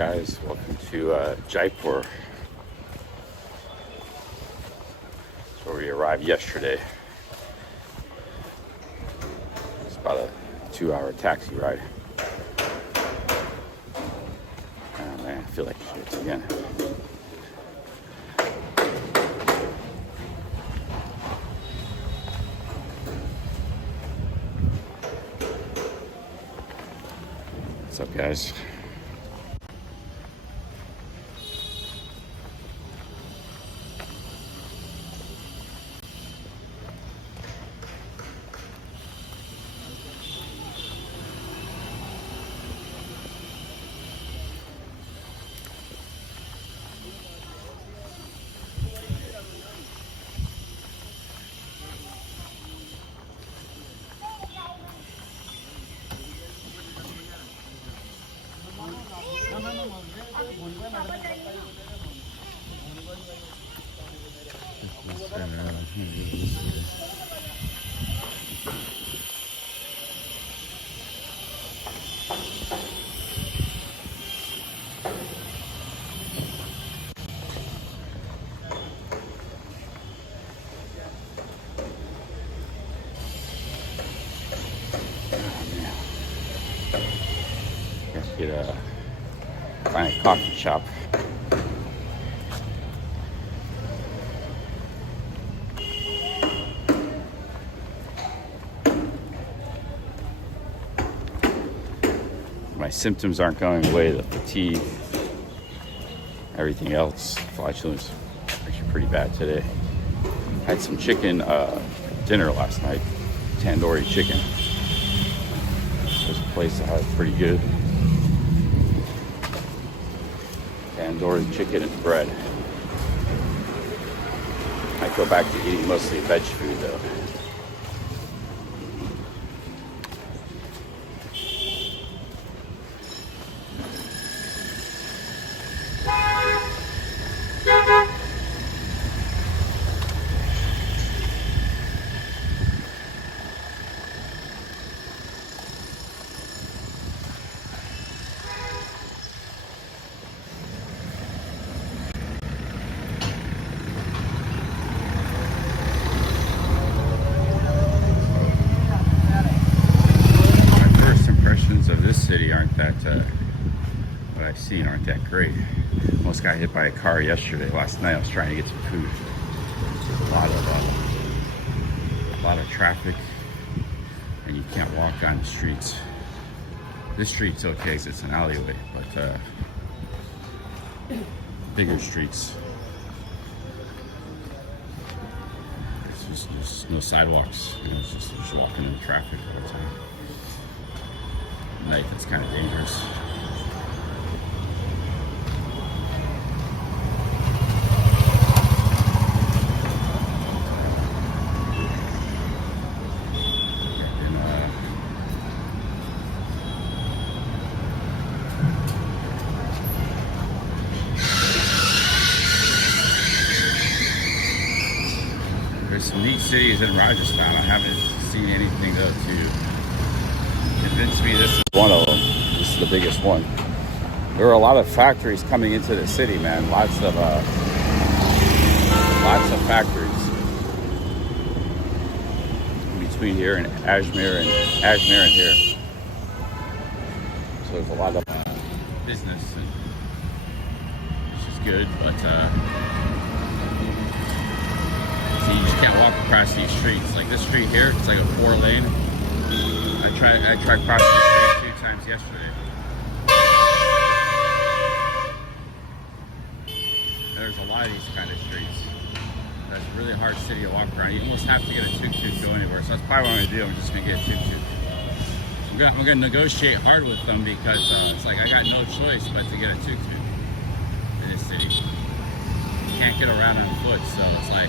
guys? Welcome to Jaipur. That's where we arrived yesterday. It's about a 2-hour taxi ride. Oh man, I feel like shit again. What's up, guys? Find a coffee shop. My symptoms aren't going away, the fatigue, everything else. Flatulence actually pretty bad today. Had some chicken dinner last night, tandoori chicken. There's a place that has pretty good tandoori chicken and bread. Might go back to eating mostly veg food though. Of this city aren't that what I've seen aren't that great. Almost got hit by a car yesterday. Last night I was trying to get some food. There's a lot of traffic, and you can't walk down the streets. This street's okay because it's an alleyway, but bigger streets, there's just no sidewalks. You know, it's just walking in the traffic all the time. At night, it's kind of dangerous. There's some neat cities in Rajasthan. I haven't seen anything though to convince me this is one of them. This is the biggest one. There are a lot of factories coming into the city, man. Lots of factories between here and Ajmer and here. So there's a lot of business, which is good, but see, you just can't walk across these streets. Like this street here, it's like a 4-lane. I tried crossing the street 2 times yesterday. There's a lot of these kind of streets. That's a really hard city to walk around. You almost have to get a tuk-tuk to go anywhere. So that's probably what I'm gonna do. I'm just gonna get a tuk-tuk. I'm gonna negotiate hard with them because it's like I got no choice but to get a tuk-tuk in this city. You can't get around on foot, so it's like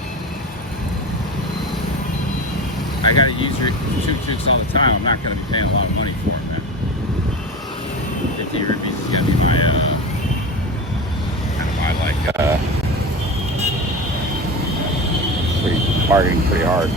I gotta use your tuk-tuks all the time. I'm not gonna be paying a lot of money for it, man. 50 rupees is gonna be my kind of my like bargaining pretty hard.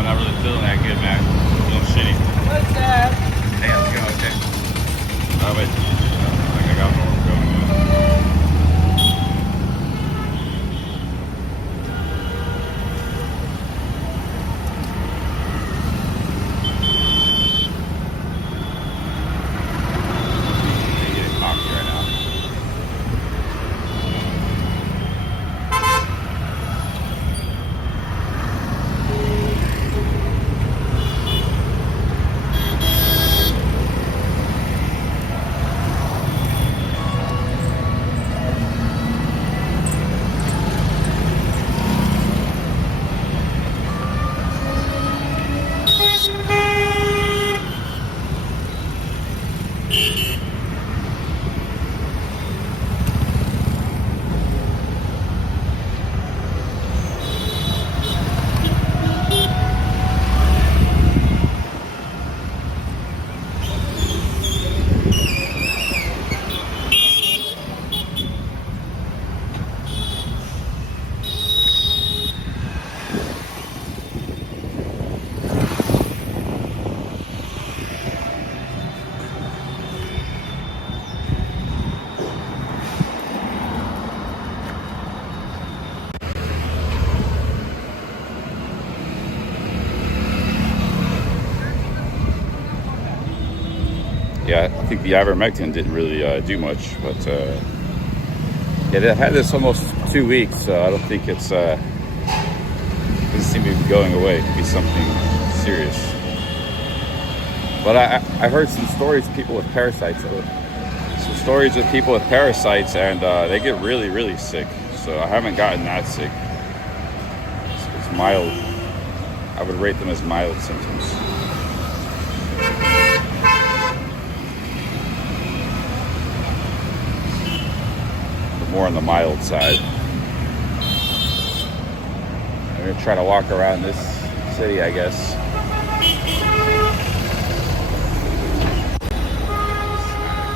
I'm not really feeling that good, man. I'm feeling shitty. What's that? Hey, how's it going? Okay. Oh, wait. I got more going on. Yeah, I think the ivermectin didn't really do much, but yeah, they had this almost 2 weeks, so I don't think it's doesn't seem to be going away. It could be something serious. But I heard some stories of people with parasites, some stories of people with parasites, and they get really, really sick. So I haven't gotten that sick. It's mild. I would rate them as mild symptoms. More on the mild side. I'm gonna try to walk around this city, I guess.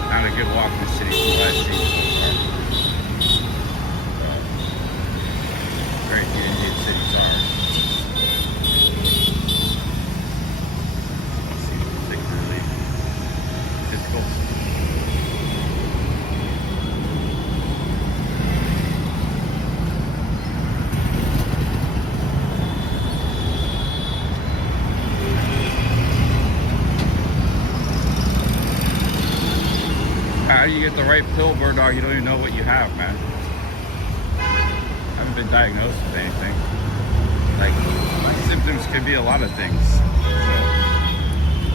Not a good walk in the city from what I've seen so far. Very few Indian cities are. Seems particularly difficult. How do you get the right pill, Bird Dog? You don't even know what you have, man. I haven't been diagnosed with anything. Like, my symptoms could be a lot of things. So,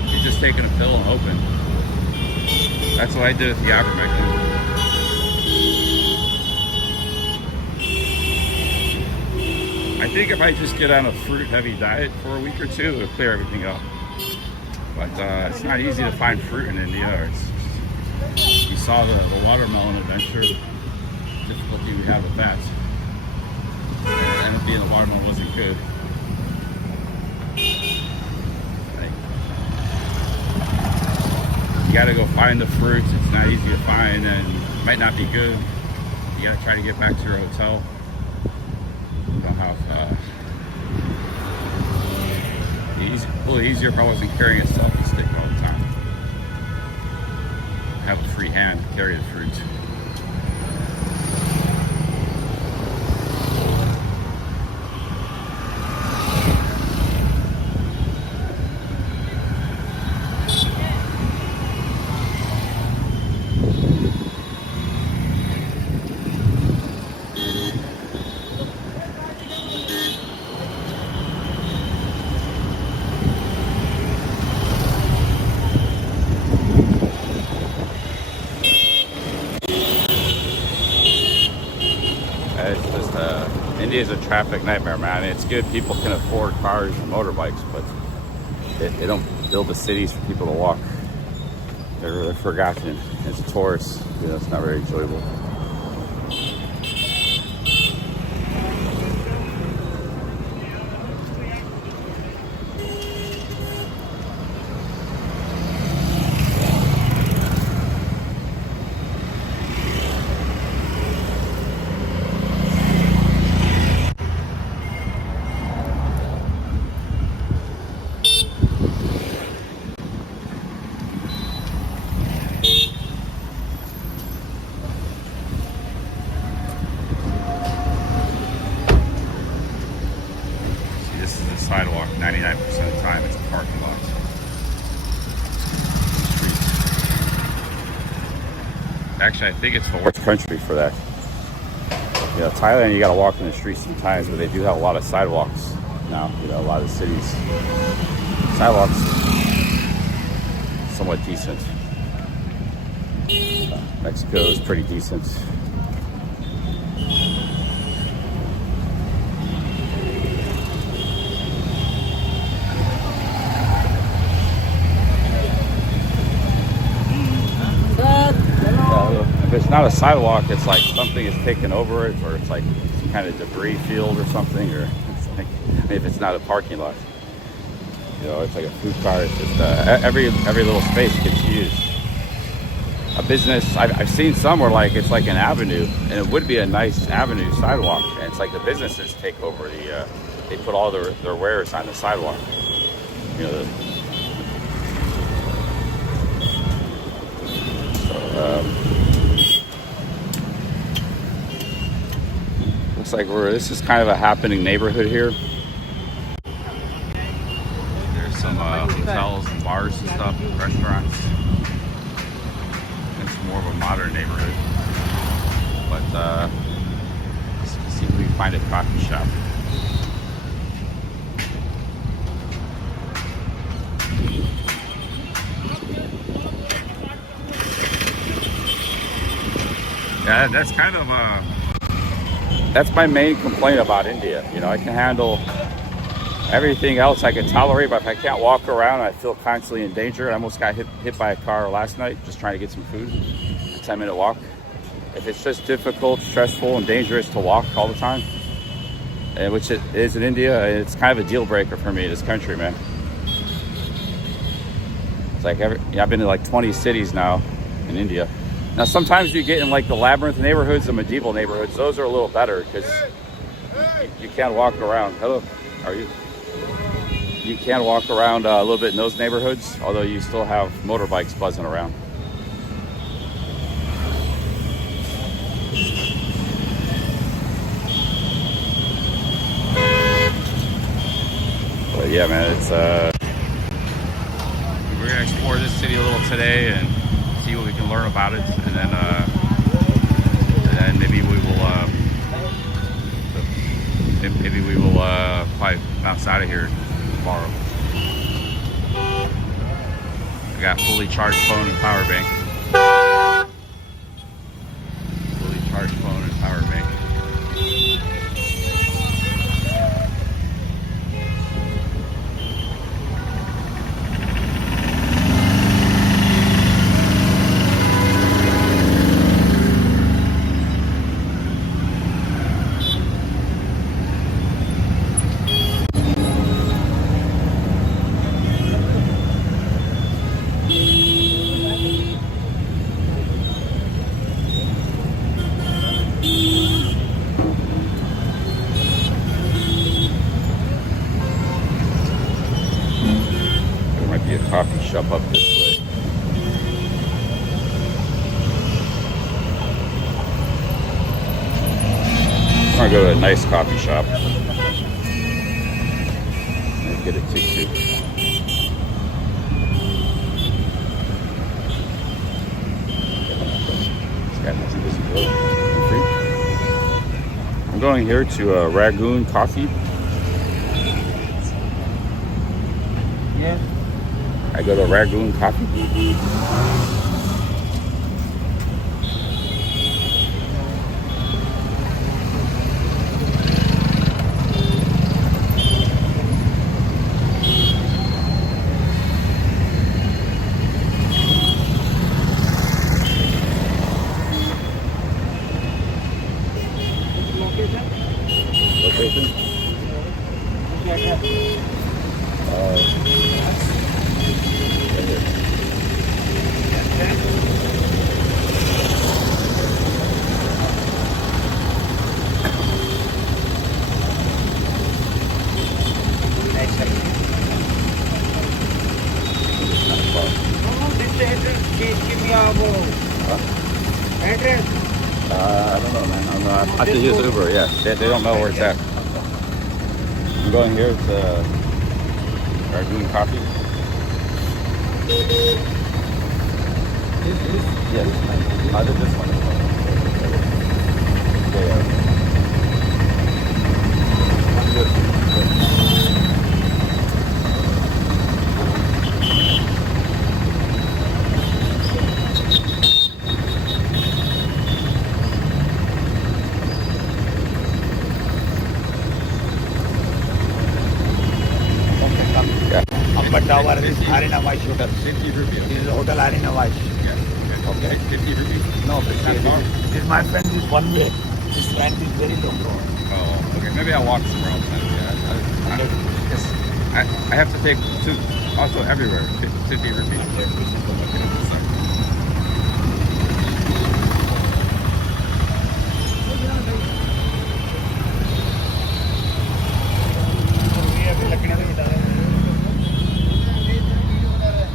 you're just taking a pill and hoping. That's what I did with the ivermectin. I think if I just get on a fruit-heavy diet for a week or two, it'll clear everything up. But it's not easy to find fruit in India. You saw the watermelon adventure, difficulty we have with that. It ended up being the watermelon wasn't good. You gotta go find the fruits. It's not easy to find and it might not be good. You gotta try to get back to your hotel. I don't know if, a little easier if I wasn't carrying a selfie stick all the time. Have a free hand to carry the fruit. India's a traffic nightmare, man. I mean, it's good people can afford cars and motorbikes, but they don't build the cities for people to walk. They're forgotten. As tourists, it's not very enjoyable. sidewalk 99% of the time. It's a parking lot. Actually, I think it's the worst country for that. You know, Thailand, you gotta walk in the streets sometimes, but they do have a lot of sidewalks now. You know, a lot of cities. Sidewalks, somewhat decent. Mexico is pretty decent. If it's not a sidewalk, it's like something is taken over it, or it's like some kind of debris field or something, or it's like, if it's not a parking lot, you know, it's like a food cart. It's just every little space gets used. A business, I've seen some where like it's like an avenue, and it would be a nice avenue sidewalk, and it's like the businesses take over the. They put all their wares on the sidewalk. You know. Looks like this is kind of a happening neighborhood here. There's some hotels and bars and stuff, restaurants. It's more of a modern neighborhood. But let's see if we can find a coffee shop. Yeah, that's kind of that's my main complaint about India. You know, I can handle everything else I can tolerate, but if I can't walk around, I feel constantly in danger. I almost got hit by a car last night just trying to get some food. A 10-minute walk. If it's just difficult, stressful, and dangerous to walk all the time, which it is in India, it's kind of a deal breaker for me in this country, man. It's like I've been to like 20 cities now in India. Now, sometimes you get in like the labyrinth neighborhoods, the medieval neighborhoods. Those are a little better because you can't walk around. Hello, how are you? You can walk around a little bit in those neighborhoods, although you still have motorbikes buzzing around. But yeah, man, it's we're gonna explore this city a little today and see what we can learn about it, and then maybe we will probably bounce out of here tomorrow. I got fully charged phone and power bank. Fully charged phone and power bank. Coffee shop up this way. I'm gonna go to a nice coffee shop and get a tuk-tuk. I'm going here to Ragoon Coffee. Yeah. I go to Ragoon Coffee. Location? Address? I don't know, man. I have to use Uber, yeah. They don't know where it's at. I'm going here to Dragoon Coffee. Yes, I did this one. Yeah. Upper tower is Arena Vash Hotel. 50 rupees. This is Hotel Arena Vash. Yes. Okay. 50 rupees? No, It's not far. this my friend is one way. This friend is very long road. Oh, okay. Maybe I'll walk somewhere else then. Yeah. I have to take two also everywhere. 50 rupees.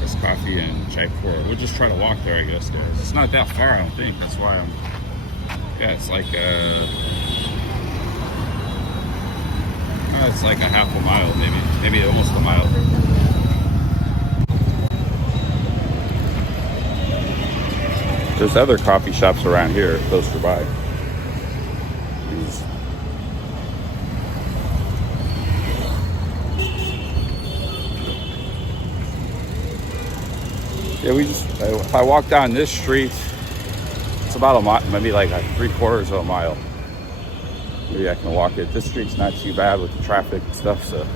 This coffee in Jaipur. We'll just try to walk there, I guess, guys. It's not that far, I don't think. That's why I'm. Yeah, it's like it's like a half a mile, maybe almost a mile. There's other coffee shops around here closer by. Yeah, if I walk down this street, it's about a mile, maybe like 3/4 of a mile. Maybe I can walk it. This street's not too bad with the traffic and stuff, so.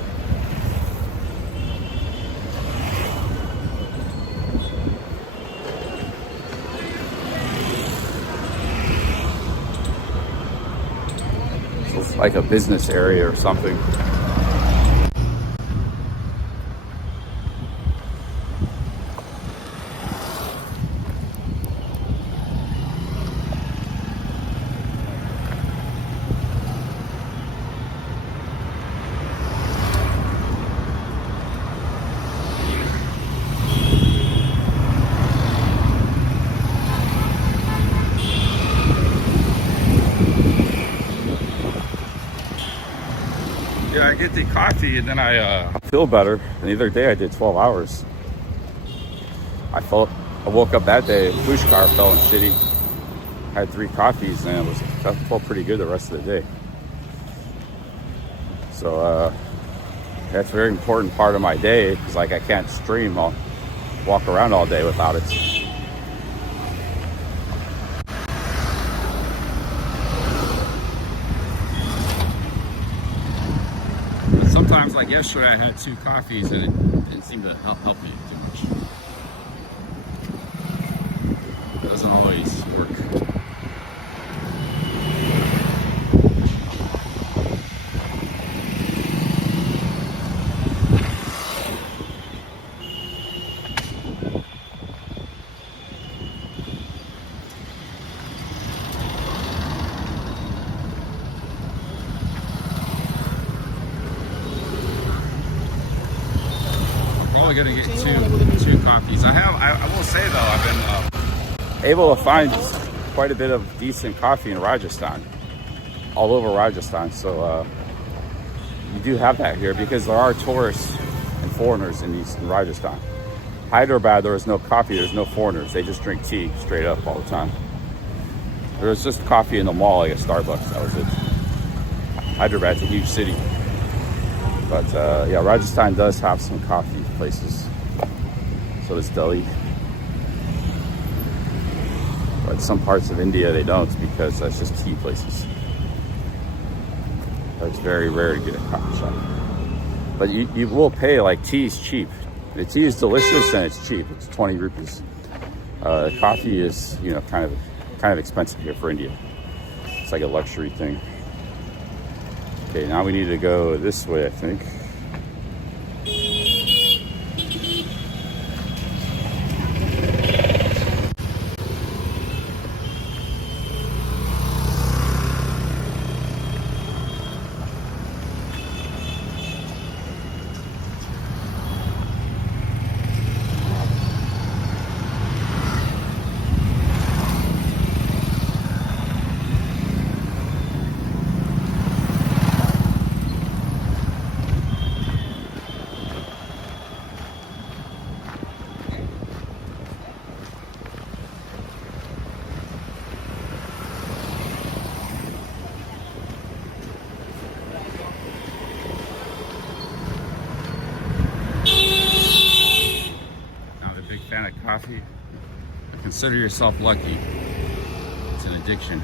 So it's like a business area or something. Yeah, I get the coffee and then I feel better. And the other day I did 12 hours. I woke up that day, push car felt shitty. I had 3 coffees and I felt pretty good the rest of the day. So that's a very important part of my day because like I can't stream. I'll walk around all day without it. Sometimes, like yesterday, I had 2 coffees and it didn't seem to help me too much. It doesn't always work. Probably gonna get two coffees. I will say though, I've been able to find quite a bit of decent coffee in Rajasthan, all over Rajasthan. So you do have that here because there are tourists and foreigners in Rajasthan. Hyderabad, there is no coffee, there's no foreigners. They just drink tea straight up all the time. There was just coffee in the mall, like a Starbucks, that was it. Hyderabad's a huge city. But yeah, Rajasthan does have some coffee places. So does Delhi. But some parts of India they don't because that's just tea places. It's very rare to get a coffee shop. But you will pay, like tea is cheap. The tea is delicious and it's cheap. It's 20 rupees. Coffee is, you know, kind of expensive here for India. It's like a luxury thing. Okay, now we need to go this way, I think. Consider yourself lucky. It's an addiction.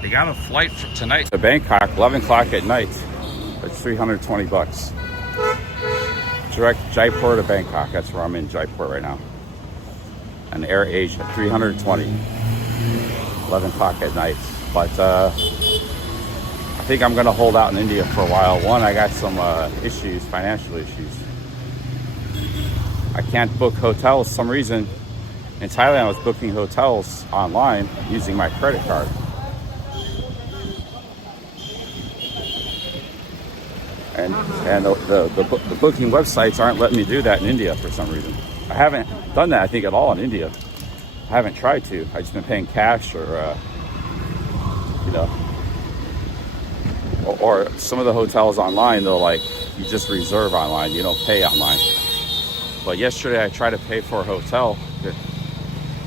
They got a flight for tonight to Bangkok, 11 o'clock at night. It's $320. Direct Jaipur to Bangkok. That's where I'm in, Jaipur right now. And Air Asia, 320, 11 o'clock at night. But I think I'm gonna hold out in India for a while. One, I got some issues, financial issues. I can't book hotels for some reason. In Thailand, I was booking hotels online using my credit card. And the booking websites aren't letting me do that in India for some reason. I haven't done that, I think, at all in India. I haven't tried to. I've just been paying cash or, you know, or some of the hotels online, they'll like, you just reserve online, you don't pay online. But yesterday I tried to pay for a hotel, to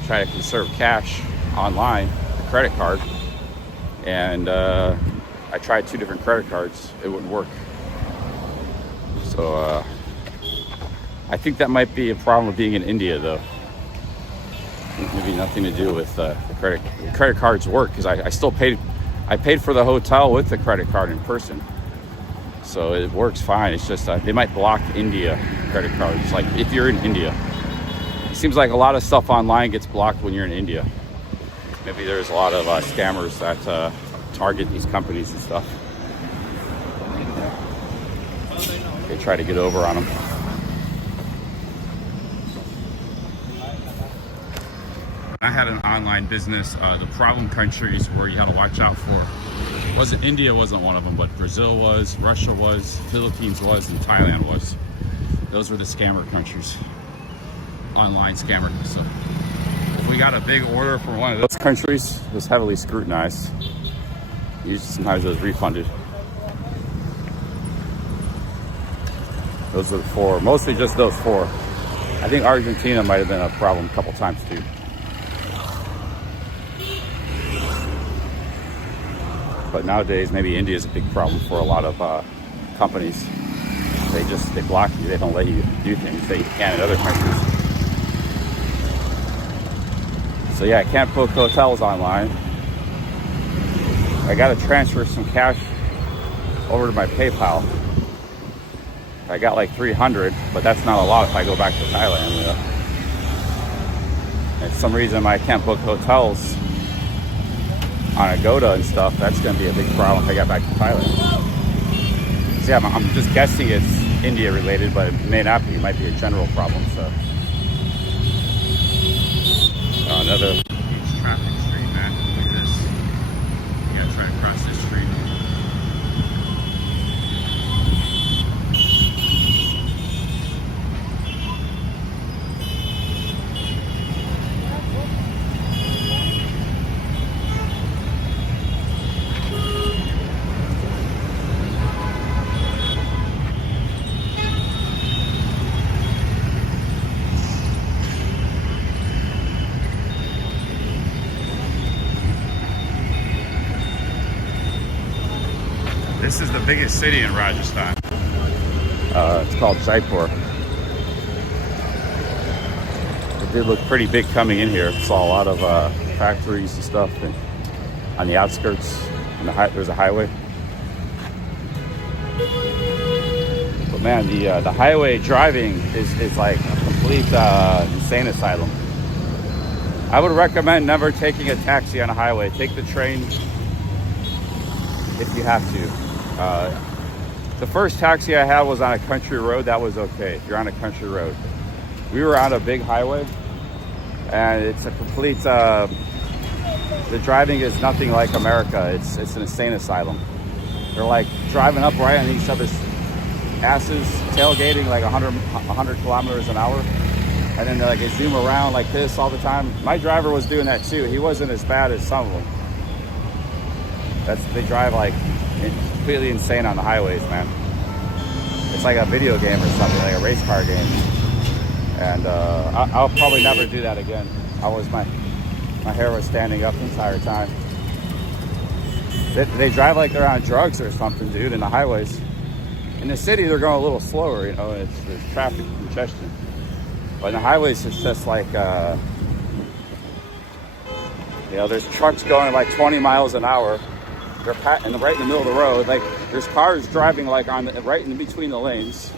try to conserve cash online, the credit card. And I tried 2 different credit cards, it wouldn't work. So I think that might be a problem with being in India, though. Maybe nothing to do with the credit cards work, because I still paid. I paid for the hotel with the credit card in person, so it works fine. It's just they might block India credit cards, like if you're in India. It seems like a lot of stuff online gets blocked when you're in India. Maybe there's a lot of scammers that target these companies and stuff. They try to get over on them. I had an online business. The problem countries where you had to watch out for India wasn't one of them, but Brazil was, Russia was, Philippines was, and Thailand was. Those were the scammer countries, online scammer. So if we got a big order from one of those countries, it was heavily scrutinized. Sometimes it was refunded. Those are the 4, mostly just those 4. I think Argentina might have been a problem a couple times too. But nowadays, maybe India is a big problem for a lot of companies. They block you. They don't let you do things that you can in other countries. So yeah, I can't book hotels online. I got to transfer some cash over to my PayPal. I got like 300, but that's not a lot if I go back to Thailand. You know? And for some reason, I can't book hotels on Agoda and stuff. That's going to be a big problem if I get back to Thailand. So yeah, I'm just guessing it's India related, but it may not be. It might be a general problem. So another huge traffic street, man. Look at this. You gotta try to cross this street. This is the biggest city in Rajasthan. It's called Jaipur. It did look pretty big coming in here. Saw a lot of factories and stuff, and on the outskirts, and there's a highway. But man, the highway driving is like a complete insane asylum. I would recommend never taking a taxi on a highway. Take the train if you have to. The first taxi I had was on a country road. That was okay if you're on a country road. We were on a big highway, and it's a complete the driving is nothing like America. It's an insane asylum. They're like driving up right on each other's asses, tailgating like 100 kilometers an hour, and then they zoom around like this all the time. My driver was doing that too. He wasn't as bad as some of them. They drive like completely insane on the highways, man. It's like a video game or something, like a race car game. And I'll probably never do that again. My hair was standing up the entire time. They drive like they're on drugs or something, dude, in the highways. In the city, they're going a little slower, you know, there's traffic congestion. But in the highways, it's just like, you know, there's trucks going like 20 miles an hour. They're right in the middle of the road. Like, there's cars driving like right in between the lanes.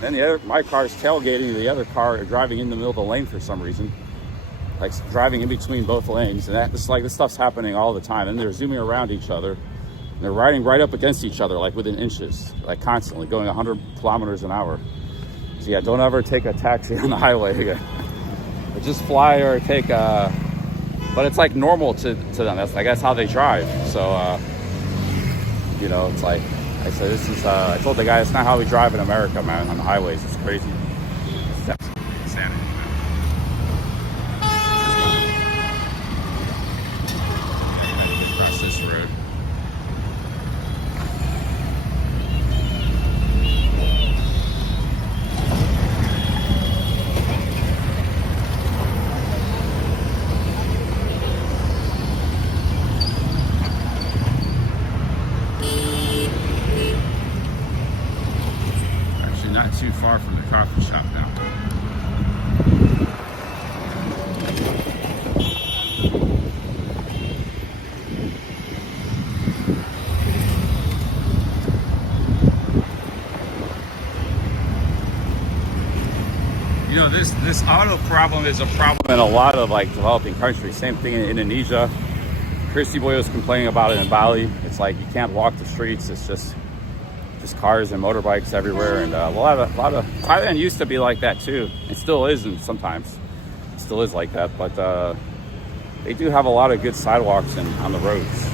Then my car's tailgating the other car, driving in the middle of the lane for some reason. Like driving in between both lanes. And this stuff's happening all the time. And they're zooming around each other. And they're riding right up against each other, like within inches, like constantly, going 100 kilometers an hour. So yeah, don't ever take a taxi on the highway again. But just fly or take but it's like normal to them. That's how they drive. So, you know, it's like, I said, I told the guy, it's not how we drive in America, man, on the highways. It's crazy. It's insanity, man. Across this road. Not too far from the coffee shop now. You know, this auto problem is a problem in a lot of like developing countries. Same thing in Indonesia. Christy Boy was complaining about it in Bali. It's like you can't walk the streets. It's just cars and motorbikes everywhere, and a lot of Thailand used to be like that too. It still is, and sometimes it still is like that. But they do have a lot of good sidewalks on the roads.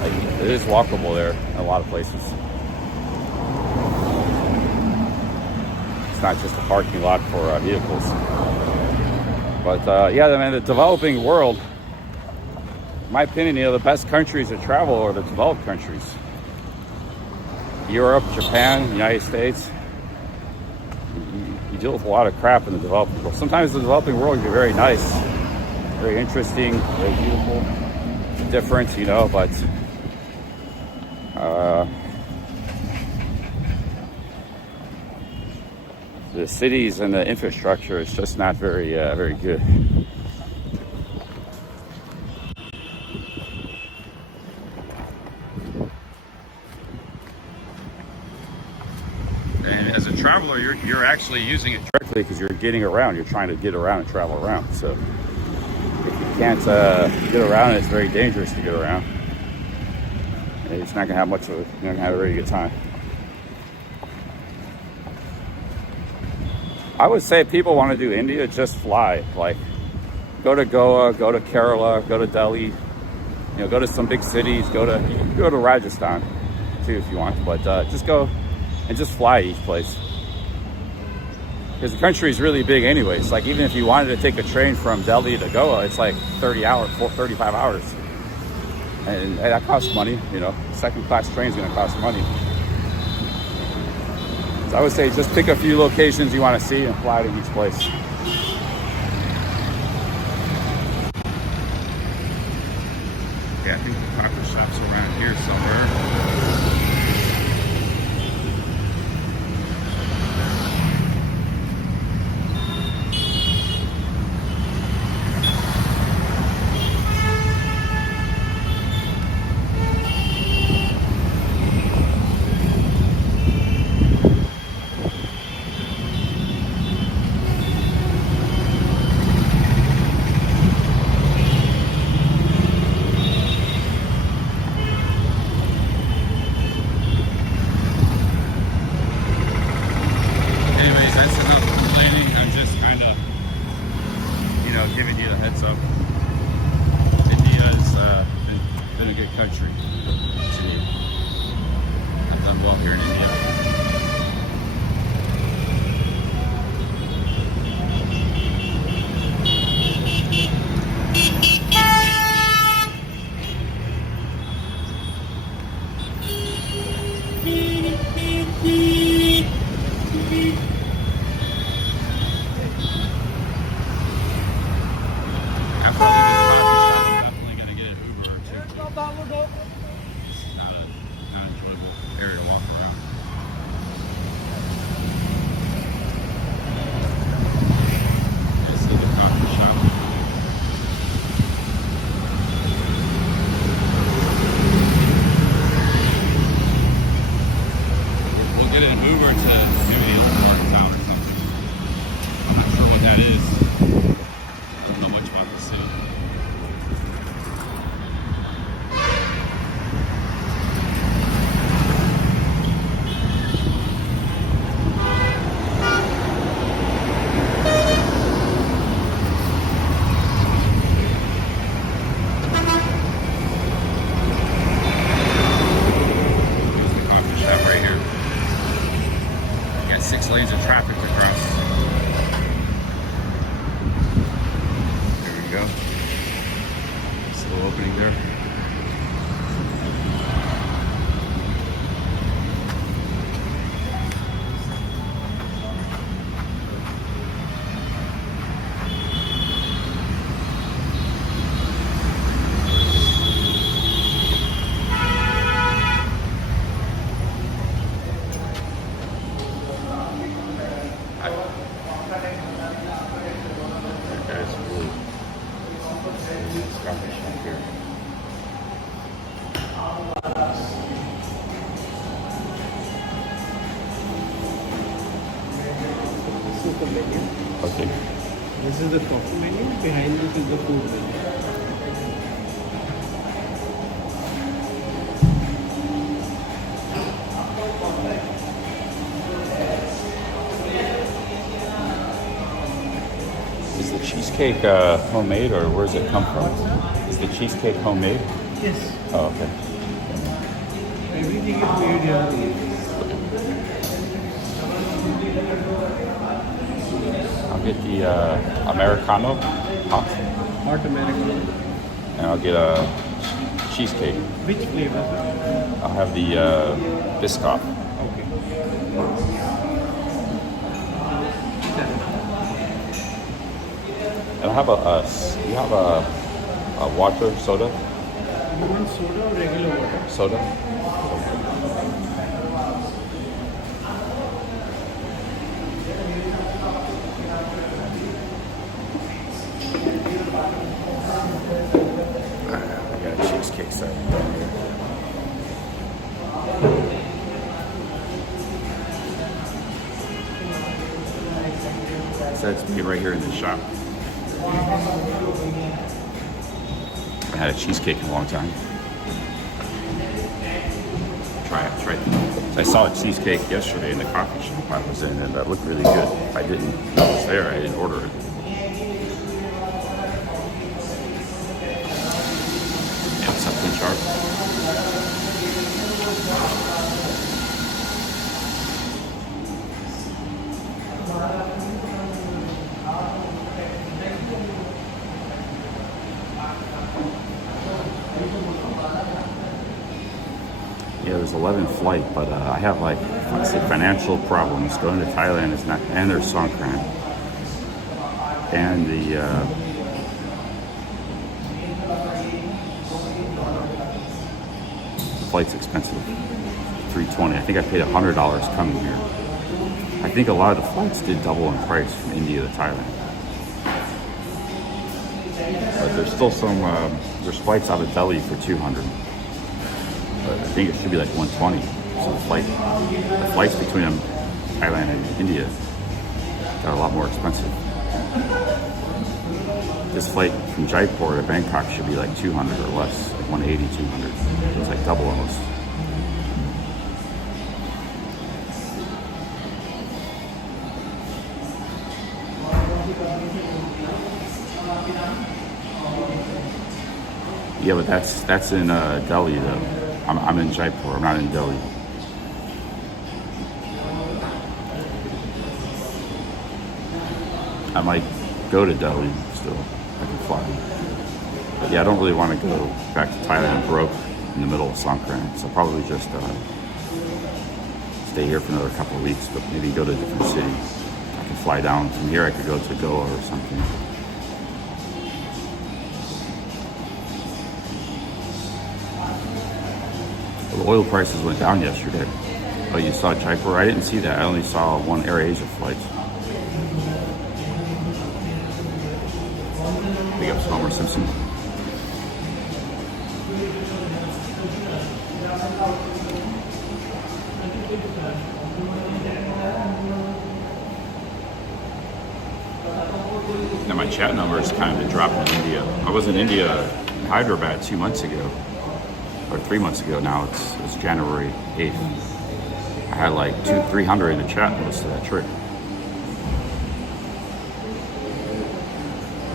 Like, it is walkable there in a lot of places. It's not just a parking lot for vehicles. But yeah, man, the developing world, in my opinion, you know, the best countries to travel are the developed countries. Europe, Japan, United States. You deal with a lot of crap in the developing world. Sometimes the developing world can be very nice, very interesting, very beautiful, different, you know, but the cities and the infrastructure is just not very, very good. And as a traveler, you're actually using it directly because you're getting around. You're trying to get around and travel around. So if you can't get around, it's very dangerous to get around. And it's not gonna have much of you're not gonna have a very good time. I would say if people want to do India, just fly. Like, go to Goa, go to Kerala, go to Delhi. You know, go to some big cities. You can go to Rajasthan too if you want, but just go and just fly each place. Because the country is really big anyways. Like, even if you wanted to take a train from Delhi to Goa, it's like 35 hours. And that costs money, you know. Second class train is gonna cost money. So I would say just pick a few locations you want to see and fly to each place. Yeah, I think the coffee shop's around here somewhere. menu. Okay. This is the coffee menu. Behind this is the food menu. Is the cheesecake homemade, or where does it come from? Is the cheesecake homemade? Yes. Oh, okay. Everything is made here. I'll get the Americano hot, Hot Americano. and I'll get a cheesecake. Which flavor, sir? I'll have the biscoff. Okay. And I have you have a water soda? You want soda or regular water? Soda? I got a cheesecake set down here. So it's made right here in the shop. I had a cheesecake in a long time. Try it. I saw a cheesecake yesterday in the coffee shop I was in, and that looked really good. I didn't know it was there. I didn't order it. Yeah, something sharp. Yeah, there's 11 flight, but I have like, let's say, financial problems. Going to Thailand is not, and there's Songkran, and the flight's expensive, $320. I think I paid $100 coming here. I think a lot of the flights did double in price from India to Thailand, but there's still some. There's flights out of Delhi for $200. But I think it should be like 120. So the flights between Thailand and India got a lot more expensive. This flight from Jaipur to Bangkok should be like 200 or less, like 180, 200. It's like double almost. Yeah, but that's in Delhi though. I'm in Jaipur. I'm not in Delhi. I might go to Delhi still. I can fly. But yeah, I don't really want to go back to Thailand broke in the middle of Songkran. So I'll probably just stay here for another couple of weeks, but maybe go to a different city. I can fly down from here. I could go to Goa or something. The oil prices went down yesterday. Oh, you saw Jaipur? I didn't see that. I only saw one AirAsia flight. Big up Homer Simpson. Now my chat number has kind of been dropping in India. I was in India, in Hyderabad 2 months ago. Or 3 months ago now. It's January 8th. I had like 300 in the chat most of that trip.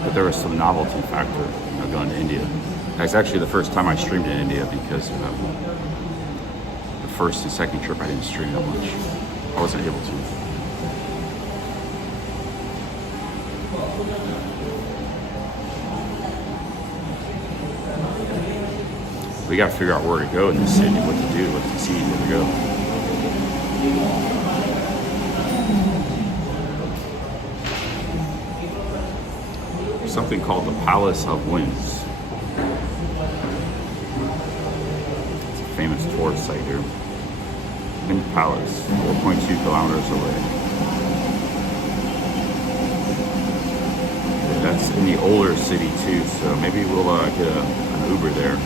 But there was some novelty factor, going to India. That's actually the first time I streamed in India because the first and second trip I didn't stream that much. I wasn't able to. We got to figure out where to go in this city, what to do, what to see, where to go. There's something called the Palace of Winds. It's a famous tourist site here. Wind Palace, 4.2 kilometers away. That's in the older city too, so maybe we'll get an Uber there.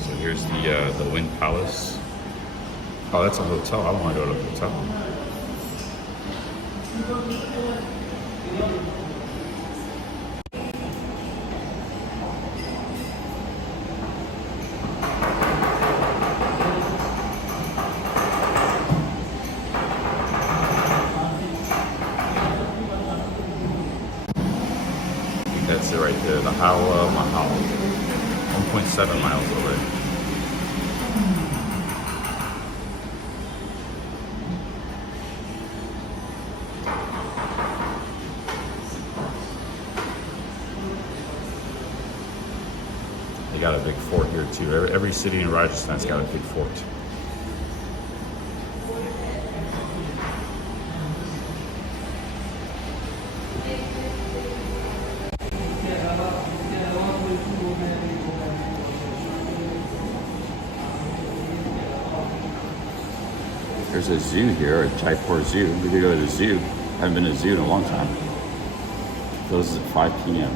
So here's the Wind Palace. Oh, that's a hotel. I don't want to go to a hotel. That's it right there, the Howrah Mahal, 1.7 miles away. They got a big fort here too. Every city in Rajasthan's got a big fort. There's a zoo here, a Jaipur Zoo. We could go to the zoo. I haven't been to a zoo in a long time. Closes at 5 p.m.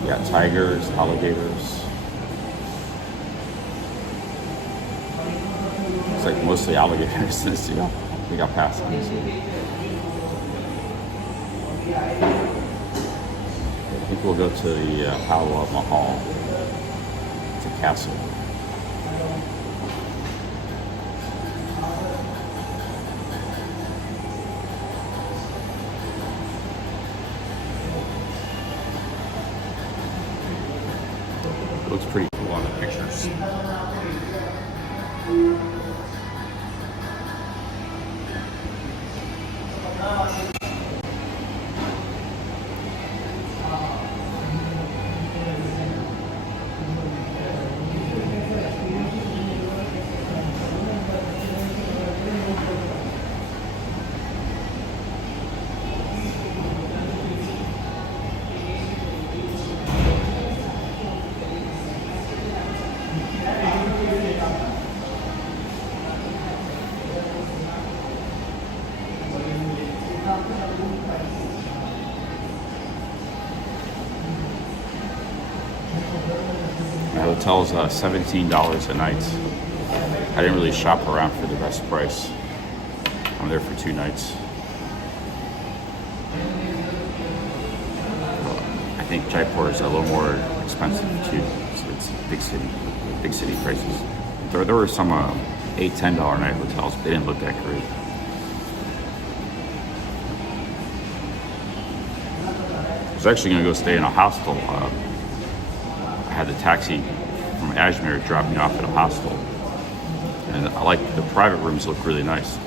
You got tigers, alligators. It's like mostly alligators in the zoo. We got past them. I think we'll go to the Howrah Mahal. It's a castle. It looks pretty cool on the pictures. The hotel's $17 a night. I didn't really shop around for the best price. I'm there for 2 nights. I think Jaipur is a little more expensive too. It's a big city prices. There were some $8, $10 night hotels, but they didn't look that great. I was actually going to go stay in a hostel. I had the taxi from Ajmer drop me off at a hostel, and I like the private rooms look really nice,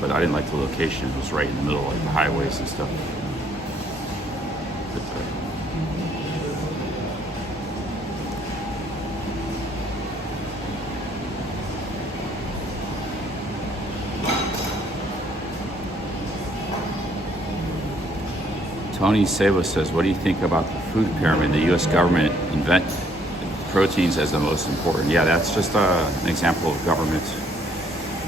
but I didn't like the location. It was right in the middle, like the highways and stuff. But, Tony Seba says, what do you think about the food pyramid? The U.S. government invent proteins as the most important. Yeah, that's just an example of government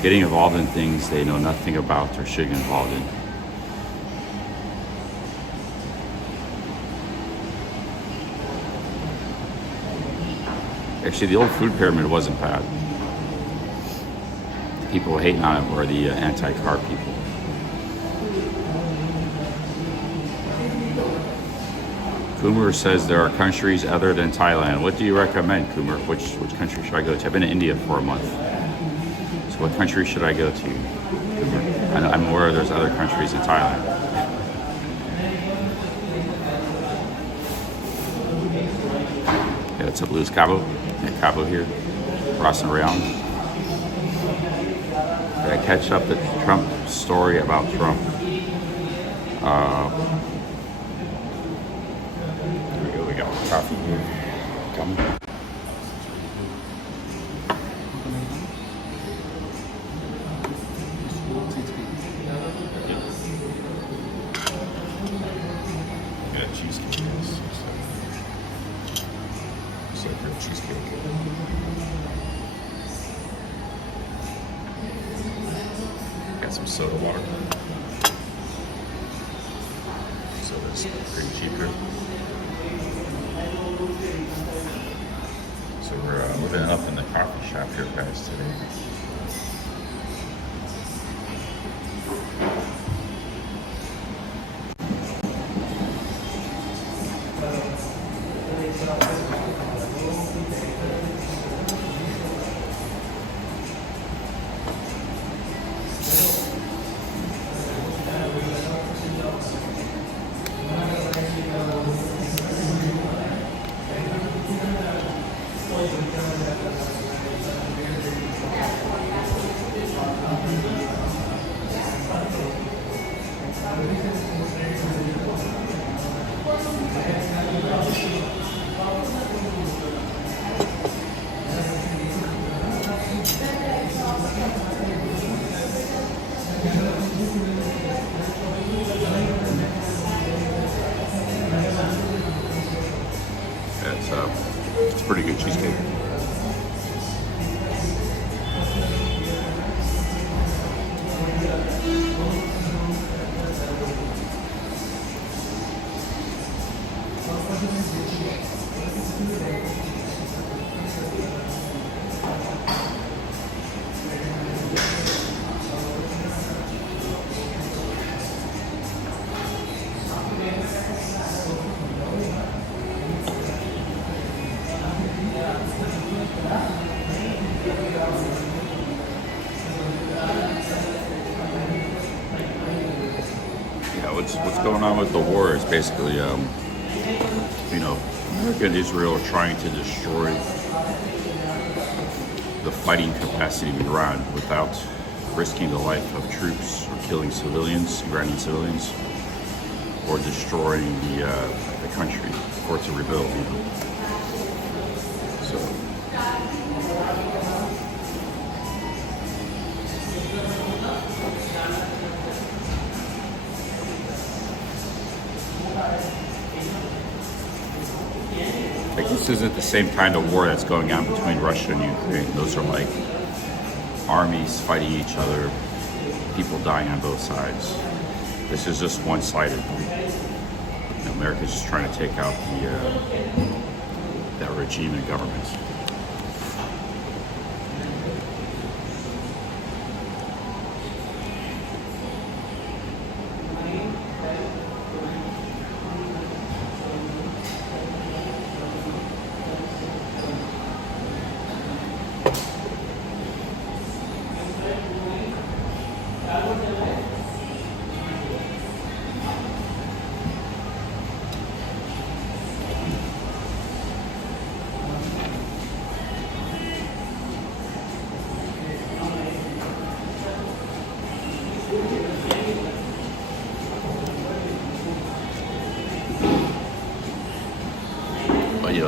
getting involved in things they know nothing about or should get involved in. Actually, the old food pyramid wasn't bad. The people hating on it were the anti-car people. Kumar says there are countries other than Thailand. What do you recommend, Kumar? Which country should I go to? I've been to India for a month. So what country should I go to, Kumar? I'm aware there's other countries in Thailand. Yeah, it's a Blues Cabo. Yeah, Cabo here. Crossing around. Did I catch up the Trump story about Trump? Coffee here. Coming. Yeah, cheesecake. It's like a cheesecake. Got some soda water. Soda's pretty cheap here. So we're living up in the coffee shop. after guys today. It's a pretty good cheesecake. What's going on with the war is basically, America and Israel are trying to destroy the fighting capacity of Iran without risking the life of troops or killing civilians, Iranian civilians, or destroying the country for it to rebuild. So. Like, this isn't the same kind of war that's going on between Russia and Ukraine. Those are like armies fighting each other, people dying on both sides. This is just one-sided. America's just trying to take out that regime and government.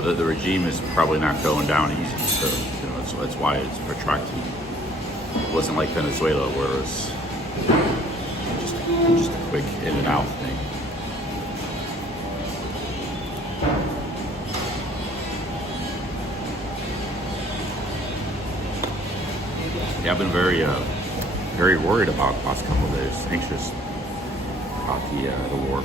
The regime is probably not going down easy, so that's why it's protracted. It wasn't like Venezuela where it was just a quick in and out thing. Yeah, I've been very worried about the last couple of days, anxious about the war.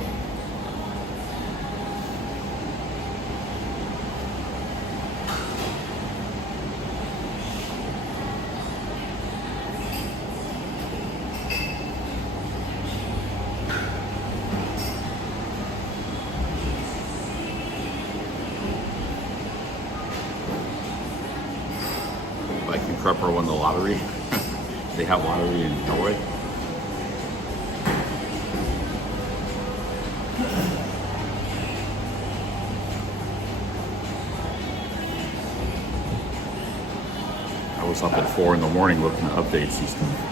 Prepper won the lottery. They have lottery in Norway. I was up at 4 in the morning looking at updates and stuff.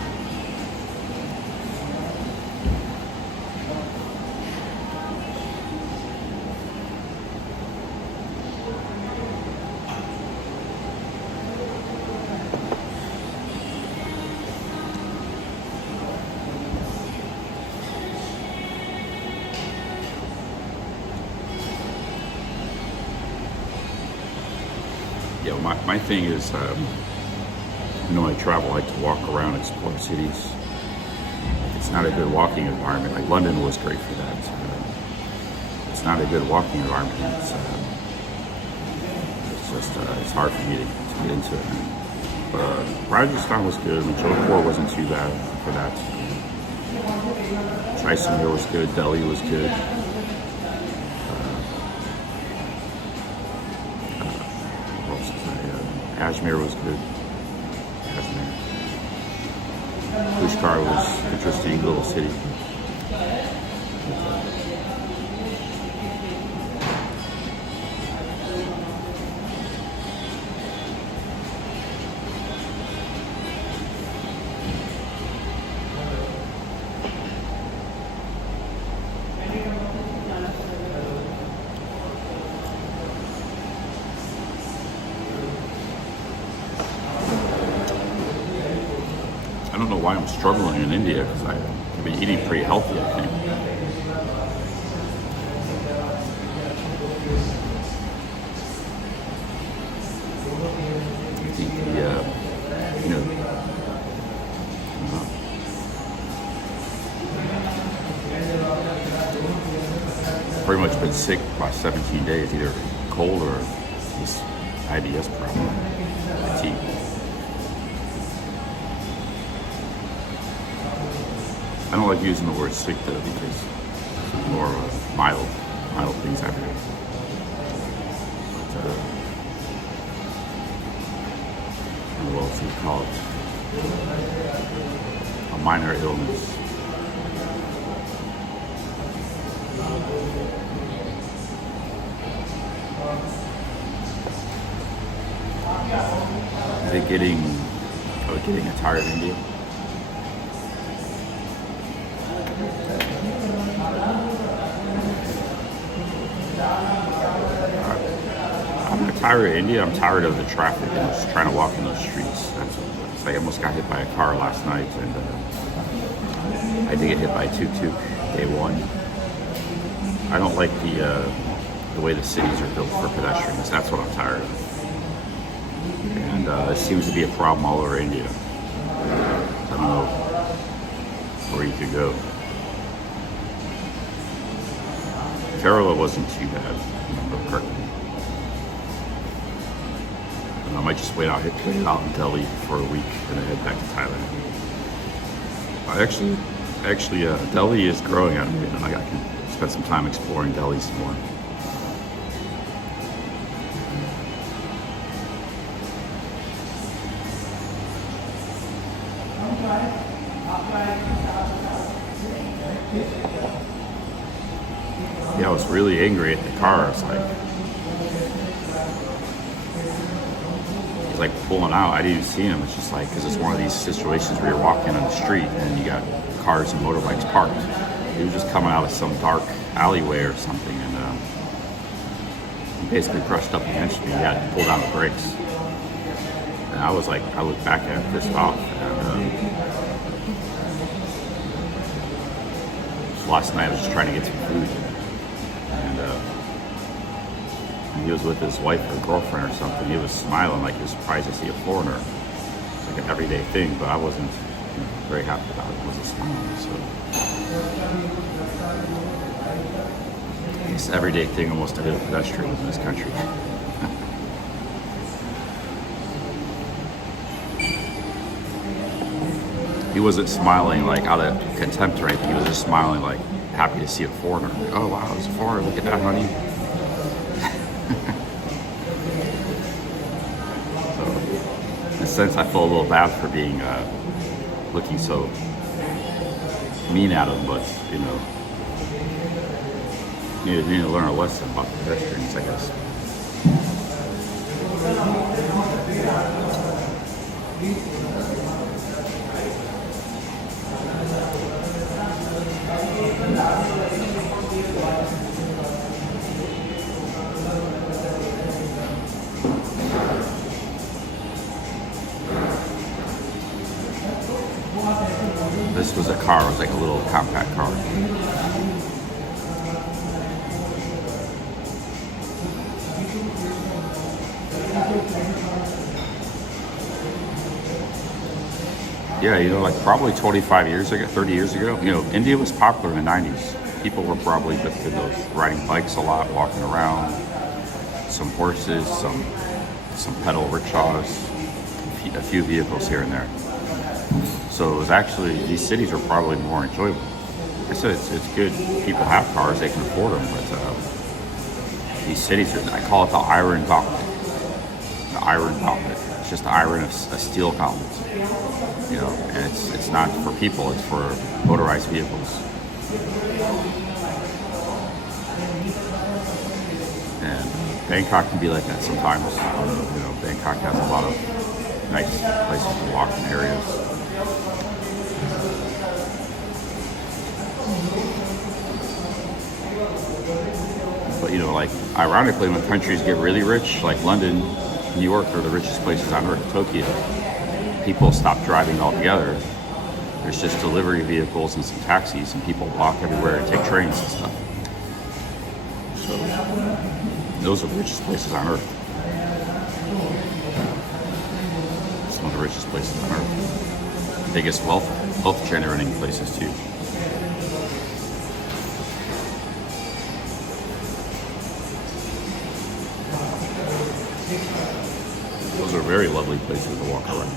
Yeah, my thing is, when I travel, I like to walk around, explore cities. It's not a good walking environment. Like London was great for that. It's not a good walking environment. It's just, it's hard for me to get into it. Rajasthan was good. Jaipur wasn't too bad for that. Jaisalmer was good. Delhi was good. What else was I? Ajmer was good. Ajmer. Pushkar was interesting, little city. I don't know why I'm struggling in India because I've been eating pretty healthy, I think. I think pretty much been sick by 17 days, either cold or this IBS problem, fatigue. I don't like using the word sick though because it's more mild things happen. But I don't know what else you call it. A minor illness. Is it getting tired of India? I'm not tired of India. I'm tired of the traffic and just trying to walk in those streets. That's what it is. I almost got hit by a car last night, and I did get hit by a tuk-tuk day one. I don't like the way the cities are built for pedestrians. That's what I'm tired of. And it seems to be a problem all over India. I don't know where you could go. Kerala wasn't too bad. I might just wait out in Delhi for a week and then head back to Thailand. Actually, Delhi is growing on me, and I can spend some time exploring Delhi some more. Yeah, I was really angry at the car. I was like pulling out. I didn't even see him. It's just like, because it's one of these situations where you're walking on the street and you got cars and motorbikes parked. He was just coming out of some dark alleyway or something, and he basically brushed up against me. He had to pull down the brakes. And I was like, I looked back at him, pissed off. And, last night I was just trying to get some food. And he was with his wife or girlfriend or something. He was smiling like he was surprised to see a foreigner. It's like an everyday thing, but I wasn't very happy about it. I wasn't smiling. So it's an everyday thing almost to hit a pedestrian in this country. He wasn't smiling like out of contempt or anything. He was just smiling like happy to see a foreigner. Like, oh wow, it's a foreigner. Look at that, honey. So, in a sense, I felt a little bad for being looking so mean at him, but you need to learn a lesson about pedestrians, I guess. This was a car. It was like a little compact car. Yeah, like probably 25 years ago, 30 years ago, India was popular in the 90s. People were probably riding bikes a lot, walking around, some horses, some pedal rickshaws, a few vehicles here and there. So it was actually, these cities are probably more enjoyable. I said it's good. People have cars, they can afford them, but these cities are, I call it the iron gauntlet. The iron gauntlet. It's just the iron of a steel gauntlet. You know, and it's not for people, it's for motorized vehicles. And Bangkok can be like that sometimes. You know, Bangkok has a lot of nice places to walk in areas. But you know, like ironically, when countries get really rich, like London, New York are the richest places on earth, Tokyo, people stop driving altogether. There's just delivery vehicles and some taxis, and people walk everywhere and take trains and stuff. So those are the richest places on earth. Some of the richest places on earth. Biggest wealth generating places too. Those are very lovely places to walk around.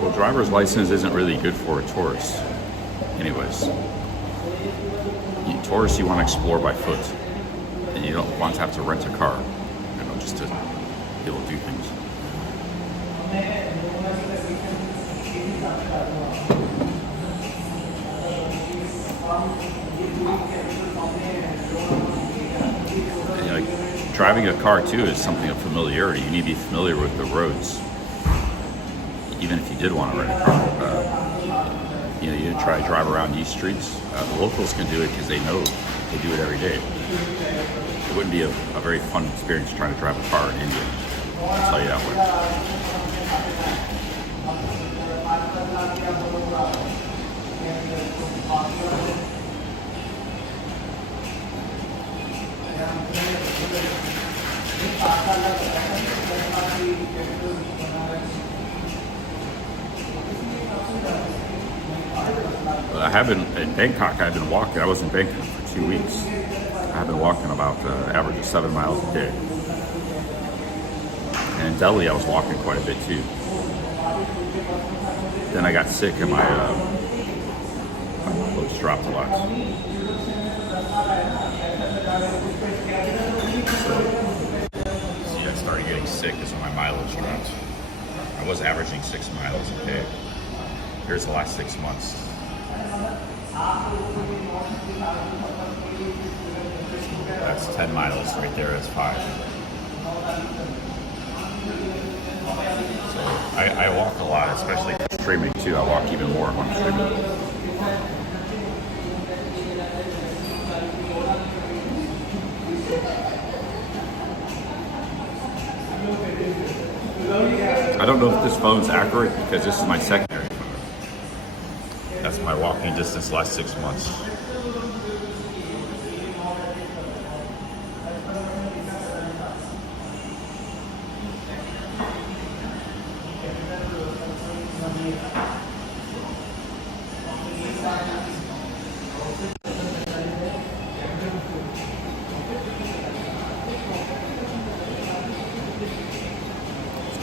Well, driver's license isn't really good for a tourist. Anyways, tourists, you want to explore by foot, and you don't want to have to rent a car, you know, just to be able to do things. And, you know, driving a car too is something of familiarity. You need to be familiar with the roads, even if you did want to rent a car. You know, you try to drive around these streets. The locals can do it because they know they do it every day. It wouldn't be a very fun experience trying to drive a car in India. I'll tell you that way. I haven't, in Bangkok, I've been walking. I was in Bangkok for 2 weeks. I've been walking about average of 7 miles a day. And in Delhi, I was walking quite a bit too. Then I got sick and my looks dropped a lot. So, see, I started getting sick is when my mileage dropped. I was averaging 6 miles a day. Here's the last 6 months. That's 10 miles right there, that's 5. So I walk a lot, especially streaming too. I walk even more when I'm streaming. I don't know if this phone's accurate because this is my secondary phone. That's my walking distance last 6 months.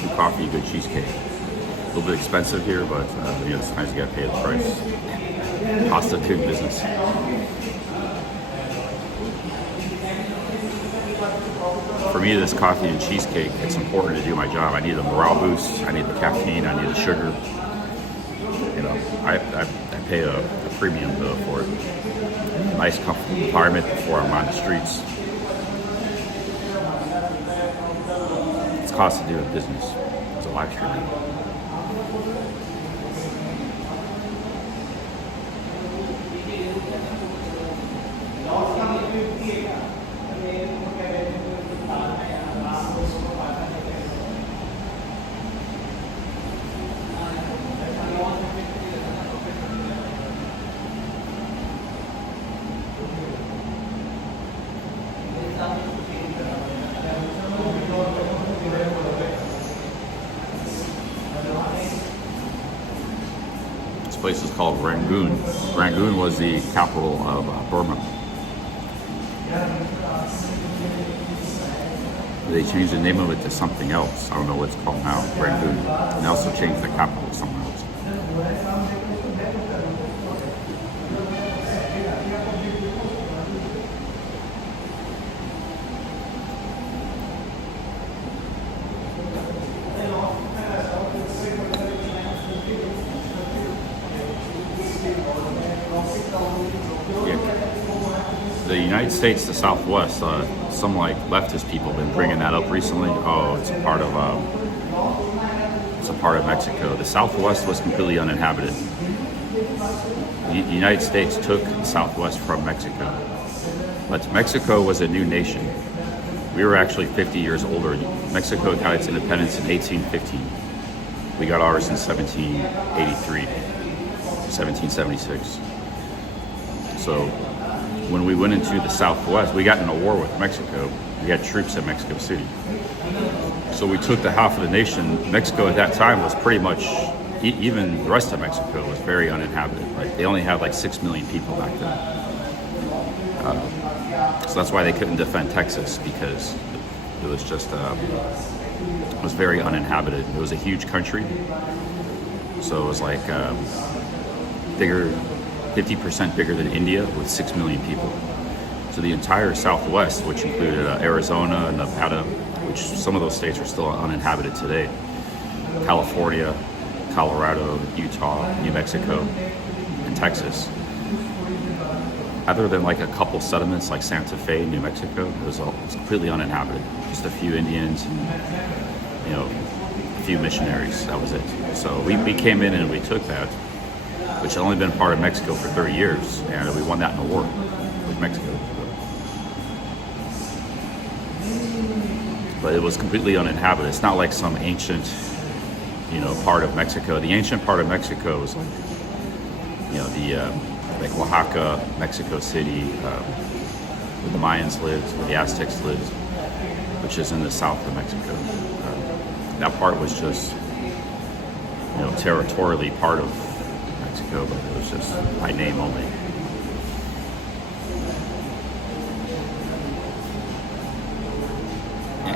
Good coffee, good cheesecake. A little bit expensive here, but you know, sometimes you gotta pay the price. Pasta good business. For me, this coffee and cheesecake, it's important to do my job. I need a morale boost. I need the caffeine. I need the sugar. You know, I pay a premium bill for it. Nice, comfortable environment before I'm on the streets. It's cost to do a business as a live streamer. place is called Rangoon. Rangoon was the capital of Burma. They changed the name of it to something else. I don't know what it's called now, Rangoon. And they also changed the capital to somewhere else. The United States, the Southwest, some like leftist people have been bringing that up recently. Oh, it's a part of Mexico. The Southwest was completely uninhabited. The United States took the Southwest from Mexico, but Mexico was a new nation. We were actually 50 years older. Mexico got its independence in 1815. We got ours in 1783, 1776. So when we went into the Southwest, we got in a war with Mexico. We had troops in Mexico City. So we took the half of the nation. Mexico at that time was pretty much, even the rest of Mexico was very uninhabited. Like they only had like 6 million people back then. So that's why they couldn't defend Texas, because it was just, it was very uninhabited. It was a huge country. So it was like bigger, 50% bigger than India with 6 million people. So the entire Southwest, which included Arizona, Nevada, which some of those states are still uninhabited today, California, Colorado, Utah, New Mexico, and Texas. Other than like a couple settlements like Santa Fe, New Mexico, it was completely uninhabited. Just a few Indians and, a few missionaries, that was it. So we came in and we took that, which had only been part of Mexico for 30 years, and we won that in a war with Mexico. But it was completely uninhabited. It's not like some ancient, part of Mexico. The ancient part of Mexico is like, like Oaxaca, Mexico City, where the Mayans lived, where the Aztecs lived, which is in the south of Mexico. That part was just, territorially part of Mexico, but it was just by name only.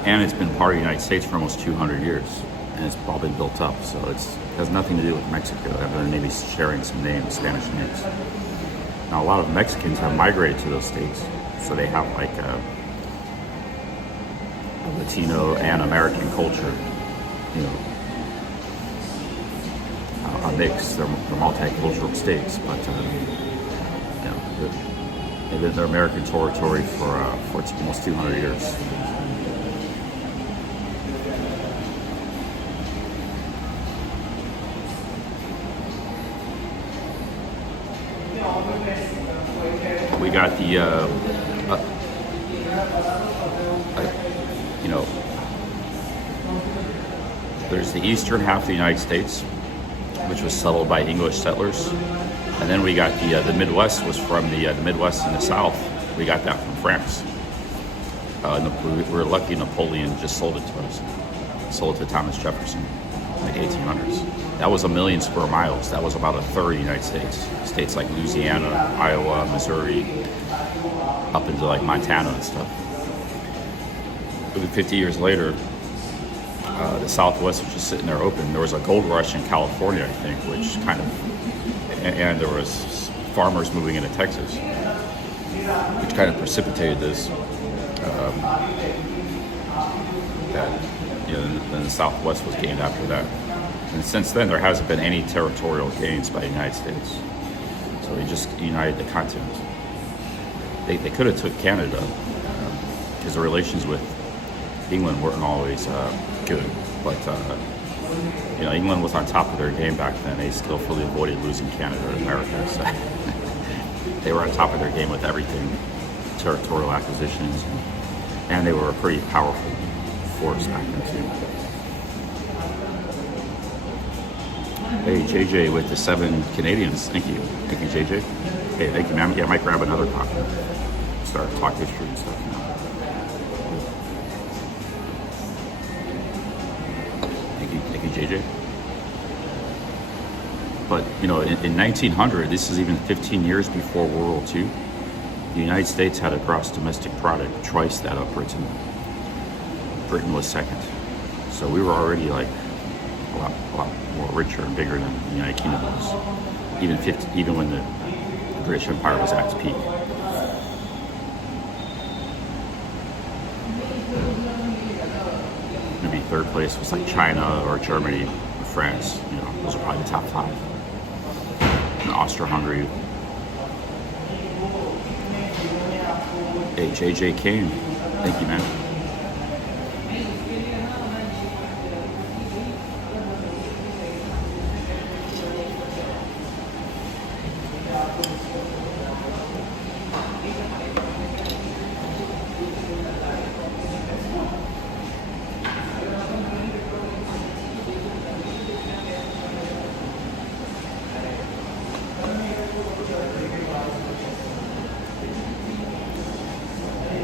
And it's been part of the United States for almost 200 years, and it's all been built up, so it has nothing to do with Mexico, other than maybe sharing some names, Spanish names. Now, a lot of Mexicans have migrated to those states, so they have like a Latino and American culture, a mix. They're multicultural states, but they've been in their American territory for almost 200 years. We got the, there's the eastern half of the United States, which was settled by English settlers, and then we got the Midwest was from the Midwest and the South. We got that from France. We were lucky Napoleon just sold it to us. Sold it to Thomas Jefferson in the 1800s. That was 1 million square miles. That was about a third of the United States. States like Louisiana, Iowa, Missouri, up into like Montana and stuff. But 50 years later, the Southwest was just sitting there open. There was a gold rush in California, I think, which and there was farmers moving into Texas, which kind of precipitated this. Then the Southwest was gained after that. And since then, there hasn't been any territorial gains by the United States. So they just united the continent. They could have took Canada, because the relations with England weren't always good. But England was on top of their game back then. They skillfully avoided losing Canada to America. So they were on top of their game with everything, territorial acquisitions, and they were a pretty powerful force back then too. Hey, JJ with the 7 Canadians. Thank you. Thank you, JJ. Hey, thank you, man. Yeah, I might grab another coffee. Start talk history and stuff now. Thank you, JJ. But you know, in 1900, this is even 15 years before World War II. The United States had a gross domestic product twice that of Britain. Britain was second, so we were already like a lot more richer and bigger than the United Kingdom was. Even when the British Empire was at its peak. Maybe third place was like China or Germany or France. You know, those are probably the top five. And Austria-Hungary. Hey, JJ Kane. Thank you, man.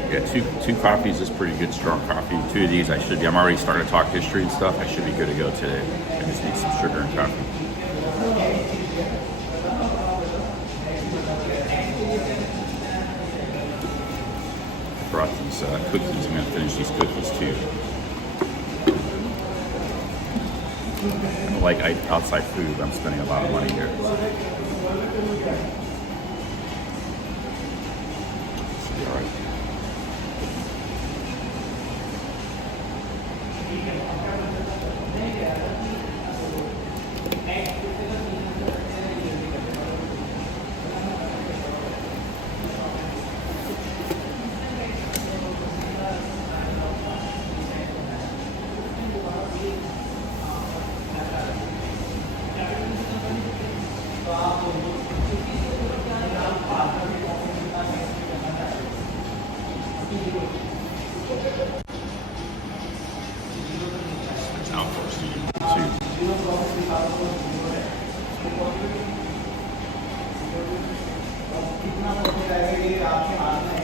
Yeah, two coffees is pretty good, strong coffee. Two of these, I'm already starting to talk history and stuff. I should be good to go today. I just need some sugar and coffee. I brought these cookies. I'm going to finish these cookies too. I don't like outside food, but I'm spending a lot of money here. Should be all right.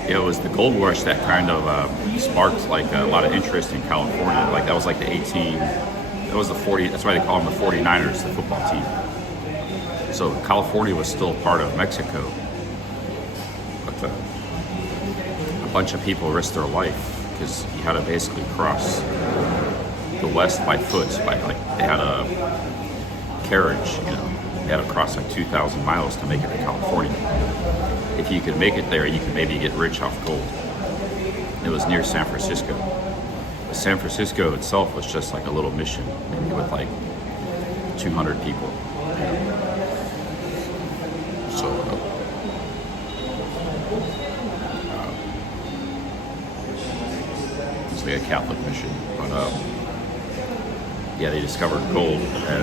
It was the gold rush that kind of sparked like a lot of interest in California. Like that was like that was the 40, that's why they call them the 49ers, the football team. So California was still part of Mexico. But a bunch of people risked their life because you had to basically cross the west by foot. They had a carriage, you know. You had to cross like 2,000 miles to make it to California. If you could make it there, you could maybe get rich off gold. It was near San Francisco. But San Francisco itself was just like a little mission, maybe with like 200 people. So, it's like a Catholic mission. But yeah, they discovered gold. And,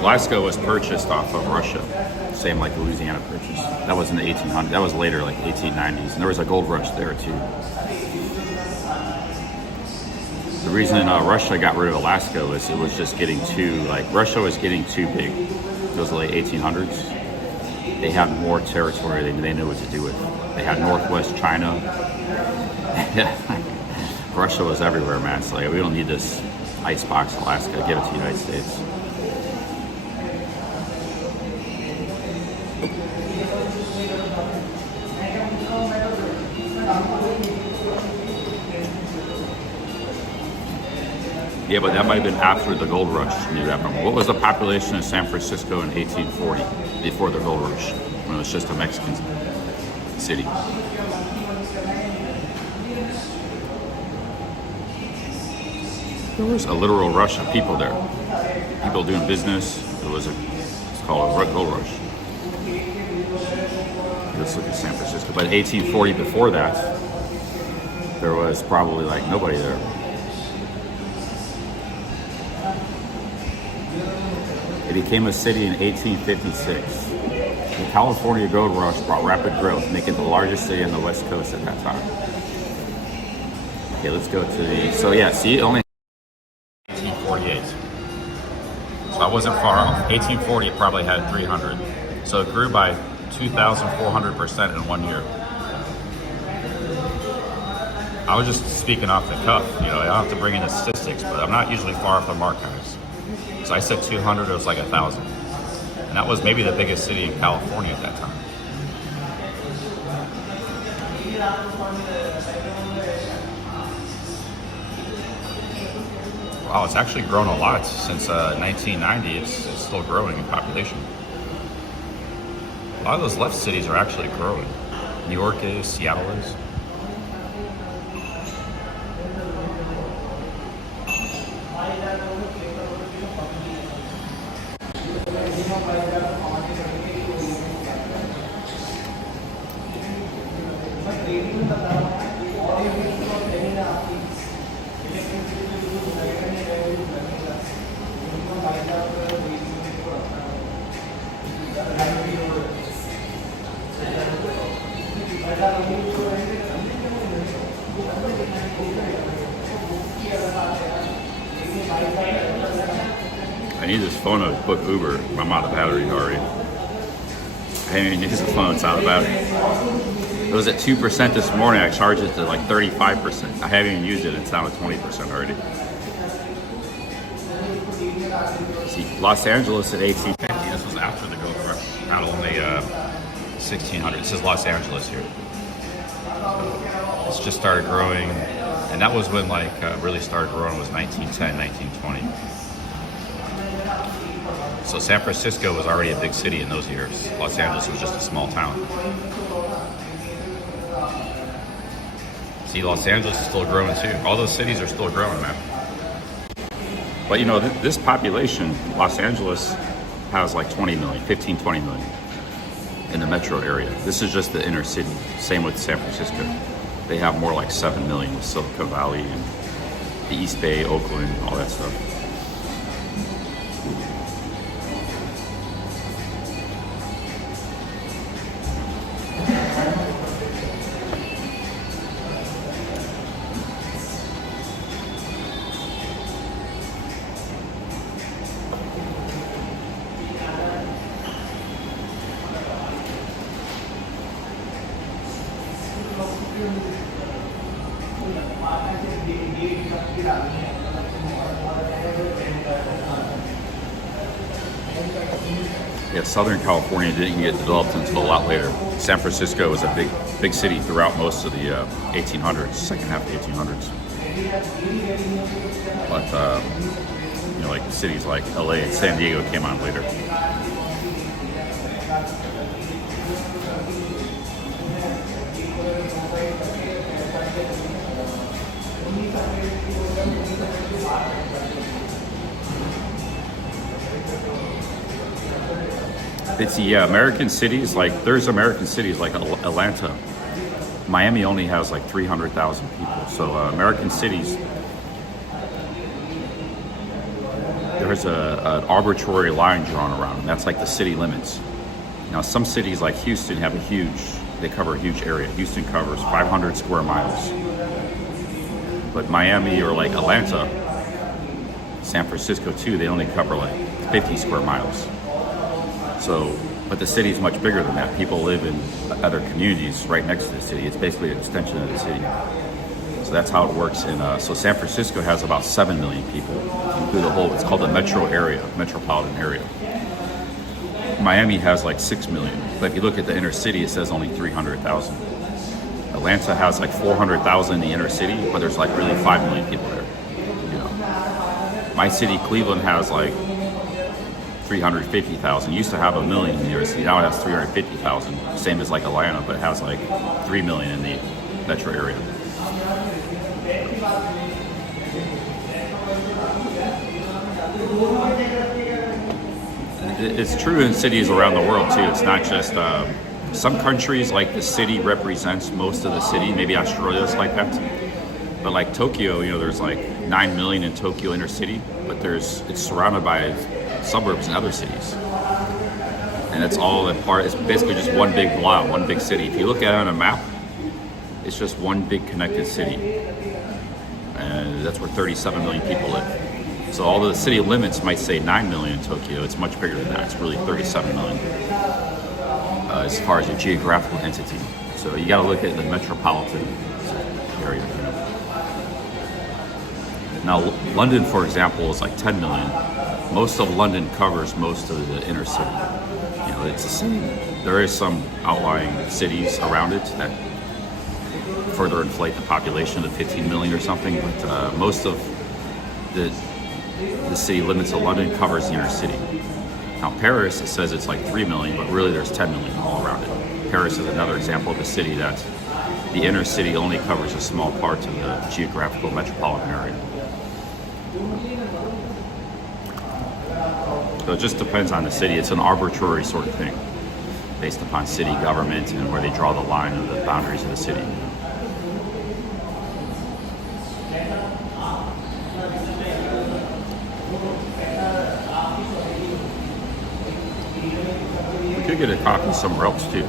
Alaska was purchased off of Russia, same like Louisiana purchase. That was in the 1800s. That was later, like 1890s, and there was a gold rush there too. The reason Russia got rid of Alaska was it was just getting Russia was getting too big. It was the late 1800s. They had more territory than they knew what to do with. They had Northwest China. Russia was everywhere, man. It's like, we don't need this icebox Alaska. Give it to the United States. Yeah, but that might have been after the gold rush. What was the population of San Francisco in 1840, before the gold rush, when it was just a Mexican city? There was a literal rush of people there. People doing business. It's called a gold rush. Let's look at San Francisco. But in 1840, before that, there was probably like nobody there. It became a city in 1856. The California gold rush brought rapid growth, making it the largest city on the West Coast at that time. Okay, let's go to only 1848. So I wasn't far off. 1840 it probably had 300. So it grew by 2,400% in 1 year. I was just speaking off the cuff, you know, I don't have to bring in the statistics, but I'm not usually far off the mark, guys. So I said 200, it was like 1,000. And that was maybe the biggest city in California at that time. Wow, it's actually grown a lot since 1990. It's still growing in population. A lot of those left cities are actually growing. New York is, Seattle is. I need this phone to book Uber. I'm out of battery already. I haven't even used the phone, it's out of battery. It was at 2% this morning. I charged it to like 35%. I haven't even used it, it's down to 20% already. See, Los Angeles at 1850. This was after the Gold Rush. Not only 1600. It says Los Angeles here. It's just started growing, and that was when like really started growing was 1910, 1920. So San Francisco was already a big city in those years. Los Angeles was just a small town. See, Los Angeles is still growing too. All those cities are still growing, man. But you know, this population, Los Angeles has like 20 million, 15, 20 million in the metro area. This is just the inner city. Same with San Francisco. They have more like 7 million with Silicon Valley and the East Bay, Oakland, all that stuff. Yeah, Southern California didn't get developed until a lot later. San Francisco was a big city throughout most of the 1800s, second half of the 1800s. But you know, like cities like LA and San Diego came on later. It's American cities, like there's American cities like Atlanta. Miami only has like 300,000 people. So American cities, there's an arbitrary line drawn around them. That's like the city limits. Now some cities like Houston have they cover a huge area. Houston covers 500 square miles. But Miami or like Atlanta, San Francisco too, they only cover like 50 square miles. So, but the city is much bigger than that. People live in other communities right next to the city. It's basically an extension of the city. So that's how it works. So San Francisco has about 7 million people through the whole, it's called the metro area, metropolitan area. Miami has like 6 million. But if you look at the inner city, it says only 300,000. Atlanta has like 400,000 in the inner city, but there's like really 5 million people there. You know, my city, Cleveland, has like 350,000. Used to have 1 million in the inner city. Now it has 350,000. Same as like Atlanta, but it has like 3 million in the metro area. It's true in cities around the world too. It's not just some countries, like the city represents most of the city. Maybe Australia's like that. But like Tokyo, you know, there's like 9 million in Tokyo inner city, but it's surrounded by suburbs in other cities. And it's all in part, it's basically just one big blob, one big city. If you look at it on a map, it's just one big connected city. And that's where 37 million people live. So although the city limits might say 9 million in Tokyo, it's much bigger than that. It's really 37 million. as far as a geographical entity. So you got to look at the metropolitan area. You know. Now, London, for example, is like 10 million. Most of London covers most of the inner city. You know, it's the same. There is some outlying cities around it that further inflate the population to 15 million or something, but most of the city limits of London covers the inner city. Now, Paris, it says it's like 3 million, but really there's 10 million all around it. Paris is another example of a city that the inner city only covers a small part of the geographical metropolitan area. So it just depends on the city. It's an arbitrary sort of thing based upon city government and where they draw the line of the boundaries of the city. We could get a coffee somewhere else too.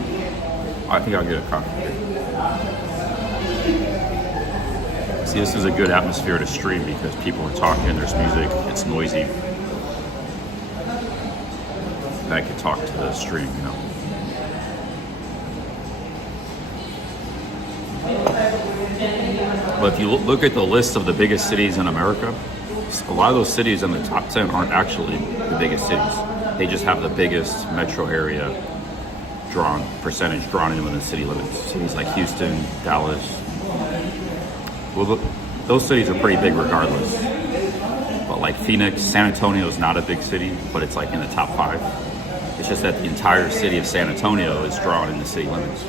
I think I'll get a coffee here. See, this is a good atmosphere to stream because people are talking, there's music, it's noisy. And I could talk to the stream, you know. But if you look at the list of the biggest cities in America, a lot of those cities in the top 10 aren't actually the biggest cities. They just have the biggest metro area percentage drawn in within the city limits. Cities like Houston, Dallas. Well, those cities are pretty big regardless. But like Phoenix, San Antonio is not a big city, but it's like in the top 5. It's just that the entire city of San Antonio is drawn in the city limits.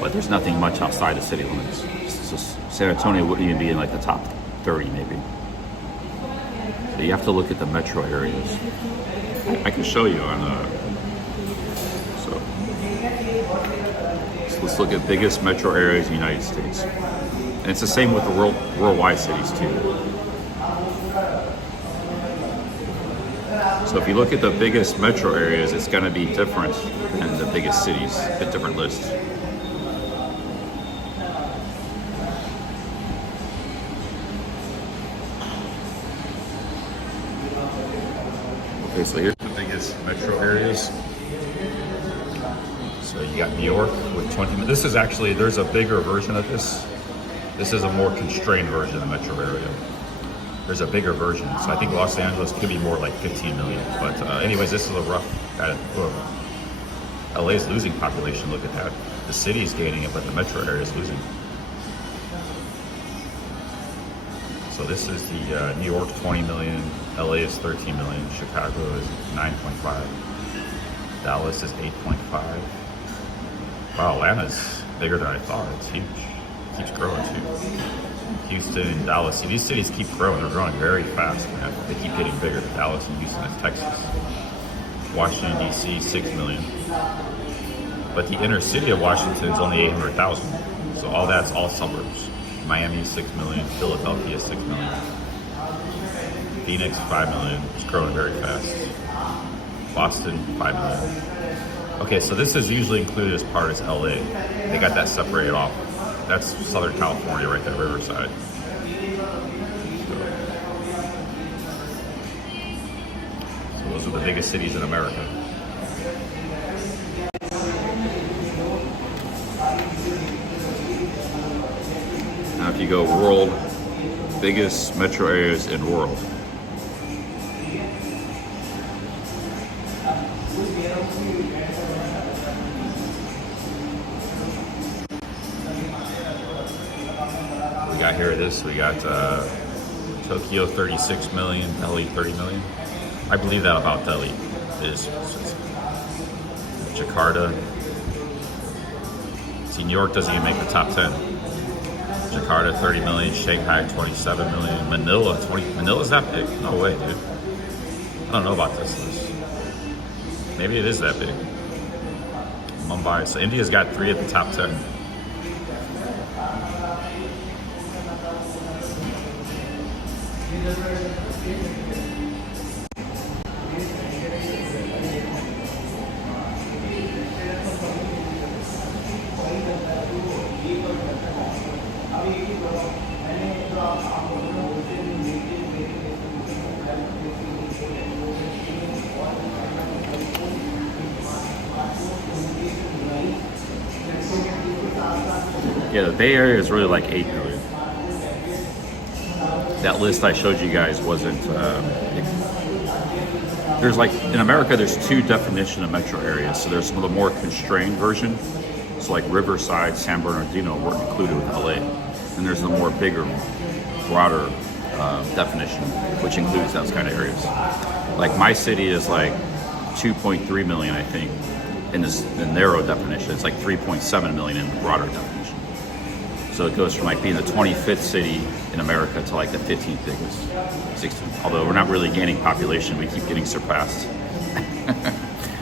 But there's nothing much outside the city limits. So San Antonio wouldn't even be in like the top 30 maybe. So you have to look at the metro areas. I can show you on so let's look at biggest metro areas in the United States. And it's the same with the worldwide cities too. So if you look at the biggest metro areas, it's going to be different than the biggest cities, a different list. Okay, so here's the biggest metro areas. So you got New York with 20. This is actually, there's a bigger version of this. This is a more constrained version of the metro area. There's a bigger version. So I think Los Angeles could be more like 15 million. But anyways, this is a rough, LA is losing population, look at that. The city is gaining it, but the metro area is losing. So this is the New York 20 million, LA is 13 million, Chicago is 9.5, Dallas is 8.5. Wow, Atlanta's bigger than I thought. It's huge. It keeps growing too. Houston and Dallas. See, these cities keep growing. They're growing very fast, man. They keep getting bigger. Dallas and Houston and Texas. Washington, D.C., 6 million. But the inner city of Washington is only 800,000. So that's all suburbs. Miami, 6 million. Philadelphia, 6 million. Phoenix, 5 million. It's growing very fast. Boston, 5 million. Okay, so this is usually included as part of LA. They got that separated off. That's Southern California right there, Riverside. So those are the biggest cities in America. Now if you go world, biggest metro areas in world. Here it is. We got Tokyo 36 million, Delhi 30 million. I believe that about Delhi is Jakarta. See, New York doesn't even make the top 10. Jakarta 30 million, Shanghai 27 million, Manila 20. Manila's that big? No way, dude. I don't know about this list. Maybe it is that big. Mumbai. So India's got 3 at the top 10. Yeah, the Bay Area is really like 8 million. That list I showed you guys wasn't. There's like in America, there's two definition of metro areas. So there's some of the more constrained version. So like Riverside, San Bernardino were included with LA, and there's the more bigger, broader definition, which includes those kind of areas. Like my city is like 2.3 million, I think, in the narrow definition. It's like 3.7 million in the broader definition. So it goes from like being the 25th city in America to like the 15th biggest, 16th. Although we're not really gaining population, we keep getting surpassed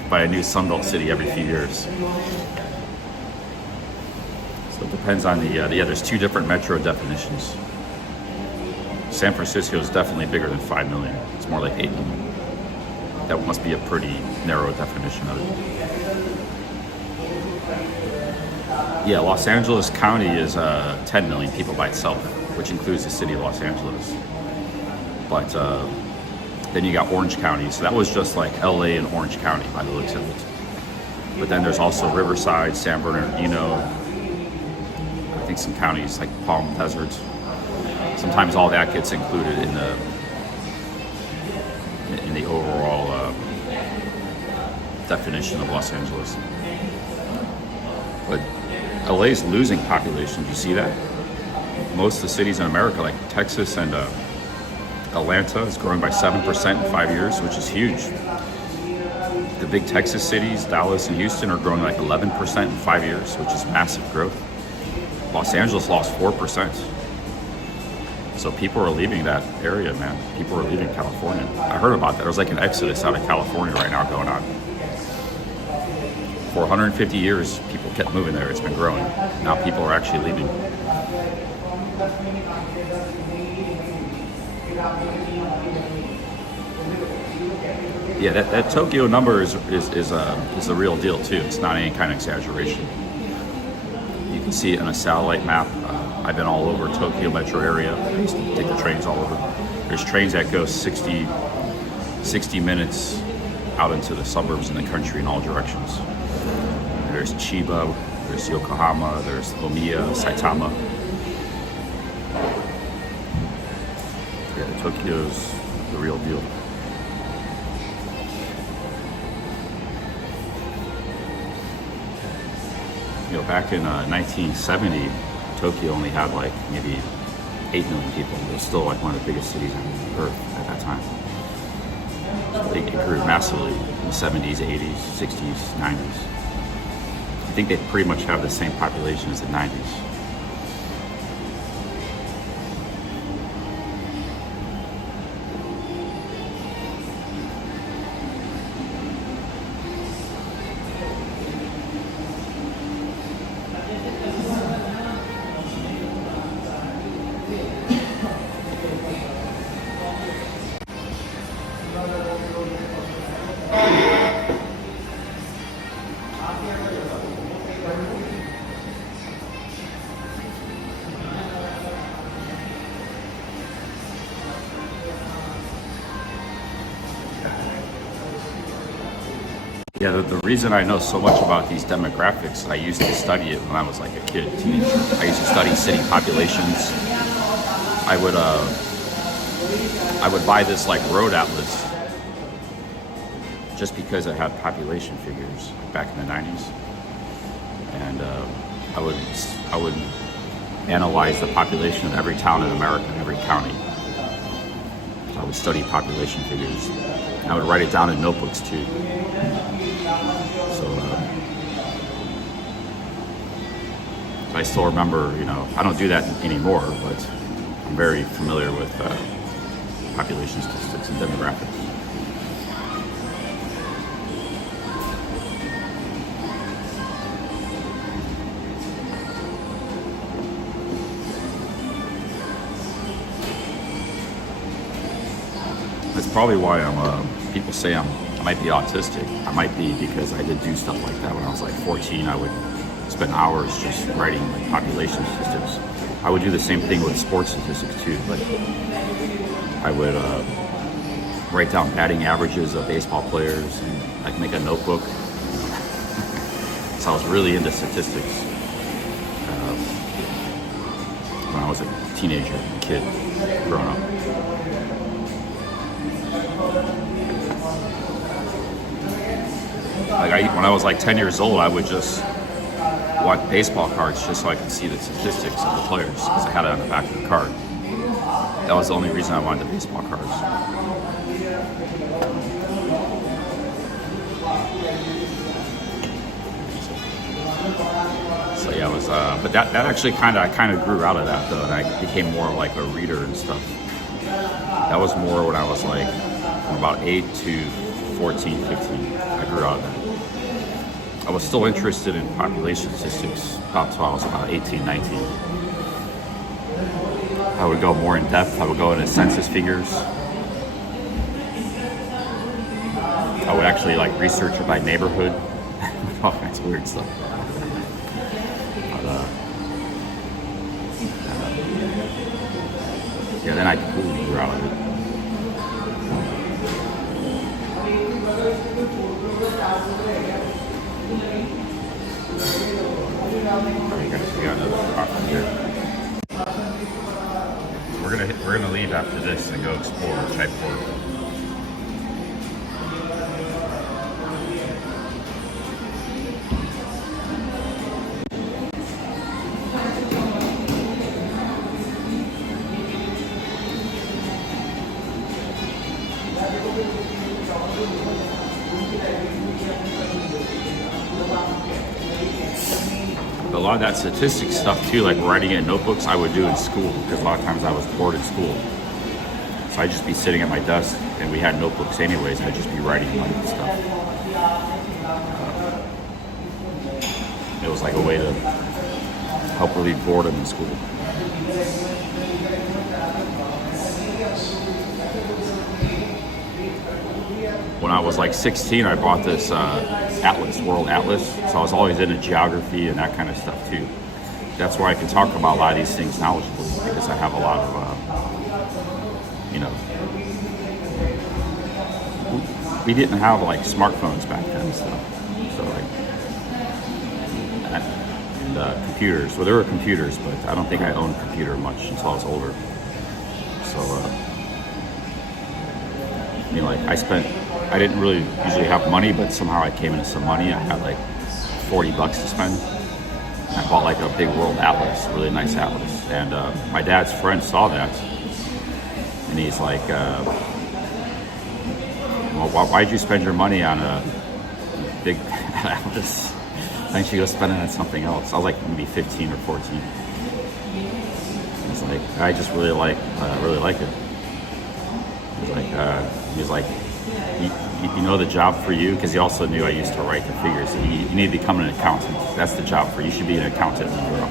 by a new Sunbelt city every few years. So it depends on there's two different metro definitions. San Francisco is definitely bigger than 5 million. It's more like 8 million. That must be a pretty narrow definition of it. Yeah, Los Angeles County is 10 million people by itself, which includes the city of Los Angeles. But then you got Orange County, so that was just like LA and Orange County by the looks of it. But then there's also Riverside, San Bernardino, I think some counties like Palm Desert. Sometimes all that gets included in the overall definition of Los Angeles. But LA is losing population. Do you see that? Most of the cities in America, like Texas and Atlanta, is growing by 7% in 5 years, which is huge. The big Texas cities, Dallas and Houston, are growing like 11% in 5 years, which is massive growth. Los Angeles lost 4%. So people are leaving that area, man. People are leaving California. I heard about that. There's like an exodus out of California right now going on. For 150 years, people kept moving there. It's been growing. Now people are actually leaving. Yeah, that Tokyo number is the real deal too. It's not any kind of exaggeration. You can see it on a satellite map. I've been all over Tokyo metro area. I used to take the trains all over. There's trains that go 60 minutes out into the suburbs in the country in all directions. There's Chiba, there's Yokohama, there's Omiya, Saitama. Yeah, Tokyo's the real deal. You know, back in 1970, Tokyo only had like maybe 8 million people. It was still like one of the biggest cities on Earth at that time. So it grew massively in the 70s, 80s, 60s, 90s. I think they pretty much have the same population as the 90s. Yeah, the reason I know so much about these demographics, I used to study it when I was like a kid, teenager. I used to study city populations. I would buy this like road atlas just because it had population figures back in the 90s, and I would analyze the population of every town in America, every county. So I would study population figures. And I would write it down in notebooks too. So I still remember, you know, I don't do that anymore, but I'm very familiar with population statistics and demographics. That's probably why people say I might be autistic. I might be because I did do stuff like that when I was like 14. I would spend hours just writing like population statistics. I would do the same thing with sports statistics too. Like I would write down batting averages of baseball players and like make a notebook. So I was really into statistics. when I was a teenager, kid, growing up. When I was like 10 years old, I would just want baseball cards just so I could see the statistics of the players, because I had it on the back of the card. That was the only reason I wanted the baseball cards. So yeah, it was. But that actually kind of grew out of that though, and I became more like a reader and stuff. That was more when I was like from about 8 to 14, 15. I grew out of that. I was still interested in population statistics up until I was about 18, 19. I would go more in depth. I would go into census figures. I would actually like research it by neighborhood. All kinds of weird stuff. But, yeah, then I completely grew out of it. We got another property here. We're gonna leave after this and go explore Jaipur. A lot of that statistics stuff too, like writing it in notebooks, I would do in school, because a lot of times I was bored in school. So I'd just be sitting at my desk, and we had notebooks anyways, and I'd just be writing about it and stuff. It was like a way to help relieve boredom in school. When I was like 16, I bought this atlas, world atlas. So I was always into geography and that kind of stuff too. That's why I can talk about a lot of these things knowledgeably, because I have a lot of, we didn't have like smartphones back then and stuff. So like, and computers. Well, there were computers, but I don't think I owned a computer much until I was older. So, I didn't really usually have money, but somehow I came into some money. I had like $40 to spend. I bought like a big world atlas, really nice atlas. And my dad's friend saw that, and he's like, well, why'd you spend your money on a big atlas? Why don't you go spend it on something else? I was like maybe 15 or 14. He's like, I just really like it. He's like, you know the job for you, because he also knew I used to write the figures. You need to become an accountant. That's the job for you. You should be an accountant when you grow up.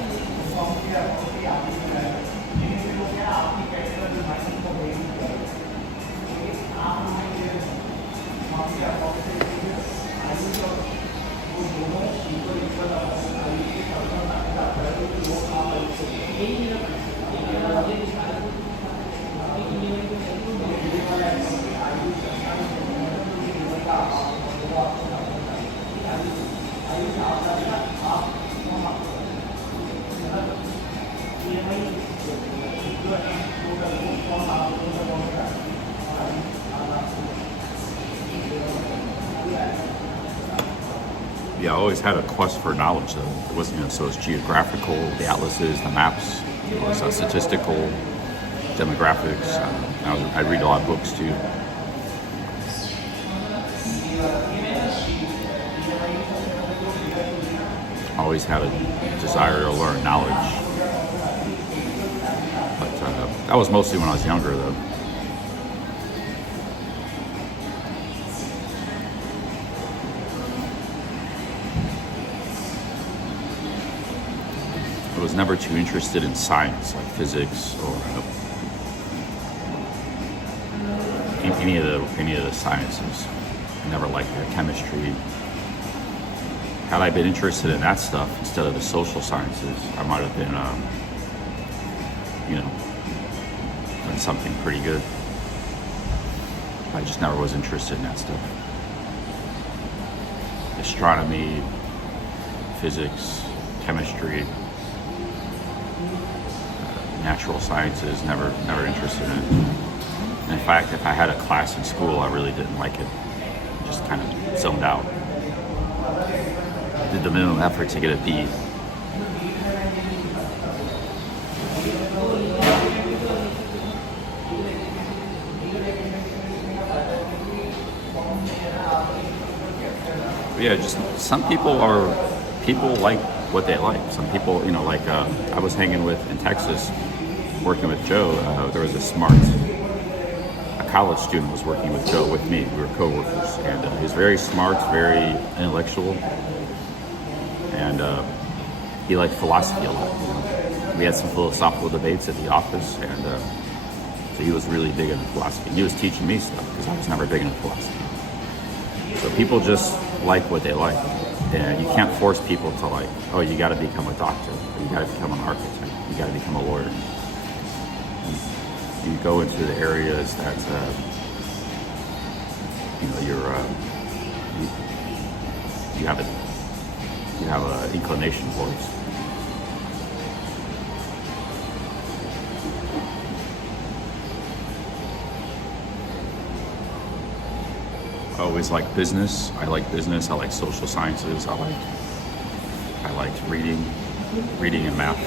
Yeah, I always had a quest for knowledge though. It wasn't, so it's geographical, the atlases, the maps. It was statistical, demographics. I read a lot of books too. I always had a desire to learn knowledge. But that was mostly when I was younger though. I was never too interested in science, like physics or any of the sciences. I never liked chemistry. Had I been interested in that stuff instead of the social sciences, I might have been, done something pretty good. I just never was interested in that stuff. Astronomy, physics, chemistry. natural sciences, never interested in it. In fact, if I had a class in school, I really didn't like it. Just kind of zoned out. Did the minimum effort to get a B. But yeah, just some people like what they like. Some people, like I was hanging with in Texas, working with Joe. There was a college student was working with Joe with me. We were co-workers, and he's very smart, very intellectual, and he liked philosophy a lot. We had some philosophical debates at the office, and so he was really big into philosophy. And he was teaching me stuff because I was never big into philosophy. So people just like what they like, and you can't force people to like, oh, you got to become a doctor, you got to become an architect, you got to become a lawyer. You go into the areas that you have an inclination towards. I always like business. I like business. I like social sciences. I liked reading and math.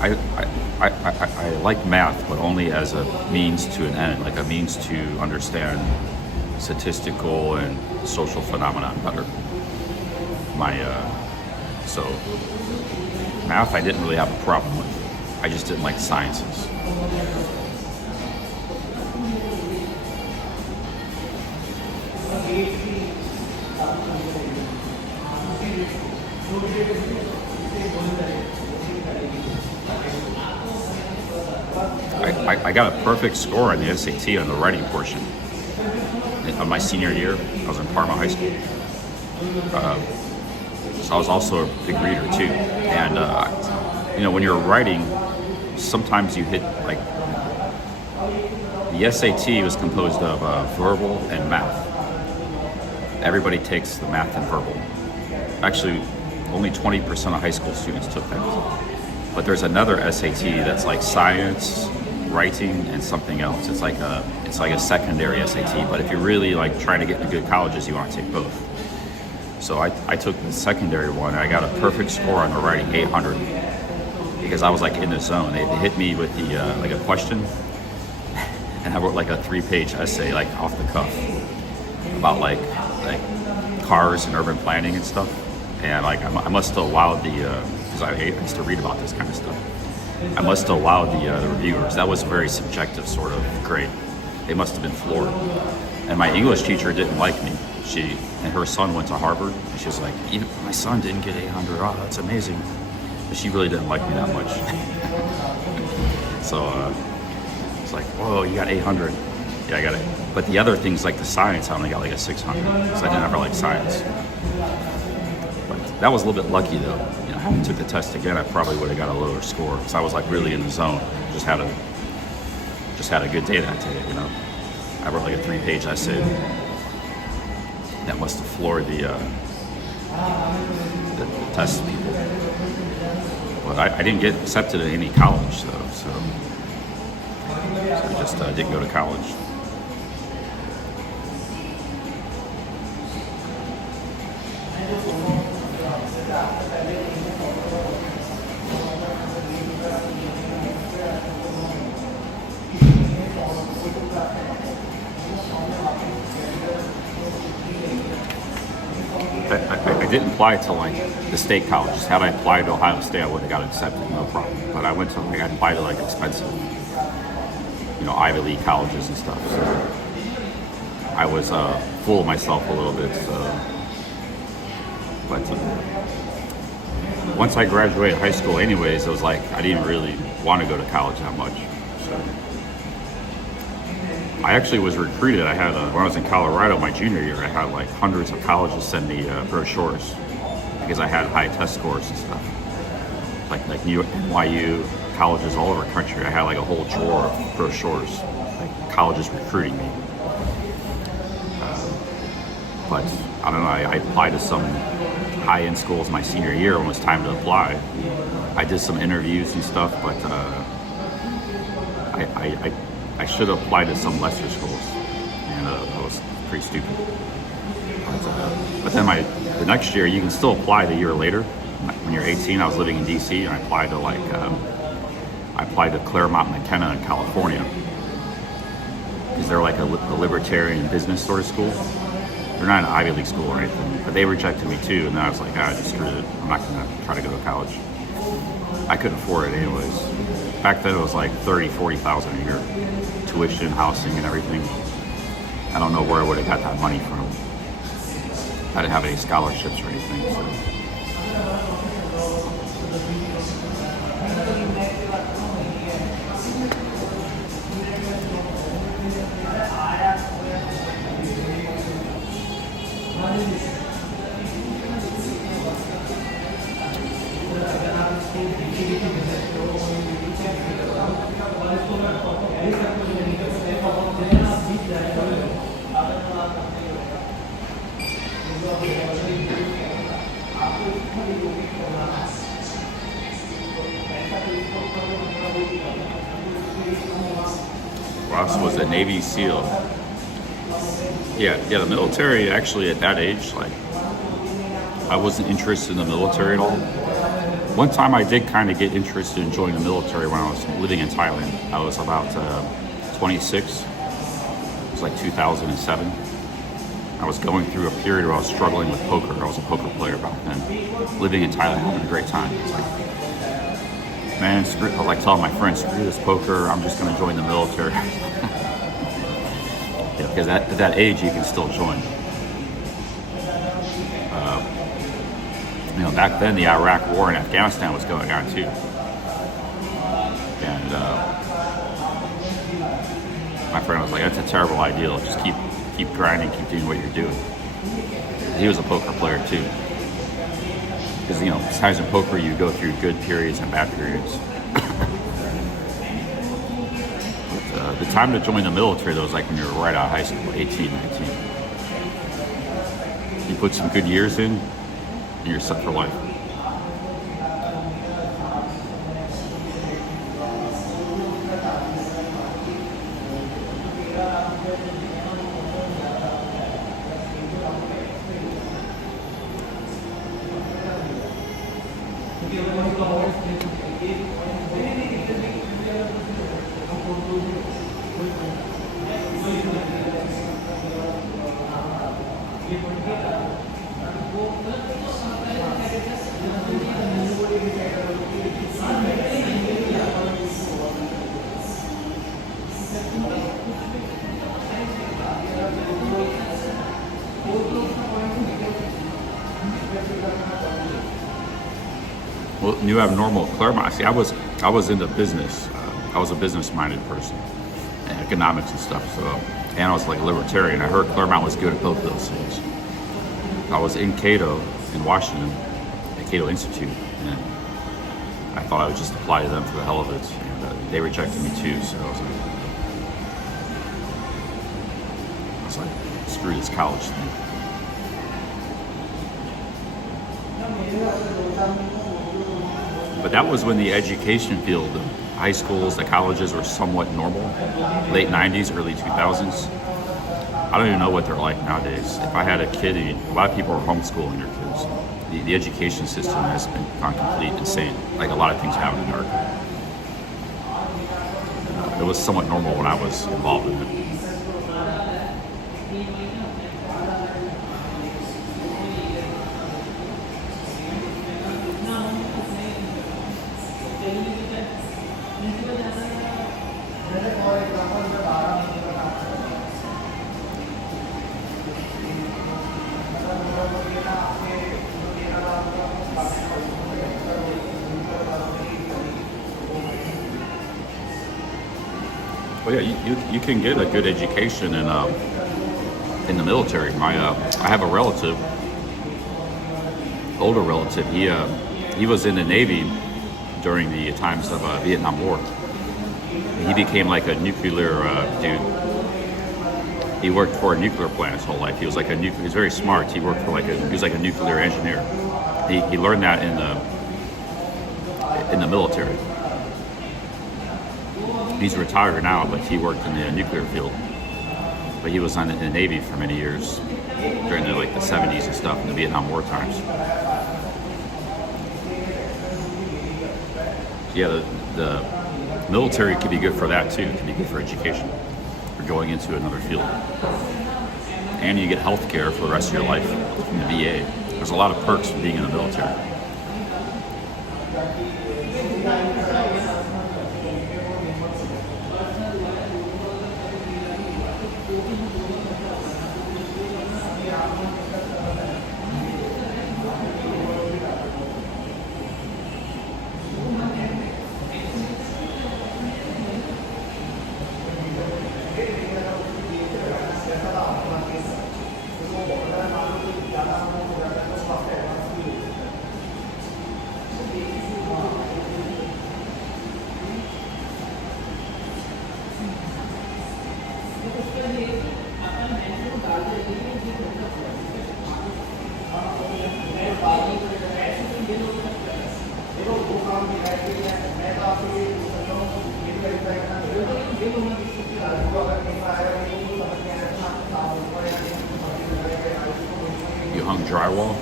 I like math, but only as a means to an end, like a means to understand statistical and social phenomena better. So math I didn't really have a problem with. I just didn't like sciences. I got a perfect score on the SAT on the writing portion of my senior year. I was in Parma High School. So I was also a big reader too. And, when you're writing, sometimes you hit like, the SAT was composed of verbal and math. Everybody takes the math and verbal. Actually, only 20% of high school students took that. But there's another SAT that's like science, writing, and something else. It's like a secondary SAT. But if you're really like trying to get into good colleges, you want to take both. So I took the secondary one, and I got a perfect score on the writing, 800, because I was like in the zone. They hit me with the like a question, and I wrote like a 3-page essay like off the cuff about like cars and urban planning and stuff. And like I must have allowed because I used to read about this kind of stuff. I must have allowed the reviewers. That was a very subjective sort of grade. They must have been floored. And my English teacher didn't like me. And her son went to Harvard, and she was like, even my son didn't get 800. Oh, that's amazing. But she really didn't like me that much. So it's like, whoa, you got 800. Yeah, I got it. But the other things like the science, I only got like a 600, because I didn't ever like science. But that was a little bit lucky though. If I took the test again, I probably would have got a lower score, because I was like really in the zone. Just had a good day that day, I wrote like a 3-page essay. That must have floored the test people. But I didn't get accepted at any college, though, so I just didn't go to college. I didn't apply to like the state colleges. Had I applied to Ohio State, I would have got accepted, no problem. But I applied to like expensive, Ivy League colleges and stuff. So I was full of myself a little bit. But once I graduated high school, anyways, it was like I didn't really want to go to college that much. So I actually was recruited. I had when I was in Colorado, my junior year, I had like hundreds of colleges send me brochures because I had high test scores and stuff. Like New York, NYU, colleges all over the country. I had like a whole drawer of brochures, like colleges recruiting me. But I don't know, I applied to some high-end schools my senior year when it was time to apply. I did some interviews and stuff, but I should have applied to some lesser schools, and that was pretty stupid. But then the next year, you can still apply the year later. When you're 18, I was living in DC, and I applied to Claremont McKenna in California, because they're like a libertarian business sort of school. They're not an Ivy League school or anything, but they rejected me too, and then I was like, just screw it. I'm not gonna try to go to college. I couldn't afford it anyways. Back then it was like $30,000-$40,000 a year, tuition, housing, and everything. I don't know where I would have got that money from. I didn't have any scholarships or anything. So. Ross was a Navy SEAL. Yeah, the military actually at that age, like, I wasn't interested in the military at all. One time I did kind of get interested in joining the military when I was living in Thailand. I was about 26. It was like 2007. I was going through a period where I was struggling with poker. I was a poker player back then. Living in Thailand, having a great time. It's like, man, I was like telling my friends, screw this poker, I'm just going to join the military. Yeah, because at that age, you can still join. Back then, the Iraq War in Afghanistan was going on too. And my friend was like, that's a terrible idea. Just keep grinding, keep doing what you're doing. He was a poker player too. Because, sometimes in poker, you go through good periods and bad periods. But the time to join the military, though, was like when you were right out of high school, 18, 19. You put some good years in, and you're set for life. Well, New Abnormal Claremont. See, I was into business. I was a business-minded person, and economics and stuff. So, and I was like a libertarian. I heard Claremont was good at both of those things. I was in Cato in Washington, at Cato Institute, and I thought I would just apply to them for the hell of it. And they rejected me too. So I was like, screw this college thing. But that was when the education field, the high schools, the colleges were somewhat normal. Late 90s, early 2000s. I don't even know what they're like nowadays. If I had a kid, a lot of people are homeschooling their kids. The education system has gone complete insane. Like a lot of things happen in America. It was somewhat normal when I was involved in it. Well, yeah, you can get a good education in the military. I have a relative, older relative. He was in the Navy during the times of Vietnam War. He became like a nuclear dude. He worked for a nuclear plant his whole life. He was like he was very smart. He worked for he was like a nuclear engineer. He learned that in the military. He's retired now, but he worked in the nuclear field. But he was in the Navy for many years during the 70s and stuff, in the Vietnam War times. Yeah, the military could be good for that too. It could be good for education, for going into another field. And you get health care for the rest of your life from the VA. There's a lot of perks for being in the military. You hung drywall?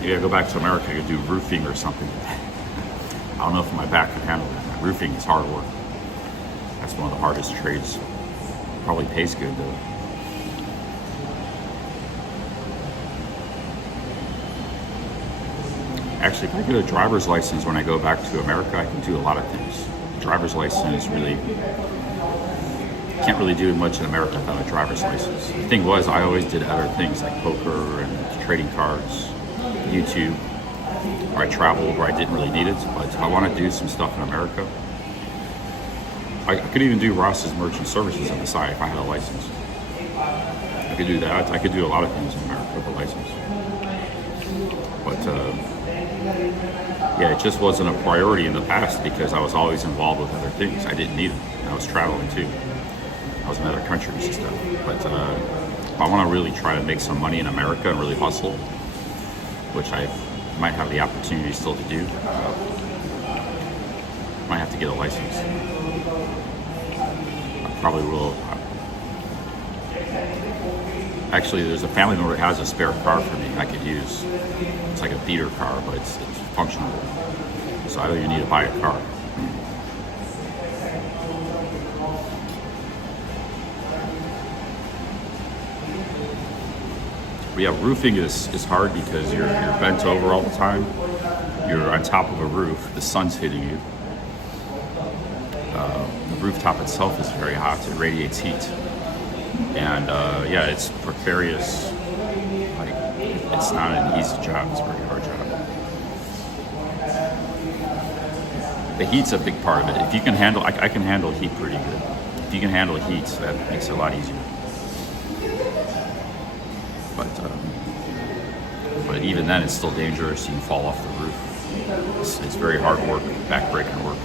Maybe I go back to America, I could do roofing or something. I don't know if my back can handle it. Roofing is hard work. That's one of the hardest trades. Probably pays good though. Actually, if I get a driver's license when I go back to America, I can do a lot of things. Driver's license really, can't really do much in America without a driver's license. The thing was, I always did other things like poker and trading cards, YouTube, or I traveled where I didn't really need it, but I want to do some stuff in America. I could even do Ross's merchant services on the side if I had a license. I could do that. I could do a lot of things in America with a license. But yeah, it just wasn't a priority in the past because I was always involved with other things. I didn't need it. I was traveling too. I was in other countries and stuff. But if I want to really try to make some money in America and really hustle, which I might have the opportunity still to do, might have to get a license. I probably will. Actually, there's a family member that has a spare car for me I could use. It's like a beater car, but it's functional. So I don't even need to buy a car. But yeah, roofing is hard because you're bent over all the time. You're on top of a roof. The sun's hitting you. The rooftop itself is very hot. It radiates heat. And yeah, it's precarious. Like, it's not an easy job. It's a very hard job. The heat's a big part of it. If you can handle, I can handle heat pretty good. If you can handle heat, that makes it a lot easier. But even then, it's still dangerous. You can fall off the roof. It's very hard work, back-breaking work.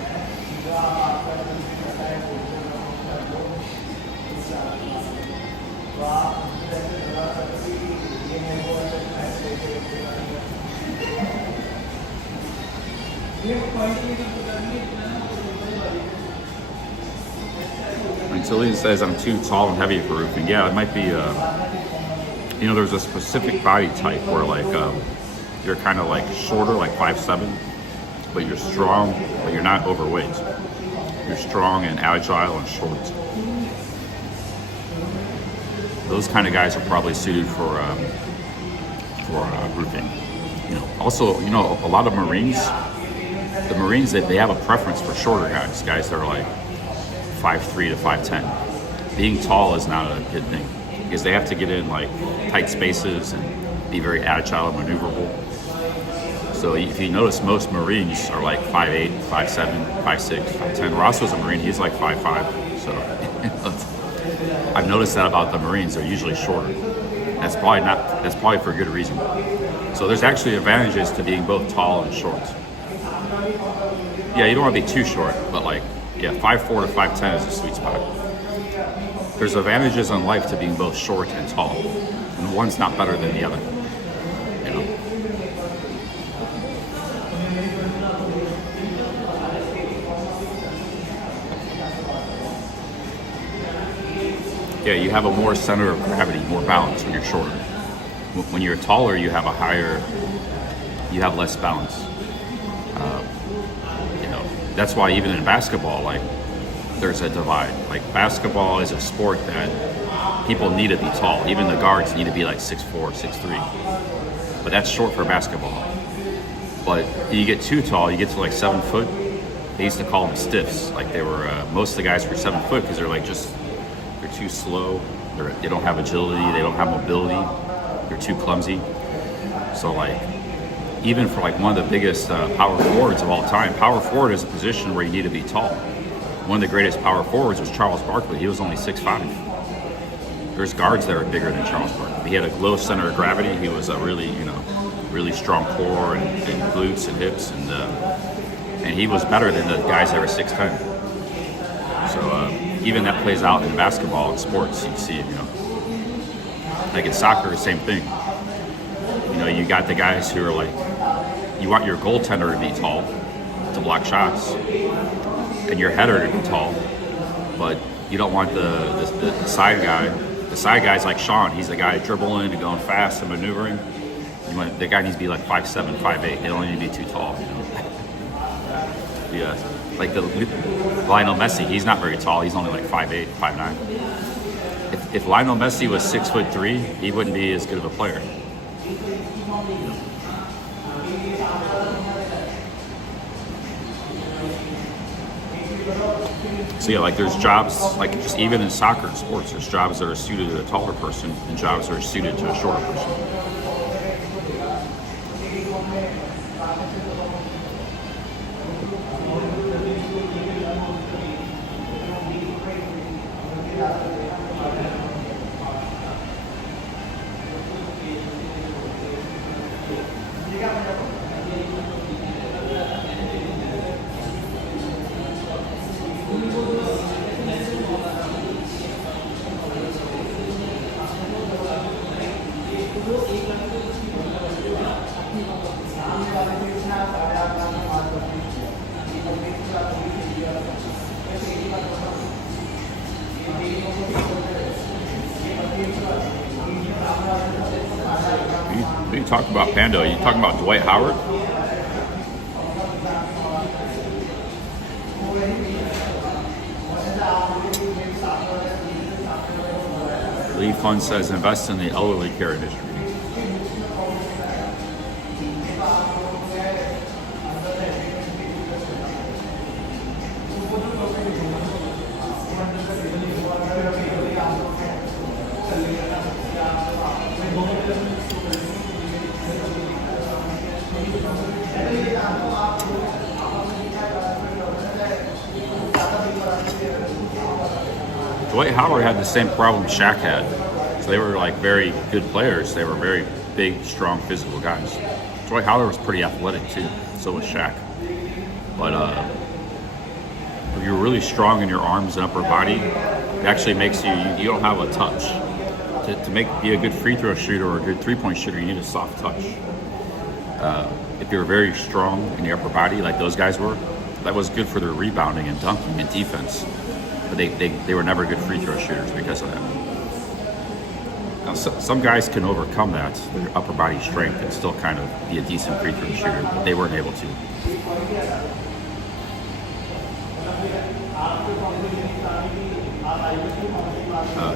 Tillian says I'm too tall and heavy for roofing. Yeah, it might be. You know, there's a specific body type where like you're kind of like shorter, like 5'7", but you're strong, but you're not overweight. You're strong and agile and short. Those kind of guys are probably suited for roofing. You know, also, you know, a lot of Marines. The Marines, they have a preference for shorter guys that are like 5'3" to 5'10". Being tall is not a good thing because they have to get in like tight spaces and be very agile and maneuverable. So if you notice, most Marines are like 5'8", 5'7", 5'6", 5'10". Ross was a Marine; he's like 5'5". So I've noticed that about the Marines; they're usually shorter. That's probably for a good reason. So there's actually advantages to being both tall and short. Yeah, you don't want to be too short, but like, yeah, 5'4" to 5'10" is a sweet spot. There's advantages in life to being both short and tall, and one's not better than the other. You know. Yeah, you have a more center of gravity, more balance when you're shorter. When you're taller, you have less balance. You know, that's why even in basketball, like, there's a divide. Like, basketball is a sport that people need to be tall. Even the guards need to be like 6'4", 6'3". But that's short for basketball. But you get too tall, you get to like 7 foot. They used to call them stiffs. Like, they were most of the guys were 7 foot because they're like they're too slow. They don't have agility. They don't have mobility. They're too clumsy. So like, even for like one of the biggest power forwards of all time, power forward is a position where you need to be tall. One of the greatest power forwards was Charles Barkley. He was only 6'5". There's guards that are bigger than Charles Barkley. He had a low center of gravity. He was a really strong core and glutes and hips, and he was better than the guys that were 6'10". So even that plays out in basketball and sports. You see it, like in soccer, same thing. You got the guys who are like, you want your goaltender to be tall to block shots, and your header to be tall, but you don't want the side guy. The side guy's like Sean. He's the guy dribbling and going fast and maneuvering. The guy needs to be like 5'7", 5'8". They don't need to be too tall. Yeah, like the Lionel Messi. He's not very tall. He's only like 5'8", 5'9". If Lionel Messi was 6'3", he wouldn't be as good of a player. So yeah, like there's jobs, like just even in soccer and sports, there's jobs that are suited to a taller person and jobs that are suited to a shorter person. You talk about Pando, you talking about Dwight Howard? Lee Fund says invest in the elderly care industry. Dwight Howard had the same problem Shaq had. So they were like very good players. They were very big, strong, physical guys. Dwight Howard was pretty athletic too. So was Shaq. But if you're really strong in your arms and upper body, it actually makes you don't have a touch. To be a good free throw shooter or a good 3-point shooter, you need a soft touch. If you're very strong in your upper body, like those guys were, that was good for their rebounding and dunking and defense. But they were never good free throw shooters because of that. Now, some guys can overcome that, their upper body strength, and still kind of be a decent free throw shooter, but they weren't able to.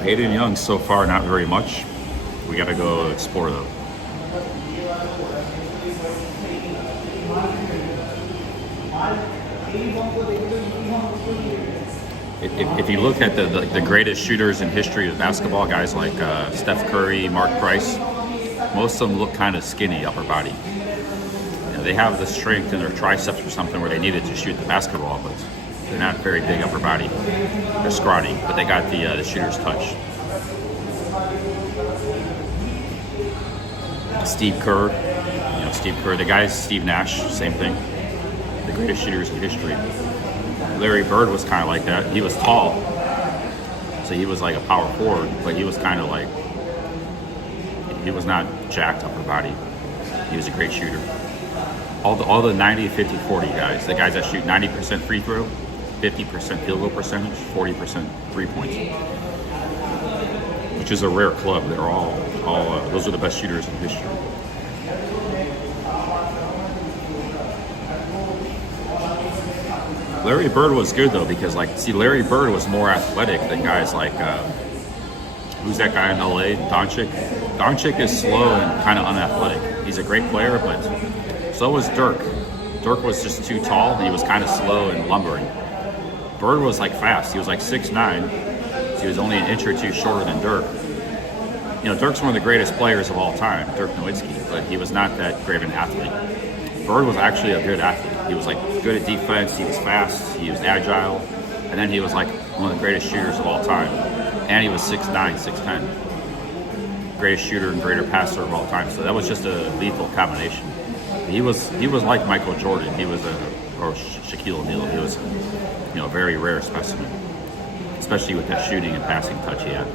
Hayden Young, so far, not very much. We got to go explore, though. If you look at the greatest shooters in history of basketball, guys like Steph Curry, Mark Price, most of them look kind of skinny upper body. They have the strength in their triceps or something where they needed to shoot the basketball, but they're not very big upper body. They're scrawny, but they got the shooter's touch. Steve Kerr, Steve Kerr. The guy's Steve Nash, same thing. The greatest shooters in history. Larry Bird was kind of like that. He was tall, so he was like a power forward, but he was kind of like, he was not jacked upper body. He was a great shooter. All the 90, 50, 40 guys, the guys that shoot 90% free throw, 50% field goal percentage, 40% 3 points, which is a rare club. They're all those are the best shooters in history. Larry Bird was good though, because Larry Bird was more athletic than guys like who's that guy in LA, Doncic. Doncic is slow and kind of unathletic. He's a great player, but so was Dirk. Dirk was just too tall and he was kind of slow and lumbering. Bird was like fast. He was like 6'9", so he was only an inch or two shorter than Dirk. Dirk's one of the greatest players of all time, Dirk Nowitzki, but he was not that great of an athlete. Bird was actually a good athlete. He was like good at defense, he was fast, he was agile, and then he was like one of the greatest shooters of all time. And he was 6'9", 6'10". Greatest shooter and greater passer of all time. So that was just a lethal combination. He was like Michael Jordan. He was or Shaquille O'Neal. He was a very rare specimen, especially with that shooting and passing touch he had.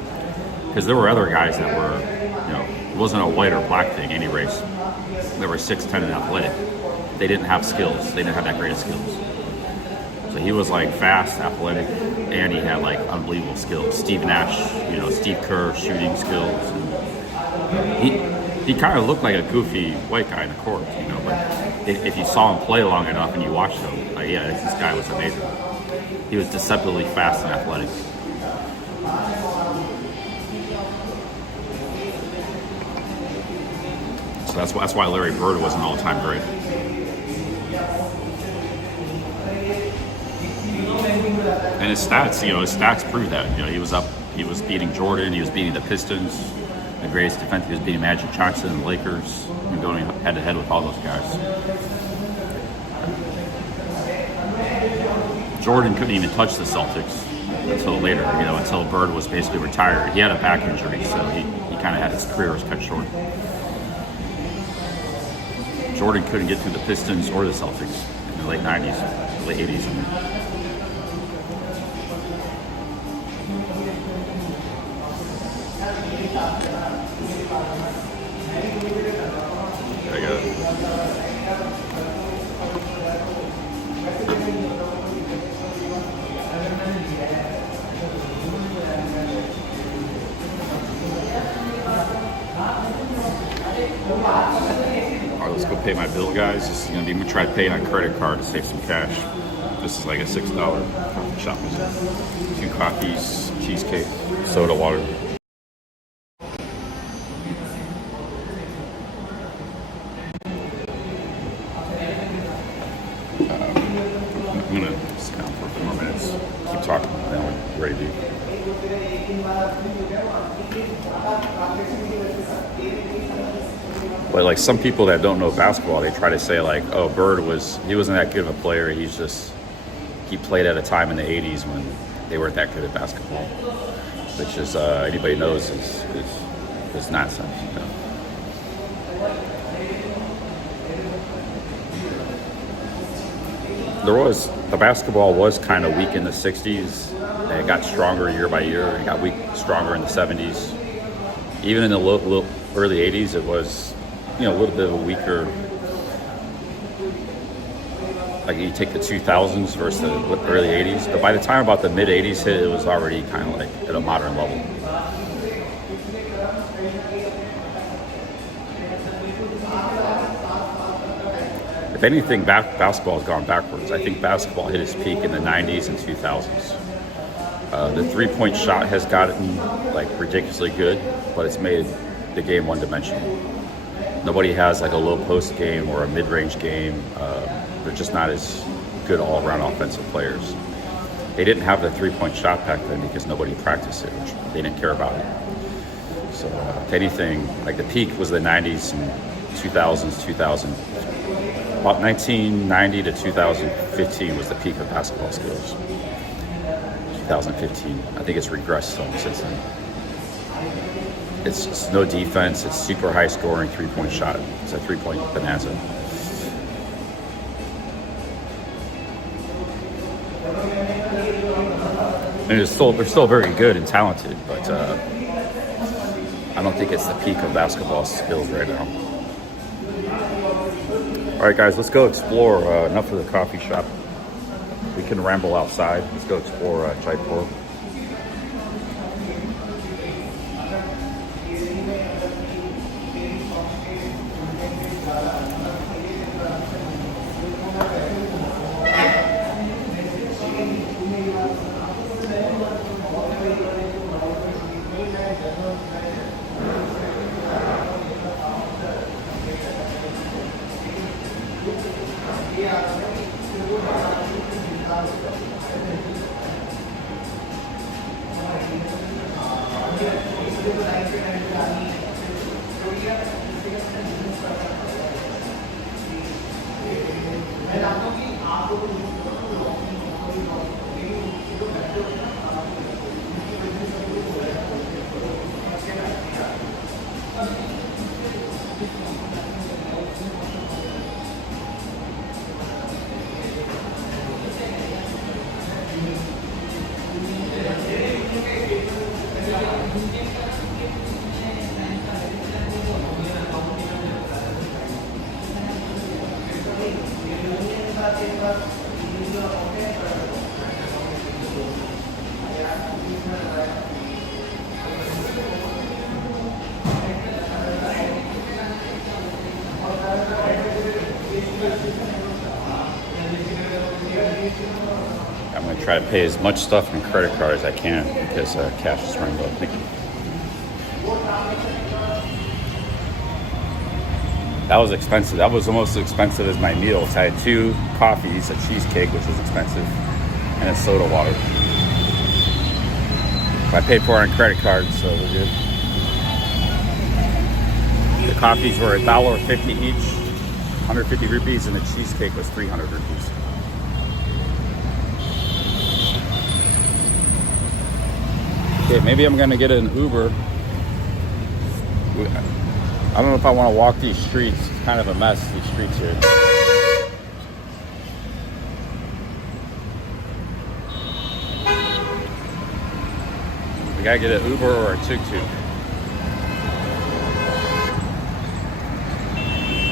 Because there were other guys that were, it wasn't a white or black thing, any race. They were 6'10" and athletic. They didn't have skills. They didn't have that great of skills. So he was like fast, athletic, and he had like unbelievable skills. Steve Nash, Steve Kerr, shooting skills. And he kind of looked like a goofy white guy in the court, but if you saw him play long enough and you watched him, this guy was amazing. He was deceptively fast and athletic. So that's why Larry Bird was an all-time great. And his stats prove that. He was beating Jordan, he was beating the Pistons, the greatest defense. He was beating Magic Johnson and the Lakers, and going head to head with all those guys. Jordan couldn't even touch the Celtics until later, until Bird was basically retired. He had a back injury, so he kind of had his career was cut short. Jordan couldn't get through the Pistons or the Celtics in the late 90s, late 80s. I got it. Alright, let's go pay my bill, guys. This is gonna be, I'm gonna try paying on credit card to save some cash. This is like a $6 coffee shop visit. 2 coffees, cheesecake, soda water. I'm gonna sit down for a few more minutes. Keep talking, then we're ready to do. But like some people that don't know basketball, they try to say like, oh, Bird he wasn't that good of a player. He played at a time in the 80s when they weren't that good at basketball, which is anybody knows is nonsense. The basketball was kind of weak in the 60s. And it got stronger year by year. It got stronger in the 70s. Even in the early 80s, it was a little bit of a weaker. Like you take the 2000s versus the early 80s, but by the time about the mid 80s hit, it was already kind of like at a modern level. If anything, basketball has gone backwards. I think basketball hit its peak in the 90s and 2000s. The 3-point shot has gotten like ridiculously good, but it's made the game one-dimensional. Nobody has like a low post game or a mid-range game. They're just not as good all-around offensive players. They didn't have the 3-point shot back then because nobody practiced it. They didn't care about it. So if anything, like the peak was the 90s and 2000s, 2000. About 1990 to 2015 was the peak of basketball skills. 2015. I think it's regressed some since then. It's no defense. It's super high scoring 3-point shot. It's a 3-point bonanza. And they're still very good and talented, but I don't think it's the peak of basketball skills right now. All right, guys, let's go explore. Enough of the coffee shop. We can ramble outside. Let's go explore Jaipur. I'm going to try to pay as much stuff in credit card as I can because cash is running low. Thank you. That was expensive. That was almost as expensive as my meals. I had 2 coffees, a cheesecake, which was expensive, and a soda water. I paid for it on credit card, so we're good. The coffees were $1.50 each, 150 rupees, and the cheesecake was 300 rupees. Okay, maybe I'm gonna get an Uber. I don't know if I want to walk these streets. It's kind of a mess, these streets here. We gotta get an Uber or a tuk-tuk.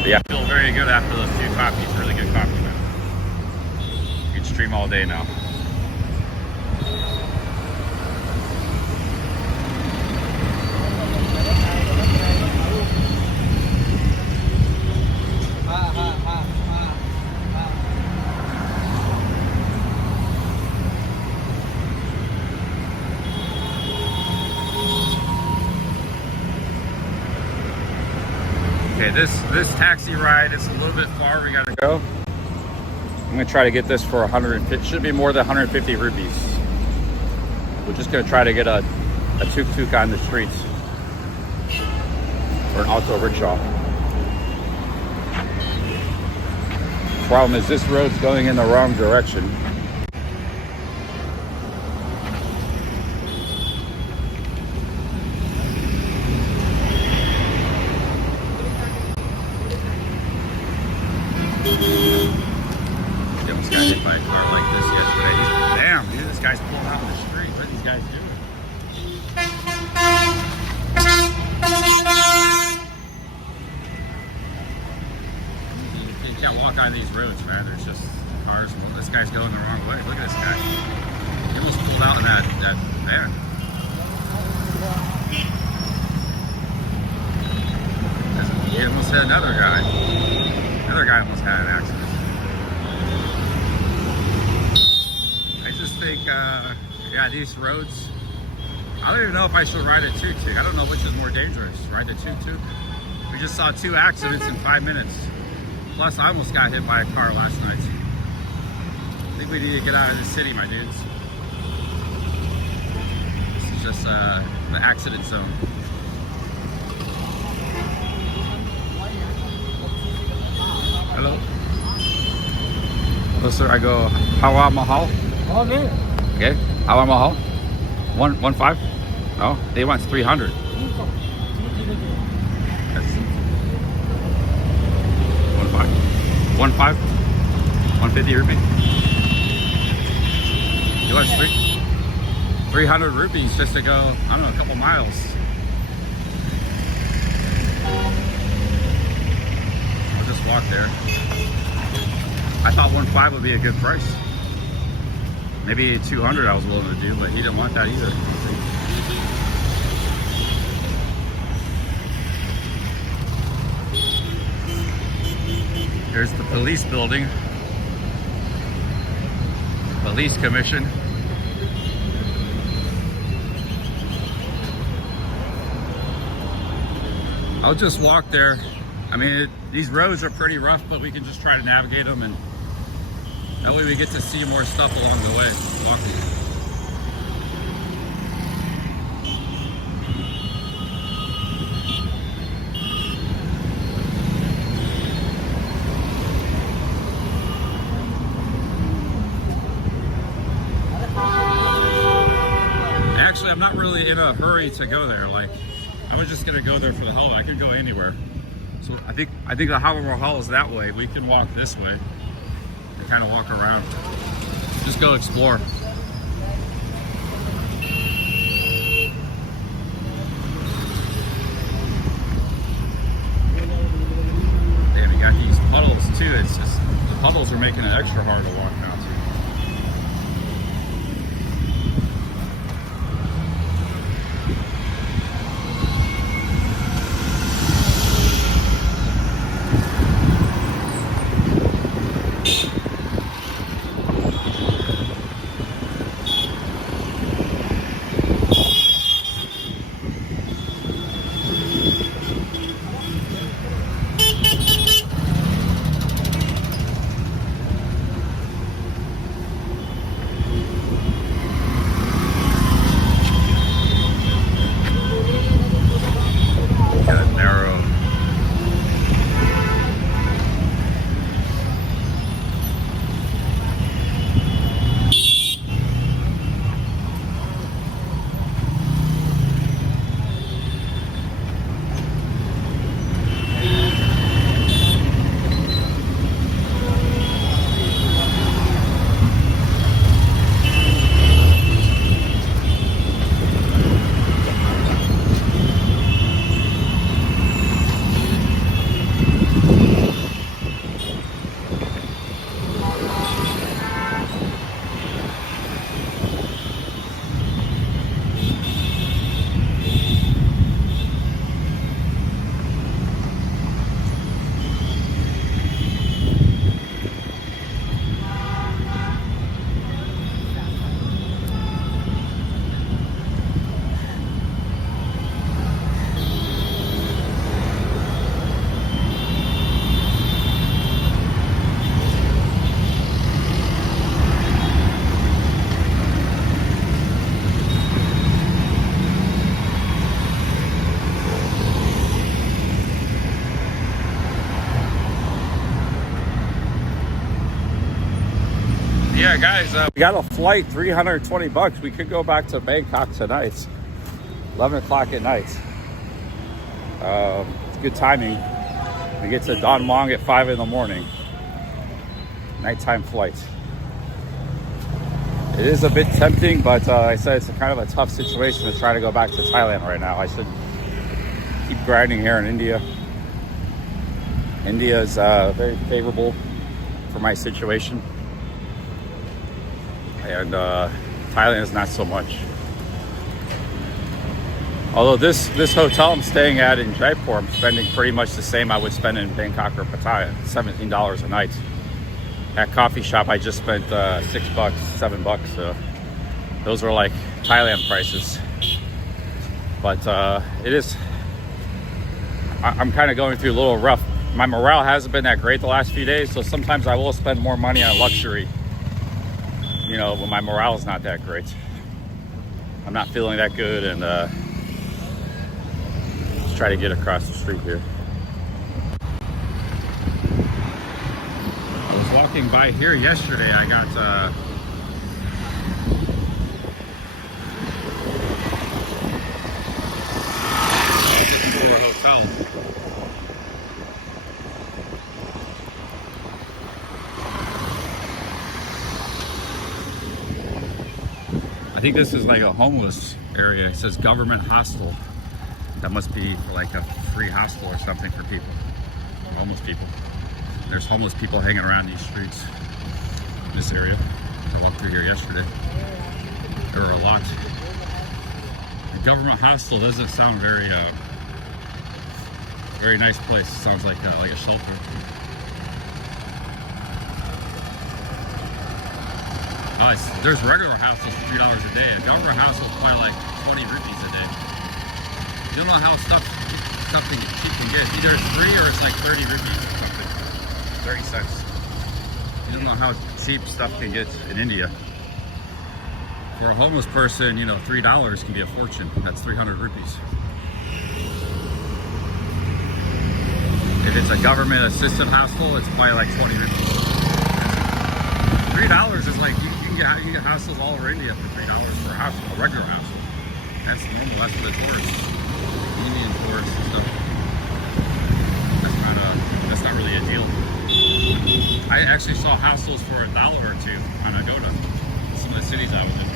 But yeah, I feel very good after those 2 coffees. Really good coffee, man. You can stream all day now. Okay, this taxi ride is a little bit far. We gotta go. I'm gonna try to get this for 150. It should be more than 150 rupees. We're just gonna try to get a tuk-tuk on the streets or an auto rickshaw. Problem is this road's going in the wrong direction. Almost got hit by a car like this yesterday. Damn, dude, this guy's pulling out in the street. What are these guys doing? You can't walk on these roads, man. There's just cars. Well, this guy's going the wrong way. Look at this guy. He almost pulled out in that van. He almost hit another guy. Another guy almost had an accident. I just think, yeah, these roads, I don't even know if I should ride a tuk-tuk. I don't know which is more dangerous, ride the tuk-tuk. We just saw 2 accidents in 5 minutes. Plus, I almost got hit by a car last night. I think we need to get out of the city, my dudes. This is just the accident zone. Hello. Hello, sir. I go Hawa Mahal. Okay. Okay. Hawa Mahal. 115. Oh, they want 300. That's 1.5, 150 rupee. You want 300 rupees just to go, I don't know, a couple miles. I'll just walk there. I thought 1.5 would be a good price. Maybe 200 I was willing to do, but he didn't want that either. Here's the police building. Police commission. I'll just walk there. I mean, these roads are pretty rough, but we can just try to navigate them, and that way we get to see more stuff along the way, walking. Actually, I'm not really in a hurry to go there. Like, I was just gonna go there for the hell of it. I could go anywhere. So I think the Harbor Hall is that way. We can walk this way and kind of walk around. Just go explore. Damn, you got these puddles too. It's just, the puddles are making it extra hard to walk now too. Yeah, guys, we got a flight, 320 bucks. We could go back to Bangkok tonight, 11 o'clock at night. It's good timing. We get to Don Muang at 5 in the morning. Nighttime flight. It is a bit tempting, but I said it's kind of a tough situation to try to go back to Thailand right now. I should keep grinding here in India. India is very favorable for my situation. And Thailand is not so much. Although this hotel I'm staying at in Jaipur, I'm spending pretty much the same I would spend in Bangkok or Pattaya, $17 a night. That coffee shop I just spent $6, $7. So those were like Thailand prices. But it is, I'm kind of going through a little rough. My morale hasn't been that great the last few days, so sometimes I will spend more money on luxury, you know, when my morale is not that great. I'm not feeling that good, and let's try to get across the street here. I was walking by here yesterday. I got looking for a hotel. think this is like a homeless area. It says government hostel. That must be like a free hostel or something for people, homeless people. There's homeless people hanging around these streets in this area. I walked through here yesterday. There were a lot. The government hostel doesn't sound very nice place. It sounds like a shelter. There's regular hostels for $3 a day. A government hostel is probably like 20 rupees a day. You don't know how stuff cheap can get. Either it's free or it's like 30 rupees or something. 30 cents. You don't know how cheap stuff can get in India. For a homeless person, you know, $3 can be a fortune. That's 300 rupees. If it's a government assisted hostel, it's probably like 20 rupees. $3 is like, you can get hostels all over India for $3 for a hostel, a regular hostel. That's normal, that's for the tourists. Indian tourists and stuff. That's not really a deal. I actually saw hostels for $1 or $2 when I go to some of the cities I was in.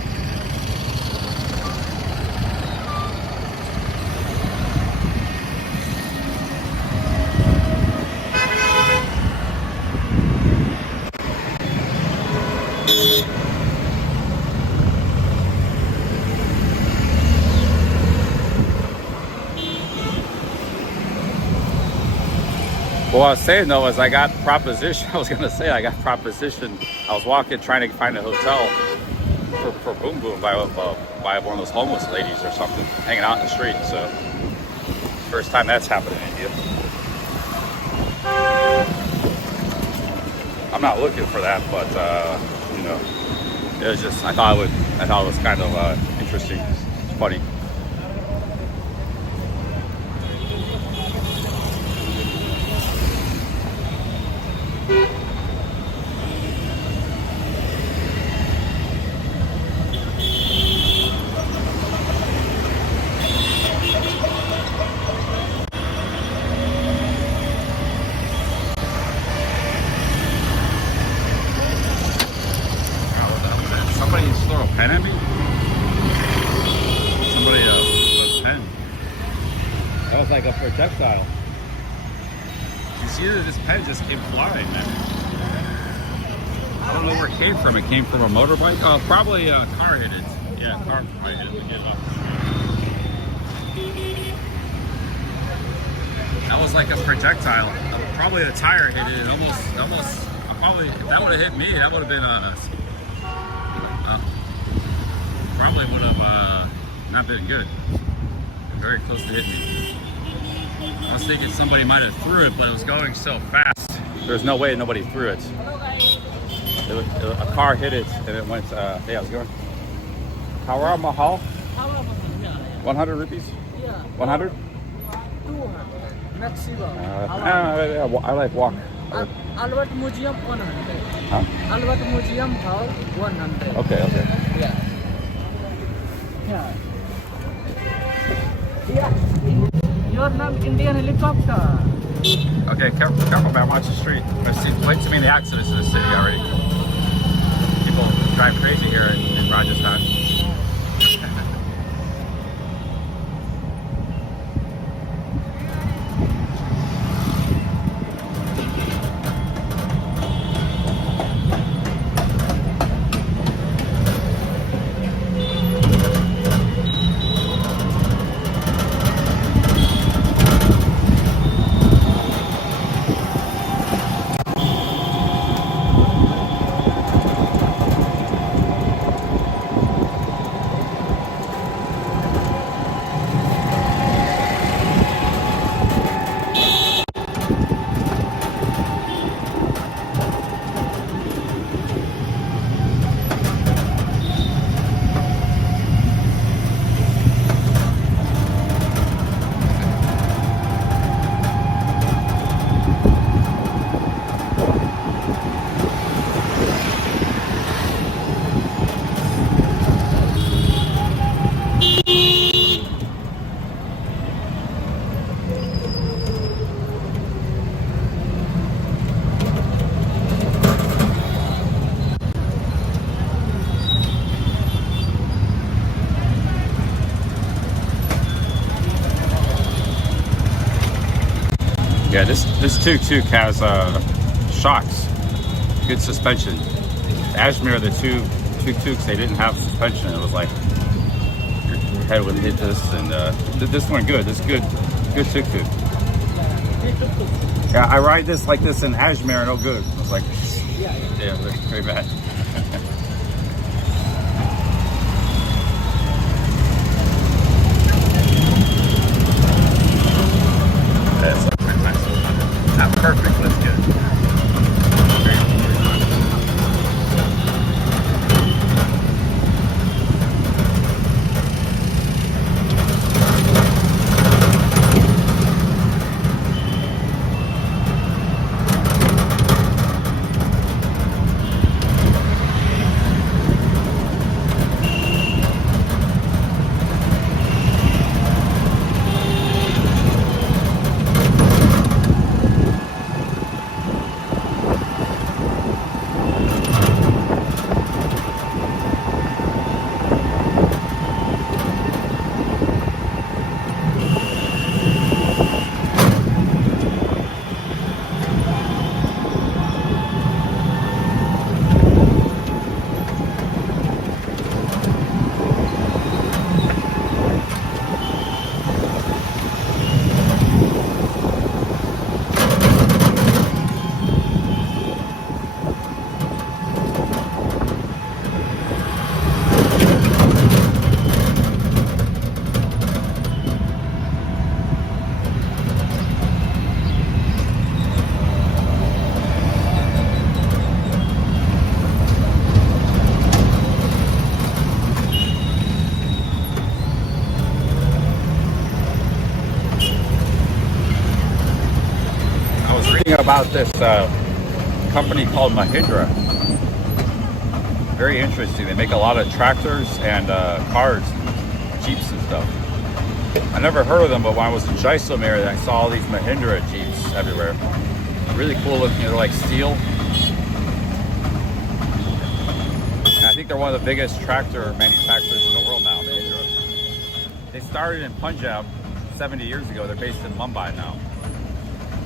What I was saying though is I got proposition. I was walking trying to find a hotel for Boom Boom by one of those homeless ladies or something hanging out in the street. So first time that's happened in India. I'm not looking for that, but you know, it was just I thought it was kind of interesting, funny. Pen at me? Somebody with a pen. That was like a projectile. You see that this pen just came flying, man. I don't know where it came from. It came from a motorbike? Probably a car hit it. Yeah, a car probably hit it to get it up. That was like a projectile. Probably the tire hit it. Probably, if that would have hit me, that would have been probably would have not been good. Very close to hitting me. I was thinking somebody might have threw it, but it was going so fast. There's no way nobody threw it. A car hit it and it went, hey, how's it going? Howrah Mahal? 100 rupees? Yeah. 100? 200 maximum. I like walk. Albert Museum 100. Huh? Albert Museum Hall 100. Okay. Yeah. Yeah. Your name Indian helicopter. Okay, careful man, watch the street. Wait to me the accidents in the city already. People drive crazy here in Rajasthan. Yeah, this tuk-tuk has shocks, good suspension. Ashmere, the two tuk-tuks, they didn't have suspension. It was like your head would hit this, and this one good. This good tuk-tuk. Yeah, I ride this like this in Ashmere, no good. I was like, yeah, very bad. That's like nice. Not perfect, but it's good. About this company called Mahindra. Very interesting. They make a lot of tractors and cars, Jeeps and stuff. I never heard of them, but when I was in Jaisalmer, I saw all these Mahindra Jeeps everywhere. Really cool looking. They're like steel. And I think they're one of the biggest tractor manufacturers in the world now, Mahindra. They started in Punjab 70 years ago. They're based in Mumbai now.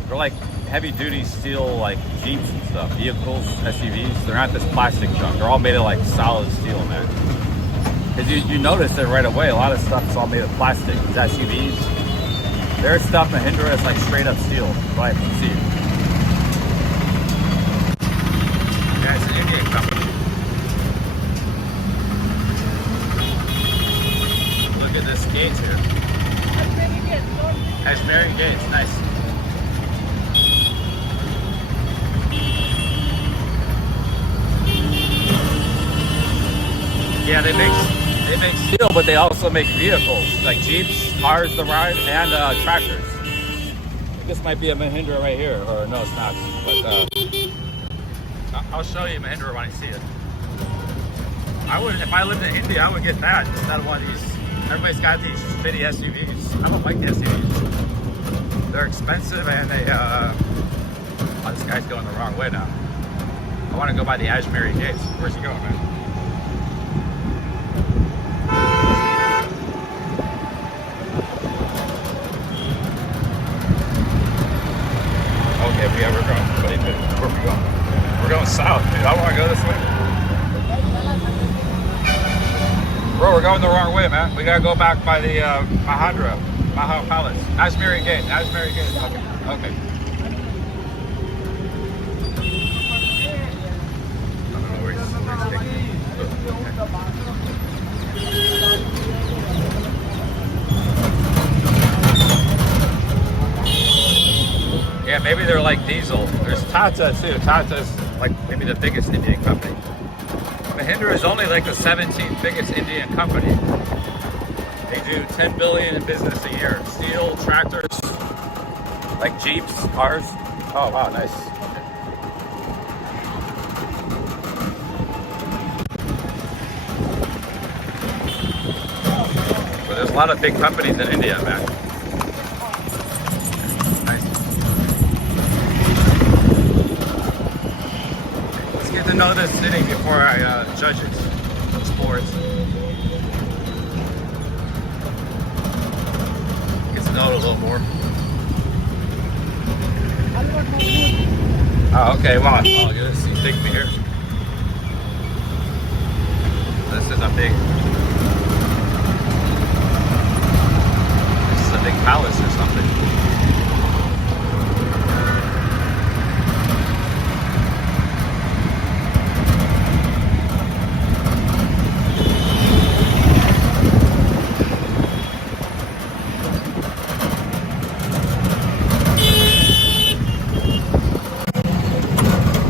They're like heavy-duty steel, like Jeeps and stuff, vehicles, SUVs. They're not this plastic junk. They're all made of like solid steel, man. Because you notice it right away. A lot of stuff is all made of plastic. These SUVs, there's stuff Mahindra is like straight up steel. Right, you see. Yeah, it's an Indian company. Look at this gate here. Ashmere Gates, nice. Yeah, they make steel, but they also make vehicles like Jeeps, cars to ride, and tractors. This might be a Mahindra right here, or no, it's not. But I'll show you Mahindra when I see it. If I lived in India, I would get that instead of one of these. Everybody's got these shitty SUVs. I don't like the SUVs. They're expensive, and they. Oh, this guy's going the wrong way now. I want to go by the Ashmere Gates. Where's he going, man? If we ever go, where are we going? We're going south, dude. I want to go this way. Bro, we're going the wrong way, man. We gotta go back by the Mahindra Palace. Ashmere Gate. Ashmere Gate. Okay. I don't know where he's Yeah, maybe they're like diesel. There's Tata too. Tata's like maybe the biggest Indian company. Mahindra is only like the 17th biggest Indian company. They do 10 billion in business a year. Steel, tractors, like Jeeps, cars. Oh wow, nice. But there's a lot of big companies in India, man. To know this city before I judge it, explore it. Get to know it a little more. got no food. Oh, okay. Well, oh, yes, you take me here. This is a big palace or something.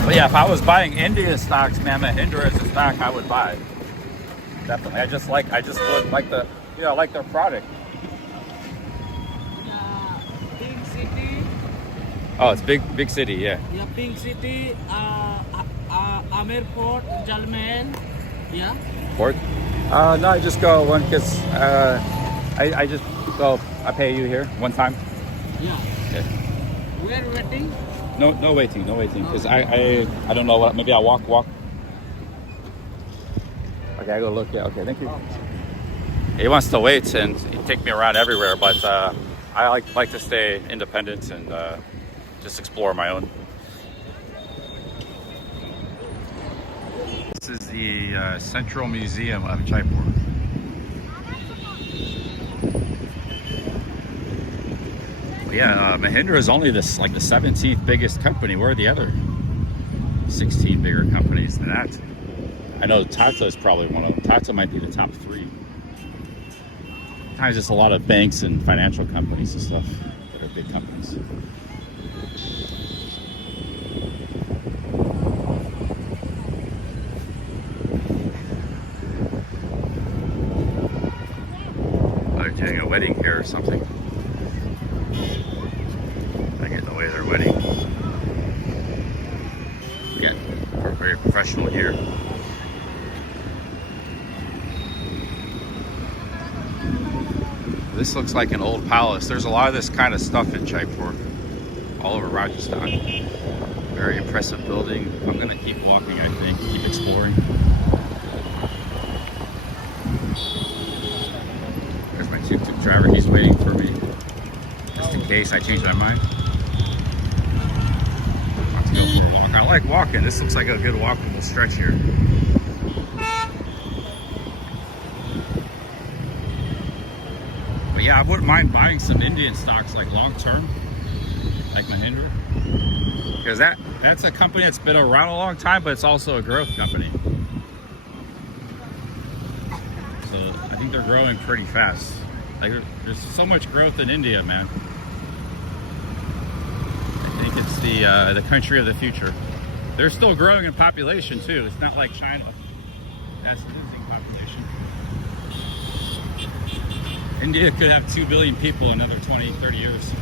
But yeah, if I was buying India stocks, man, Mahindra is a stock I would buy. Definitely. I just like the, you know, I like their product. Pink City. Oh, it's big city, yeah. Yeah, Pink City. Amir Port, Jalmain. Yeah. Port? No, I just go one because I just go. I pay you here one time. Yeah. Yeah. We are waiting. No waiting, because I don't know what. Maybe I walk. Okay, I go look. Yeah. Okay, thank you. He wants to wait and take me around everywhere, but I like to stay independent and just explore my own. This is the Central Museum of Jaipur. But yeah, Mahindra is only the 17th biggest company. Where are the other 16 bigger companies than that? I know Tata is probably one of them. Tata might be the top 3. Sometimes it's a lot of banks and financial companies and stuff that are big companies. They're doing a wedding here or something. I get in the way of their wedding. Yeah, we're very professional here. This looks like an old palace. There's a lot of this kind of stuff in Jaipur, all over Rajasthan. Very impressive building. I'm gonna keep walking, I think, keep exploring. There's my tuk-tuk driver, he's waiting for me, just in case I change my mind. I'm about to go for a walk. I like walking. This looks like a good walkable stretch here. Yeah, I wouldn't mind buying some Indian stocks like long term, like Mahindra, because that's a company that's been around a long time, but it's also a growth company. So I think they're growing pretty fast. Like there's so much growth in India, man. I think it's the country of the future. They're still growing in population too. It's not like China has losing population. India could have 2 billion people in another 20, 30 years.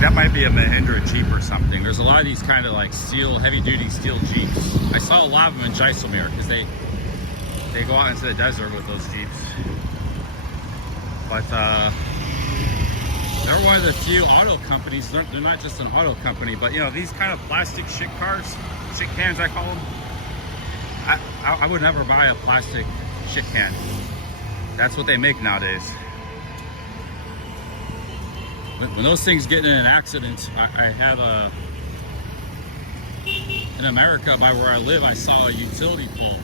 That might be a Mahindra Jeep or something. There's a lot of these kind of like heavy-duty steel Jeeps. I saw a lot of them in Jaisalmer because they go out into the desert with those Jeeps. But they're one of the few auto companies. They're not just an auto company, but you know, these kind of plastic shit cars, shit cans I call them. I would never buy a plastic shit can. That's what they make nowadays. When those things get in an accident, I have in America, by where I live, I saw a utility pole.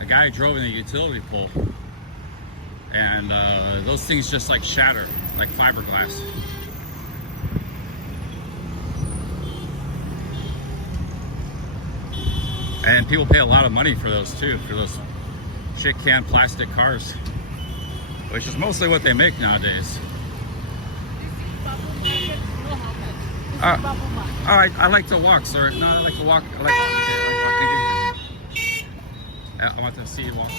A guy drove in a utility pole, and those things just like shatter, like fiberglass. And people pay a lot of money for those too, for those shit can plastic cars, which is mostly what they make nowadays. I like to walk, sir. No, I like to walk. I want to see you walk.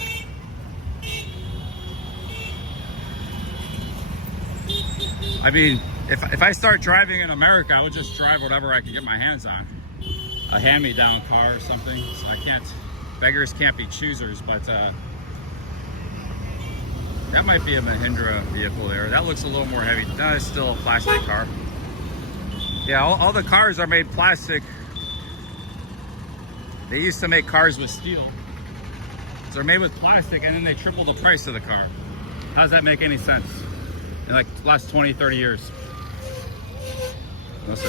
I mean, if I start driving in America, I would just drive whatever I can get my hands on. A hand-me-down car or something. So I can't, beggars can't be choosers, but that might be a Mahindra vehicle there. That looks a little more heavy. No, it's still a plastic car. Yeah, all the cars are made plastic. They used to make cars with steel. So they're made with plastic, and then they triple the price of the car. How does that make any sense? In like the last 20, 30 years. Let's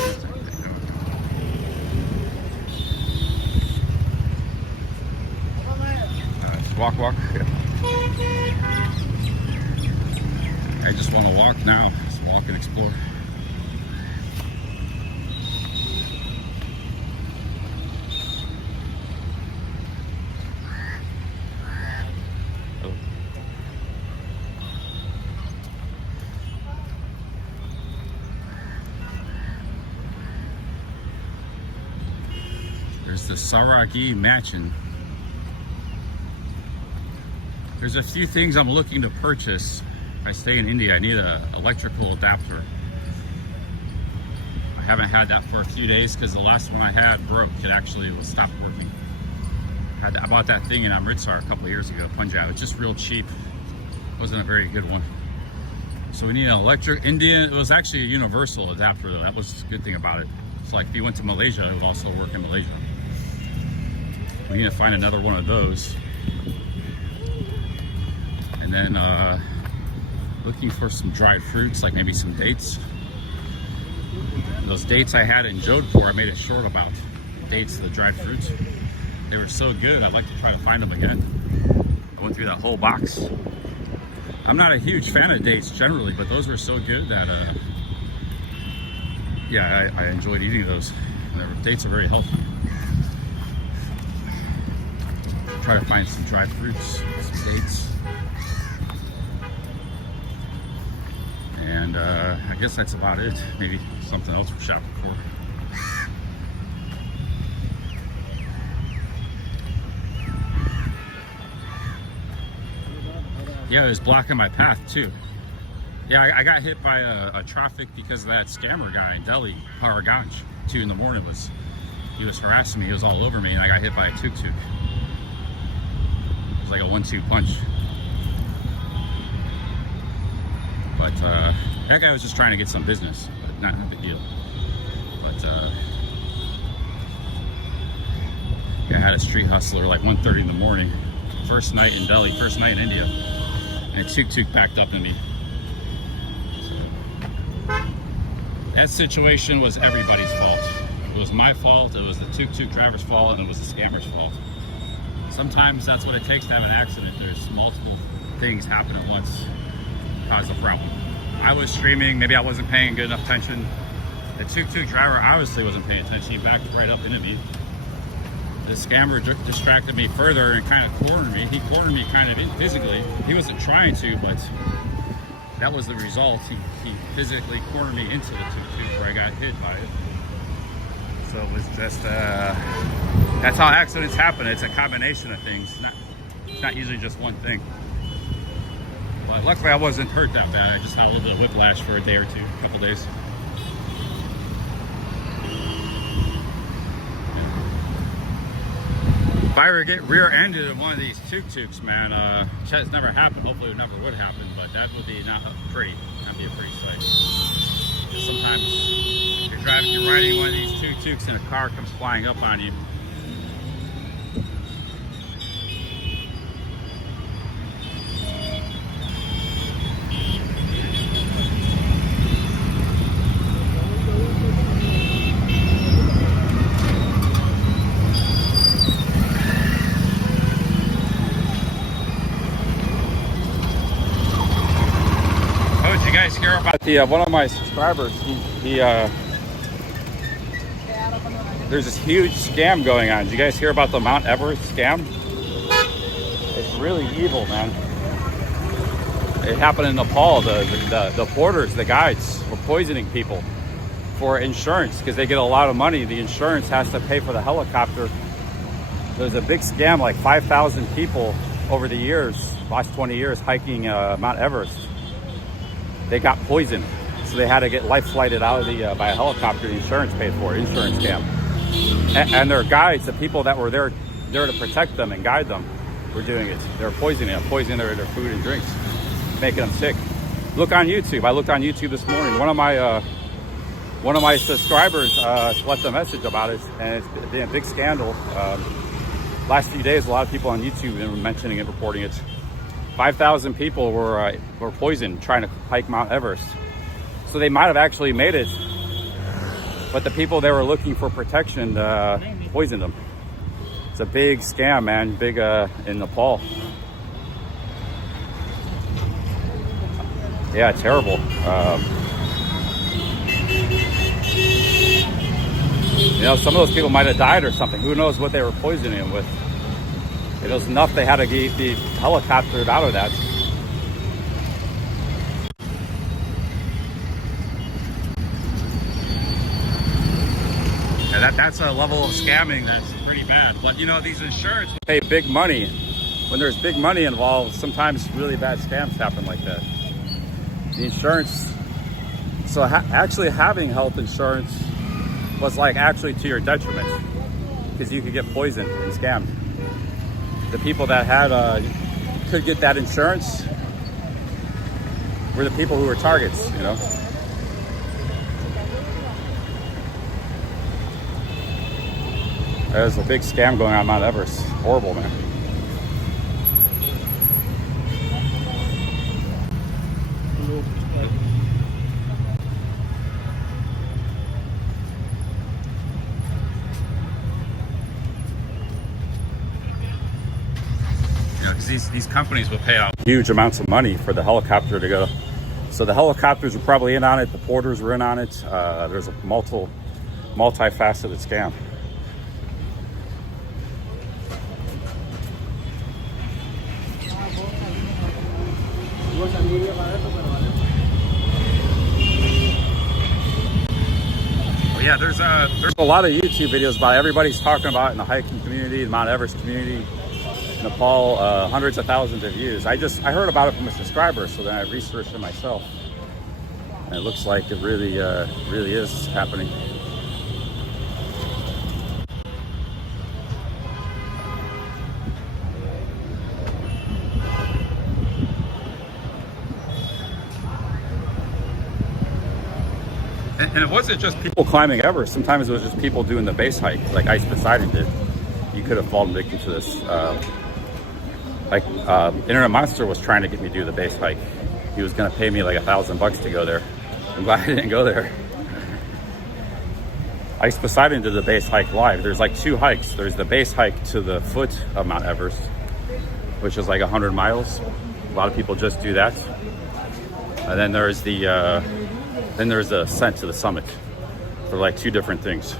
walk. Yeah. I just want to walk now. Just walk and explore. There's the Saragi Mansion. There's a few things I'm looking to purchase. If I stay in India, I need an electrical adapter. I haven't had that for a few days because the last one I had broke. It actually was stopped working. I bought that thing in Amritsar a couple of years ago, Punjab. It's just real cheap. It wasn't a very good one. So we need an electric Indian. It was actually a universal adapter though. That was the good thing about it. It's like if you went to Malaysia, it would also work in Malaysia. We need to find another one of those. And then looking for some dried fruits, like maybe some dates. Those dates I had in Jaipur, I made a short about dates, the dried fruits. They were so good, I'd like to try to find them again. I went through that whole box. I'm not a huge fan of dates generally, but those were so good that, yeah, I enjoyed eating those. Dates are very healthy. Try to find some dried fruits, some dates. And I guess that's about it. Maybe something else we're shopping for. Yeah, it was blocking my path too. Yeah, I got hit by a traffic because of that scammer guy in Delhi, Paraganj. 2 in the morning he was harassing me. He was all over me, and I got hit by a tuk-tuk. It was like a 1-2 punch. But that guy was just trying to get some business, but not a big deal. But yeah, I had a street hustler like 1:30 in the morning. First night in Delhi, first night in India. And a tuk-tuk backed up in me. So, that situation was everybody's fault. It was my fault, it was the tuk-tuk driver's fault, and it was the scammer's fault. Sometimes that's what it takes to have an accident. There's multiple things happen at once to cause the problem. I was streaming, maybe I wasn't paying good enough attention. The tuk-tuk driver obviously wasn't paying attention. He backed right up into me. The scammer distracted me further and kind of cornered me. He cornered me kind of physically. He wasn't trying to, but that was the result. He physically cornered me into the tuk-tuk where I got hit by it. So it was just, that's how accidents happen. It's a combination of things. It's not usually just one thing. But luckily I wasn't hurt that bad. I just had a little bit of whiplash for a day or two, a couple days. If I were to get rear-ended in one of these tuk-tuks, man, it's never happened. Hopefully it never would happen, but that would be not pretty. That'd be a pretty sight. Sometimes you're riding one of these tuk-tuks and a car comes flying up on you. Hear about the one of my subscribers, there's this huge scam going on. Did you guys hear about the Mount Everest scam? It's really evil, man. It happened in Nepal. The porters, the guides were poisoning people for insurance because they get a lot of money. The insurance has to pay for the helicopter. There's a big scam, like 5,000 people over the years, last 20 years, hiking Mount Everest. They got poisoned. So so they had to get life flighted out of the by a helicopter. The insurance paid for it, insurance scam. And their guides, the people that were there to protect them and guide them, were doing it. They were poisoning their food and drinks, making them sick. Look on YouTube. I looked on YouTube this morning. One of my subscribers left a message about it, and it's been a big scandal. Last few days, a lot of people on YouTube were mentioning it, reporting it. 5,000 people were poisoned trying to hike Mount Everest. So they might have actually made it, but the people they were looking for protection poisoned them. It's a big scam, man. Big in Nepal. Yeah, terrible. You know, some of those people might have died or something. Who knows what they were poisoning them with? It was enough they had to be helicoptered out of that. And that's a level of scamming that's pretty bad. But you know, these insurance pay big money. When there's big money involved, sometimes really bad scams happen like that. The insurance, so actually having health insurance was like actually to your detriment, because you could get poisoned and scammed. The people that had could get that insurance were the people who were targets, you know. There's a big scam going on Mount Everest. Horrible, man. These companies will pay out huge amounts of money for the helicopter to go. So the helicopters were probably in on it. The porters were in on it. There's a multifaceted scam. Yeah, there's a lot of YouTube videos about everybody's talking about it in the hiking community, the Mount Everest community. Nepal, hundreds of thousands of views. I heard about it from a subscriber, so then I researched it myself, and it looks like it really is happening. And it wasn't just people climbing Everest. Sometimes it was just people doing the base hike, like Ice Poseidon did. You could have fallen victim to this. Internet Monster was trying to get me to do the base hike. He was going to pay me like $1,000 to go there. I'm glad I didn't go there. Ice Poseidon did the base hike live. There's like two hikes. There's the base hike to the foot of Mount Everest, which is like 100 miles. A lot of people just do that. And then there's the ascent to the summit. They're like two different things.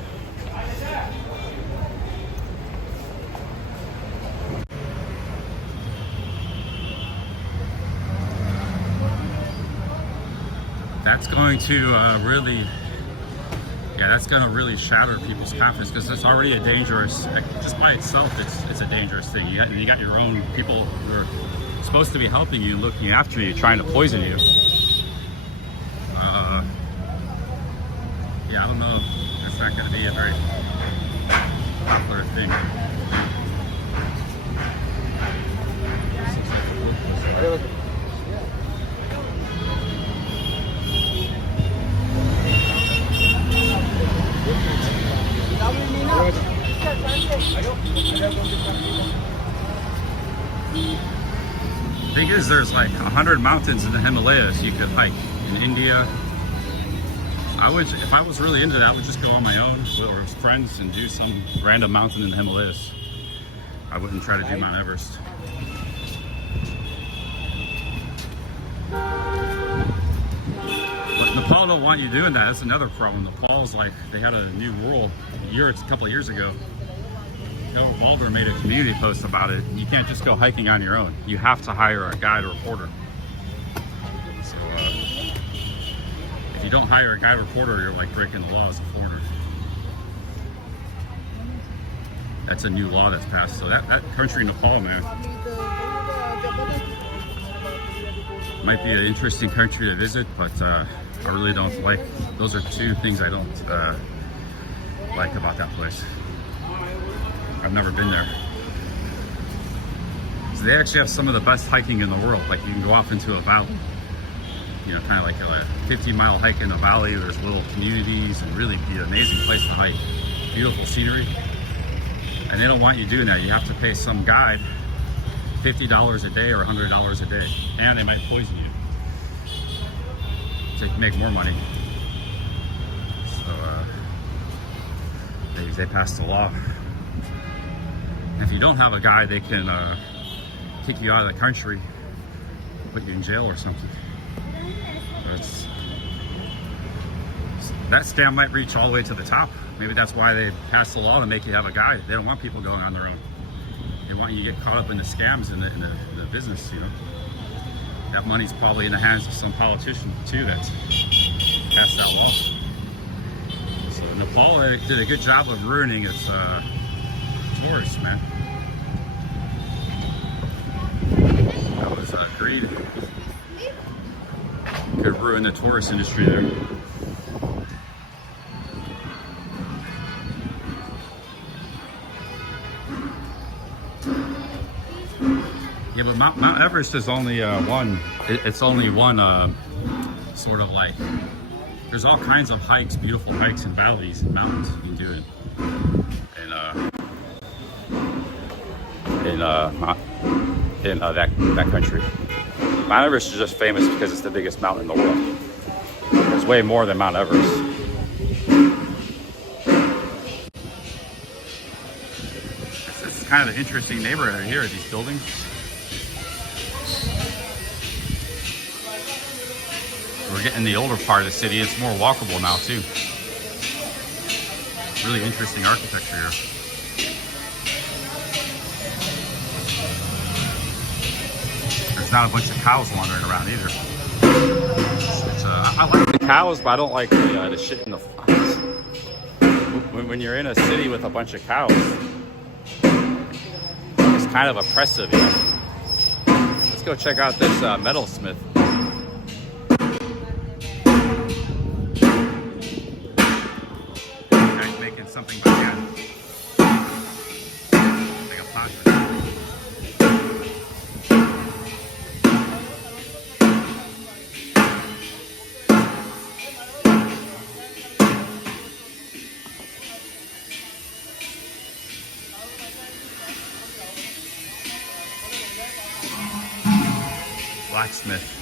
That's going to that's going to really shatter people's confidence, because it's already a dangerous, just by itself, it's a dangerous thing. You got your own people who are supposed to be helping you, looking after you, trying to poison you. Yeah, I don't know. That's not going to be a very popular thing. Thing is, there's like 100 mountains in the Himalayas you could hike in India. If I was really into that, I would just go on my own or with friends and do some random mountain in the Himalayas. I wouldn't try to do Mount Everest. But Nepal don't want you doing that. That's another problem. Nepal's like, they had a new rule a couple of years ago. Joe Balder made a community post about it. You can't just go hiking on your own. You have to hire a guide or reporter. So if you don't hire a guide reporter, you're like breaking the law as a foreigner. That's a new law that's passed. So that country, Nepal, man, might be an interesting country to visit, but I really don't like. Those are two things I don't like about that place. I've never been there. So they actually have some of the best hiking in the world. Like you can go off into a valley, you know, kind of like a 50-mile hike in a valley. There's little communities and really be an amazing place to hike. Beautiful scenery. And they don't want you doing that. You have to pay some guide $50 a day or $100 a day. And they might poison you to make more money. So they passed a law. And if you don't have a guide, they can kick you out of the country, put you in jail or something. That scam might reach all the way to the top. Maybe that's why they passed the law to make you have a guide. They don't want people going on their own. They want you to get caught up in the scams in the business, you know. That money's probably in the hands of some politician too that's passed that law. So Nepal did a good job of ruining its tourists, man. That was greed. Could ruin the tourist industry there. Yeah, but Mount Everest is only one. It's only one sort of like. There's all kinds of hikes, beautiful hikes and valleys and mountains you can do it. In that country. Mount Everest is just famous because it's the biggest mountain in the world. It's way more than Mount Everest. This is kind of an interesting neighborhood here, these buildings. We're getting the older part of the city. It's more walkable now too. Really interesting architecture here. There's not a bunch of cows wandering around either. I like the cows, but I don't like the shit in the flies. When you're in a city with a bunch of cows, it's kind of oppressive, you know? Let's go check out this metalsmith. Guy's making something by hand. Like a pot. Blacksmith.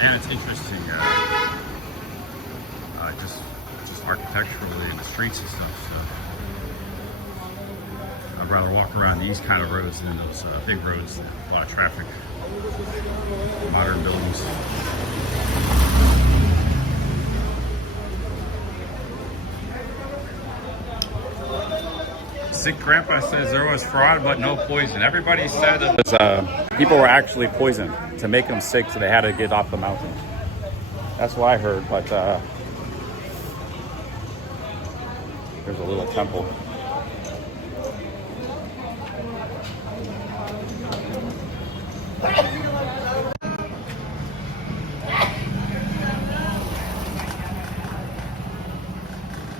And it's interesting, just architecturally in the streets and stuff. So I'd rather walk around these kind of roads than those big roads, a lot of traffic, modern buildings. Sick grandpa says there was fraud but no poison. Everybody said it was, people were actually poisoned to make them sick, so they had to get off the mountain. That's what I heard, but there's a little temple.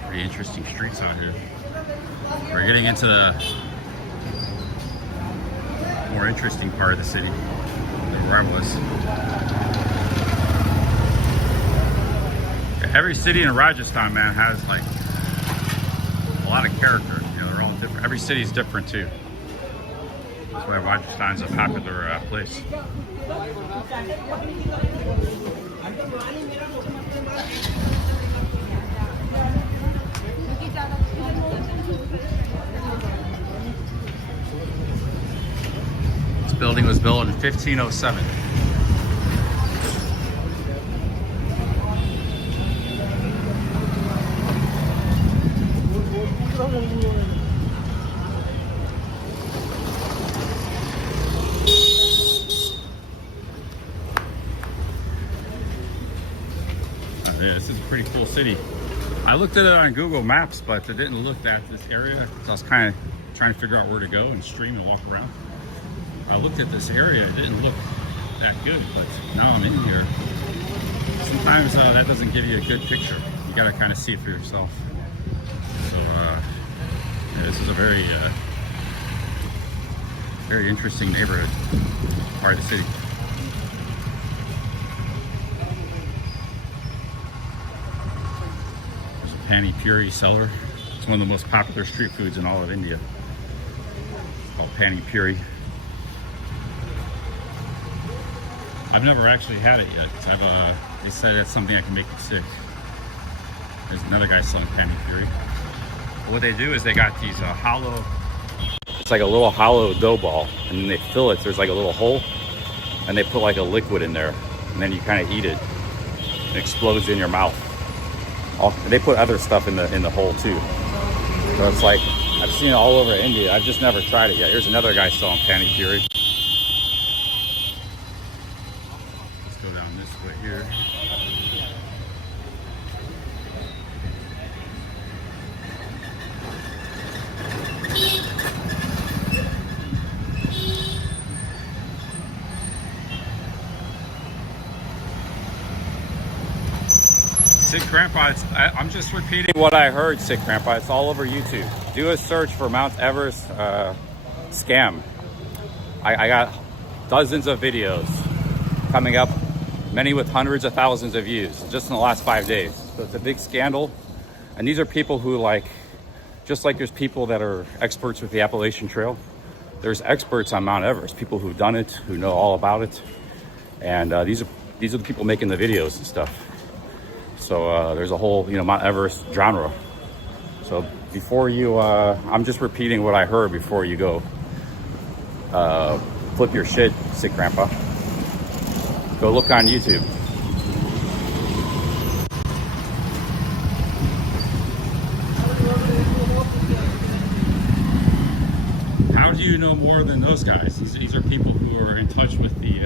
Pretty interesting streets out here. We're getting into the more interesting part of the city than where I was. Every city in Rajasthan, man, has like a lot of character. You know, they're all different. Every city is different too. That's why Rajasthan's a popular place. built in 1507. Yeah, this is a pretty cool city. I looked at it on Google Maps, but it didn't look at this area. So I was kind of trying to figure out where to go and stream and walk around. I looked at this area, it didn't look that good, but now I'm in here. Sometimes that doesn't give you a good picture. You gotta kind of see it for yourself. So yeah, this is a very, very interesting neighborhood, part of the city. Pani Puri cellar. It's one of the most popular street foods in all of India. It's called Pani Puri. I've never actually had it yet. They said it's something that can make you sick. There's another guy selling Pani Puri. What they do is they got these hollow. It's like a little hollow dough ball, and then they fill it. There's like a little hole, and they put like a liquid in there, and then you kind of eat it. It explodes in your mouth. They put other stuff in the hole too. So it's like, I've seen it all over India. I've just never tried it yet. Here's another guy selling Pani Puri. Let's go down this way here. Sick Grandpa, I'm just repeating what I heard, Sick Grandpa. It's all over YouTube. Do a search for Mount Everest scam. I got dozens of videos coming up, many with hundreds of thousands of views just in the last 5 days. So it's a big scandal. And these are people who, like, just like there's people that are experts with the Appalachian Trail, there's experts on Mount Everest, people who've done it, who know all about it. And these are the people making the videos and stuff. So there's a whole, Mount Everest genre. So before you, I'm just repeating what I heard before you go flip your shit, Sick Grandpa. Go look on YouTube. How do you know more than those guys? These are people who are in touch with the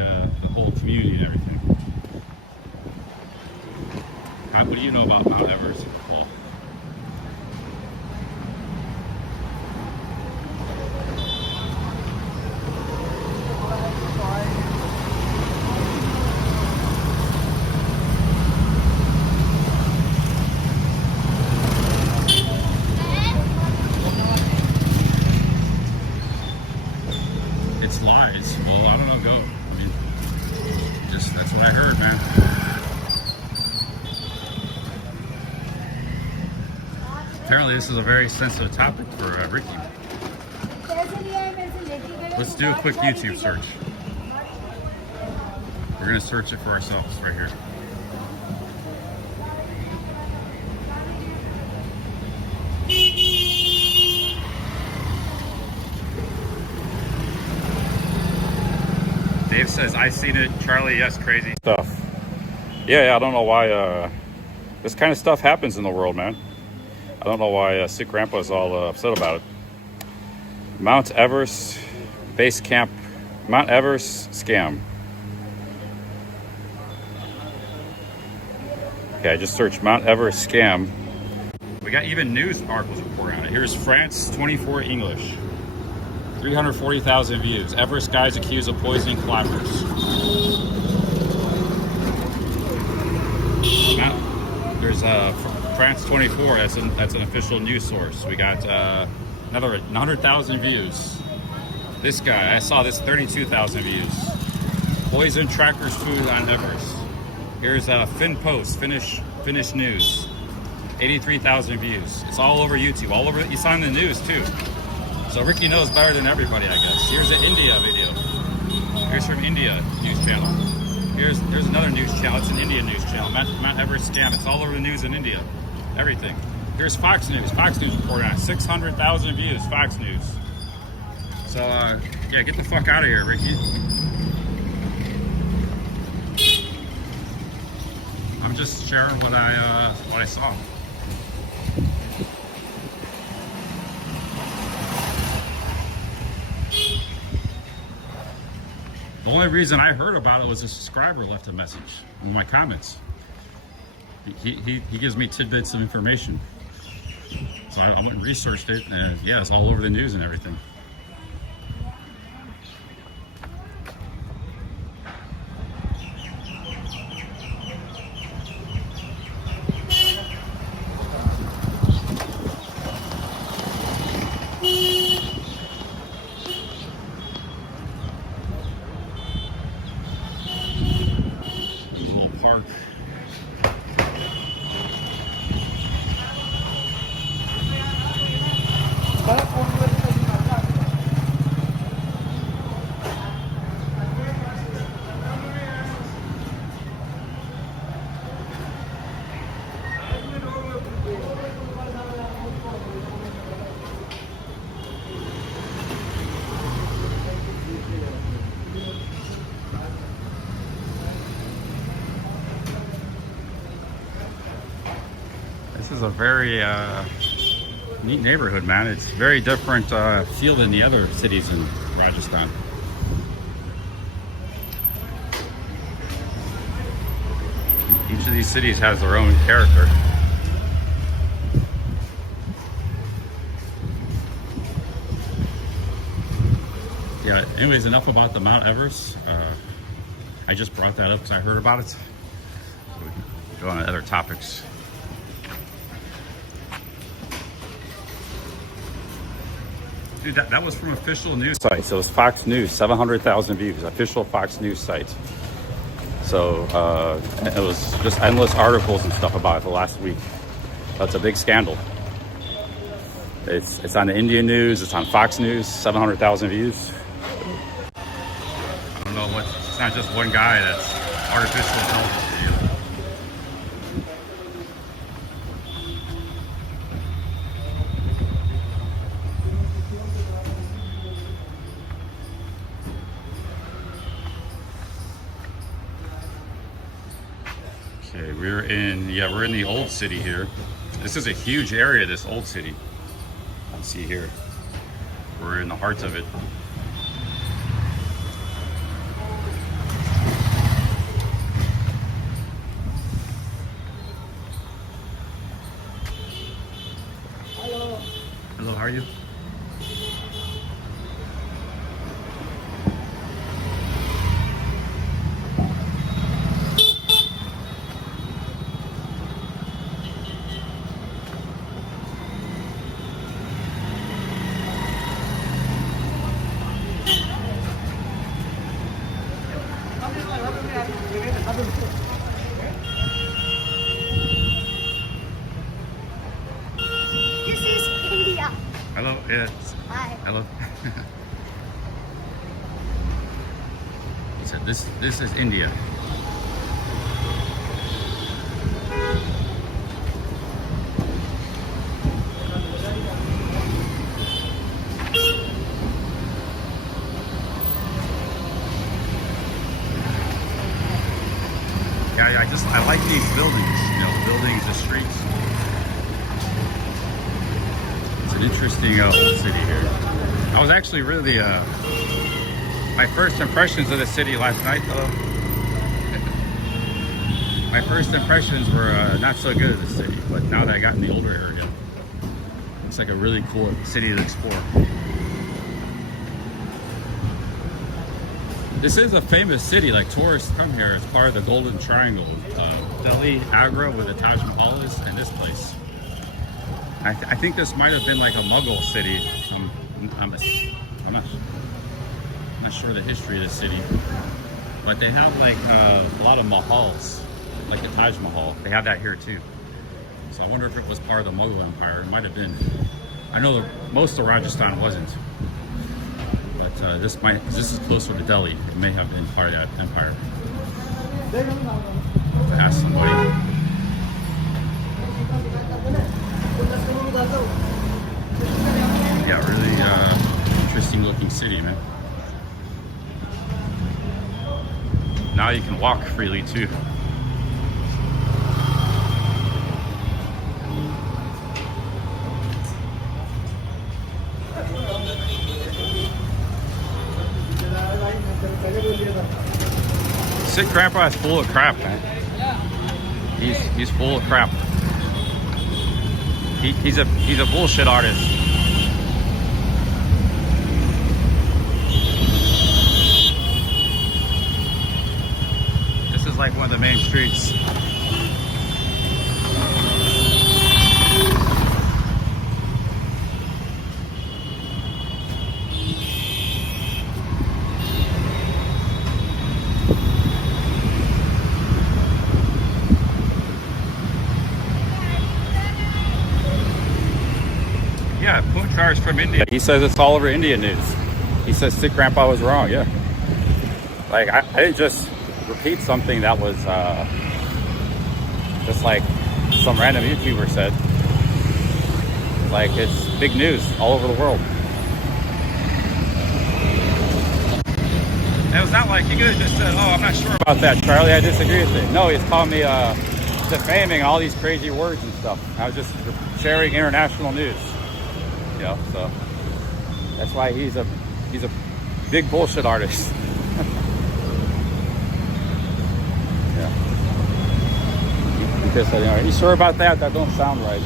whole community and everything. What do you know about Mount Everest? Well, it's lies. Well, I don't know. Go. I mean, that's what I heard, man. Apparently this is a very sensitive topic for Ricky. Let's do a quick YouTube search. We're gonna search it for ourselves right here. Dave says, I seen it. Charlie, yes, crazy stuff. Yeah, I don't know why this kind of stuff happens in the world, man. I don't know why Sick Grandpa is all upset about it. Mount Everest base camp, Mount Everest scam. Okay, I just searched Mount Everest scam. We got even news articles reporting on it. Here's France 24 English. 340,000 views. Everest guys accused of poisoning climbers. There's France 24. That's an official news source. We got another 100,000 views. This guy, I saw this, 32,000 views. Poison trackers food on Everest. Here's Finn Post, Finnish news. 83,000 views. It's all over YouTube. All over. It's on the news too. So Ricky knows better than everybody, I guess. Here's an India video. Here's from India news channel. Here's another news channel. It's an Indian news channel. Mount Everest scam. It's all over the news in India. Everything. Here's Fox News. Fox News reporting on 600,000 views. Fox News. So, yeah, get the fuck out of here, Ricky. I'm just sharing what I saw. The only reason I heard about it was a subscriber left a message in my comments. He gives me tidbits of information. So I went and researched it, and yeah, it's all over the news and everything. Little park. This is a very neat neighborhood, man. It's very different feel than the other cities in Rajasthan. Each of these cities has their own character. Yeah, anyways, enough about the Mount Everest. I just brought that up because I heard about it. We can go on to other topics. Dude, that was from official news site. So it was Fox News, 700,000 views, official Fox News site. So it was just endless articles and stuff about it the last week. That's a big scandal. It's on the Indian news, it's on Fox News, 700,000 views. I don't know what, it's not just one guy that's artificial intelligence. Okay, we're in the old city here. This is a huge area, this old city. You can see here. We're in the heart of it. Hello. Hello, how are you? This is India. Hello, yes. Hi. Hello. He said, this is India. Yeah, I like these buildings, you know, buildings, the streets. It's an interesting old city here. I was actually really, my first impressions of the city last night, though. My first impressions were not so good of the city, but now that I got in the older area, it's like a really cool city to explore. This is a famous city, like tourists come here. It's part of the Golden Triangle. Delhi, Agra, where the Taj Mahal is, and this place. I think this might have been like a Mughal city. I'm not sure the history of the city, but they have like a lot of mahals, like the Taj Mahal. They have that here too. So I wonder if it was part of the Mughal Empire. It might have been. I know that most of Rajasthan wasn't. This is closer to Delhi. It may have been part of that empire. Ask somebody. Yeah, really interesting looking city, man. Now you can walk freely too. Sick grandpa is full of crap, man. He's full of crap. He's a bullshit artist. This is like one of the main streets. Yeah, Punchar from India. He says it's all over India news. He says Sick Grandpa was wrong, yeah. Like, I didn't just repeat something that was just like some random YouTuber said. Like, it's big news all over the world. And it was not like he could have just said, oh, I'm not sure about that, Charlie, I disagree with it. No, he's calling me defaming, all these crazy words and stuff. I was just sharing international news. You know, so that's why he's a big bullshit artist. Yeah. Because are you sure about that? That don't sound right.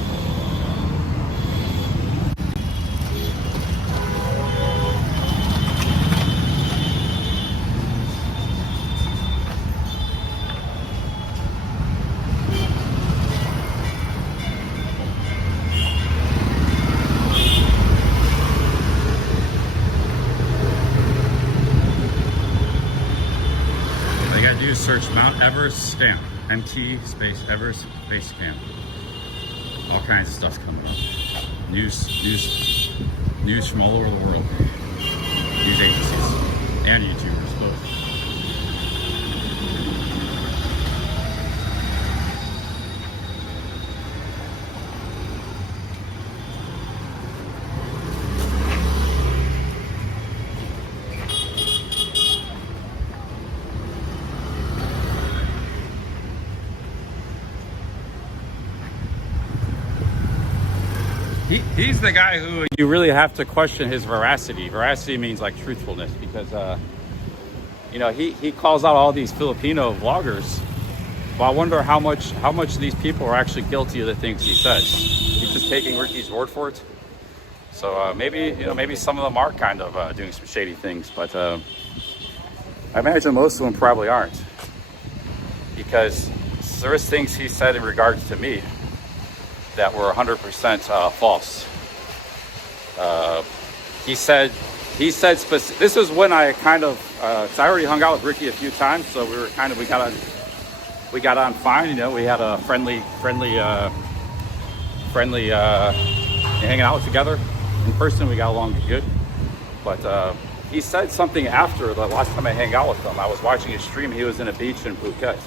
Search Mount Everest stamp, MT space Everest base camp. All kinds of stuff coming up. News from all over the world. News agencies and YouTubers both. He's the guy who you really have to question his veracity. Veracity means like truthfulness, because you know, he calls out all these Filipino vloggers. Well, I wonder how much these people are actually guilty of the things he says. He's just taking Ricky's word for it. So maybe some of them are kind of doing some shady things, but I imagine most of them probably aren't, because there is things he said in regards to me that were 100% false. He said this is when I kind of so I already hung out with Ricky a few times, so we got on fine. You know, we had a friendly hanging out together in person. We got along good, but he said something after the last time I hung out with him. I was watching his stream. He was in a beach in Phuket.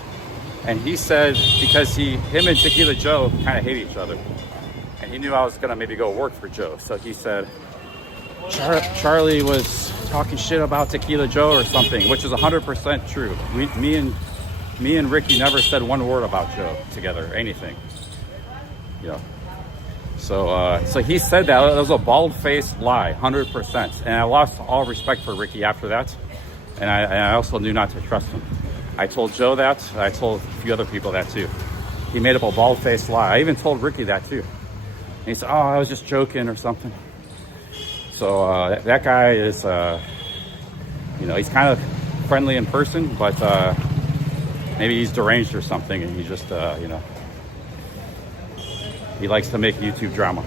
And he said, because him and Tequila Joe kind of hate each other, and he knew I was gonna maybe go work for Joe, so he said Charlie was talking shit about Tequila Joe or something, which is 100% true. Me and Ricky never said one word about Joe together, anything, you know. So he said that. It was a bald-faced lie, 100%. And I lost all respect for Ricky after that, and I also knew not to trust him. I told Joe that. I told a few other people that too. He made up a bald-faced lie. I even told Ricky that too. And he said, "Oh, I was just joking or something." So that guy is, you know, he's kind of friendly in person, but maybe he's deranged or something, and he just, you know, he likes to make YouTube drama.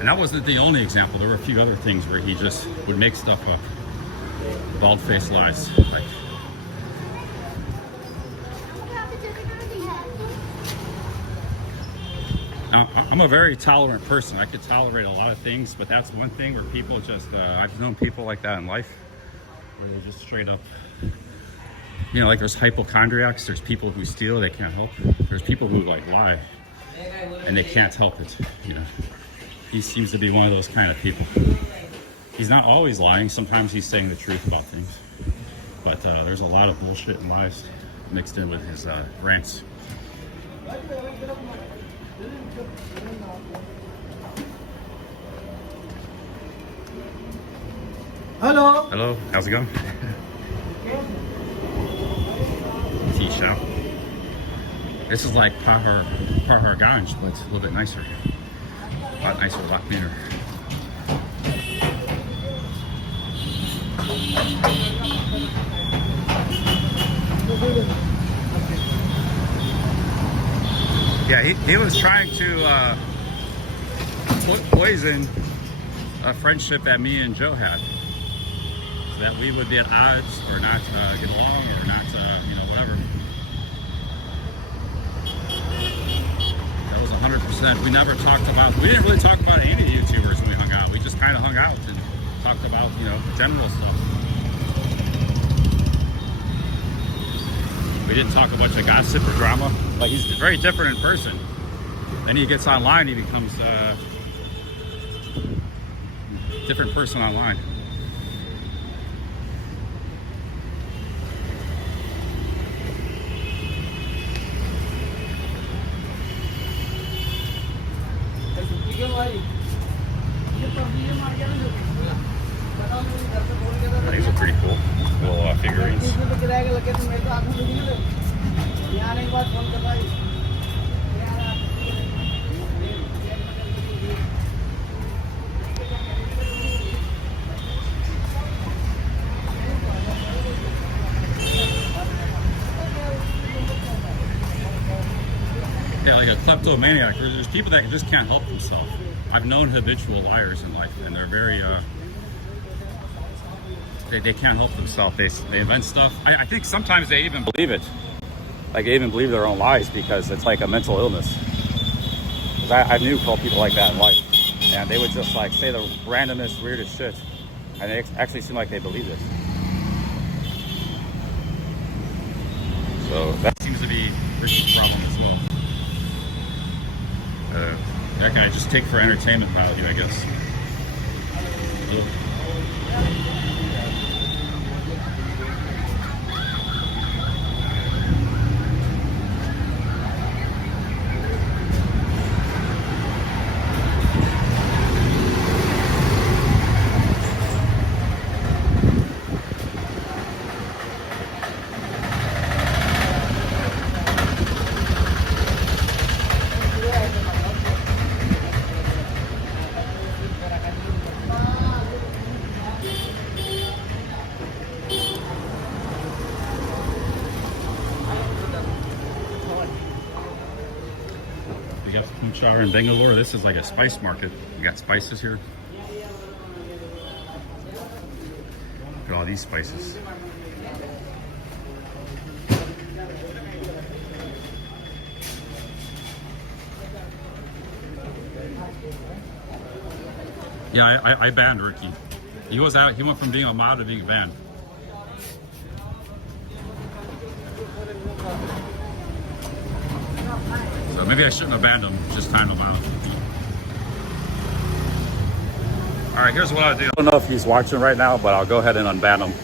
And that wasn't the only example. There were a few other things where he just would make stuff up. Bald-faced lies. Like, I'm a very tolerant person. I could tolerate a lot of things, but that's one thing where people just, I've known people like that in life, where they're just straight up, you know, like there's hypochondriacs, there's people who steal, they can't help it. There's people who like lie, and they can't help it, you know. he seems to be one of those kind of people. He's not always lying. Sometimes he's saying the truth about things. But there's a lot of bullshit and lies mixed in with his rants. Hello. Hello, how's it going? Tea shop. This is like Pahar Ganj, but it's a little bit nicer. A lot nicer, a lot cleaner. Yeah, he was trying to poison a friendship that me and Joe had. So that we would be at odds or not get along or not, you know, whatever. That was 100%. We never talked about, we didn't really talk about any of the YouTubers when we hung out. We just kind of hung out and talked about, you know, general stuff. We didn't talk a bunch of gossip or drama. Like, he's very different in person. Then he gets online, he becomes a different person online. These are pretty cool. Little figurines. Yeah, like a kleptomaniac. There's people that just can't help themselves. I've known habitual liars in life, and they're very, they can't help themselves. They invent stuff. I think sometimes they even believe it. Like, they even believe their own lies because it's like a mental illness. Because I knew people like that in life, and they would just like say the randomest, weirdest shit, and they actually seem like they believe it. So that seems to be Rich's problem as well. That can I just take for entertainment value, I guess. In Bangalore, this is like a spice market. We got spices here. Look at all these spices. Yeah, I banned Ricky. He was out. He went from being a mod to being banned. So maybe I shouldn't have banned him, just timed him out. All right, here's what I'll do. I don't know if he's watching right now, but I'll go ahead and unban him.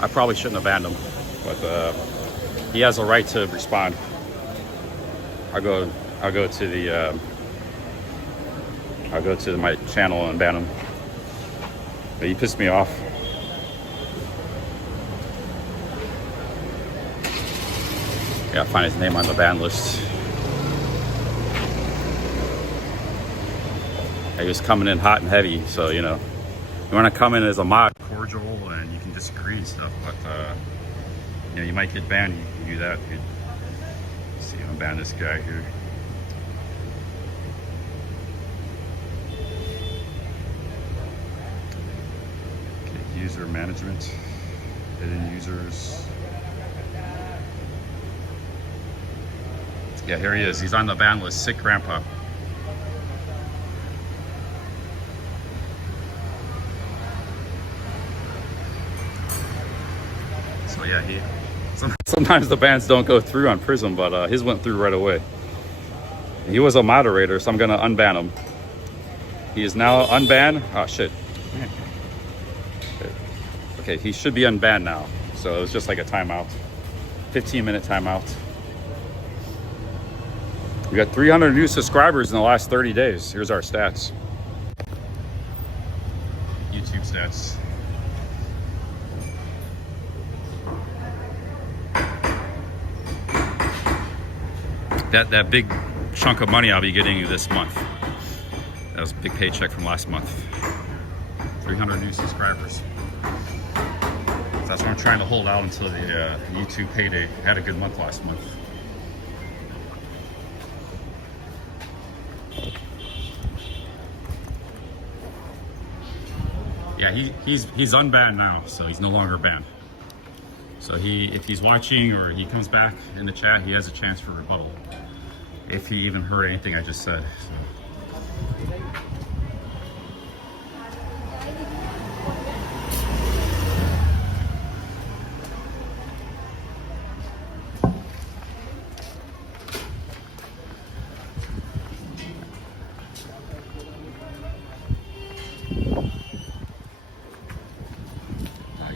I probably shouldn't have banned him, but he has a right to respond. I'll go to my channel and ban him. But he pissed me off. Yeah, find his name on the ban list. He was coming in hot and heavy, so you know, you want to come in as a mod, cordial, and you can disagree and stuff. But you know, you might get banned. You can do that. Let's see, I'm ban this guy here. Okay, user management, hidden users. Yeah, here he is. He's on the ban list. Sick grandpa. So yeah, sometimes the bans don't go through on Prism, but his went through right away. He was a moderator, so I'm gonna unban him. He is now unbanned. Oh shit. Okay, he should be unbanned now. So it was just like a timeout. 15-minute timeout. We got 300 new subscribers in the last 30 days. Here's our stats. YouTube stats. That big chunk of money I'll be getting this month. That was a big paycheck from last month. 300 new subscribers. So that's what I'm trying to hold out until the YouTube payday. I had a good month last month. Yeah, he's unbanned now, so he's no longer banned. So if he's watching or he comes back in the chat, he has a chance for rebuttal. If he even heard anything I just said. So.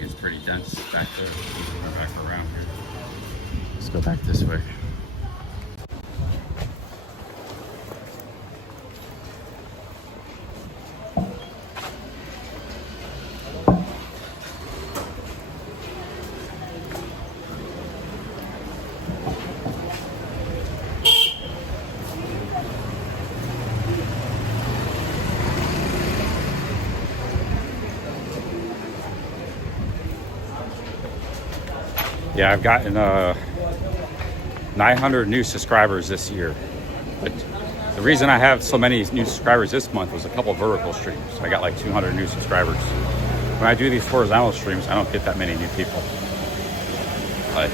It's pretty dense back there. Go back around here. Let's go back this way. Yeah, I've gotten 900 new subscribers this year. But the reason I have so many new subscribers this month was a couple vertical streams. I got like 200 new subscribers. When I do these horizontal streams, I don't get that many new people. Like,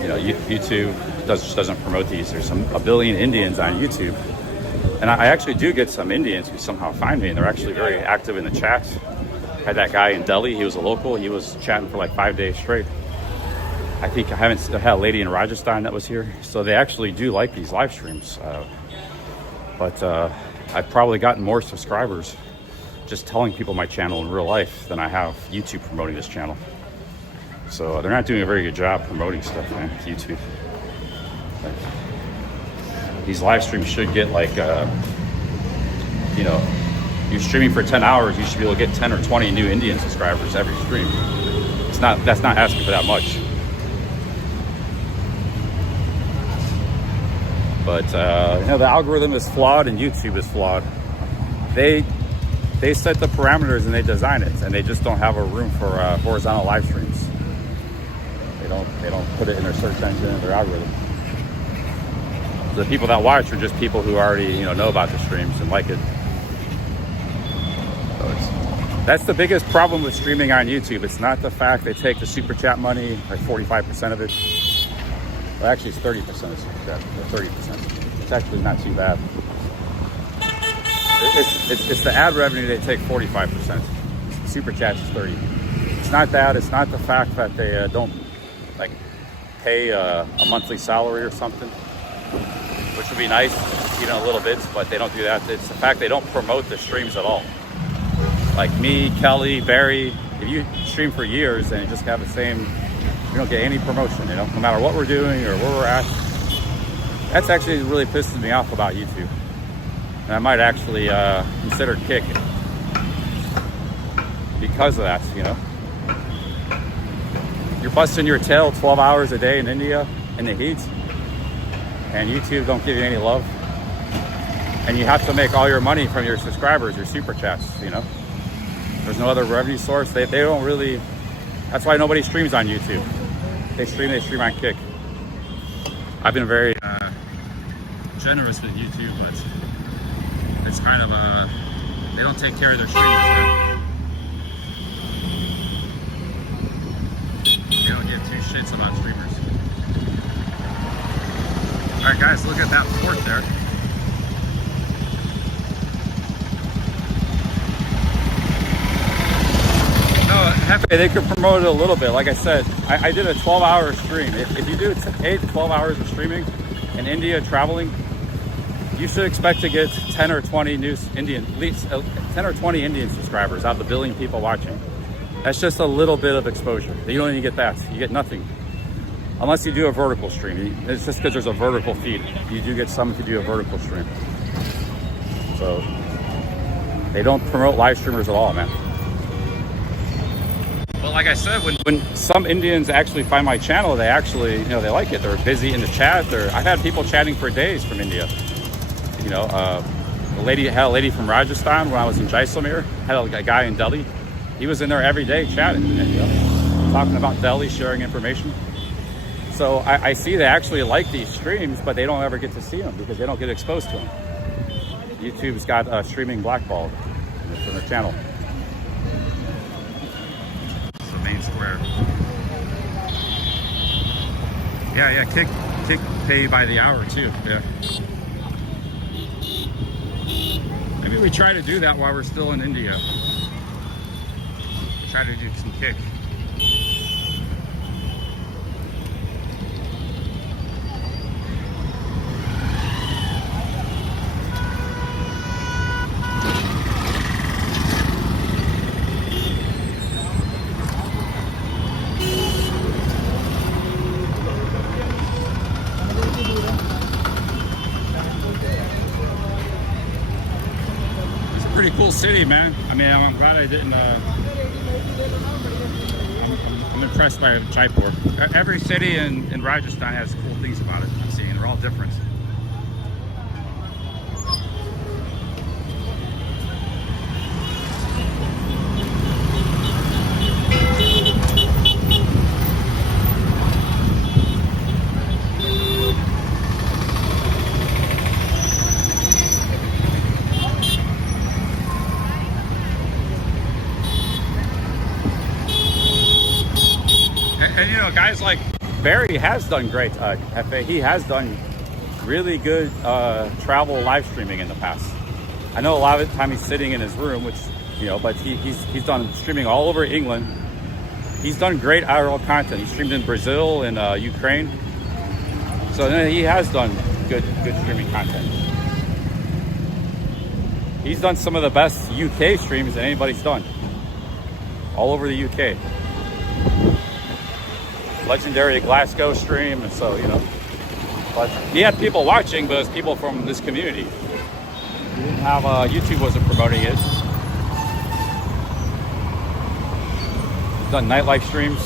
you know, YouTube doesn't promote these. There's a billion Indians on YouTube. And I actually do get some Indians who somehow find me, and they're actually very active in the chat. Had that guy in Delhi, he was a local, he was chatting for like 5 days straight. I think I had a lady in Rajasthan that was here. So they actually do like these live streams. But I've probably gotten more subscribers just telling people my channel in real life than I have YouTube promoting this channel. So they're not doing a very good job promoting stuff on YouTube. Like, these live streams should get like, you know, you're streaming for 10 hours, you should be able to get 10 or 20 new Indian subscribers every stream. That's not asking for that much. But you know, the algorithm is flawed and YouTube is flawed. They set the parameters and they design it, and they just don't have a room for horizontal live streams. They don't put it in their search engine or their algorithm. The people that watch are just people who already know about the streams and like it. That's the biggest problem with streaming on YouTube. It's not the fact they take the super chat money, like 45% of it. Well, actually, it's 30% of super chat, or 30%. It's actually not too bad. It's the ad revenue they take 45%. Super chats is 30. It's not that. It's not the fact that they don't like pay a monthly salary or something, which would be nice, a little bit, but they don't do that. It's the fact they don't promote the streams at all. Like me, Kelly, Barry, if you stream for years and you just have the same, you don't get any promotion, no matter what we're doing or where we're at. That's actually really pisses me off about YouTube. And I might actually consider Kick because of that, You're busting your tail 12 hours a day in India in the heat, and YouTube don't give you any love. And you have to make all your money from your subscribers, your super chats, There's no other revenue source. They don't really, that's why nobody streams on YouTube. They stream on Kick. I've been very generous with YouTube, but it's kind of they don't take care of their streamers, man. They don't give two shits about streamers. All right, guys, look at that fort there. They could promote it a little bit. Like I said, I did a 12-hour stream. If you do 8 to 12 hours of streaming in India traveling, you should expect to get 10 or 20 new Indian, at least 10 or 20 Indian subscribers out of the billion people watching. That's just a little bit of exposure. You don't even get that. You get nothing. Unless you do a vertical stream. It's just because there's a vertical feed. You do get some if you do a vertical stream. So they don't promote live streamers at all, man. But like I said, when some Indians actually find my channel, they actually, you know, they like it. They're busy in the chat. I've had people chatting for days from India. You know, had a lady from Rajasthan when I was in Jaisalmer. Had a guy in Delhi. He was in there every day chatting, and, you know, talking about Delhi, sharing information. So I see they actually like these streams, but they don't ever get to see them because they don't get exposed to them. YouTube's got streaming blackballed from their channel. It's the main square. Yeah, Kick pay by the hour too. Yeah. Maybe we try to do that while we're still in India. Try to do some Kick. Pretty cool city, man. I mean, I'm glad I didn't. I'm impressed by Jaipur. Every city in Rajasthan has cool things about it. I'm seeing they're all different. And you know, guys like Barry has done great. Hefe, he has done really good travel live streaming in the past. I know a lot of the time he's sitting in his room, which, you know, but he's done streaming all over England. He's done great IRL content. He streamed in Brazil and Ukraine. So he has done good streaming content. He's done some of the best UK streams that anybody's done. All over the UK. Legendary Glasgow stream, and so, you know, but he had people watching, but it was people from this community. He didn't have YouTube wasn't promoting it. He's done nightlife streams.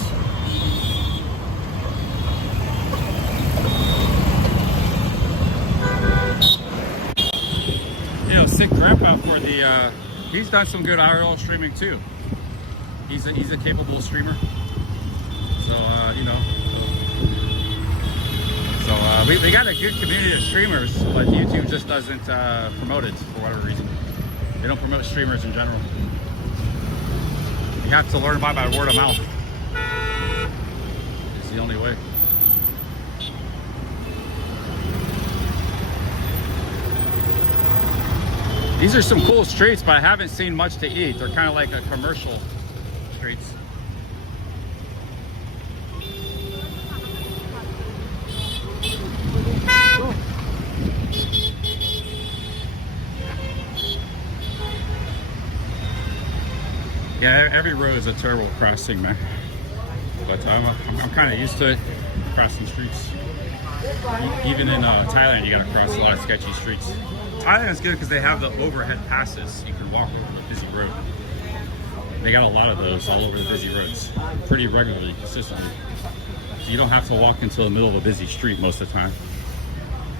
You know, sick grandpa for the he's done some good IRL streaming too. He's a capable streamer. So, you know, we got a good community of streamers, but YouTube just doesn't promote it for whatever reason. They don't promote streamers in general. You have to learn by word of mouth. It's the only way. These are some cool streets, but I haven't seen much to eat. They're kind of like a commercial streets. Yeah, every road is a terrible crossing, man. But I'm kind of used to it, crossing streets. Even in Thailand, you gotta cross a lot of sketchy streets. Thailand is good because they have the overhead passes. You can walk over a busy road. They got a lot of those all over the busy roads, pretty regularly, consistently. So you don't have to walk into the middle of a busy street most of the time.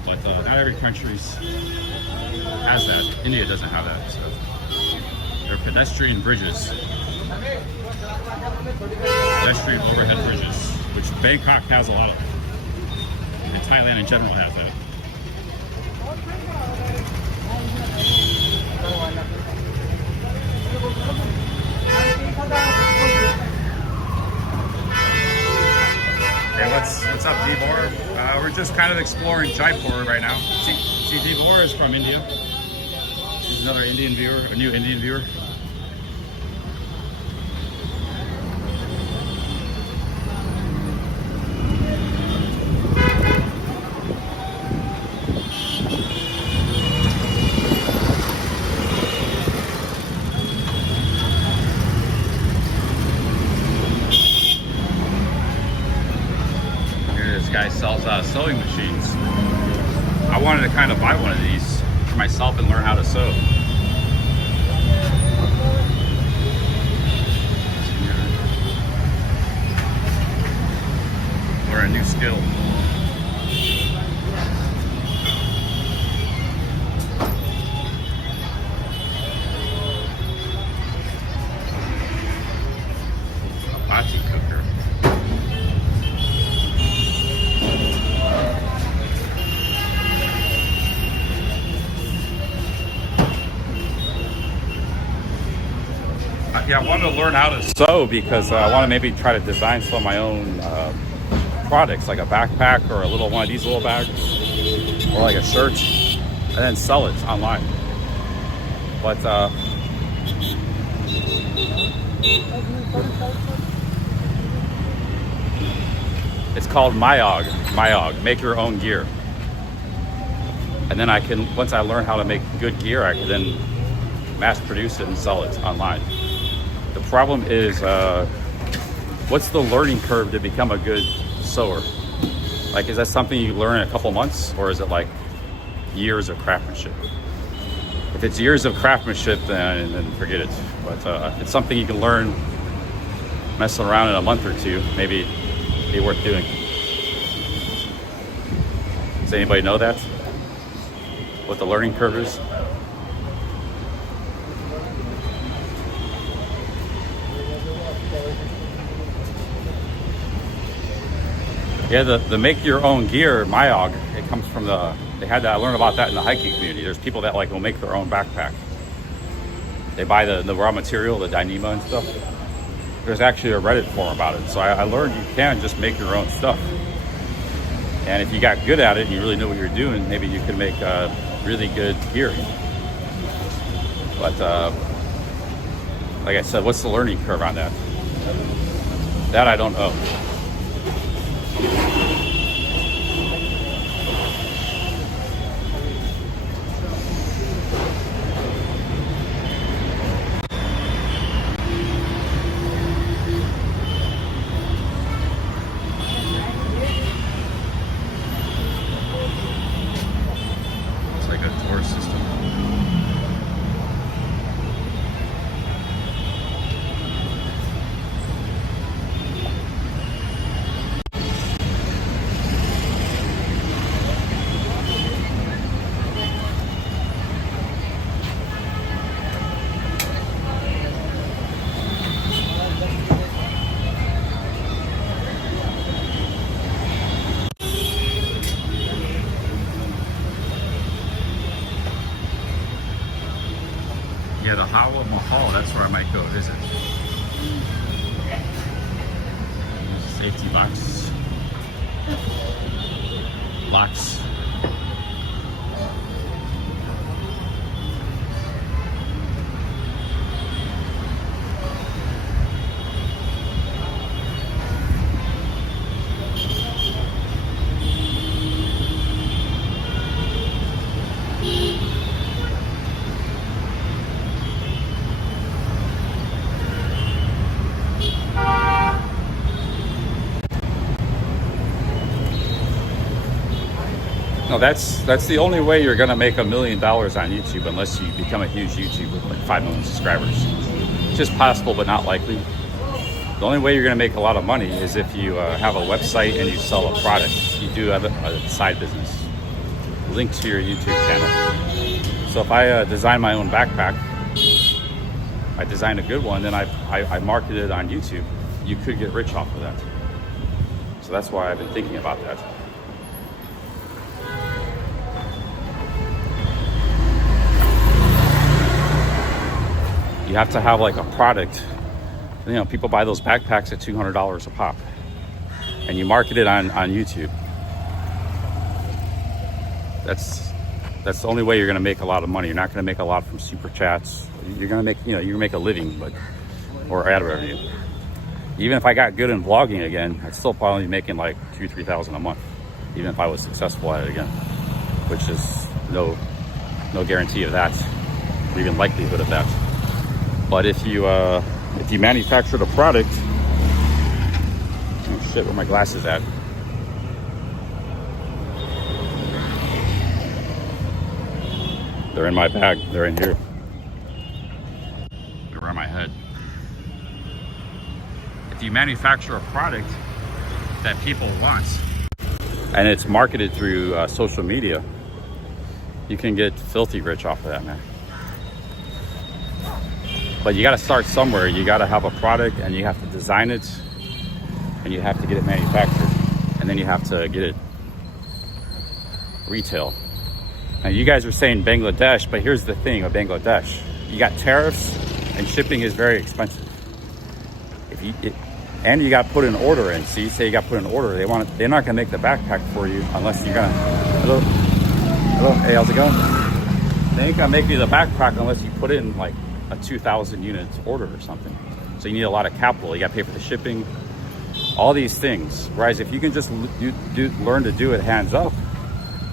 But not every country has that. India doesn't have that. So there are pedestrian bridges, pedestrian overhead bridges, which Bangkok has a lot of. And Thailand in general has that. Hey, what's up, Devor? We're just kind of exploring Jaipur right now. See, Devor is from India. He's another Indian viewer, a new Indian viewer. sells sewing machines. I wanted to kind of buy one of these for myself and learn how to sew. Learn a new skill. Chapati cooker. Yeah, I wanted to learn how to sew because I want to maybe try to design some of my own products, like a backpack or a little one of these little bags, or like a shirt, and then sell it online. But it's called Myog, make your own gear. And then I can, once I learn how to make good gear, I can then mass produce it and sell it online. The problem is, what's the learning curve to become a good sewer? Like, is that something you learn in a couple months, or is it like years of craftsmanship? If it's years of craftsmanship, then forget it. But if it's something you can learn messing around in a month or two, maybe it'd be worth doing. Does anybody know that? What the learning curve is? Yeah, the make your own gear, Myog, it comes from I learned about that in the hiking community. There's people that will make their own backpack. They buy the raw material, the Dyneema and stuff. There's actually a Reddit forum about it. So I learned you can just make your own stuff. And if you got good at it and you really know what you're doing, maybe you can make really good gear. But like I said, what's the learning curve on that? That I don't know. It's like a tour system. Yeah, the Hawa Mahal, that's where I might go visit. Safety box. Locks. No, that's the only way you're gonna make $1 million on YouTube, unless you become a huge YouTuber with like 5 million subscribers. It's just possible, but not likely. The only way you're gonna make a lot of money is if you have a website and you sell a product. You do have a side business linked to your YouTube channel. So if I design my own backpack, I design a good one, then I market it on YouTube. You could get rich off of that. So that's why I've been thinking about that. You have to have like a product. You know, people buy those backpacks at $200 a pop, and you market it on YouTube. That's the only way you're going to make a lot of money. You're not going to make a lot from super chats. You're going to make, you're going to make a living, or ad revenue. Even if I got good in vlogging again, I'd still probably be making like $2,000-3,000 a month, even if I was successful at it again, which is no guarantee of that, or even likelihood of that. But if you manufacture the product, oh shit, where are my glasses at? They're in my bag. They're in here. They're around my head. If you manufacture a product that people want and it's marketed through social media, you can get filthy rich off of that, man. But you got to start somewhere. You got to have a product, and you have to design it, and you have to get it manufactured, and then you have to get it retail. Now, you guys are saying Bangladesh, but here's the thing with Bangladesh: you got tariffs, and shipping is very expensive. And you got to put an order in. So you say you got to put an order. They're not gonna make the backpack for you unless you're gonna. Hello, hey, how's it going? They ain't gonna make you the backpack unless you put in like a 2,000 units order or something. So you need a lot of capital. You got to pay for the shipping, all these things. Whereas if you can just learn to do it hands up,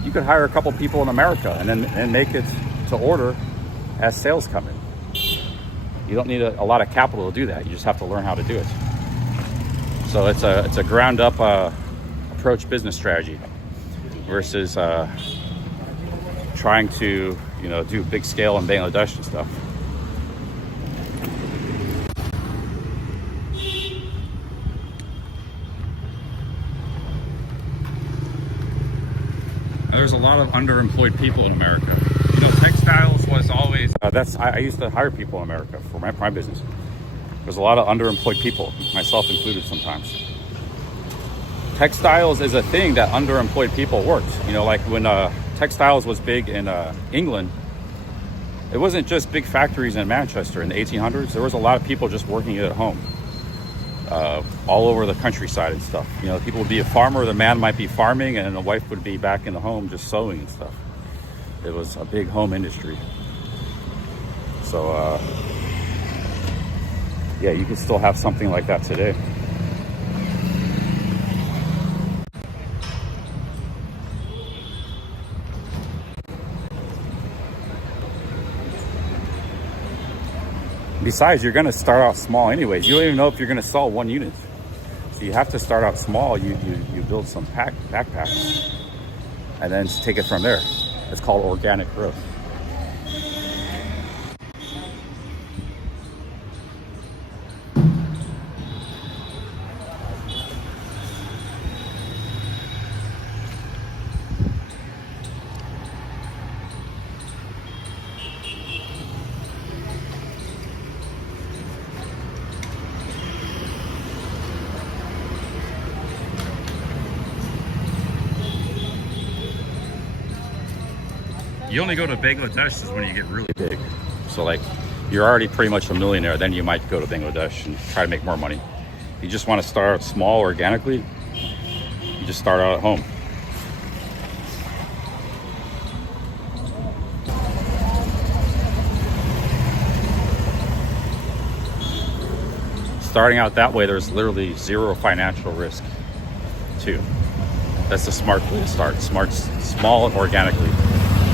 you could hire a couple people in America and make it to order as sales come in. You don't need a lot of capital to do that. You just have to learn how to do it. So it's a ground up approach business strategy versus trying to do big scale in Bangladesh and stuff. There's a lot of underemployed people in America. Textiles was always I used to hire people in America for my business. There's a lot of underemployed people, myself included sometimes. Textiles is a thing that underemployed people worked. Like when textiles was big in England, it wasn't just big factories in Manchester in the 1800s. There was a lot of people just working it at home, all over the countryside and stuff. People would be a farmer, the man might be farming, and the wife would be back in the home just sewing and stuff. It was a big home industry. So, yeah, you can still have something like that today. Besides, you're going to start off small anyways. You don't even know if you're going to sell one unit. So you have to start out small. You build some backpacks and then take it from there. It's called organic growth. You only go to Bangladesh is when you get really big. So like you're already pretty much a millionaire, then you might go to Bangladesh and try to make more money. You just want to start out small organically, you just start out at home. Starting out that way, there's literally zero financial risk too. That's the smart way to start. Small and organically.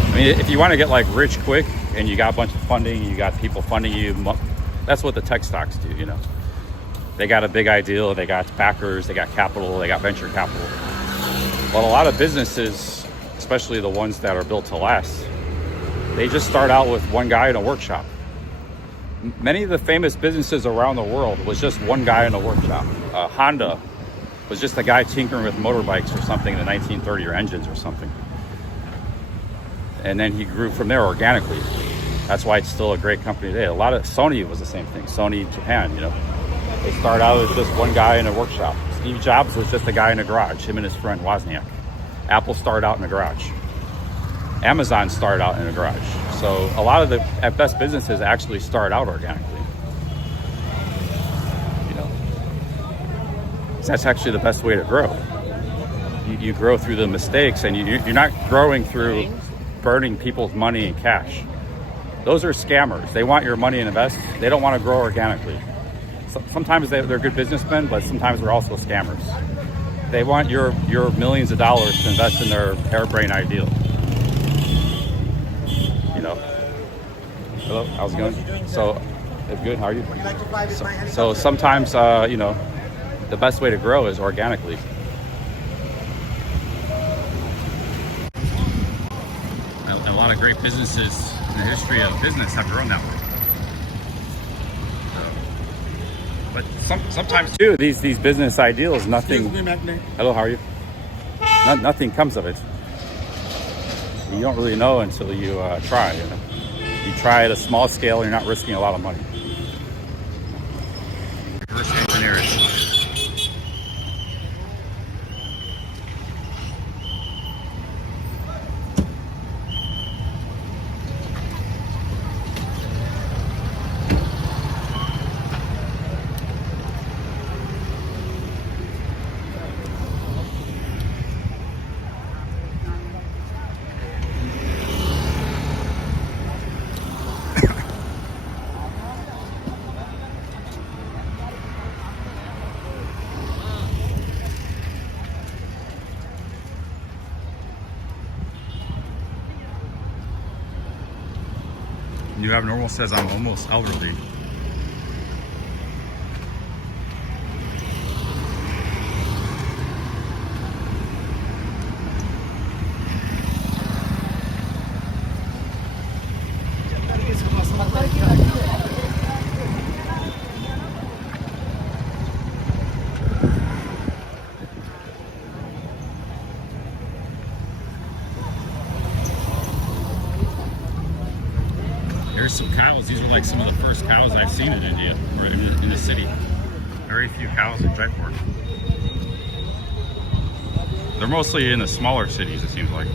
I mean, if you want to get like rich quick and you got a bunch of funding, you got people funding you, that's what the tech stocks do, They got a big idea, they got backers, they got capital, they got venture capital. But a lot of businesses, especially the ones that are built to last, they just start out with one guy in a workshop. Many of the famous businesses around the world was just one guy in a workshop. Honda was just a guy tinkering with motorbikes or something in the 1930s, or engines or something. And then he grew from there organically. That's why it's still a great company today. A lot of Sony was the same thing. Sony Japan, they started out as just one guy in a workshop. Steve Jobs was just a guy in a garage, him and his friend Wozniak. Apple started out in a garage. Amazon started out in a garage. So a lot of the best businesses actually start out organically. That's actually the best way to grow. You grow through the mistakes, and you're not growing through burning people's money and cash. Those are scammers. They want your money and invest. They don't want to grow organically. Sometimes they're good businessmen, but sometimes they're also scammers. They want your millions of dollars to invest in their harebrained ideal. Hello, how's it going? So, it's good. How are you? So sometimes, the best way to grow is organically. A lot lot of great businesses in the history of business have grown that way. But sometimes too, these business ideals, nothing. Excuse me, Magnate. Hello, how are you? Nothing comes of it. You don't really know until you try. You know, you try at a small scale, you're not risking a lot of money. Reverse engineer it. New Abnormal says I'm almost elderly. There's some cows. These are like some of the first cows I've seen in India, or in the city. Very few cows in Jaipur. They're mostly in the smaller cities, it seems like.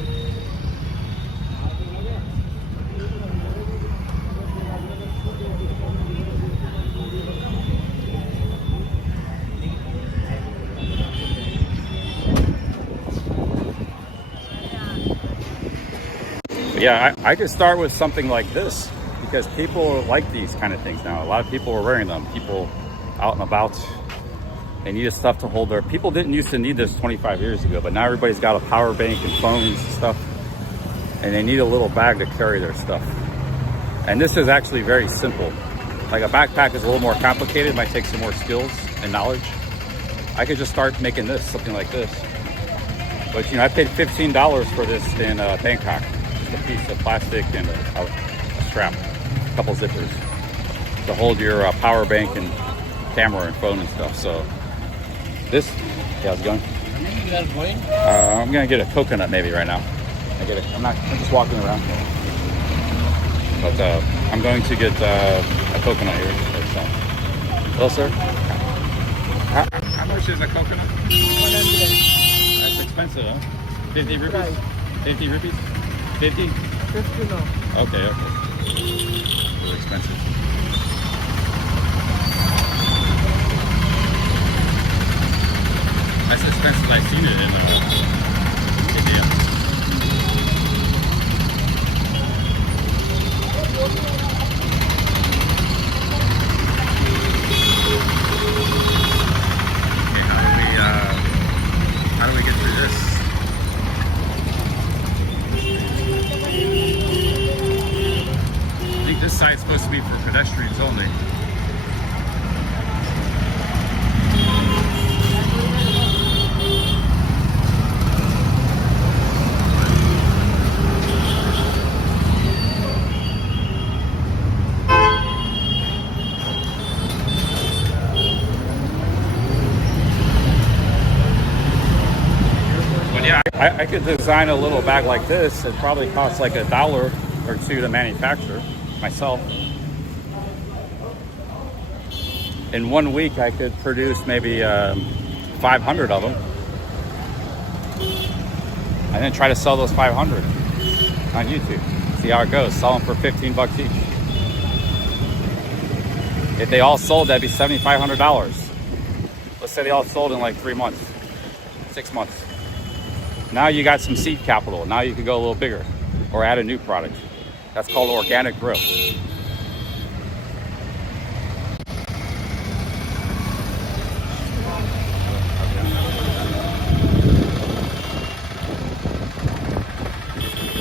Yeah, I could start with something like this because people like these kind of things now. A lot of people are wearing them. People out and about, they need stuff to hold their... People didn't used to need this 25 years ago, but now everybody's got a power bank and phones and stuff, and they need a little bag to carry their stuff. And this is actually very simple. Like a backpack is a little more complicated, it might take some more skills and knowledge. I could just start making this, something like this. But you know, I paid $15 for this in Bangkok. Just a piece of plastic and a strap, a couple zippers to hold your power bank and camera and phone and stuff. So this, yeah, how's it going? You are going? I'm gonna get a coconut maybe right now. I'm just walking around. But I'm going to get a coconut here. Hello, sir. How much is a coconut? 100. That's expensive, huh? 50 rupees? 50 rupees? 50? 50 no. Okay. Really expensive. That's expensive. I've seen it in India. Okay, how do we get through this? I think this side's supposed to be for pedestrians only. I could design a little bag like this. It probably costs like $1 or $2 to manufacture myself. In 1 week, I could produce maybe 500 of them, and then try to sell those 500 on YouTube. See how it goes. Sell them for $15 each. If they all sold, that'd be $7,500. Let's say they all sold in like 3 months, 6 months. Now you got some seed capital. Now you can go a little bigger or add a new product. That's called organic growth.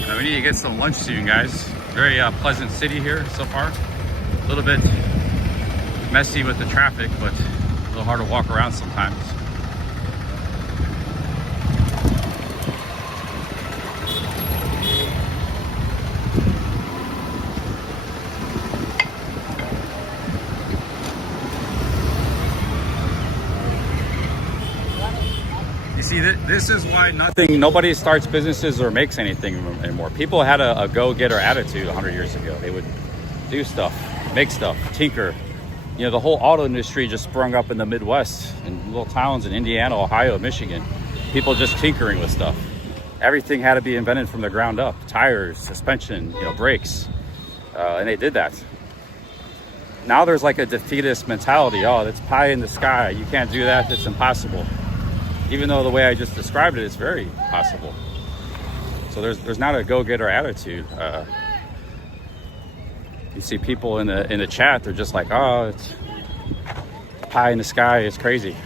Now we need to get some lunch soon, guys. Very pleasant city here so far. A little bit messy with the traffic, but a little hard to walk around sometimes. This is why nobody starts businesses or makes anything anymore. People had a go-getter attitude 100 years ago. They would do stuff, make stuff, tinker. You know, the whole auto industry just sprung up in the Midwest, in little towns in Indiana, Ohio, Michigan. People just tinkering with stuff. Everything had to be invented from the ground up. Tires, suspension, you know, brakes. And they did that. Now there's like a defeatist mentality. Oh, it's pie in the sky. You can't do that. It's impossible. Even though the way I just described it is very possible. So there's not a go-getter attitude. You see people in the chat, they're just like, oh, it's pie in the sky, it's crazy.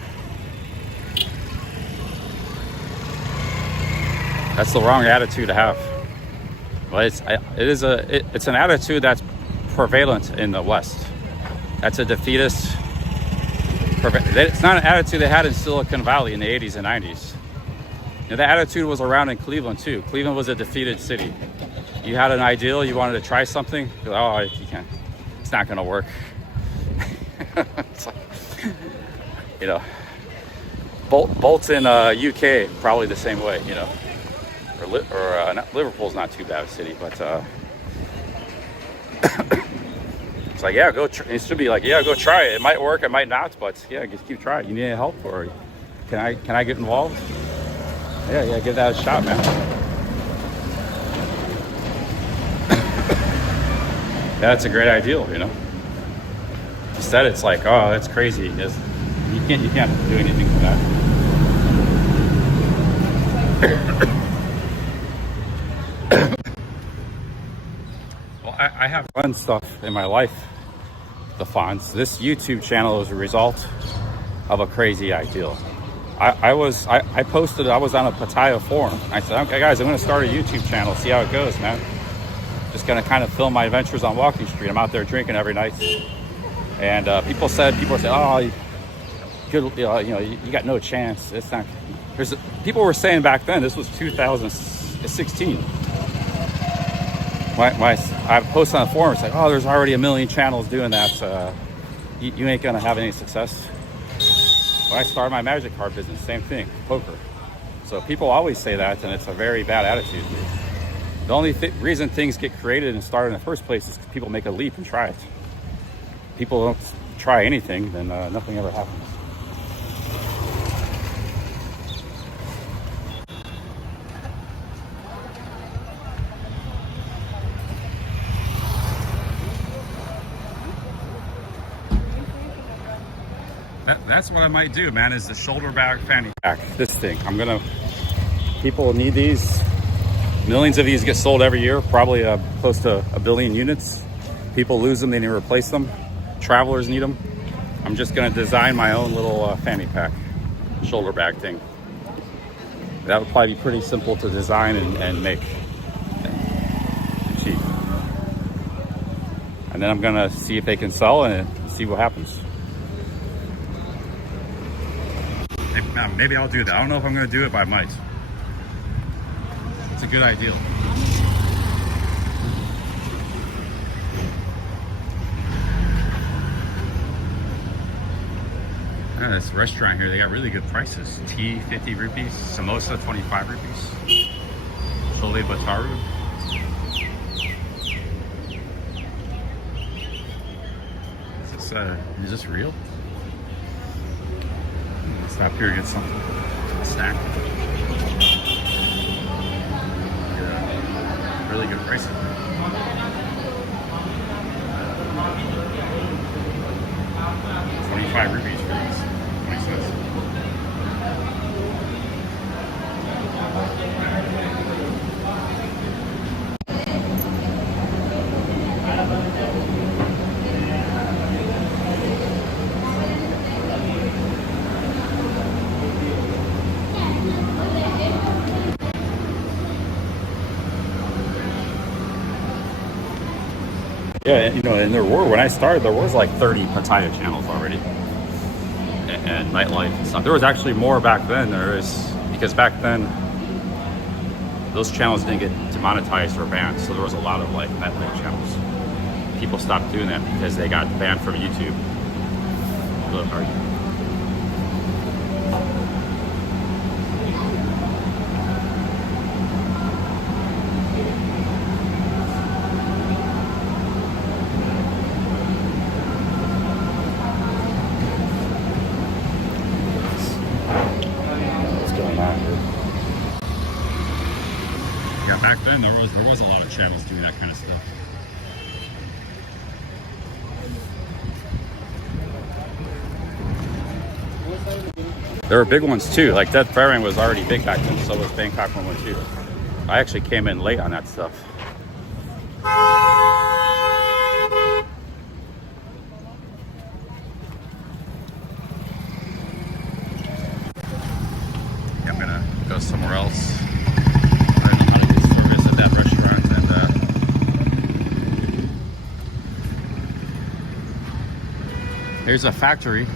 That's the wrong attitude to have. But it's an attitude that's prevalent in the West. That's a defeatist. It's not an attitude they had in Silicon Valley in the 80s and 90s. You know, the attitude was around in Cleveland too. Cleveland was a defeated city. You had an ideal, you wanted to try something. Oh, you can't. It's not going to work. It's like, you know, Bolton, UK, probably the same way. You know, Liverpool's not too bad a city, but it's like, yeah, it should be like, yeah, go try it. It might work, it might not, but yeah, just keep trying. You need any help, or can I get involved? Yeah, give that a shot, man. Yeah, that's a great ideal, you know. Instead, it's like, oh, that's crazy. You can't do anything for that. Well, I have fun stuff in my life. The fonts. This YouTube channel is a result of a crazy ideal. I posted. I was on a Pattaya forum. I said, okay, guys, I'm going to start a YouTube channel. See how it goes, man. Just gonna kind of film my adventures on Walking Street. I'm out there drinking every night, and people said, "Oh, you got no chance. It's not." People were saying back then. This was 2016. I posted on the forum. It's like, "Oh, there's already 1 million channels doing that. So you ain't gonna have any success." When I started my magic card business, same thing, poker. So people always say that, and it's a very bad attitude. The only reason things get created and started in the first place is because people make a leap and try it. People don't try anything, then nothing ever happens. That's what I might do, man, is the shoulder bag fanny pack. This thing. People need these. Millions of these get sold every year, probably close to 1 billion units. People lose them, they need to replace them. Travelers need them. I'm just gonna design my own little fanny pack, shoulder bag thing. That would probably be pretty simple to design and make. Cheap. And then I'm gonna see if they can sell and see what happens. Maybe I'll do that. I don't know if I'm gonna do it, but I might. It's a good ideal. Yeah, this restaurant here, they got really good prices. Tea, 50 rupees. Samosa, 25 rupees. Chole bhature. Is this real? Stop here and get something. Snack. Really good prices. $25 rupees for these. 20 cents. Yeah, you know, and when I started, there was like 30 Pattaya channels already. And nightlife and stuff. There was actually more back then. Because back then, those channels didn't get demonetized or banned. So there was a lot of like nightlife channels. People stopped doing that because they got banned from YouTube. Yeah, back then there was a lot of channels doing that kind of stuff. There were big ones too. Like Death Fairing was already big back then, so was Bangkok 112. I actually came in late on that stuff. Yeah, I'm gonna go somewhere else. I don't know how to do service at that restaurant, and here's a factory.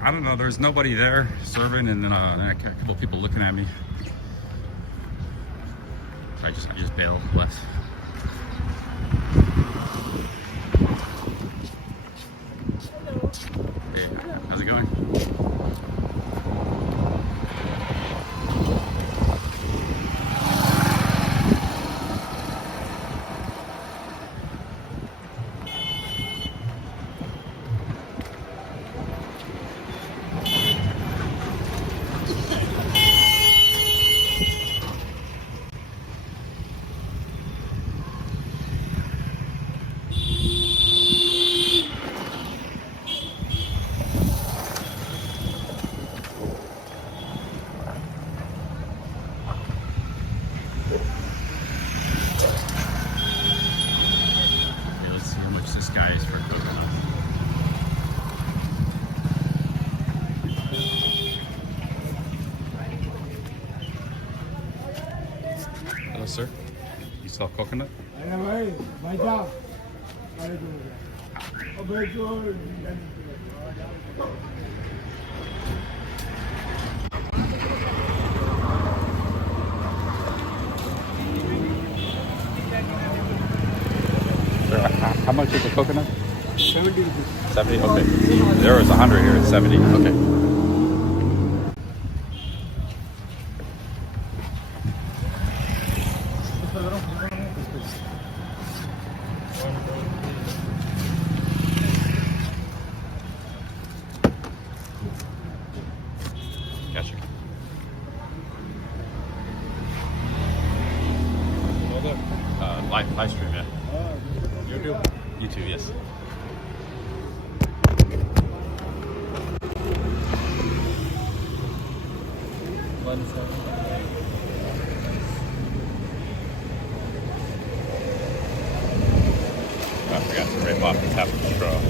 I don't know, there's nobody there serving, and then a couple people looking at me. So I just bailed left. Hey, how's it going? Sir, you sell coconut? Sir, how much is a coconut? 70 rupees. 70? Okay. There was 100 here at 70. Okay. Gotcha. Live stream, yeah. YouTube, yes. I forgot to rip off the top of the straw.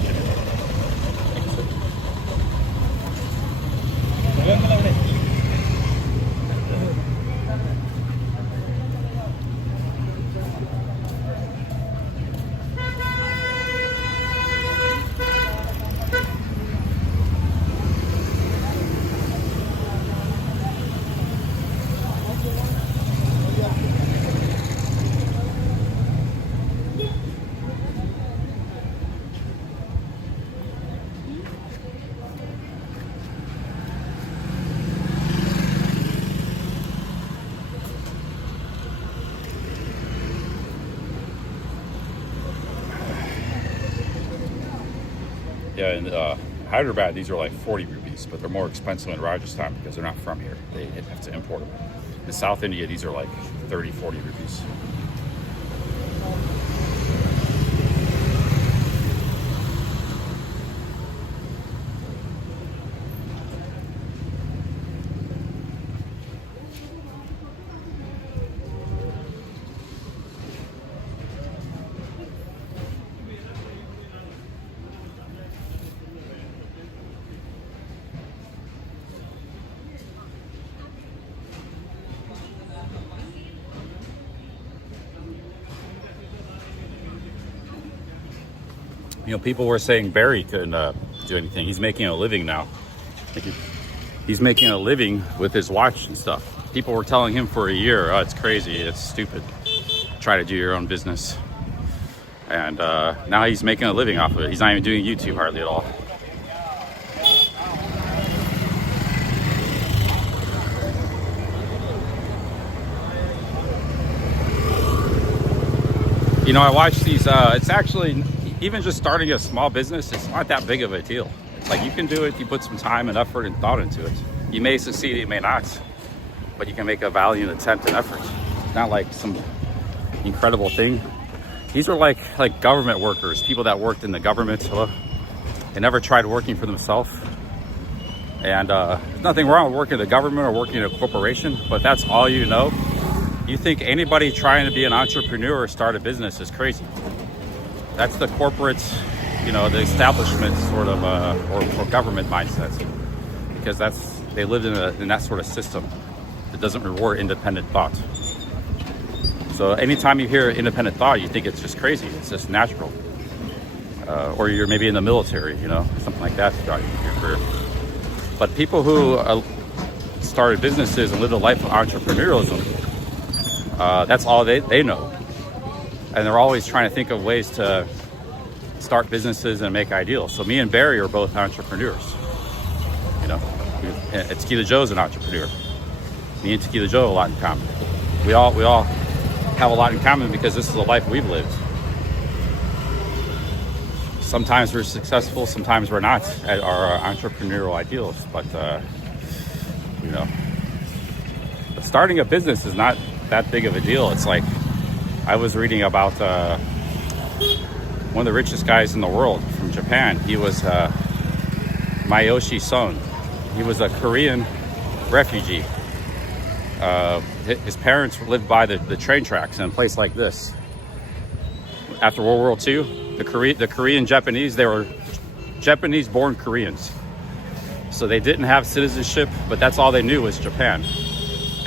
Yeah, in Hyderabad, these are like 40 rupees, but they're more expensive in Rajasthan because they're not from here. They have to import them. In South India, these are like 30, 40 rupees. You know, people were saying Barry couldn't do anything. He's making a living now. He's making a living with his watch and stuff. People were telling him for a year, oh, it's crazy, it's stupid. Try to do your own business. And now he's making a living off of it. He's not even doing YouTube hardly at all. You know, I watch these, it's actually, even just starting a small business, it's not that big of a deal. It's like you can do it if you put some time and effort and thought into it. You may succeed, you may not, but you can make a valiant attempt and effort. Not like some incredible thing. These are like government workers, people that worked in the government. They never tried working for themselves. And there's nothing wrong with working in the government or working in a corporation, but that's all you know. You think anybody trying to be an entrepreneur or start a business is crazy. That's the corporate, you know, the establishment sort of, or government mindset. Because they live in that sort of system that doesn't reward independent thought. So anytime you hear independent thought, you think it's just crazy. It's just natural. Or you're maybe in the military, you know, something like that throughout your career. But people who started businesses and live a life of entrepreneurialism, that's all they know. And they're always trying to think of ways to start businesses and make ideals. So me and Barry are both entrepreneurs. You know, Tequila Joe's an entrepreneur. Me and Tequila Joe have a lot in common. We all have a lot in common because this is a life we've lived. Sometimes we're successful, sometimes we're not at our entrepreneurial ideals. But you know, starting a business is not that big of a deal. It's like, I was reading about one of the richest guys in the world from Japan. He was Mayoshi Son. He was a Korean refugee. His parents lived by the train tracks in a place like this. After World War II, the Korean Japanese, they were Japanese-born Koreans. So they didn't have citizenship, but that's all they knew was Japan.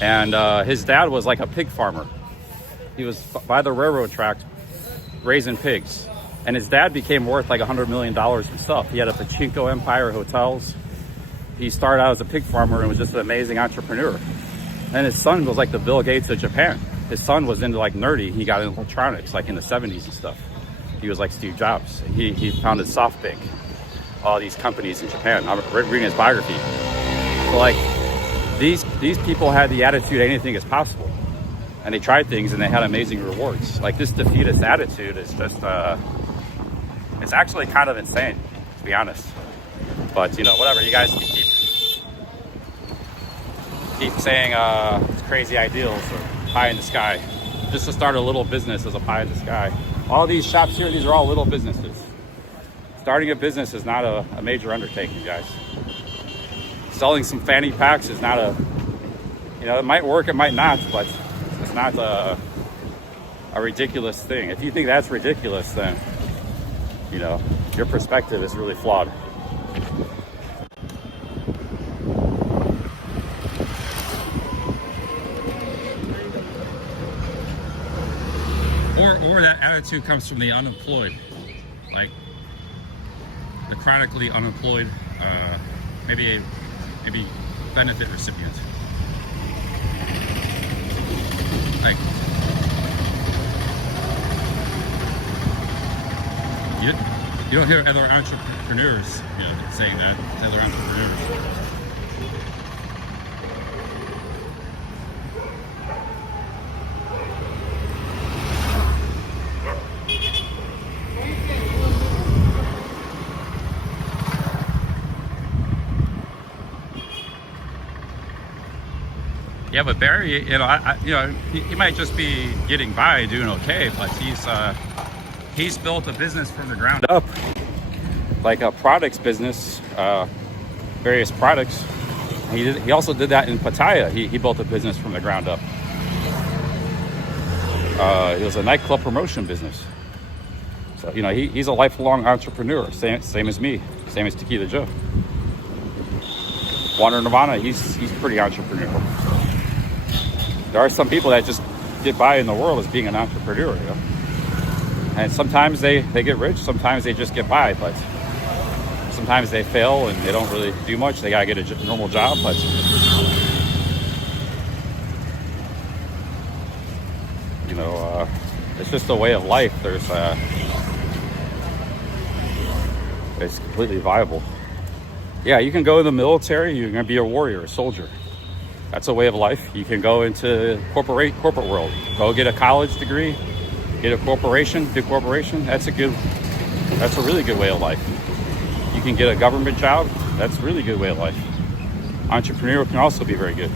And his dad was like a pig farmer. He was by the railroad tracks raising pigs. And his dad became worth like $100 million himself. He had a pachinko empire, hotels. He started out as a pig farmer and was just an amazing entrepreneur. And his son was like the Bill Gates of Japan. His son was into like nerdy. He got into electronics like in the 70s and stuff. He was like Steve Jobs. He founded SoftBank, all these companies in Japan. I'm reading his biography. So like, these people had the attitude anything is possible, and they tried things and they had amazing rewards. Like this defeatist attitude is just it's actually kind of insane, to be honest. But you know, whatever, you guys keep saying it's crazy ideals or pie in the sky. Just to start a little business is a pie in the sky. All these shops here, these are all little businesses. Starting a business is not a major undertaking, guys. Selling some fanny packs is not you know, it might work, it might not, but it's not a ridiculous thing. If you think that's ridiculous, then, you know, your perspective is really flawed. Or that attitude comes from the unemployed, like the chronically unemployed, maybe benefit recipient. Like, you don't hear other entrepreneurs, you know, saying that, other entrepreneurs. Yeah, but Barry, you know, he might just be getting by, doing okay, but he's built a business from the ground up, like a products business, various products. He also did that in Pattaya. He built a business from the ground up. It was a nightclub promotion business. So you know, he's a lifelong entrepreneur, same as me, same as Tequila Joe. Water Nirvana, he's pretty entrepreneurial. There are some people that just get by in the world as being an entrepreneur, you know? And sometimes they get rich, sometimes they just get by, but sometimes they fail and they don't really do much. They gotta get a normal job, but you know, it's just a way of life. It's completely viable. Yeah, you can go in the military, you're gonna be a warrior, a soldier. That's a way of life. You can go into corporate world. Go get a college degree, Get a corporation, big corporation. That's a really good way of life. You can get a government job. That's a really good way of life. Entrepreneur can also be very good.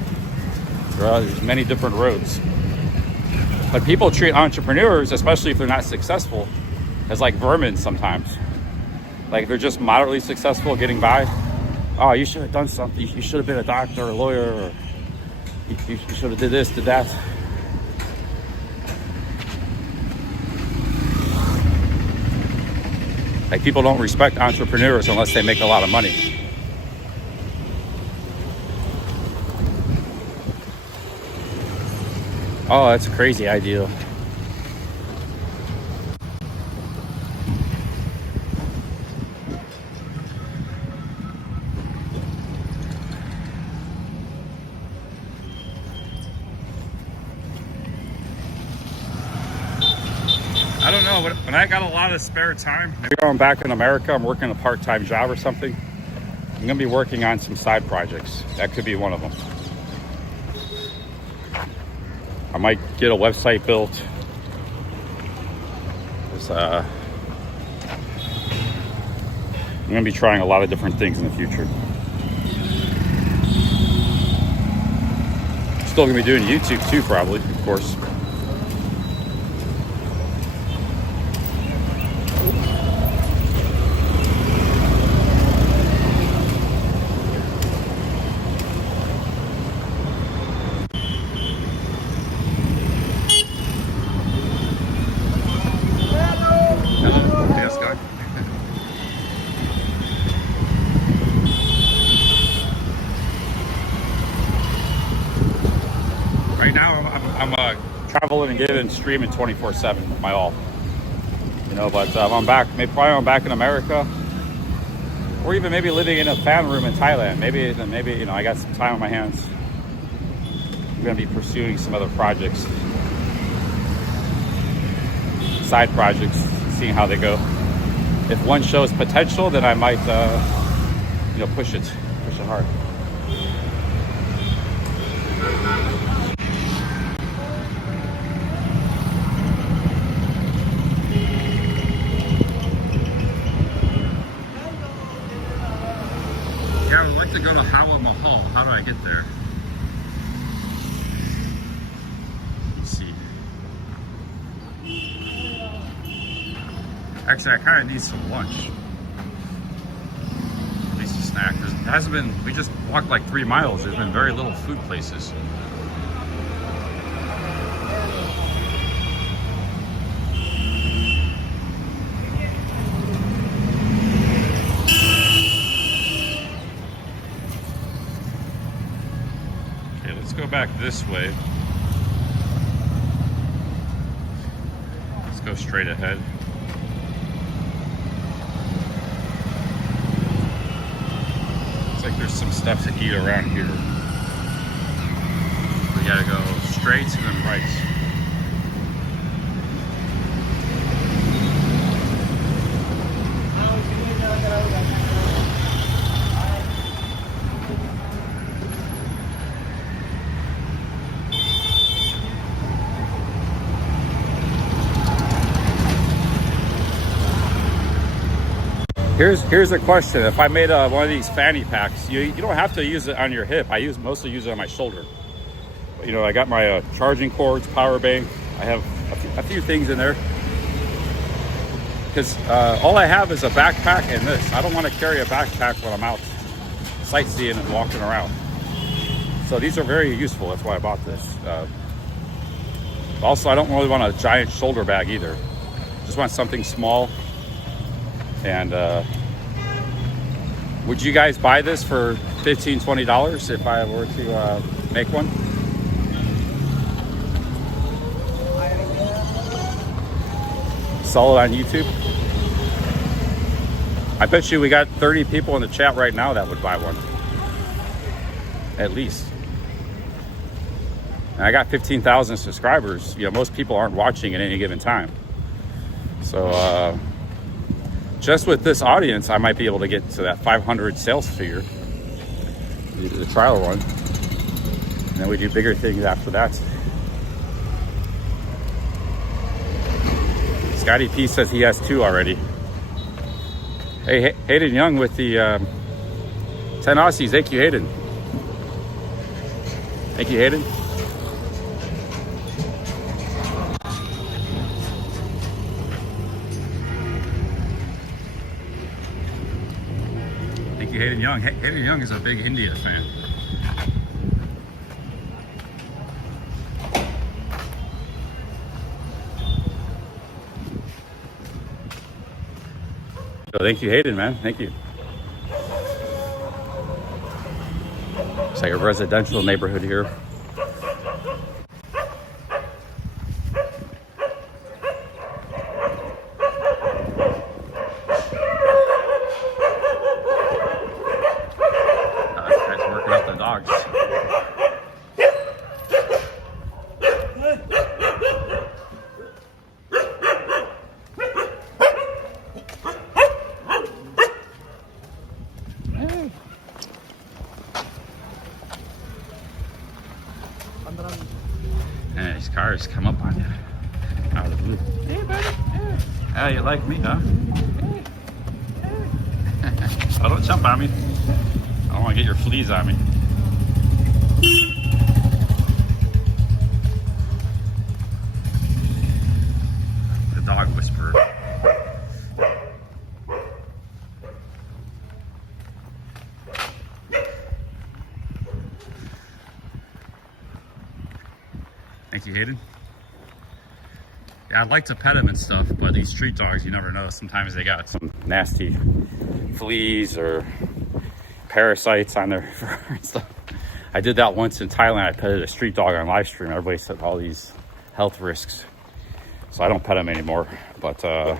There's many different roads. But people treat entrepreneurs, especially if they're not successful, as like vermin sometimes. Like they're just moderately successful getting by. Oh, you should have done something. You should have been a doctor or a lawyer, or you should have did this, did that. Like people don't respect entrepreneurs unless they make a lot of money. Oh, that's a crazy idea. I don't know, when I got a lot of spare time, maybe when I'm back in America, I'm working a part-time job or something, I'm gonna be working on some side projects. That could be one of them. I might get a website built. I'm gonna be trying a lot of different things in the future. Still gonna be doing YouTube too, probably, of course. Right now, I'm traveling and giving, streaming 24/7, my all. You know, but I'm back. Probably I'm back in America, or even maybe living in a fan room in Thailand. Maybe you know, I got some time on my hands. I'm gonna be pursuing some other projects, side projects, seeing how they go. If one shows potential, then I might, you know, push it hard. Yeah, I would like to go to Hawa Mahal. How do I get there? Let's see. Actually, I kind of need some lunch. At least a snack. It hasn't been, we just walked like 3 miles. There's been very little food places. Let's go back this way. Let's go straight ahead. Looks like there's some stuff to eat around here. We gotta go straight and then right. Here's a question. If I made one of these fanny packs, you don't have to use it on your hip. I mostly use it on my shoulder. But, you know, I got my charging cords, power bank. I have a few things in there. Because all I have is a backpack and this. I don't want to carry a backpack when I'm out sightseeing and walking around. So these are very useful. That's why I bought this. Also, I don't really want a giant shoulder bag either. Just want something small. And would you guys buy this for $15, $20 if I were to make one? Sell it on YouTube? I bet you we got 30 people in the chat right now that would buy one. At least. And I got 15,000 subscribers. You know, most people aren't watching at any given time. So, just with this audience, I might be able to get to that 500 sales figure, the trial one, and then we do bigger things after that. Scotty P says he has 2 already. Hey, Hayden Young with the 10 Aussies. Thank you, Hayden. Thank you, Hayden. Thank you, Hayden Young. Hayden Young is a big India fan. So thank you, Hayden, man. Thank you. It's like a residential neighborhood here. This guy's working out the dogs. And these cars come up on you out of the blue. Hey, buddy. Yeah, you like me, huh? Oh, don't jump on me. I don't want to get your fleas on me. The dog whisperer. Thank you, Hayden. Yeah, I'd like to pet them and stuff, but these street dogs, you never know. Sometimes they got some nasty fleas or parasites on their fur and stuff. I did that once in Thailand. I petted a street dog on live stream. Everybody said all these health risks. So I don't pet them anymore. But, oh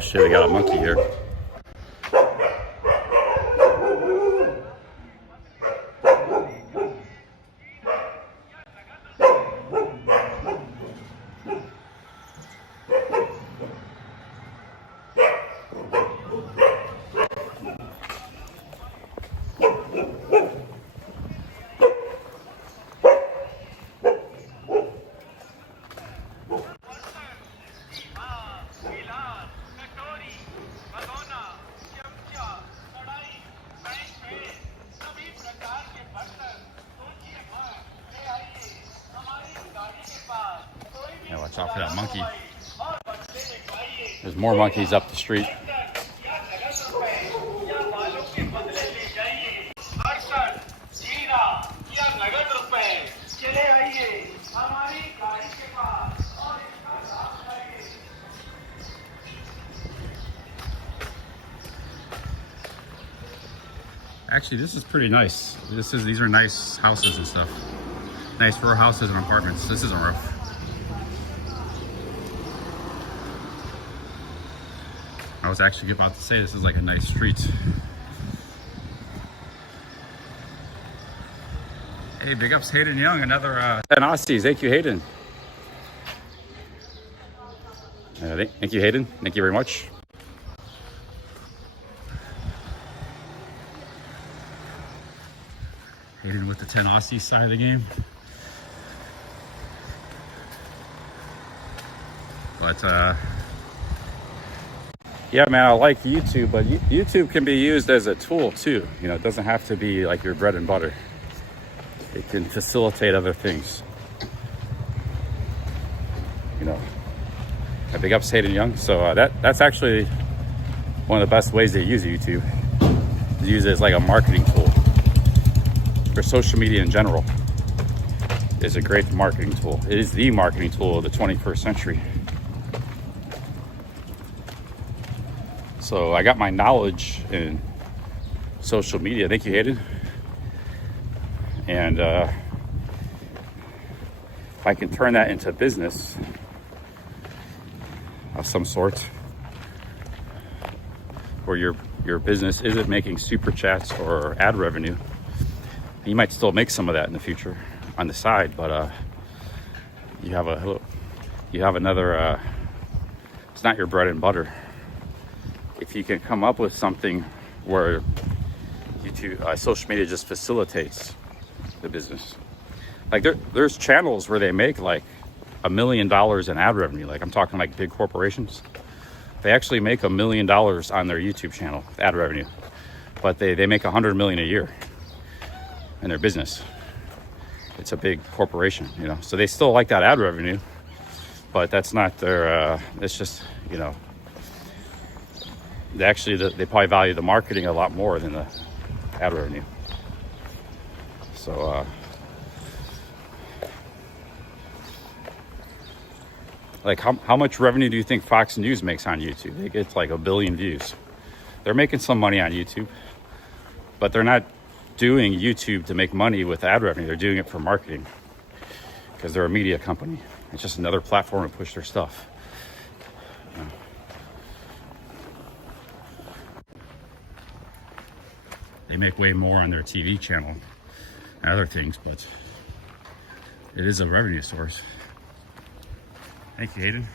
shit, we got a monkey here. Yeah, watch out for that monkey. There's more monkeys up the street. Actually, this is pretty nice. These are nice houses and stuff. Nice row houses and apartments. This isn't rough. I was actually about to say this is like a nice street. Hey, big ups Hayden Young, another 10 Aussies. Thank you, Hayden. Thank you, Hayden. Thank you very much. Hayden with the 10 Aussie side of the game. But yeah, man, I like YouTube, but YouTube can be used as a tool too. You know, it doesn't have to be like your bread and butter. It can facilitate other things. You know, I big ups Hayden Young. So that's actually one of the best ways to use YouTube. To use it as like a marketing tool. For social media in general, is a great marketing tool. It is the marketing tool of the 21st century. So I got my knowledge in social media. Thank you, Hayden. And if I can turn that into business of some sort, where your business isn't making super chats or ad revenue, you might still make some of that in the future on the side, but you have another. It's not your bread and butter. If you can come up with something where YouTube, social media just facilitates the business. Like there's channels where they make like $1 million in ad revenue. Like I'm talking like big corporations. They actually make $1 million on their YouTube channel, ad revenue. But they make 100 million a year in their business. It's a big corporation, you know. So they still like that ad revenue, but that's not their, it's just, you know, they probably value the marketing a lot more than the ad revenue. So, like how much revenue do you think Fox News makes on YouTube? They get like 1 billion views. They're making some money on YouTube, but they're not doing YouTube to make money with ad revenue. They're doing it for marketing because they're a media company. It's just another platform to push their stuff. You know. They make way more on their TV channel and other things, but it is a revenue source. Thank you, Hayden.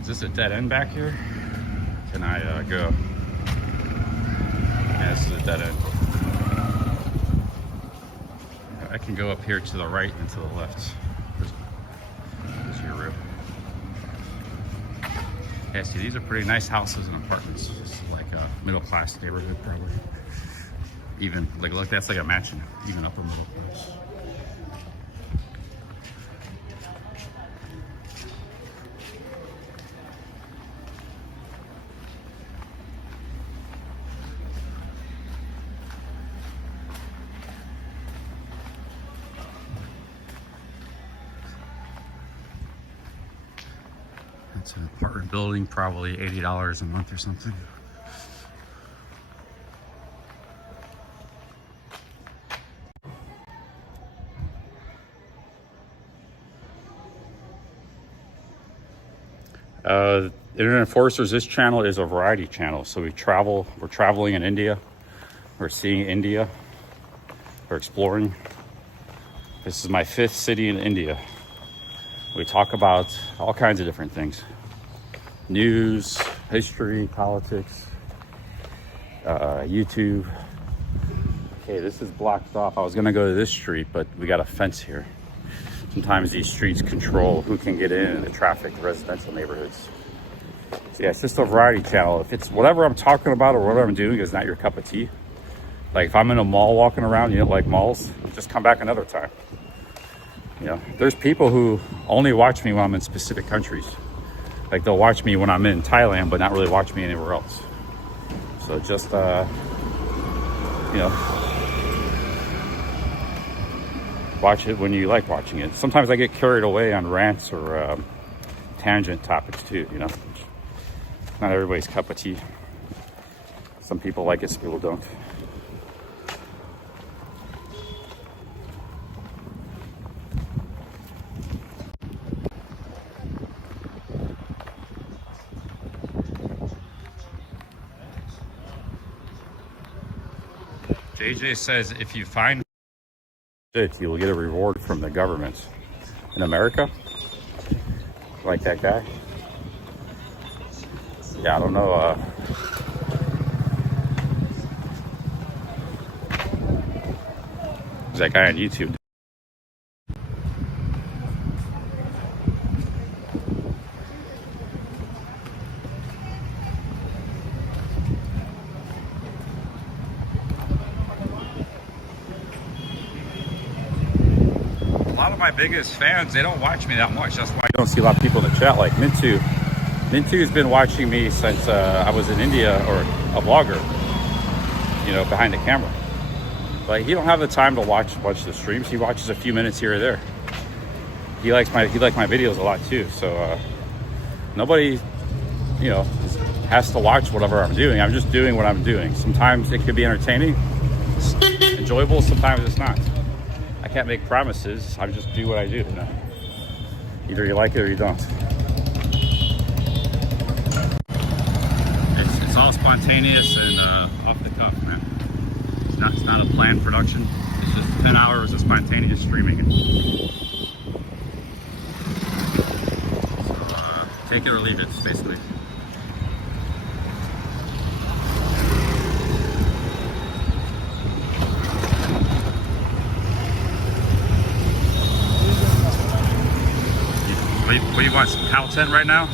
Is this a dead end back here? Can I go? Yeah, this is a dead end. I can go up here to the right and to the left. There's your roof. Yeah, see, these are pretty nice houses and apartments. It's like a middle class neighborhood, probably. Even, like, look, that's like a mansion, even upper middle class. It's an apartment building, probably $80 a month or something. Internet Enforcers, this channel is a variety channel. So we're traveling in India. We're seeing India. We're exploring. This is my 5th city in India. We talk about all kinds of different things. News, history, politics, YouTube. Okay, this is blocked off. I was gonna go to this street, but we got a fence here. Sometimes these streets control who can get in the traffic, the residential neighborhoods. So yeah, it's just a variety channel. If it's whatever I'm talking about or whatever I'm doing is not your cup of tea, like if I'm in a mall walking around, you don't like malls, just come back another time. You know, there's people who only watch me when I'm in specific countries. Like they'll watch me when I'm in Thailand, but not really watch me anywhere else. So just, you know, watch it when you like watching it. Sometimes I get carried away on rants or tangent topics too, you know. Not everybody's cup of tea. Some people like it, some people don't. JJ says if you find it, you'll get a reward from the government. In America? Like that guy? Yeah, I don't know. There's that guy on YouTube. A lot of my biggest fans, they don't watch me that much. That's why you don't see a lot of people in the chat. Like Mintu. Mintu's been watching me since I was in India, or a vlogger, you know, behind the camera. But he don't have the time to watch a bunch of the streams. He watches a few minutes here or there. He likes my videos a lot too. So nobody, you know, has to watch whatever I'm doing. I'm just doing what I'm doing. Sometimes it could be entertaining, enjoyable. Sometimes it's not. I can't make promises. I just do what I do. You know? Either you like it or you don't. all spontaneous and off the cuff, man. It's not a planned production. It's just 10 hours of spontaneous streaming. So, take it or leave it, basically. What do you want, some cow tent right now?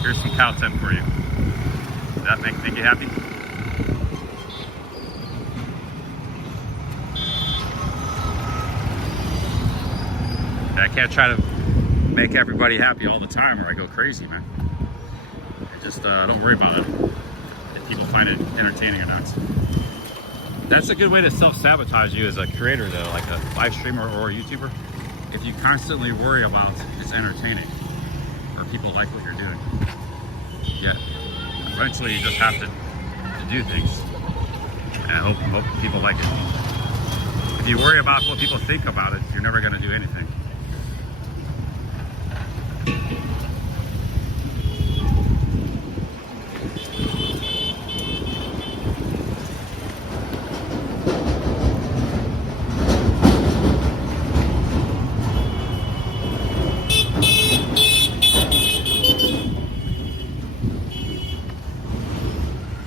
Here's some cow tent for you. Does that make you happy? I can't try to make everybody happy all the time or I go crazy, man. I just don't worry about it, if people find it entertaining or not. That's a good way to self-sabotage you as a creator though, like a live streamer or a YouTuber. If you constantly worry about it's entertaining or people like what you're doing. Yeah, eventually you just have to do things. And I hope people like it. If you worry about what people think about it, you're never gonna do anything.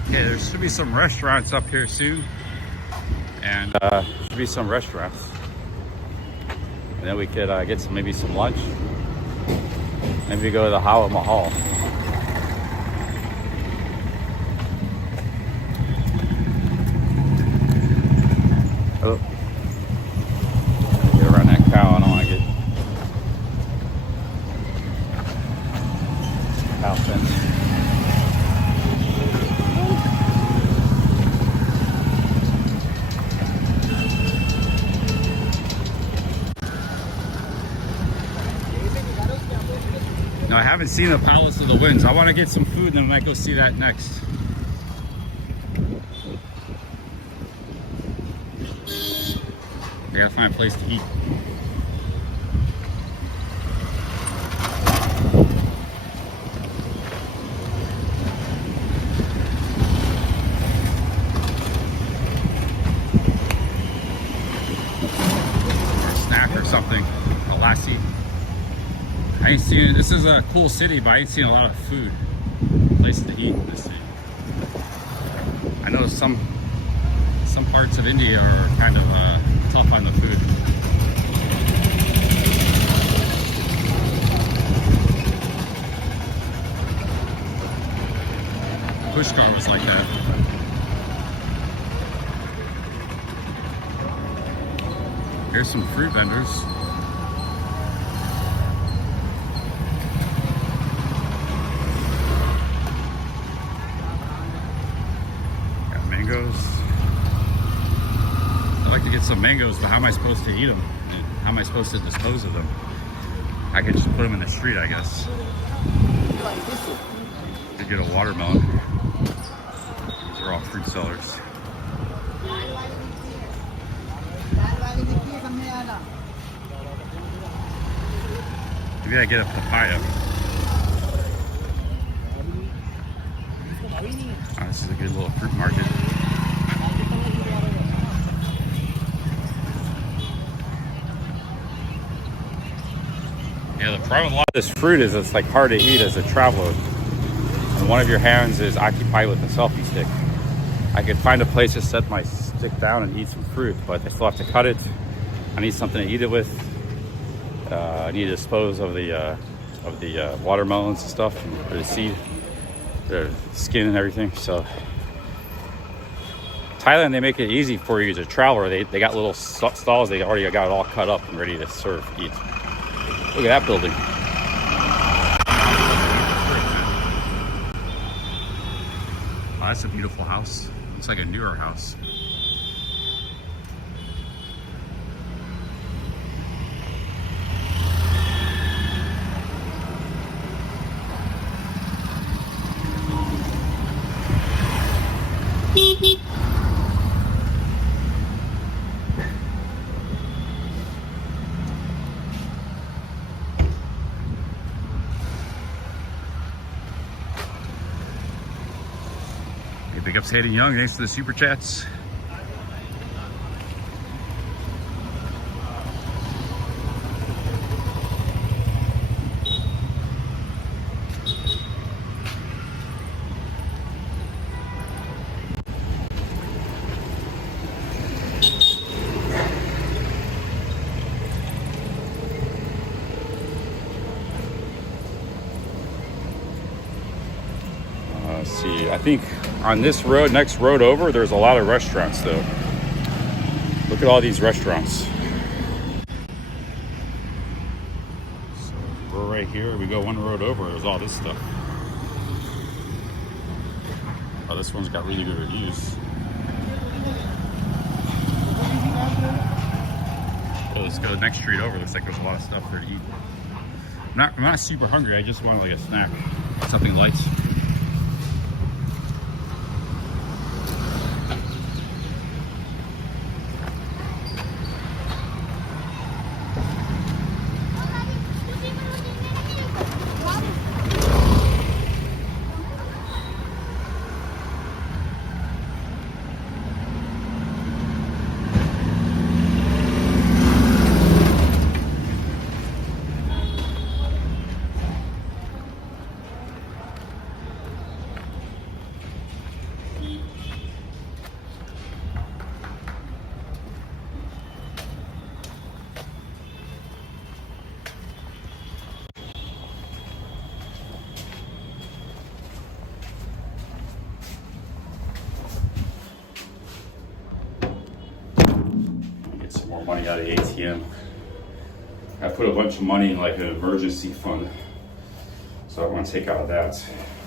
There should be some restaurants up here soon, and should be some restaurants, and then we could get maybe some lunch. Maybe go to the Hawa Mahal. Oh, get around that cow. I don't want to get cow fence. No, I haven't seen the Palace of the Winds. I want to get some food and then I might go see that next. I gotta find a place to eat. Or a snack or something. A lassi. I ain't seen, this is a cool city, but I ain't seen a lot of food, places to eat in this city. I know some parts of India are kind of tough on the food. Pushkar was like that. Here's some fruit vendors. I'd like to get some mangoes, but how am I supposed to eat them? How am I supposed to dispose of them? I could just put them in the street, I guess. To get a watermelon. These are all fruit sellers. Maybe I get a papaya. Oh, this is a good little fruit market. Yeah, the problem with a lot of this fruit is it's like hard to eat as a traveler. And one of your hands is occupied with a selfie stick. I could find a place to set my stick down and eat some fruit, but I still have to cut it. I need something to eat it with. I need to dispose of the watermelons and stuff, or the seed, the skin and everything. So Thailand, they make it easy for you as a traveler. They got little stalls. They already got it all cut up and ready to serve, eat. Look at that building. Oh, that's a beautiful house. Looks like a newer house. Big ups Hayden Young, thanks for the super chats. See, I think on this road, next road over, there's a lot of restaurants though. Look at all these restaurants. So we're right here. We go one road over, there's all this stuff. Oh, this one's got really good reviews. Oh, let's go to the next street over. Looks like there's a lot of stuff there to eat. I'm not super hungry. I just want like a snack, something light. More money out of the ATM. I put a bunch of money in like an emergency fund, so I want to take out of that.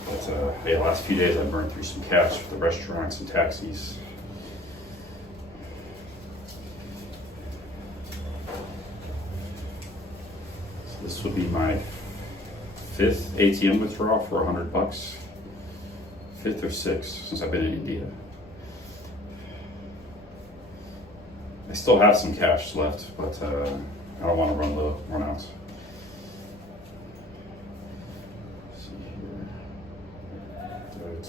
But yeah, the last few days I burned through some cash for the restaurants and taxis. So this will be my 5th ATM withdrawal for $100. 5th or 6th since I've been in India. I still have some cash left, but I don't want to run out. Let's see here. Right.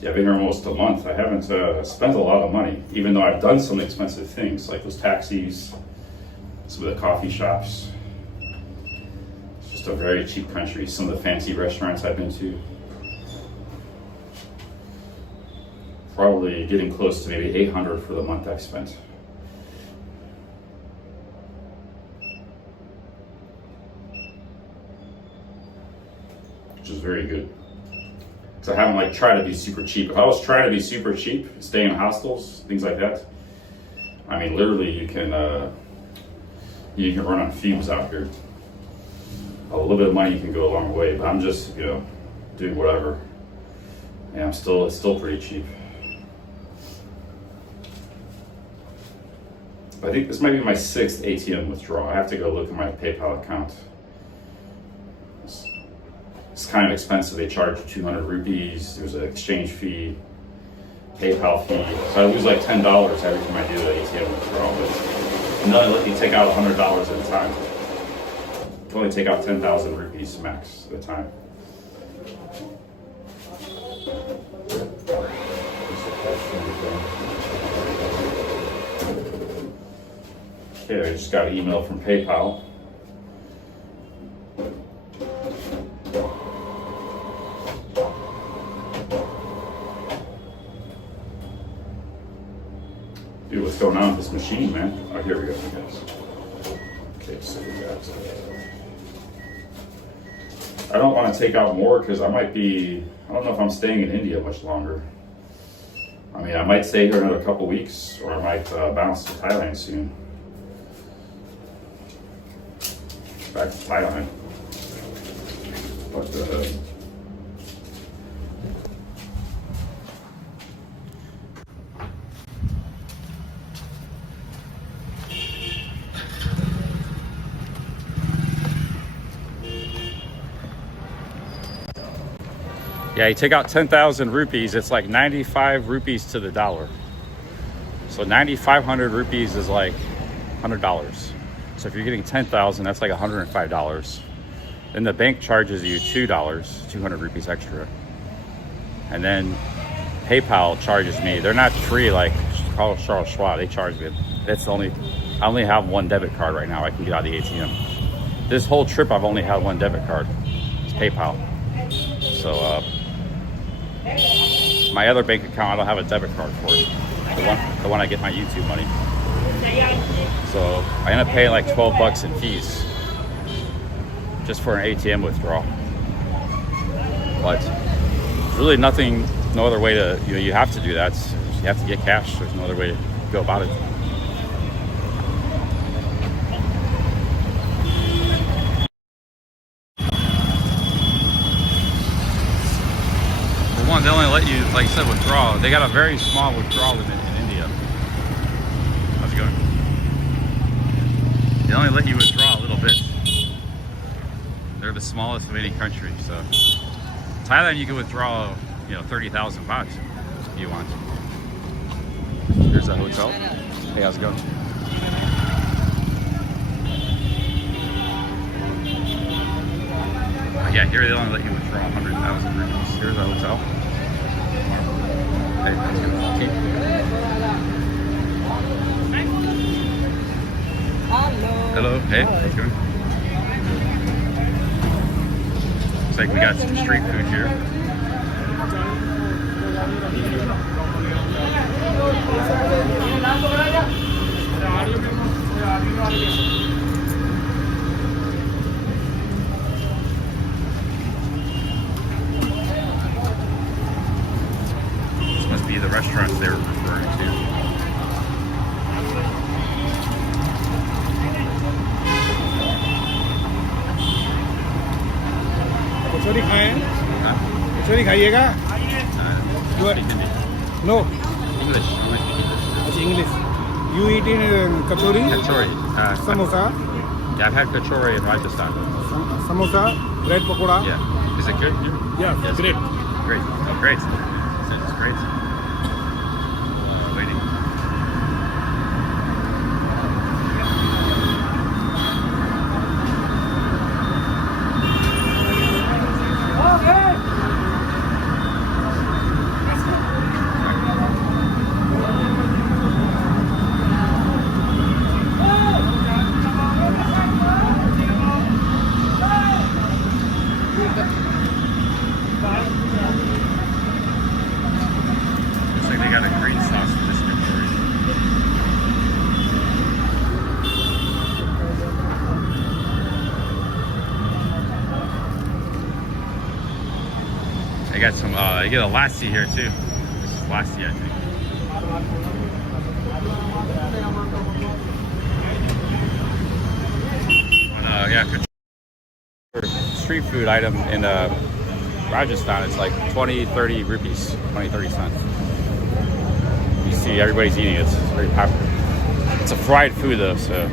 Yeah, I've been here almost a month. I haven't spent a lot of money, even though I've done some expensive things, like those taxis, some of the coffee shops. Just a very cheap country. Some of the fancy restaurants I've been to. Probably getting close to maybe $800 for the month I spent. Which is very good. So I haven't like tried to be super cheap. If I was trying to be super cheap, stay in hostels, things like that, I mean, literally you can run on fumes out here. A little bit of money can go a long way, but I'm just, doing whatever. And it's still pretty cheap. I think this might be my 6th ATM withdrawal. I have to go look at my PayPal account. It's kind of expensive. They charge 200 rupees. There's an exchange fee, PayPal fee. So I lose like $10 every time I do the ATM withdrawal. But no, they let me take out $100 at a time. You can only take out 10,000 rupees max at a time. Okay, I just got an email from PayPal. Dude, what's going on with this machine, man? Oh, here we go, guys. Okay, so we got. I don't want to take out more because I don't know if I'm staying in India much longer. I mean, I might stay here another couple weeks, or I might bounce to Thailand soon. Back to Thailand. But yeah, you take out 10,000 rupees, it's like 95 rupees to the dollar. So 9,500 rupees is like $100. So if you're getting 10,000, that's like $105. Then the bank charges you $2, 200 rupees extra. And then PayPal charges me. They're not free like Charles Schwab. They charge me. I only have one debit card right now. I can get out of the ATM. This whole trip, I've only had one debit card. It's PayPal. So my other bank account, I don't have a debit card for it. The one I get my YouTube money. So I end up paying like 12 bucks in fees just for an ATM withdrawal. But there's really nothing, no other way to, you have to do that. You have to get cash. There's no other way to go about it. For one, they only let you, like I said, withdraw. They got a very small withdrawal limit in India. How's it going? They only let you withdraw a little bit. They're the smallest of any country, so Thailand you can withdraw, 30,000 baht if you want. Here's a hotel. Hey, how's it going? Yeah, here they only let you withdraw 100,000 rupees. Here's a hotel. Hey, how's it going? Hello. Hey, how's it going? Looks like we got some street food here. This must be the restaurants they were referring to. कचौरी खाएं कचौरी खाइएगा no English. अच्छा English you eat in kachori Kachori. Samosa Yeah, I've had kachori in Rajasthan. Samosa bread pakora Yeah. Is it good? Yeah, Yes. great. Great. Oh, great. It's great. Waiting. Looks like they got a green sauce for this kachori. They got some, they get a lassi here too. This is lassi, I think. Yeah, street food item in Rajasthan, it's like 20-30 rupees, 20-30 cents. You see everybody's eating it. It's very popular. It's a fried food though, so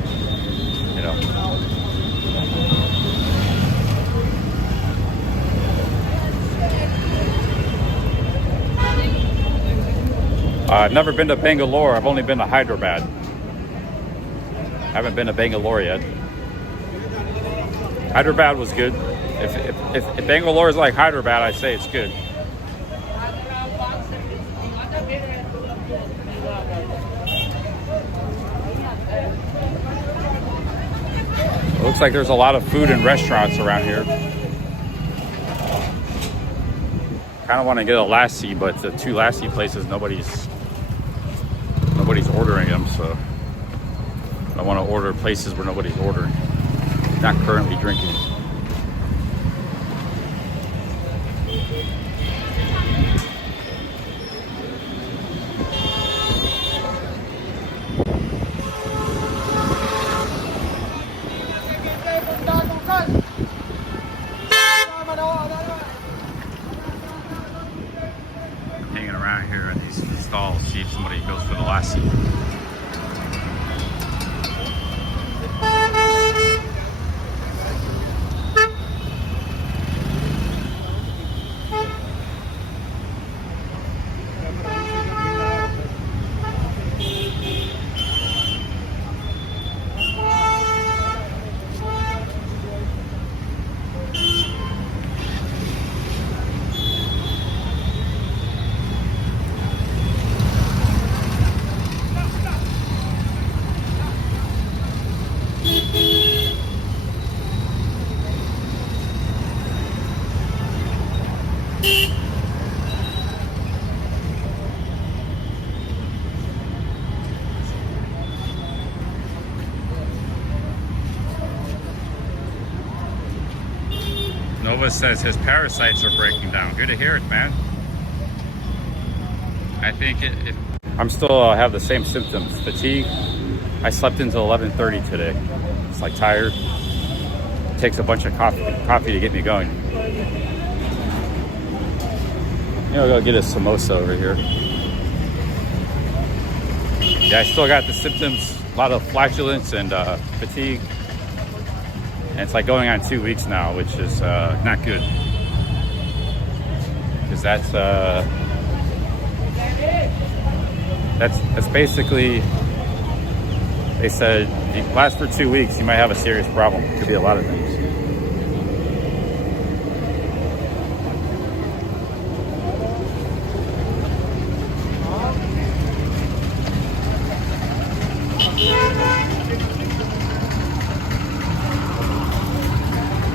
I've never been to Bangalore. I've only been to Hyderabad. I haven't been to Bangalore yet. Hyderabad was good. If Bangalore is like Hyderabad, I say it's good. It looks like there's a lot of food and restaurants around here. Kind of want to get a lassi, but the two lassi places, nobody's ordering them, so I want to order places where nobody's ordering. Not currently drinking. Hanging around here in these stalls, see if somebody goes for the lassi. Nova says his parasites are breaking down. Good to hear it, man. I think I'm still have the same symptoms. Fatigue. I slept until 11:30 today. It's like tired. It takes a bunch of coffee to get me going. I'll go get a samosa over here. Yeah, I still got the symptoms. A lot of flatulence and fatigue. And it's like going on 2 weeks now, which is not good. Because that's basically, they said, if you last for 2 weeks, you might have a serious problem. It could be a lot of things.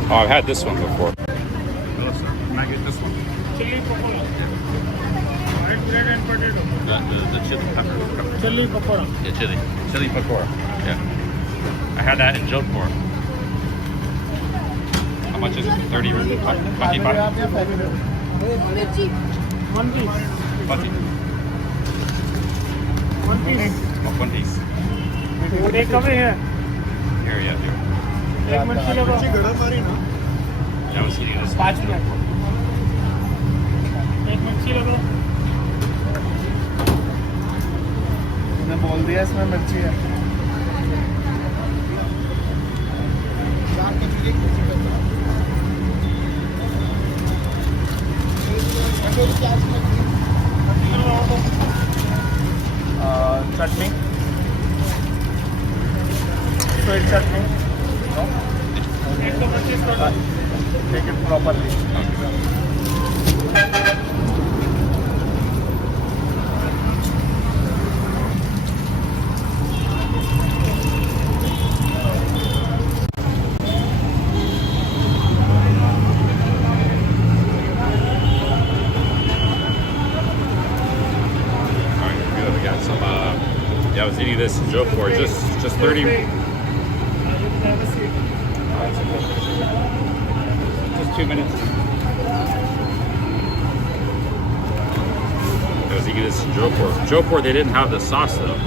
Oh, I've had this one before. Can I get this one? Chili pakora. White bread and potato. The chili pepper. Chili pakora. Yeah, chili pakora. Yeah. I had that in Jaipur. How much is it? 30 rupees? 25? One piece. 20. One piece. Oh, 1 piece. Take away here. Here, yeah, here. एक minute लगाओ. Yeah, I was eating this. 5 minute. एक मिर्ची लगाओ. मैंने बोल दिया इसमें मिर्ची है. चटनी. Sweet chutney. Take it properly. Alright, good. We got some, yeah, I was eating this in Jaipur. Just 30. Just 2 minutes. I was eating this in Jaipur. Jaipur, they didn't have the sauce though.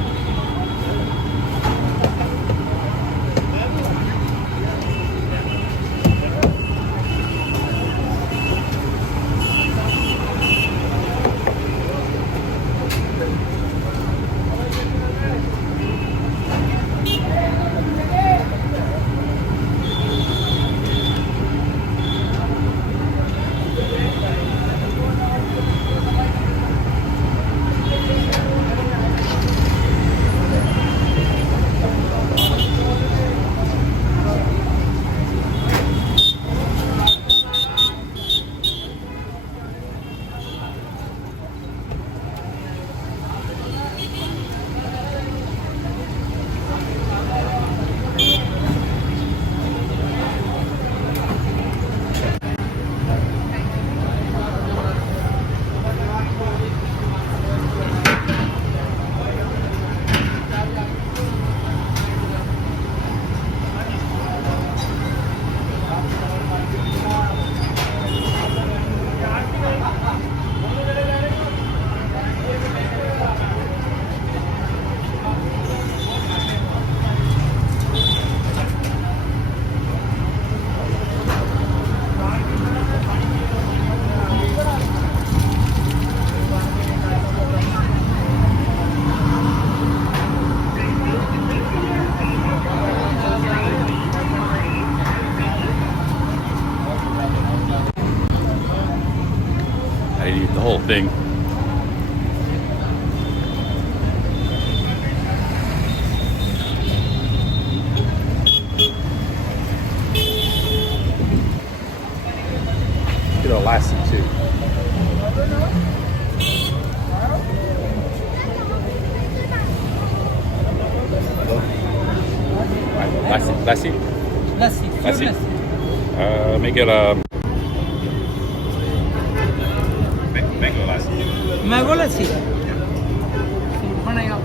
I eat the whole thing. Get a lassi too. Lassi? Lassi. Make it mango lassi. Mango lassi. बनाया.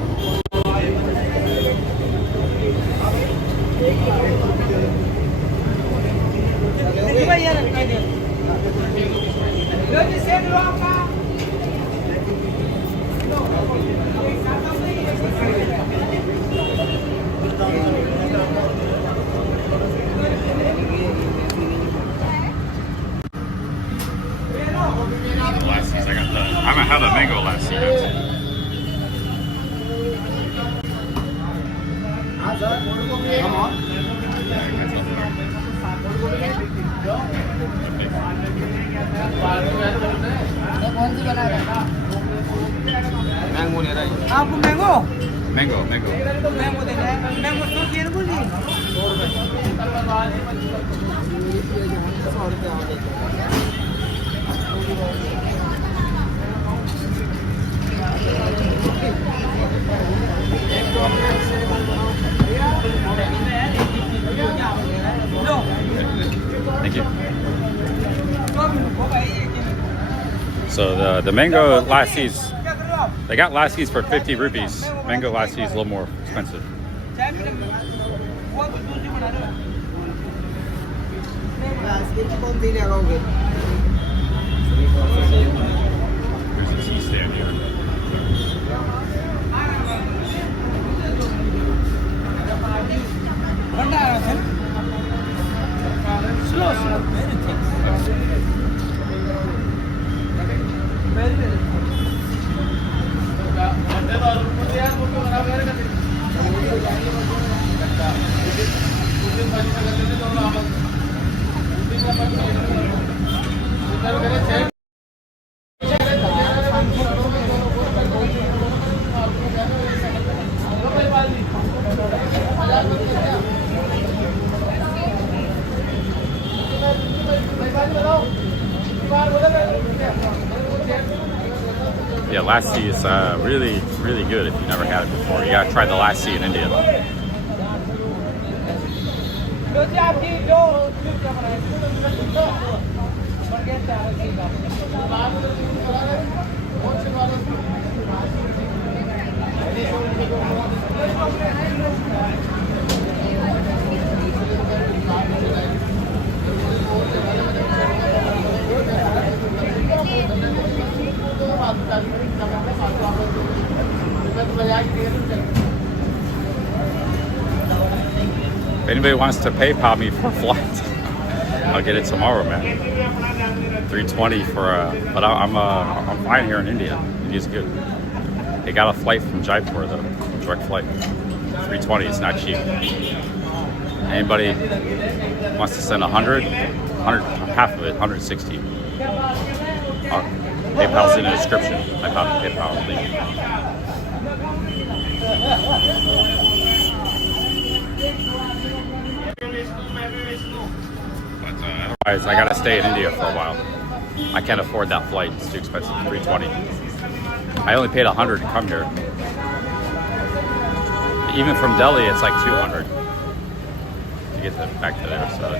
देखिए भाई यार. mango lassi. Mango ले रहा है आपको mango Mango. Mango देना है मैंगो तो शेयर बोली Thank you. So the mango lassis, they got lassis for 50 rupees. Mango lassi is a little more expensive. There's a tea stand here. Slow, very thin. Very, very Yeah, lassi is really, really good if you've never had it before. You gotta try the lassi in India. If anybody wants to PayPal me for a flight, I'll get it tomorrow, man. 320 for but I'm fine here in India. India's good. They got a flight from Jaipur, though, direct flight. 320, it's not cheap. Anybody wants to send 100, half of it, 160. PayPal's in the description. I found the PayPal link. But otherwise, I gotta stay in India for a while. I can't afford that flight; it's too expensive. 320. I only paid 100 to come here. Even from Delhi, it's like 200 to get back to there. So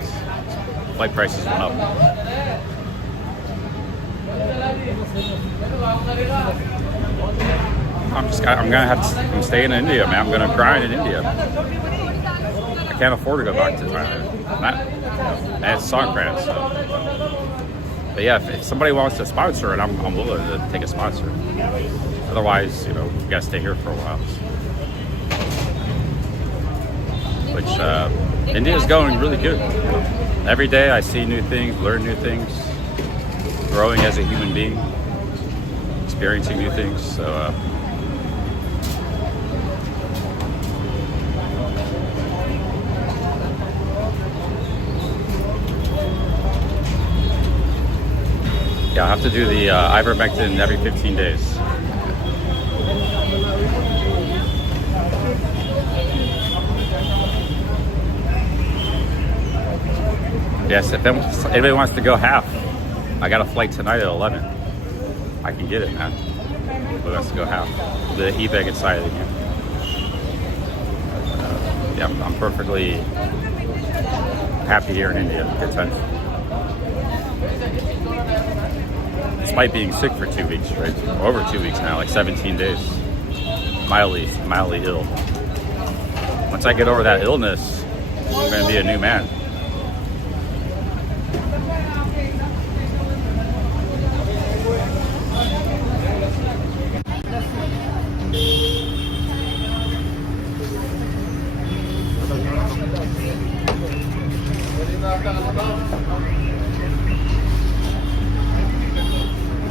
flight prices went up. I'm staying in India, man. I'm gonna grind in India. I can't afford to go back to Thailand. And it's Songkran, so. But yeah, if somebody wants to sponsor it, I'm willing to take a sponsor. Otherwise, you gotta stay here for a while. Which India's going really good. Every day I see new things, learn new things, growing as a human being, experiencing new things. So. Yeah, I'll have to do the ivermectin every 15 days. Yes, if anybody wants to go half, I got a flight tonight at 11. I can get it, man. Who wants to go half? The e-bag inside of you. Yeah, I'm perfectly happy here in India. Good time. Despite being sick for 2 weeks, right? Over 2 weeks now, like 17 days. Mildly ill. Once I get over that illness, I'm gonna be a new man.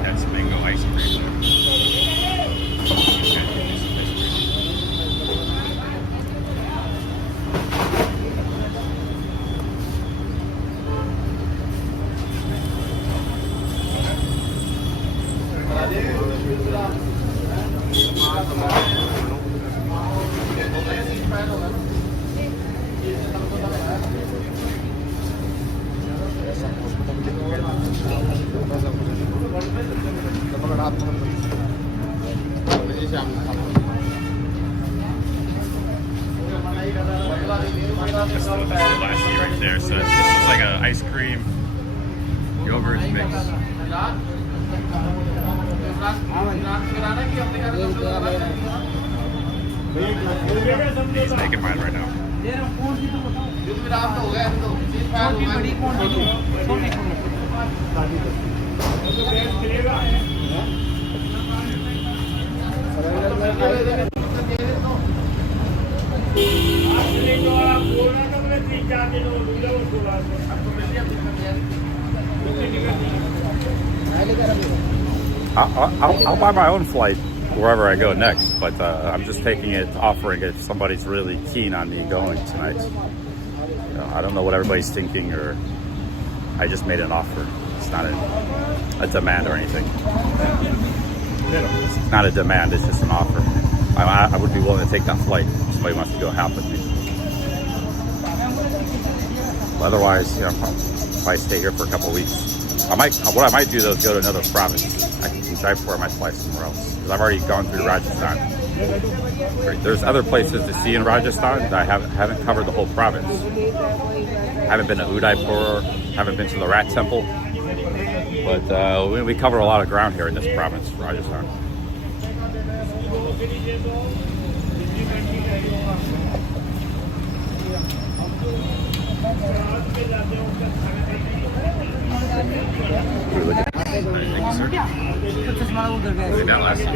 That's mango ice cream. That's the lassi right there. So this is like a ice cream yogurt mix. He's making mine right now. I'll buy my own flight wherever I go next, but I'm just taking it, offering it if somebody's really keen on me going tonight. You know, I don't know what everybody's thinking, or I just made an offer. It's not a demand or anything. It's not a demand, it's just an offer. I would be willing to take that flight if somebody wants to go half with me. But otherwise, you know, if I stay here for a couple of weeks, what I might do though is go to another province. In Jaipur, I might fly somewhere else, because I've already gone through Rajasthan. There's other places to see in Rajasthan that I haven't covered the whole province. I haven't been to Udaipur, haven't been to the Rat Temple, but we cover a lot of ground here in this province, Rajasthan. Thank you, sir. Maybe that last time.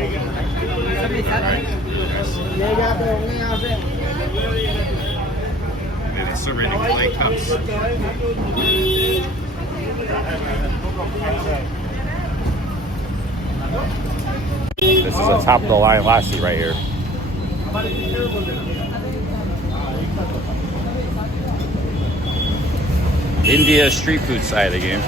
Maybe they're serving in clay cups. This is a top of the line lassi right here. India street food side again.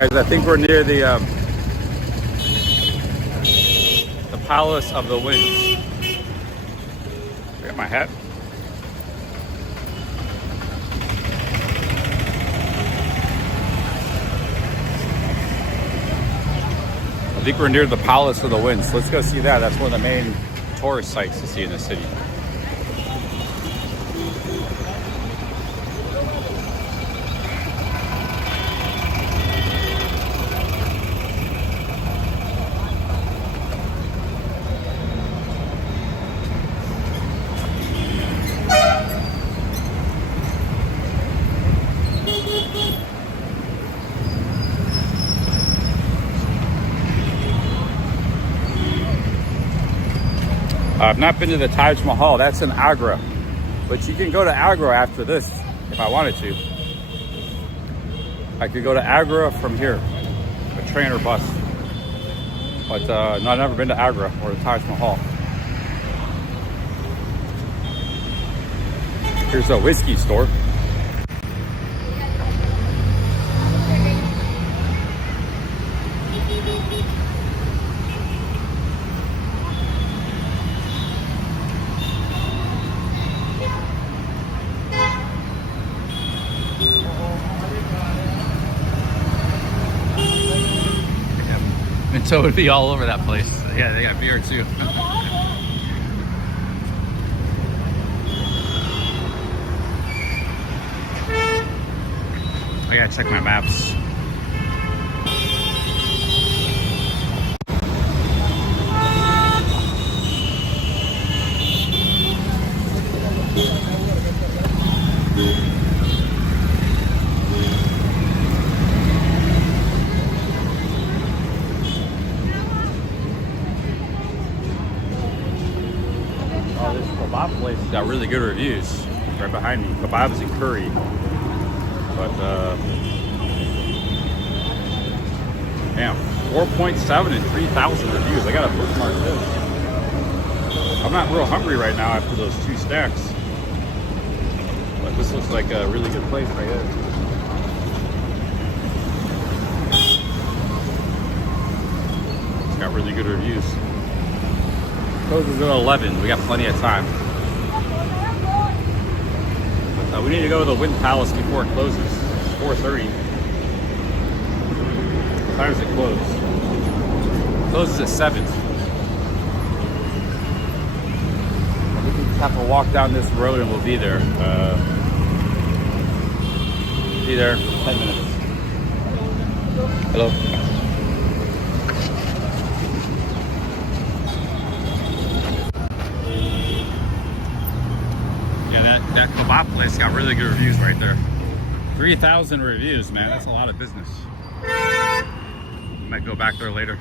Guys, I think we're near the Palace of the Winds. I got my hat. I think we're near the Palace of the Winds. Let's go see that. That's one of the main tourist sites to see in the city. I've not been to the Taj Mahal. That's in Agra. But you can go to Agra after this if I wanted to. I could go to Agra from here, a train or bus. But no, I've never been to Agra or the Taj Mahal. Here's a whiskey store. So it would be all over that place. Yeah, they got beer too. I gotta check my maps. Kebab place got really good reviews. Right behind me, kebabs and curry. But damn, 4.7 and 3,000 reviews. I gotta bookmark this. I'm not real hungry right now after those 2 stacks. But this looks like a really good place right here. It's got really good reviews. Closes at 11. We got plenty of time. We need to go to the Wind Palace before it closes. It's 4:30. What time does it close? It closes at 7. We can have to walk down this road and we'll be there. Be there in 10 minutes. Hello. That kebab place got really good reviews right there. 3,000 reviews, man. That's a lot of business. Might go back there later.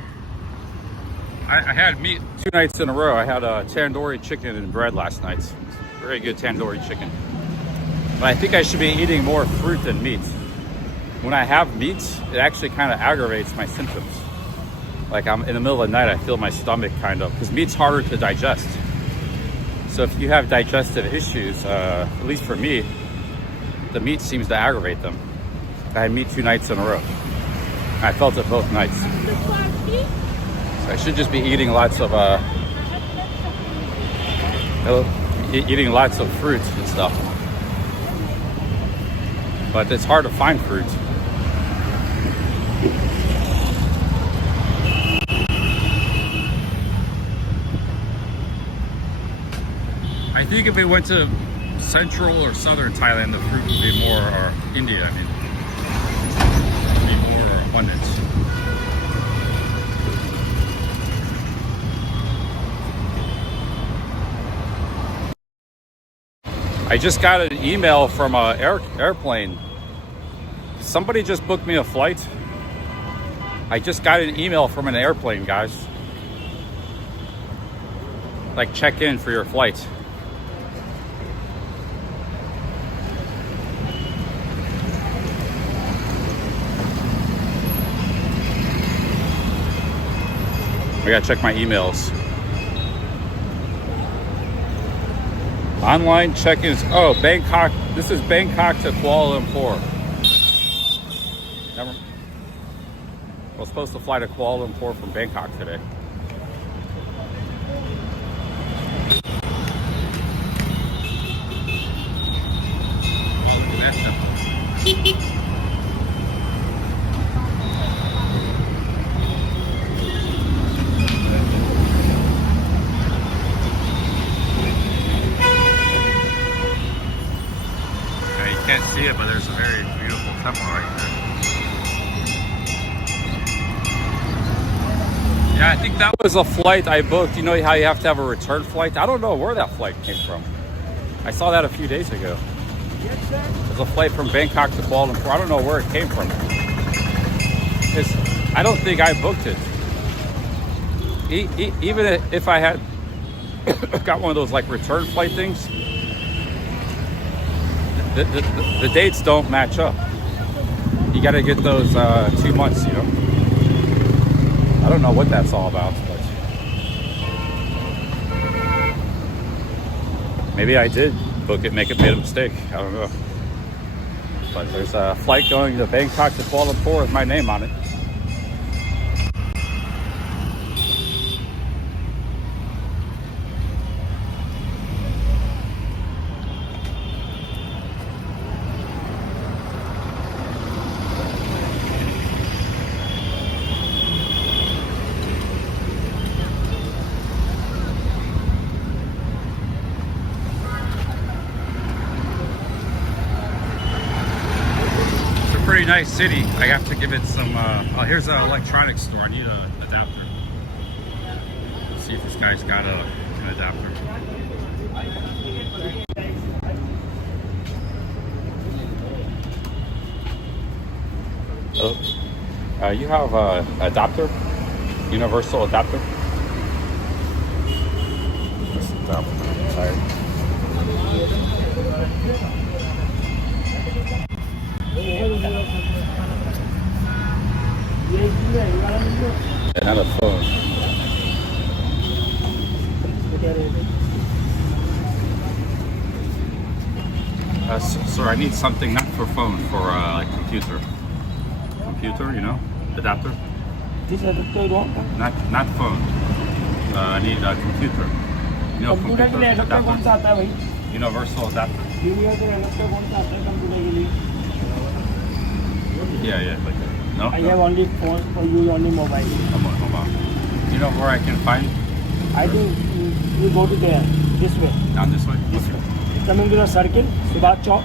I had meat 2 nights in a row. I had a tandoori chicken and bread last night. Very good tandoori chicken. But I think I should be eating more fruit than meat. When I have meat, it actually kind of aggravates my symptoms. Like I'm in the middle of the night, I feel my stomach kind of, because meat's harder to digest. So if you have digestive issues, at least for me, the meat seems to aggravate them. I had meat 2 nights in a row. I felt it both nights. So I should just be eating lots of eating lots of fruit and stuff. But it's hard to find fruit. I think if we went to central or southern Thailand, the fruit would be more, or India, I mean, would be more abundant. I just got an email from an airplane. Somebody just booked me a flight. I just got an email from an airplane, guys. Like, check in for your flight. I gotta check my emails. Online check-ins. Oh, Bangkok. This is Bangkok to Kuala Lumpur. I was supposed to fly to Kuala Lumpur from Bangkok today. That's simple. Now you can't see it, but there's a very beautiful temple right there. Yeah, I think that was a flight I booked. You know how you have to have a return flight? I don't know where that flight came from. I saw that a few days ago. It was a flight from Bangkok to Kuala Lumpur. I don't know where it came from. I don't think I booked it. Even if I had got one of those like return flight things, the dates don't match up. You got to get those 2 months, you know. I don't know what that's all about, but maybe I did book it, made a mistake. I don't know. But there's a flight going to Bangkok to Kuala Lumpur with my name on it. Pretty nice city. I have to give it some. Oh, here's an electronics store. I need an adapter. Let's see if this guy's got an adapter. Hello. You have a adapter, universal adapter. This adapter. Sorry. Not a phone. Sir, I need something not for phone, for like computer. Computer, you know, adapter. This adapter you want? Not phone. I need a computer. You know, computer के लिए adapter कौन सा आता है भाई? Universal adapter. Universal adapter कौन सा आता है कंप्यूटर के लिए? Yeah, like that. No? I have only phone for you, only mobile. Hold on. Do you know where I can find? I think you go to there, this way. Down this way? This Okay. way. Coming to the circle, Subhash Chowk,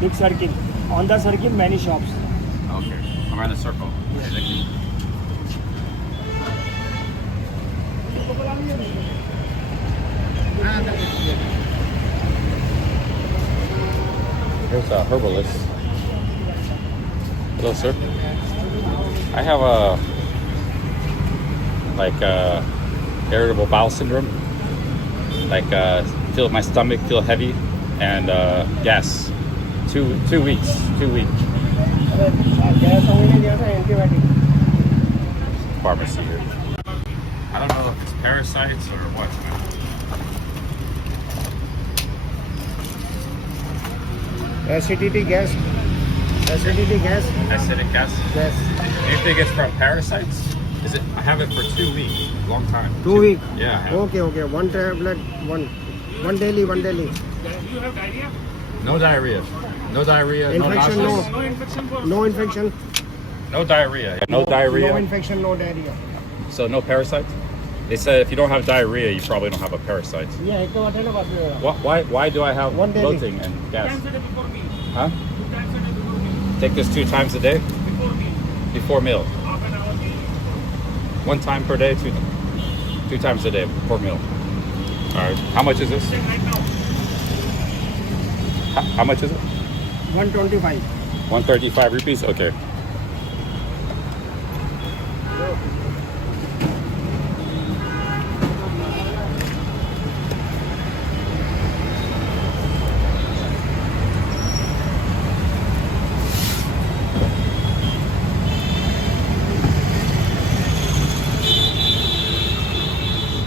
big circle. On the circle, many shops. Okay. I'm around the circle. Yes. Thank you. Here's a herbalist. Hello, sir. I have irritable bowel syndrome. Feel my stomach feel heavy and gas. 2 weeks. 2 weeks. Pharmacy here. I don't know if it's parasites or what. Acidity gas. Acidic gas? Yes. Do you think it's from parasites? Is it? I have it for 2 weeks. Long time. 2 weeks. Yeah. I have. Okay. One tablet, one daily. Do you have diarrhea? No diarrhea. No diarrhea. Infection, no no. nauseous. No infection for No infection. No diarrhea. No diarrhea. No infection, no diarrhea. So no parasites? They said if you don't have diarrhea, you probably don't have a parasite. Yeah, एक तो बात है ना बात में। Why do I have One daily. bloating and two gas? times a day before meal. Huh? 2 times a day before meal. Take this 2 times a day Before meal. before meal. Half an hour meal. 1 time per day, two times a day before meal. All right. How much is this? Check right now. How much is it? 125. 135 rupees? Okay.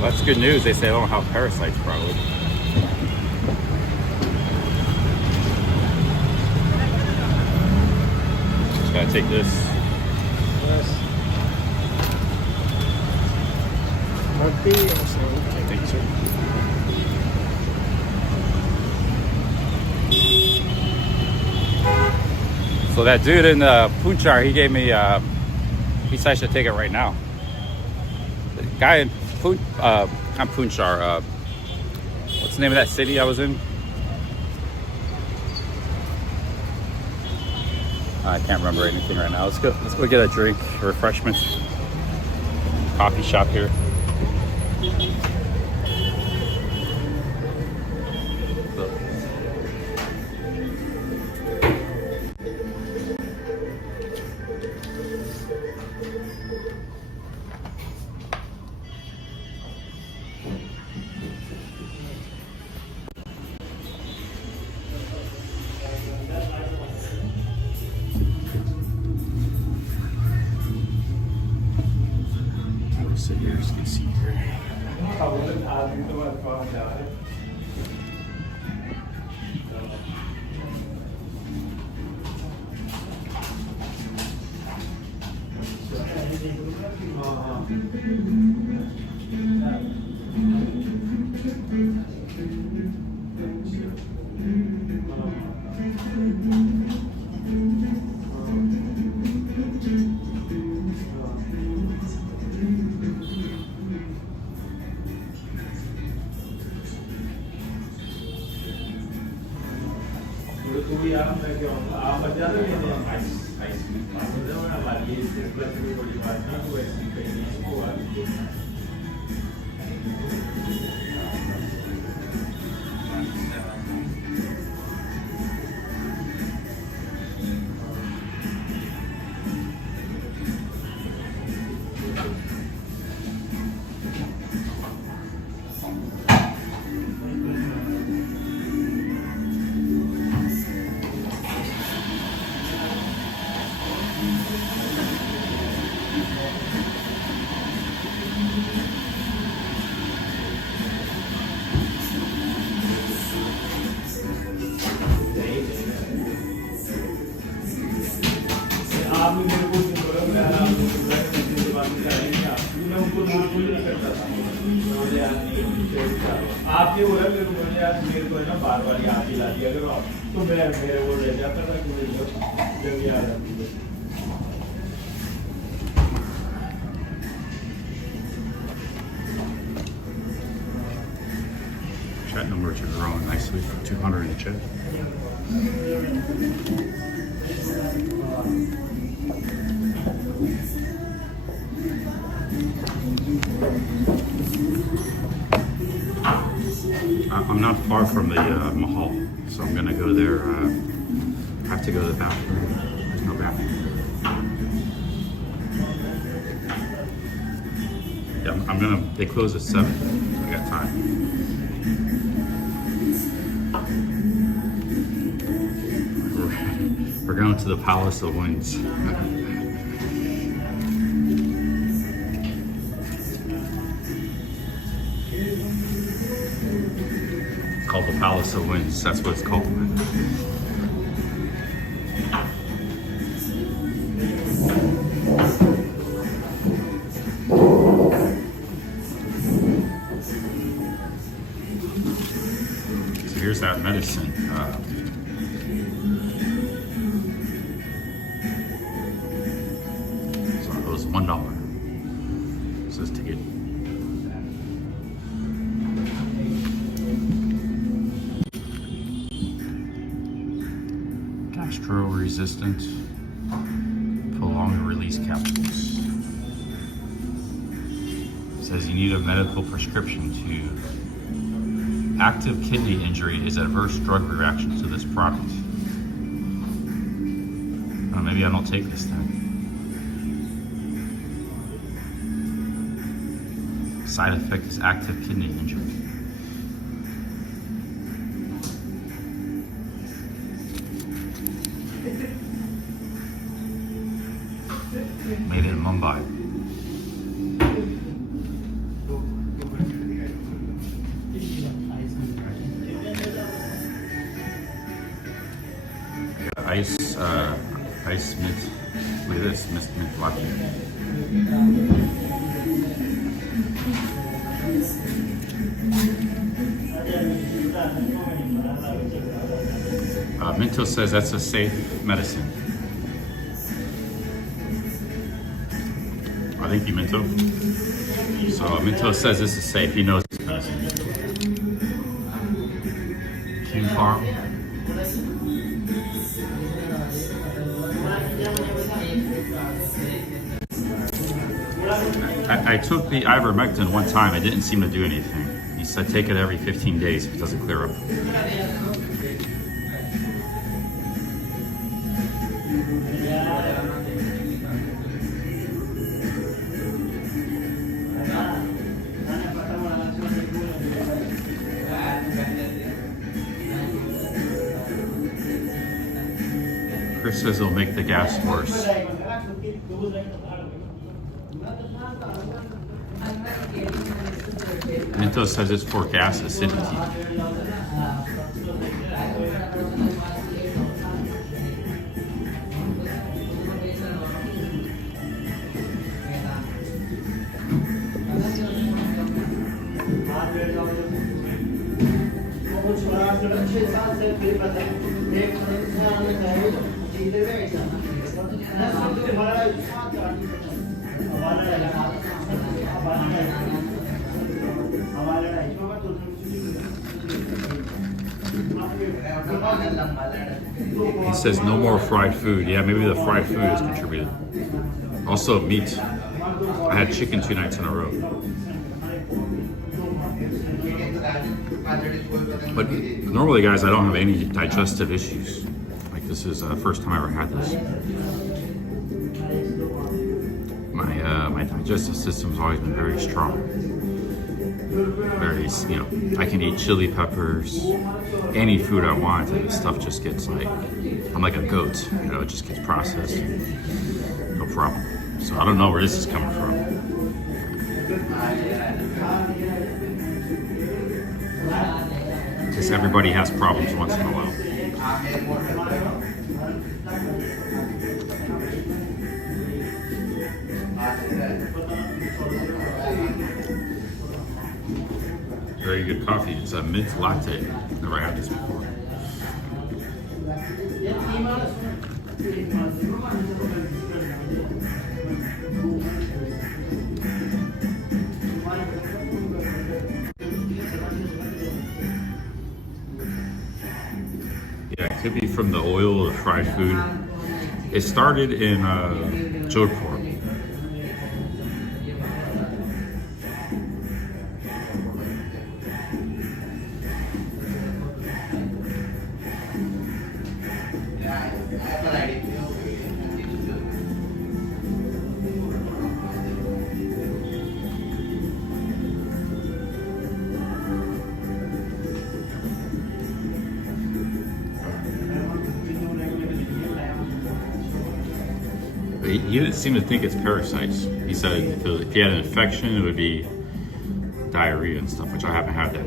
That's good news. They say I don't have parasites probably. Just gotta take this. Yes. 30 or so. I think so. So that dude in Punchar, he gave me, he said I should take it right now. The guy in not Punchar, what's the name of that city I was in? I can't remember anything right now. Let's go get a drink, refreshments. Coffee shop here. Sit here, just get a seat here. आपके बोला मेरे को यार मेरे को ना बार-बार याद दिला दिया करो तो मेरे वो रह जाता था कि मुझे जब याद आती है Chat numbers are growing nicely, 200 in the chat. I'm not far from the Mahal, so I'm gonna go there. I have to go to the bathroom. There's no bathroom. Yeah, they close at 7. I got time. We're going to the Palace of Winds. Called the Palace of Winds. That's what it's called. So here's that medicine. So it was $1. It says ticket. Resistant prolonged release capsules. It says you need a medical prescription to active kidney injury is adverse drug reaction to this product. Oh, maybe I don't take this then. Side effect is active kidney injury. Made in Mumbai. Ice mint. Look at this, mint latte. Minto says that's a safe medicine. Thank you, Minto. So Minto says this is safe. He knows it's medicine. King Farm. I took the ivermectin one time. It didn't seem to do anything. He said take it every 15 days if it doesn't clear up. Chris says it'll make the gas worse. Minto says it's for gas acidity. He says no more fried food. Yeah, maybe the fried food has contributed. Also meat. I had chicken 2 nights in a row. But normally, guys, I don't have any digestive issues. Like this is the first time I ever had this. My digestive system's always been very strong. Very, I can eat chili peppers, any food I want, and this stuff just gets like, I'm like a goat, it just gets processed, no problem. So I don't know where this is coming from. Because everybody has problems once in a while. Very good coffee. It's a mint latte. Never had this before. Yeah, it could be from the oil of fried food. It started in Jaipur. He didn't seem to think it's parasites. He said if he had an infection, it would be diarrhea and stuff, which I haven't had that.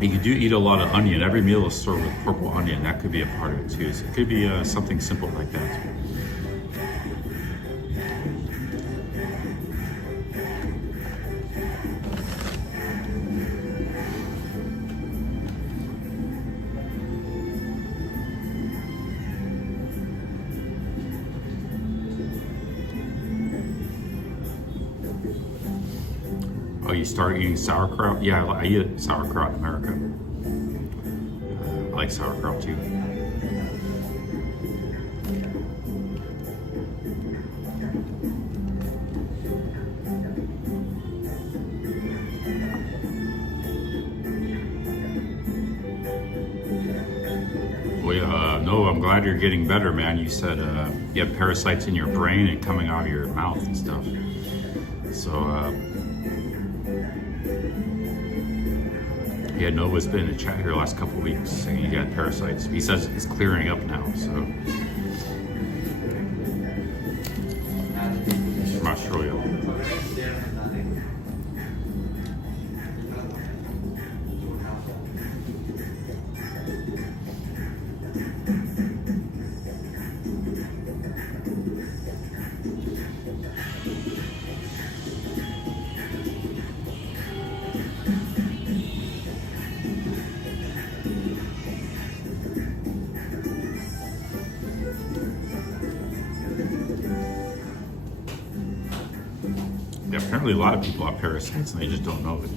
You do eat a lot of onion. Every meal is served with purple onion. That could be a part of it too. So it could be something simple like that. Oh, you start eating sauerkraut? Yeah, I eat sauerkraut in America. I like sauerkraut too. Well, no, I'm glad you're getting better, man. You said you have parasites in your brain and coming out of your mouth and stuff. So, yeah, Nova's been in the chat here the last couple of weeks saying you got parasites. He says it's clearing up now, so. He's from Australia. Apparently a lot of people have parasites and they just don't know it.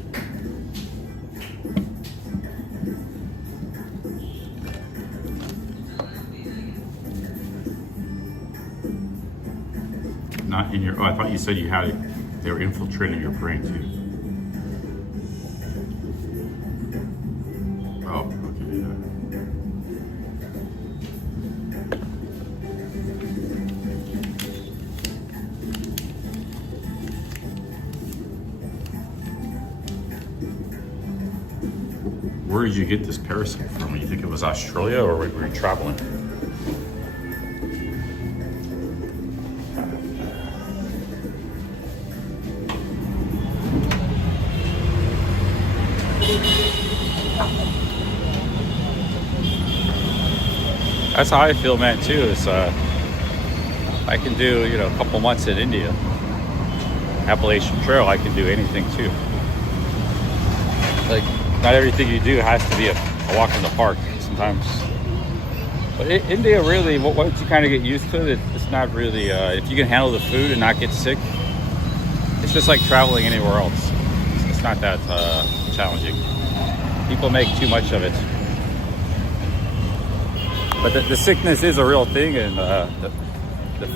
Not in your, oh, I thought you said you had it, they were infiltrating your brain too. Oh, okay, yeah. Where did you get this parasite from? You think it was Australia or were you traveling? That's how I feel, man, too. Is I can do, you know, a couple months in India, Appalachian Trail, I can do anything too. Like, not everything you do has to be a walk in the park sometimes. But India, really, once you kind of get used to it, it's not really, if you can handle the food and not get sick, it's just like traveling anywhere else. It's not that challenging. People make too much of it. But the sickness is a real thing, and the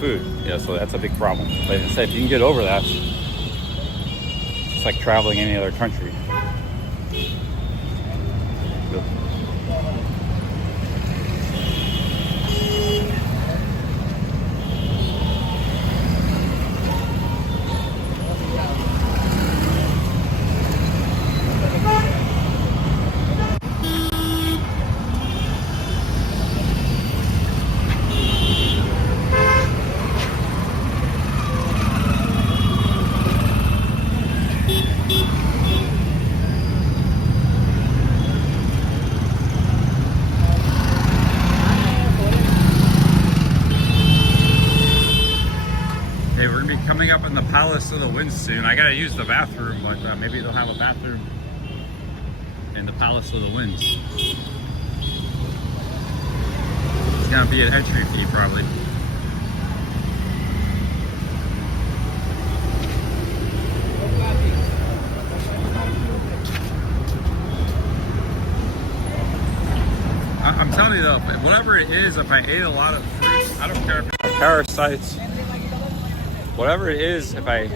food, yeah, so that's a big problem. But instead, if you can get over that, it's like traveling any other country. Coming up in the Palace of the Winds soon. I gotta use the bathroom, but maybe they'll have a bathroom in the Palace of the Winds. It's gonna be an entry fee, probably. I'm telling you though, whatever it is, if I ate a lot of fruit, I don't care if it's parasites. Whatever it is, if I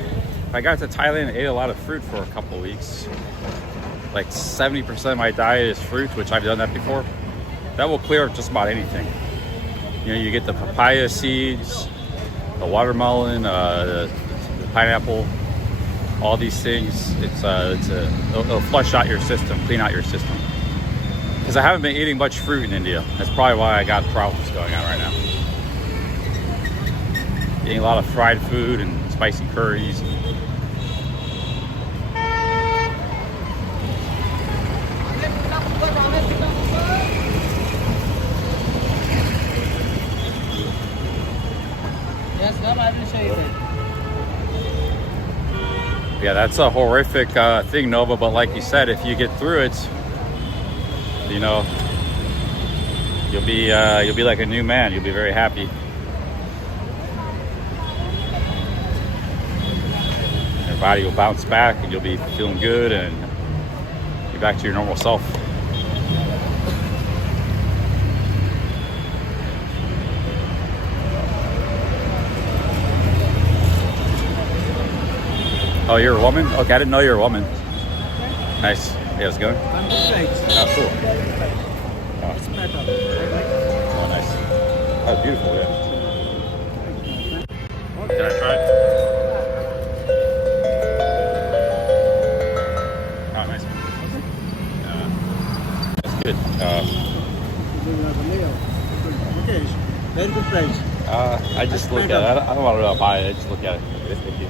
got to Thailand and ate a lot of fruit for a couple weeks, like 70% of my diet is fruit, which I've done that before, that will clear up just about anything. You know, you get the papaya seeds, the watermelon, the pineapple, all these things. It'll flush out your system, clean out your system. Because I haven't been eating much fruit in India. That's probably why I got problems going on right now. Eating a lot of fried food and spicy curries. Yes, come, I will show you. Yeah, that's a horrific thing, Nova. But like you said, if you get through it, you know, you'll be like a new man. You'll be very happy. Your body will bounce back, and you'll be feeling good, and be back to your normal self. Oh, you're a woman? Okay, I didn't know you were a woman. Nice. Yeah, how's it going? I'm just right. Oh, cool. It's better. Oh, nice. Oh, beautiful, yeah. Can I try it? Oh, nice. That's good. Okay, very good price. I just look at it. I don't want to buy it. I just look at it. Thank you.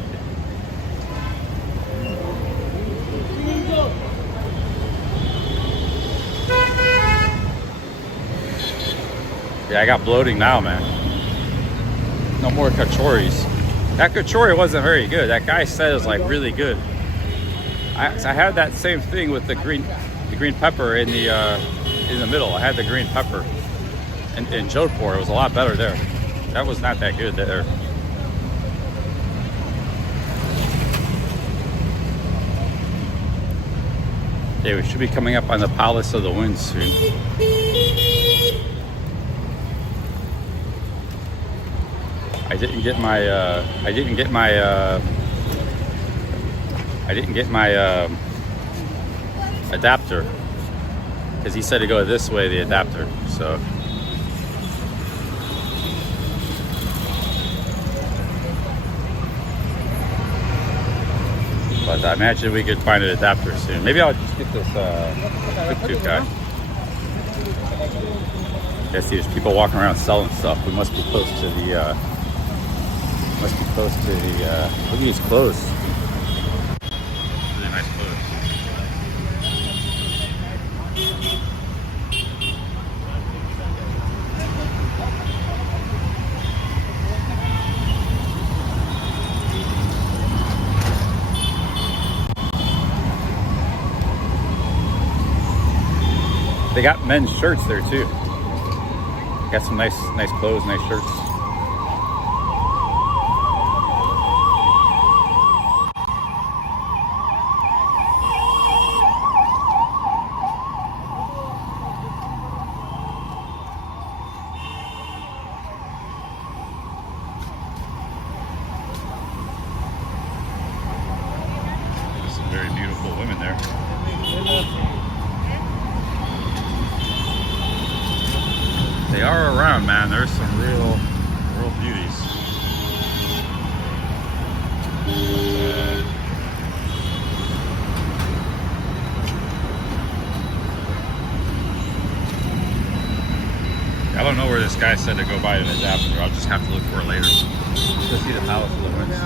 Yeah, I got bloating now, man. No more kachoris. That kachori wasn't very good. That guy said it was like really good. I had that same thing with the green pepper in the middle. I had the green pepper in Jaipur. It was a lot better there. That was not that good there. Okay, we should be coming up on the Palace of the Winds soon. I didn't get my adapter because he said to go this way, the adapter. So but I imagine we could find an adapter soon. Maybe I'll just get this tuk-tuk guy. I see there's people walking around selling stuff. We must be close to the look at these clothes. Really nice clothes. They got men's shirts there too. Got some nice clothes, nice shirts. There's some very beautiful women there. They are around, man. There's some real beauties. I don't know where this guy said to go buy an adapter. I'll just have to look for it later. Let's go see the Palace of the Winds.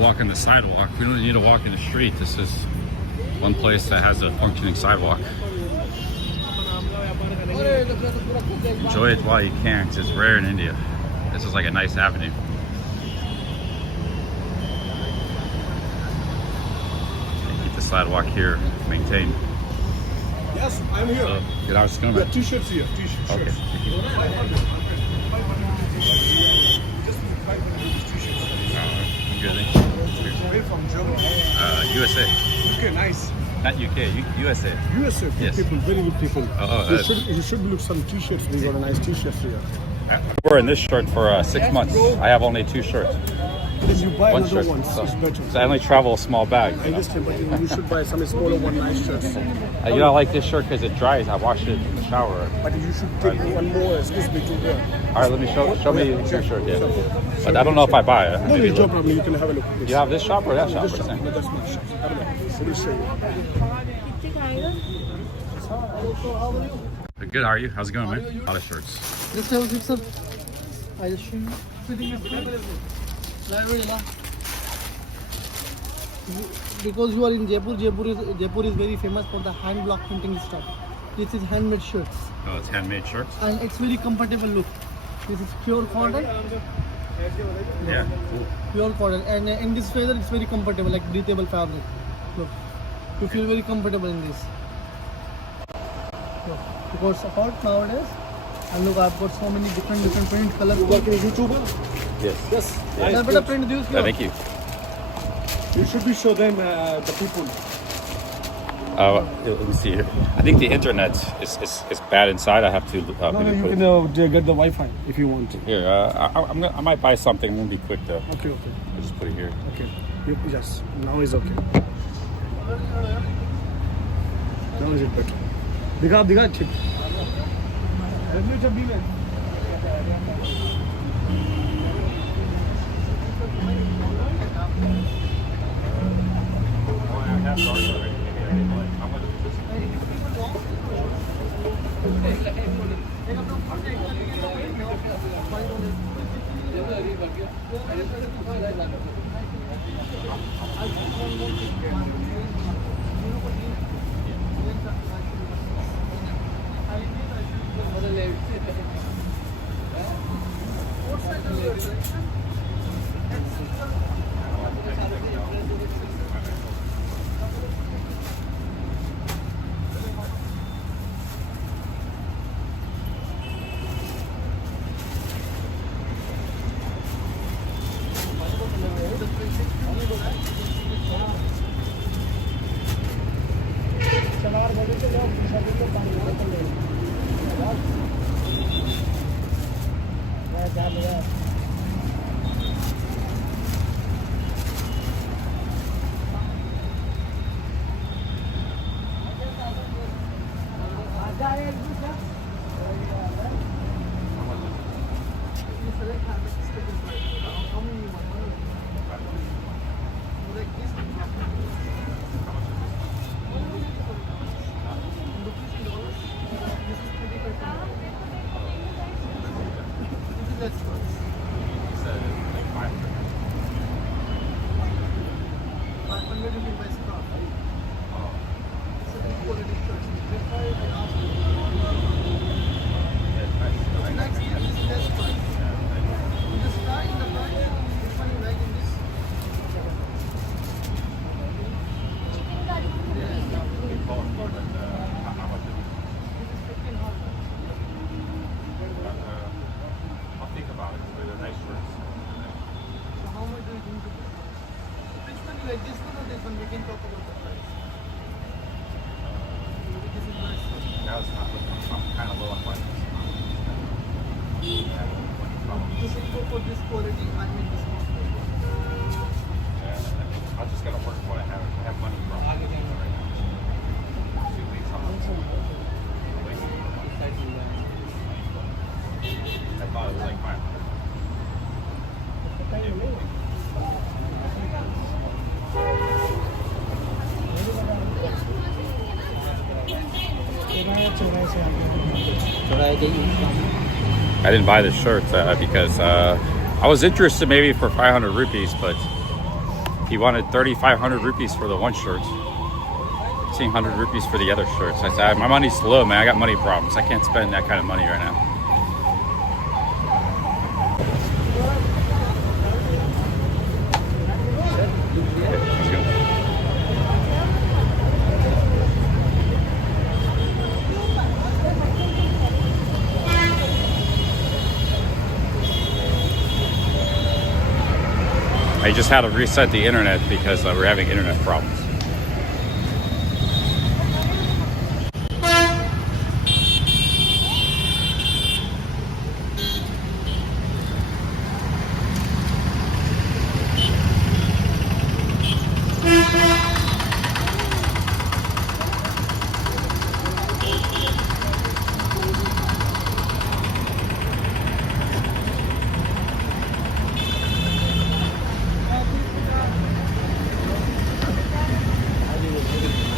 Walk on the sidewalk. We don't need to walk in the street. This is one place that has a functioning sidewalk. Enjoy it while you can, because it's rare in India. This is like a nice avenue. Keep the sidewalk here maintained. Yes, I'm here. So, get out of Yeah, t-shirts here. T-shirts. Okay. Good. Where from Germany? USA. Okay, nice. Not UK, USA. USA, good Yes. people, very good people. You should look some t-shirts. We got a nice t-shirts here. I'm wearing this shirt for 6 months. I have only 2 shirts. Then you buy One another shirt. one. So, It's better. so I only travel a small bag. I understand, but you should buy some smaller one, nice shirts. You know, I like this shirt because it dries. I wash it in the shower. But you should take one more, excuse me, to wear. All right, let me show me your shirt. Yeah, but I don't know if I buy it. No, Maybe it's no look. problem. You can have a look. You have this shop or that shop? This Or shop. something? No, that's my shop. Have a look. Let me show you. Good, how are you? How's it going, man? A lot of shirts. Just have a picture. I just show you. Because you are in Jaipur, Jaipur is very famous for the hand block printing stuff. This is handmade shirts Oh, it's handmade shirts? and it's very comfortable look. This is pure cotton, Yeah, cool. pure cotton, and in this feather it's very comfortable, like breathable fabric. Look, you feel very comfortable in this. Look, because hot nowadays, and look, I've got so many different print colors. You work in YouTuber? Yes. Yes. I'll better print these. Yeah, thank you. You should be show them the people. Let me see here. I think the internet is bad inside. I have to No, maybe you put can it get the Wi-Fi if you want. here. I might buy something. I'm gonna be quick though. Okay. I'll just put it here. Okay. Yes. Now is okay. Now is it better? दिखा ठीक. I'll think about it. They're nice shirts. How much do you think? Which one you like, this one or this one? We can talk about the price. This is nice. Now it's not I'm kind of low on budget. You can go for this quality, I mean this one. I'm just gonna work what I have money from. Right now. 2 weeks on. I thought it was like 500. I didn't buy the shirt because I was interested maybe for 500 rupees, but he wanted 3,500 rupees for the one shirt, 1,500 rupees for the other shirts. I said, my money's low, man. I got money problems. I can't spend that kind of money right now. I just had to reset the internet because we're having internet problems.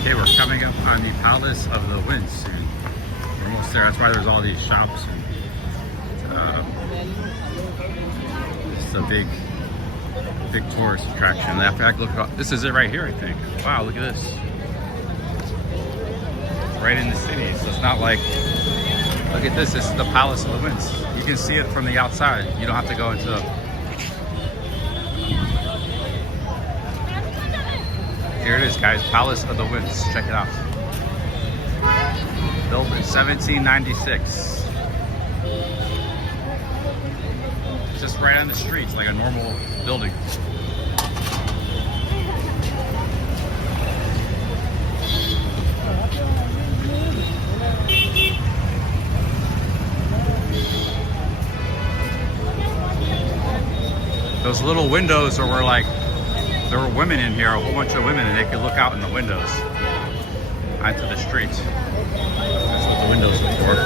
Okay, we're coming up on the Palace of the Wind soon. We're almost there. That's why there's all these shops. It's a big tourist attraction. In fact, look, this is it right here, I think. Wow, look at this. Right in the city. So it's not like, look at this. This is the Palace of the Winds. You can see it from the outside. You don't have to go into. Here it is, guys. Palace of the Winds. Check it out. Built in 1796. Just right on the streets, like a normal building. Those little windows were like, there were women in here, a whole bunch of women, and they could look out in the windows onto the streets. That's what the windows are for.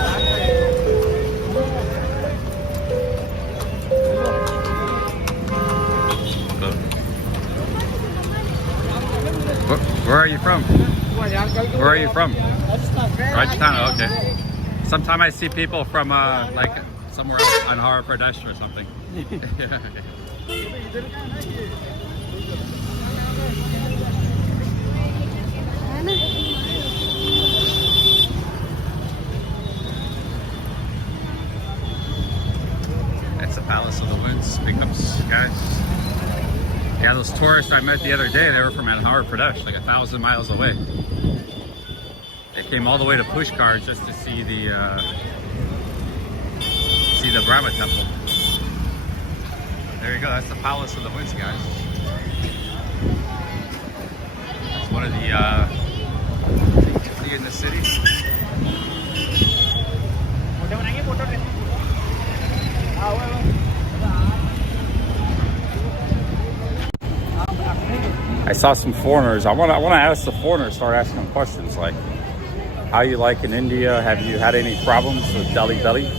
Where are you from? Where are you from? Rajasthan, okay. Sometimes I see people from like somewhere else on Andhra Pradesh or something. That's the Palace of the Winds. Pickups, guys. Yeah, those tourists I met the other day, they were from Andhra Pradesh, like 1,000 miles away. They came all the way to Pushkar just to see the Brahma Temple. There you go. That's the Palace of the Winds, guys. That's one of the things you see in the city. I saw some foreigners. I want to ask the foreigners, start asking them questions like, how you like in India. Have you had any problems with Delhi belly?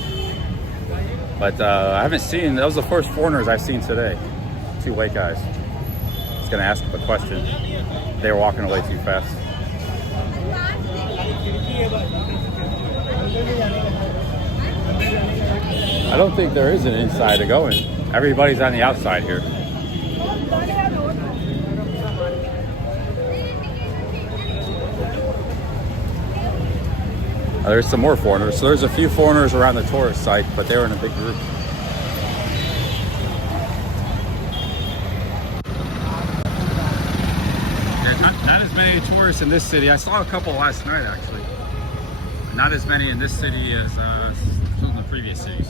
But I haven't seen, that was the first foreigners I've seen today. 2 white guys. I was gonna ask them a question. They were walking away too fast. I don't think there is an inside to go in. Everybody's on the outside here. There's some more foreigners. So there's a few foreigners around the tourist site, but they were in a big group. There's not as many tourists in this city. I saw a couple last night, actually. Not as many in this city as in the previous cities.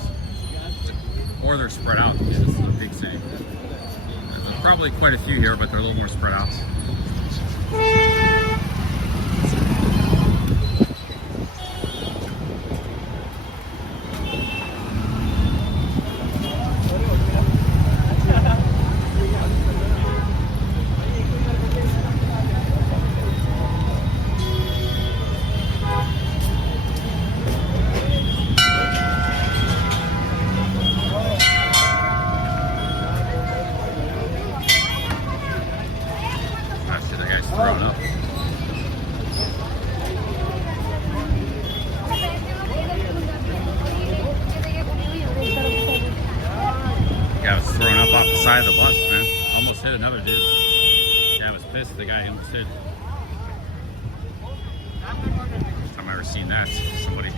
Or they're spread out, because this is a big city. There's probably quite a few here, but they're a little more spread out. Thrown up. Guy was thrown up off the side of the bus, man. Almost hit another dude. Yeah, I was pissed. The guy almost hit. First time I ever seen that. Somebody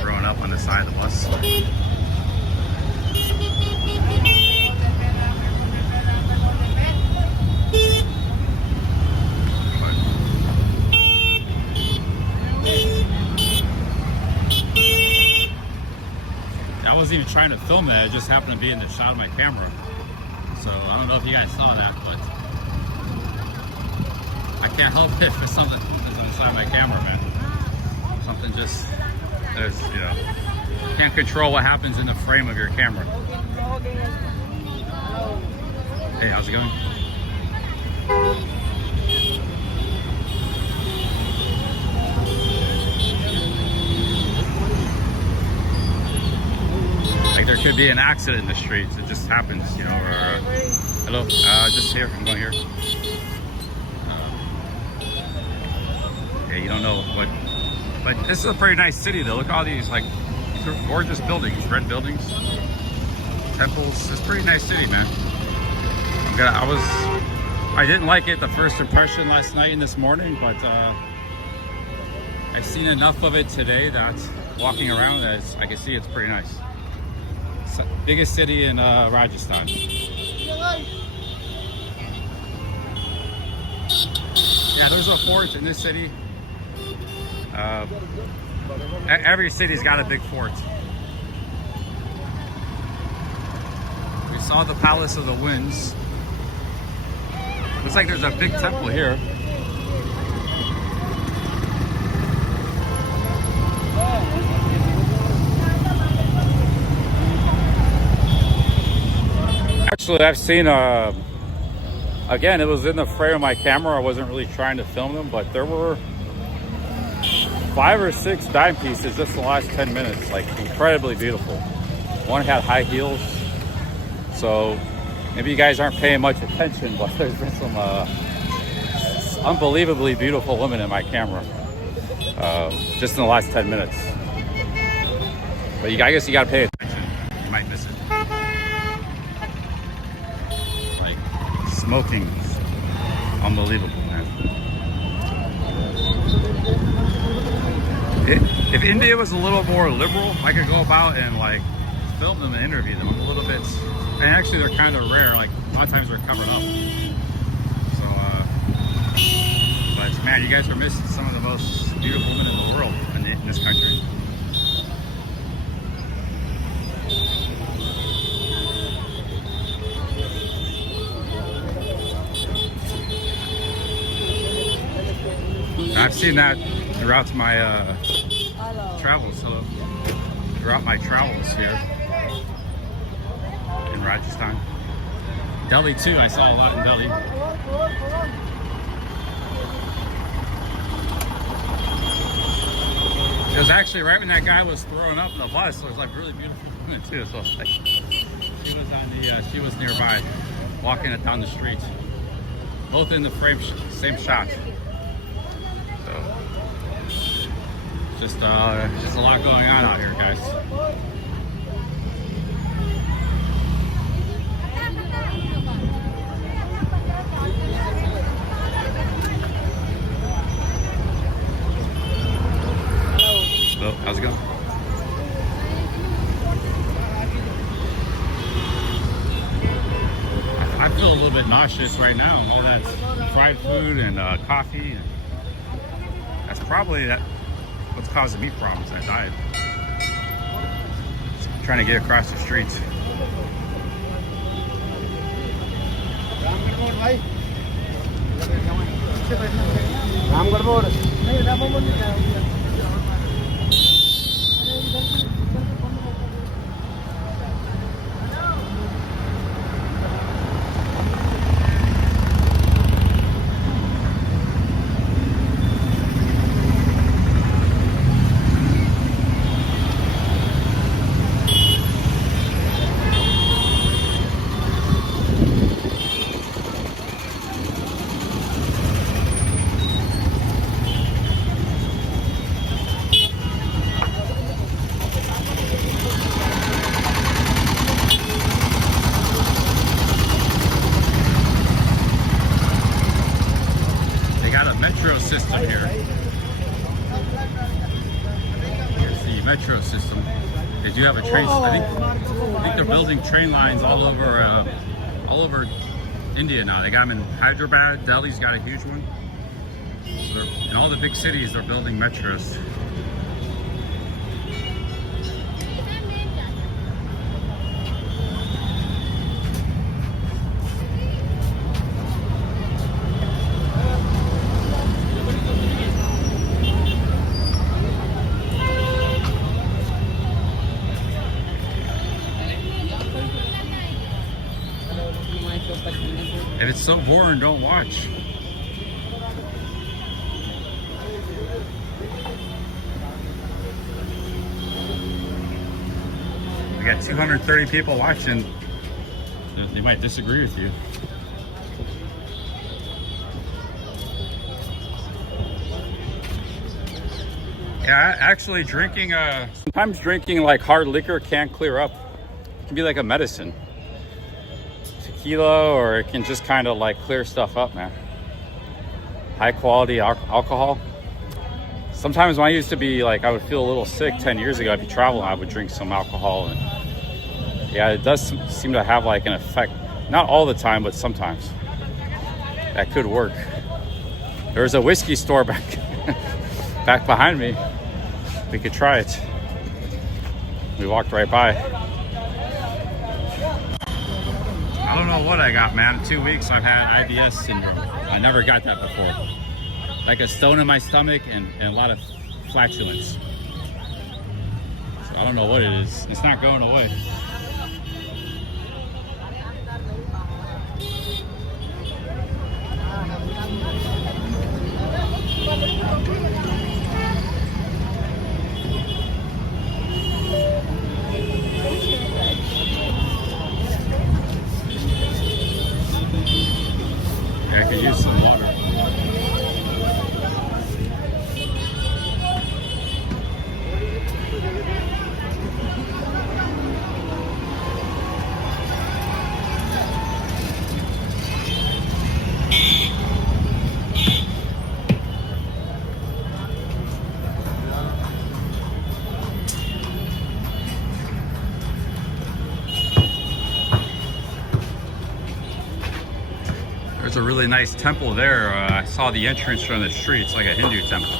thrown up on the side of the bus. I wasn't even trying to film that. It just happened to be in the shot of my camera. So I don't know if you guys saw that, but I can't help it if something is on the side of my camera, man. Something just, there's, you know, can't control what happens in the frame of your camera. Hey, how's it going? Like there could be an accident in the streets. It just happens, you know. Or, hello, just here. I'm going here. Yeah, you don't know what. But this is a pretty nice city, though. Look at all these like gorgeous buildings, red buildings, temples. It's a pretty nice city, man. I didn't like it the first impression last night and this morning, but I've seen enough of it today that walking around, I can see it's pretty nice. Biggest city in Rajasthan. Yeah, there's a fort in this city. Every city's got a big fort. We saw the Palace of the Winds. Looks like there's a big temple here. Actually, I've seen, again, it was in the frame of my camera. I wasn't really trying to film them, but there were 5 or 6 dime pieces just in the last 10 minutes, like incredibly beautiful. One had high heels. So maybe you guys aren't paying much attention, but there's been some unbelievably beautiful women in my camera just in the last 10 minutes. But I guess you gotta pay attention. You might miss it. Like smoking, unbelievable, man. If India was a little more liberal, I could go about and like film them and interview them a little bit. And actually, they're kind of rare. Like a lot of times they're covered up. So, but man, you guys are missing some of the most beautiful women in the world in this country. I've seen that throughout my travels. Hello. Throughout my travels here in Rajasthan. Delhi too, I saw a lot in Delhi. It was actually right when that guy was throwing up in the bus. So it was like really beautiful woman too. So it's like she was on the she was nearby, walking it down the street. Both in the frame, same shot. So just a lot going on out here, guys. So, how's it going? I feel a little bit nauseous right now. All that fried food and coffee. That's probably what's causing me problems. That diet. Trying to get across the streets. System here. Here's the metro system. They do have a train. I think they're building train lines all over India now. They got them in Hyderabad. Delhi's got a huge one. So in all the big cities, they're building metros. If it's so boring, don't watch. We got 230 people watching. They might disagree with you. Yeah, actually drinking, sometimes drinking like hard liquor can't clear up. It can be like a medicine. Tequila, or it can just kind of like clear stuff up, man. High quality alcohol. Sometimes when I used to be like, I would feel a little sick 10 years ago, I'd be traveling, I would drink some alcohol, and yeah, it does seem to have like an effect. Not all the time, but sometimes. That could work. There's a whiskey store back behind me. We could try it. We walked right by. I don't know what I got, man. In 2 weeks I've had IBS syndrome. I never got that before. Like a stone in my stomach and a lot of flatulence. So I don't know what it is. It's not going away. I could use some water. There's a really nice temple there. I saw the entrance from the street. It's like a Hindu temple.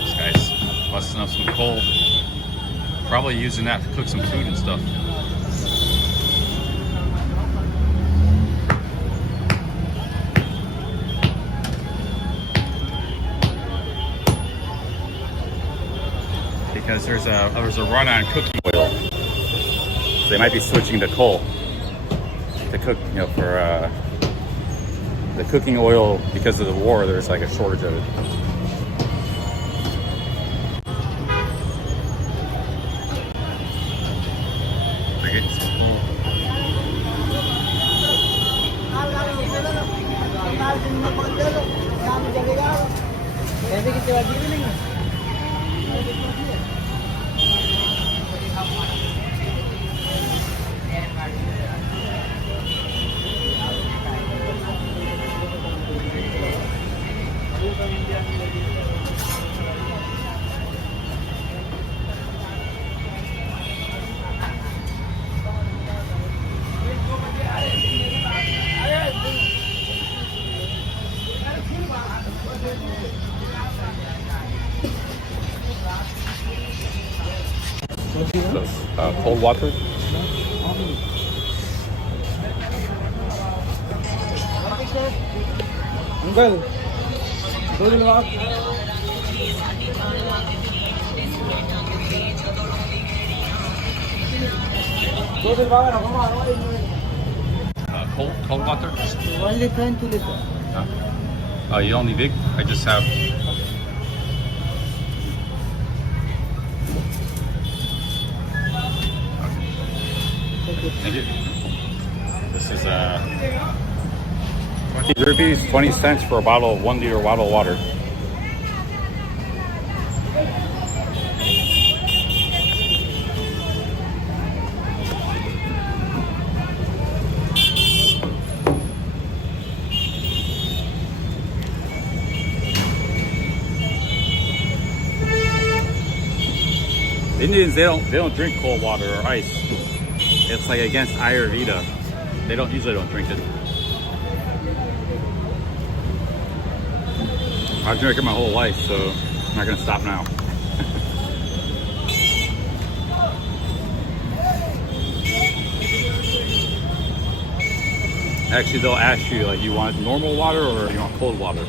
This guy's busting up some coal. Probably using that to cook some food and stuff. Because there's a run on cooking oil. They might be switching to coal to cook, you know, for the cooking oil, because of the war, there's like a shortage of it. Cold water. Uncle, 2 दिन बाद Cold water. 1 liter and 2 liter. You don't need big. I just have. Thank you. This is 20 rupees, 20 cents for a bottle of 1 liter bottle of water. Indians, they don't drink cold water or ice. It's like against Ayurveda. They usually don't drink it. I've drank it my whole life, so I'm not gonna stop now. Actually, they'll ask you like, you want normal water or you want cold water?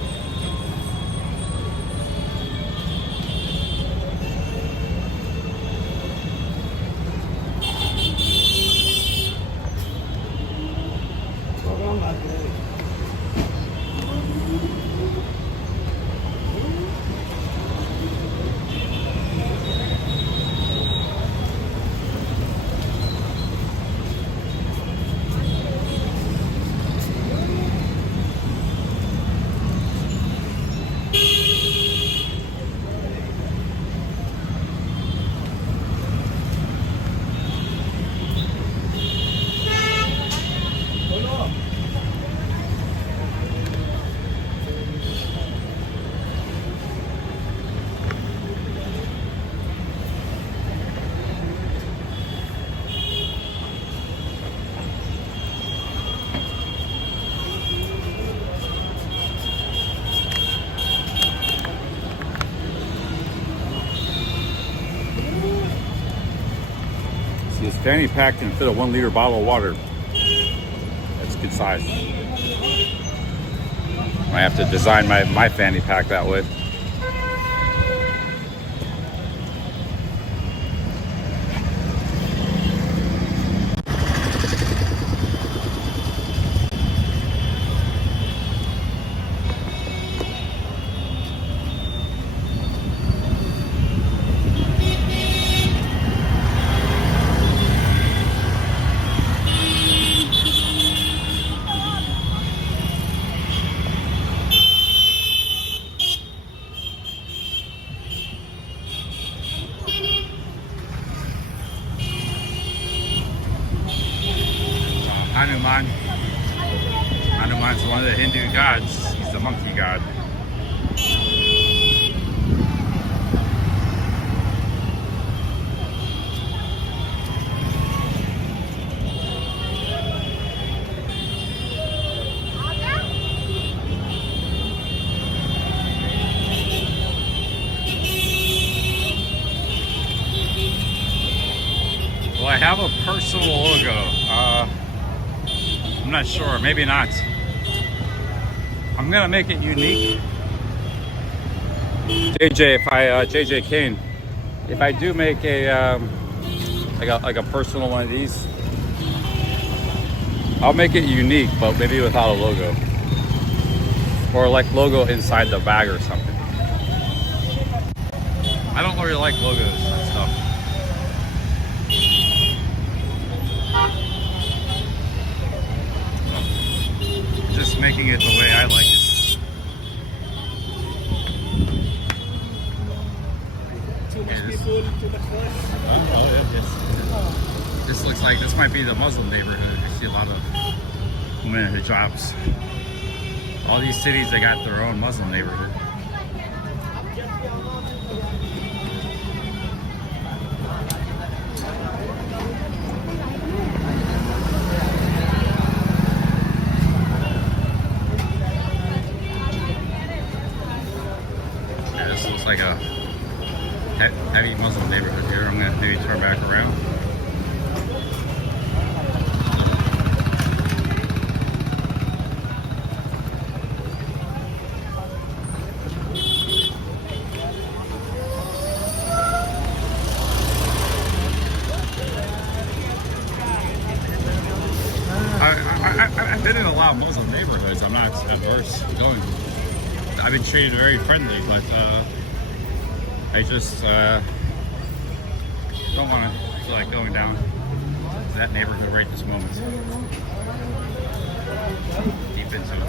This fanny pack can fit a 1 liter bottle of water. That's good size. I have to design my fanny pack that way. Hanuman's one of the Hindu gods. He's the monkey god. Well, I have a personal logo. I'm not sure, maybe not. I'm gonna make it unique. JJ Kane, if I do make a like a personal one of these, I'll make it unique, but maybe without a logo. Or like logo inside the bag or something. I don't really like logos and stuff. Just making it the way I like it. Too much people, too much noise. This looks like this might be the Muslim neighborhood. I see a lot of women in hijabs. All these cities, they got their own Muslim neighborhood. Yeah, this looks like a heavy Muslim neighborhood here. I'm gonna maybe turn back around. I've been in a lot of Muslim neighborhoods. I'm not adverse to going. I've been treated very friendly, but I just don't want to feel like going down to that neighborhood right this moment. Deep into it.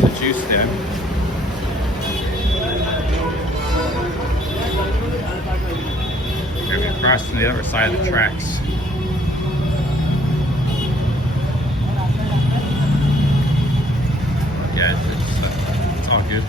The juice den. Maybe across from the other side of the tracks. Yeah, it's all good.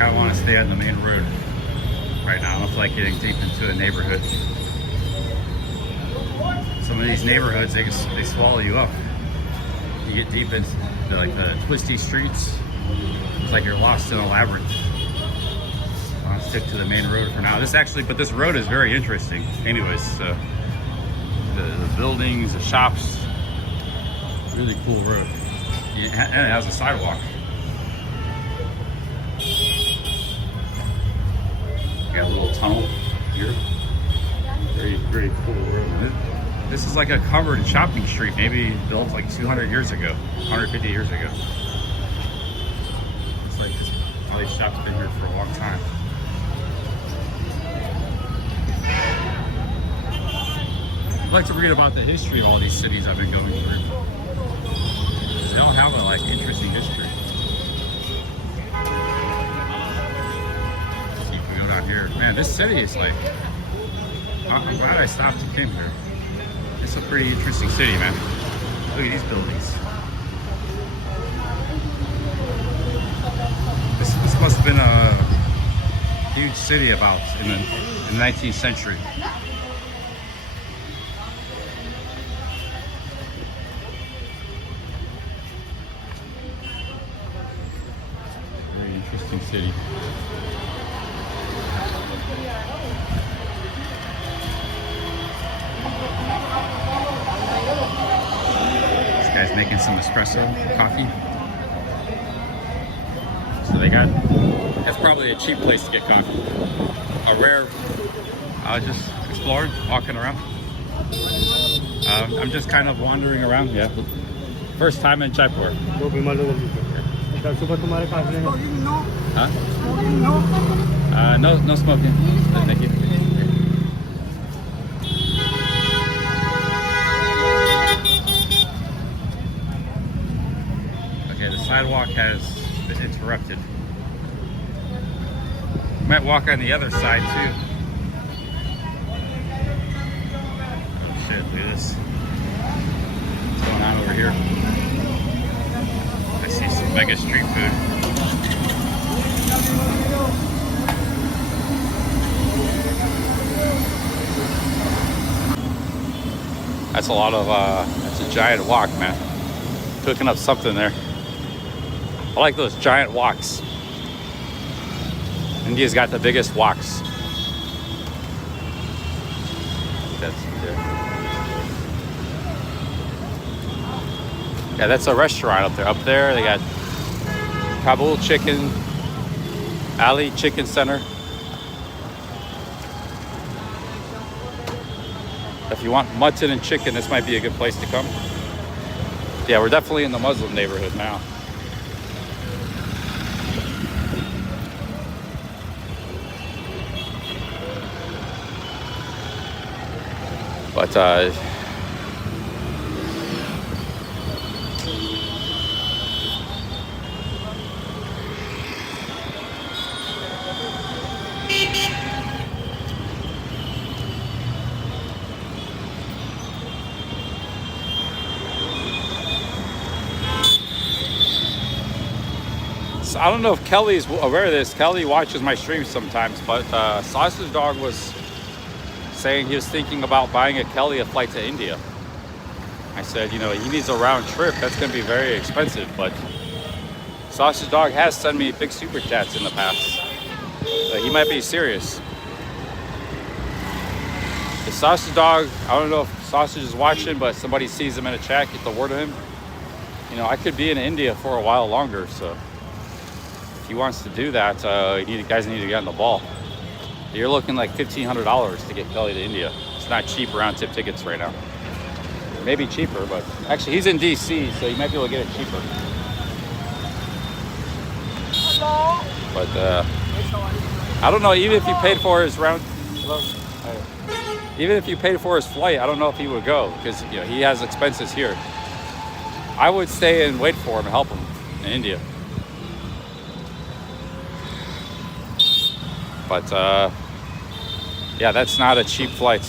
I want to stay on the main road right now. I don't feel like getting deep into a neighborhood. Some of these neighborhoods, they swallow you up. You get deep into like the twisty streets. It's like you're lost in a labyrinth. I'll stick to the main road for now. But this road is very interesting. Anyways, the buildings, the shops, really cool road. And it has a sidewalk. Got a little tunnel here. Very cool road. This is like a covered shopping street, maybe built like 200 years ago, 150 years ago. It's like all these shops have been here for a long time. I'd like to read about the history of all these cities I've been going through. They all have a like interesting history. Here, man, this city is like, I'm glad I stopped and came here. It's a pretty interesting city, man. Look at these buildings. This must have been a huge city about in the 19th century. Very interesting city. Guy's making some espresso coffee. So that's probably a cheap place to get coffee. A rare, just exploring, walking around. I'm just kind of wandering around, yeah. First time in Jaipur. Huh? No smoking. Thank you. The sidewalk has been interrupted. Might walk on the other side too. Oh shit, look at this. What's going on over here? I see some mega street food. That's a lot of, that's a giant walk, man. Cooking up something there. I like those giant woks. India's got the biggest woks. That's there. Yeah, that's a restaurant up there. Up there, they got Kabul Chicken, Ali Chicken Center. If you want mutton and chicken, this might be a good place to come. Yeah, we're definitely in the Muslim neighborhood now. But so I don't know if Kelly's aware of this. Kelly watches my streams sometimes, but Sausage Dog was saying he was thinking about buying a Kelly a flight to India. I said, you know, he needs a round trip. That's going to be very expensive, but Sausage Dog has sent me big super chats in the past. So he might be serious. The Sausage Dog, I don't know if Sausage is watching, but somebody sees him in a chat, get the word of him. You know, I could be in India for a while longer, so if he wants to do that, guys need to get on the ball. You're looking like $1,500 to get Kelly to India. It's not cheap round trip tickets right now. Maybe cheaper, but actually he's in DC, so you might be able to get it cheaper. Hello. But I don't know. Even if you paid for his even if you paid for his flight, I don't know if he would go because you know he has expenses here. I would stay and wait for him and help him in India. But yeah, that's not a cheap flight.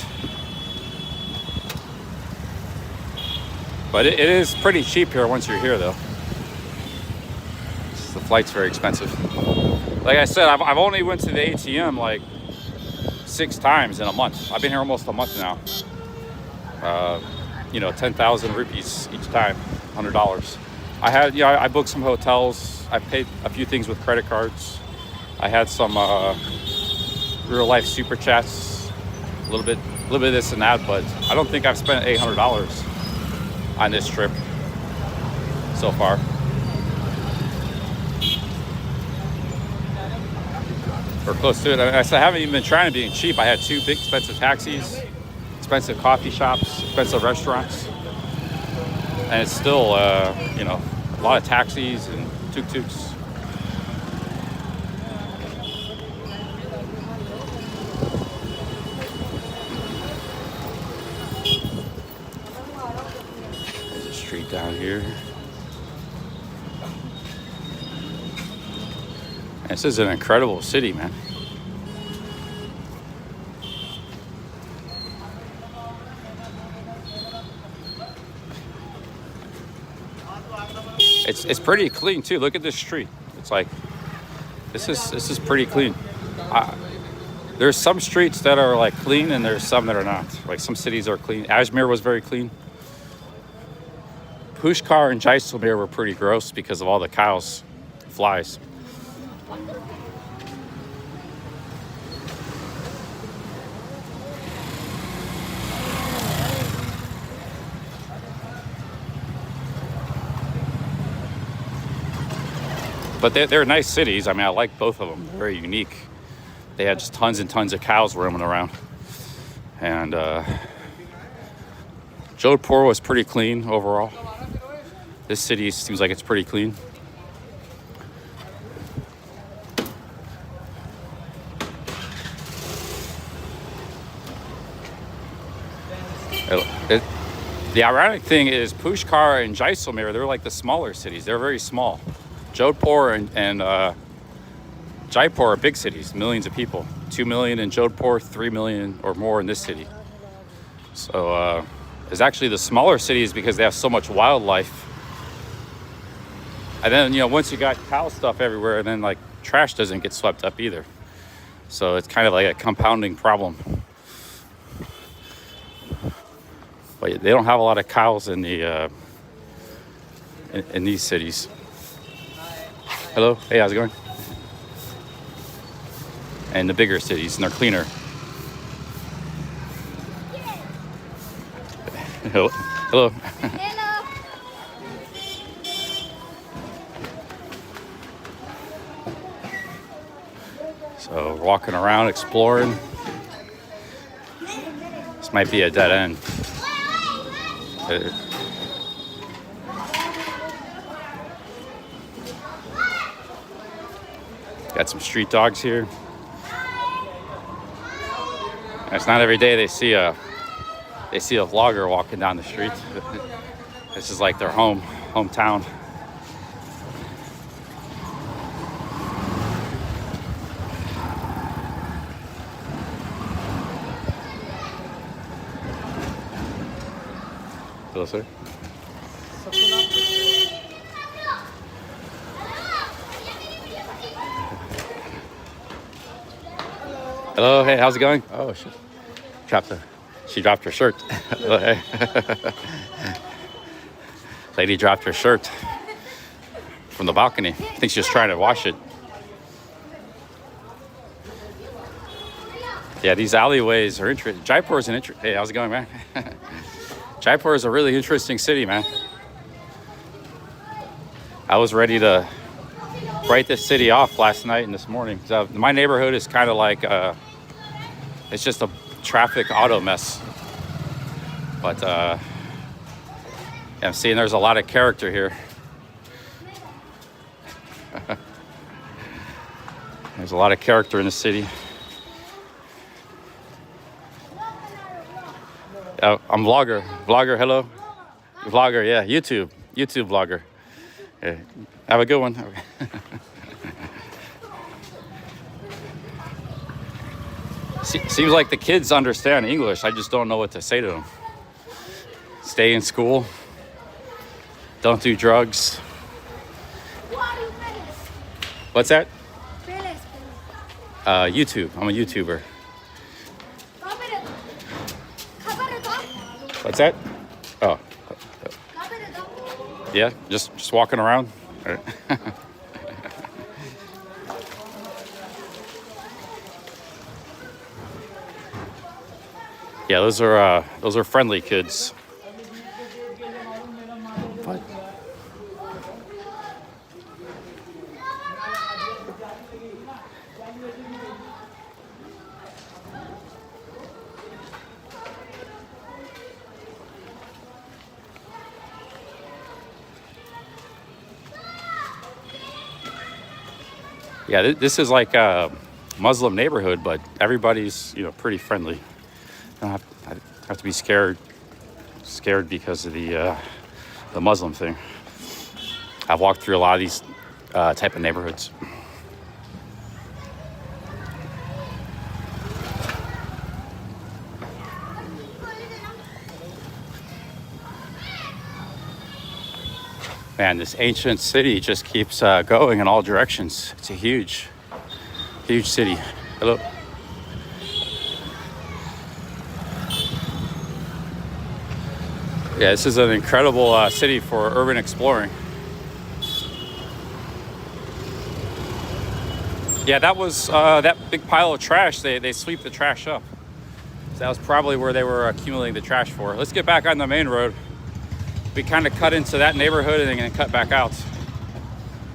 But it is pretty cheap here once you're here, though. The flight's very expensive. Like I said, I've only went to the ATM like 6 times in a month. I've been here almost a month now. You know, 10,000 rupees each time, $100. I booked some hotels. I paid a few things with credit cards. I had some real life super chats, a little bit of this and that, but I don't think I've spent $800 on this trip so far. Or close to it. I haven't even been trying to be cheap. I had 2 big expensive taxis, expensive coffee shops, expensive restaurants, and it's still, you know, a lot of taxis and tuk-tuks. Down here. This is an incredible city, man. It's pretty clean too. Look at this street. It's like this is pretty clean. There's some streets that are like clean and there's some that are not. Like some cities are clean. Ajmer was very clean. Pushkar and Jaisalmer were pretty gross because of all the cows, flies. But they're nice cities. I mean, I like both of them. They're very unique. They had just tons and tons of cows roaming around. And Jaipur was pretty clean overall. This city seems like it's pretty clean. The ironic thing is Pushkar and Jaisalmer, they're like the smaller cities. They're very small. Jodhpur and Jaipur are big cities, millions of people. 2 million in Jodhpur, 3 million or more in this city. So it's actually the smaller cities because they have so much wildlife. And then, you know, once you got cow stuff everywhere, then like trash doesn't get swept up either. So it's kind of like a compounding problem. But they don't have a lot of cows in the in these cities. Hello. Hey, how's it going? And the bigger cities, and they're cleaner. Hello. Hello. Hello. So we're walking around, exploring. This might be a dead end. Got some street dogs here. It's not every day they see a vlogger walking down the street. This is like their hometown. Hello, sir. Hello, hey, how's it going? Oh, shit. She dropped her shirt. Lady dropped her shirt from the balcony. I think she was trying to wash it. Yeah, these alleyways are interesting. Jaipur is an interesting. Hey, how's it going, man? Jaipur is a really interesting city, man. I was ready to write this city off last night and this morning. So my neighborhood is kind of like it's just a traffic auto mess. But yeah, I'm seeing there's a lot of character here. There's a lot of character in the city. I'm vlogger, hello. Vlogger, yeah, YouTube vlogger. Yeah. Have a good one. Seems like the kids understand English. I just don't know what to say to them. Stay in school. Don't do drugs. What's that? YouTube. I'm a YouTuber. What's that? Oh. Yeah, just walking around. All right. Yeah, those are friendly kids. What? Yeah, this is like a Muslim neighborhood, but everybody's pretty friendly. I don't have to be scared because of the Muslim thing. I've walked through a lot of these type of neighborhoods. Man, this ancient city just keeps going in all directions. It's a huge city. Hello. Yeah, this is an incredible city for urban exploring. Yeah, that was that big pile of trash. They sweep the trash up. So that was probably where they were accumulating the trash for. Let's get back on the main road. We kind of cut into that neighborhood and then cut back out.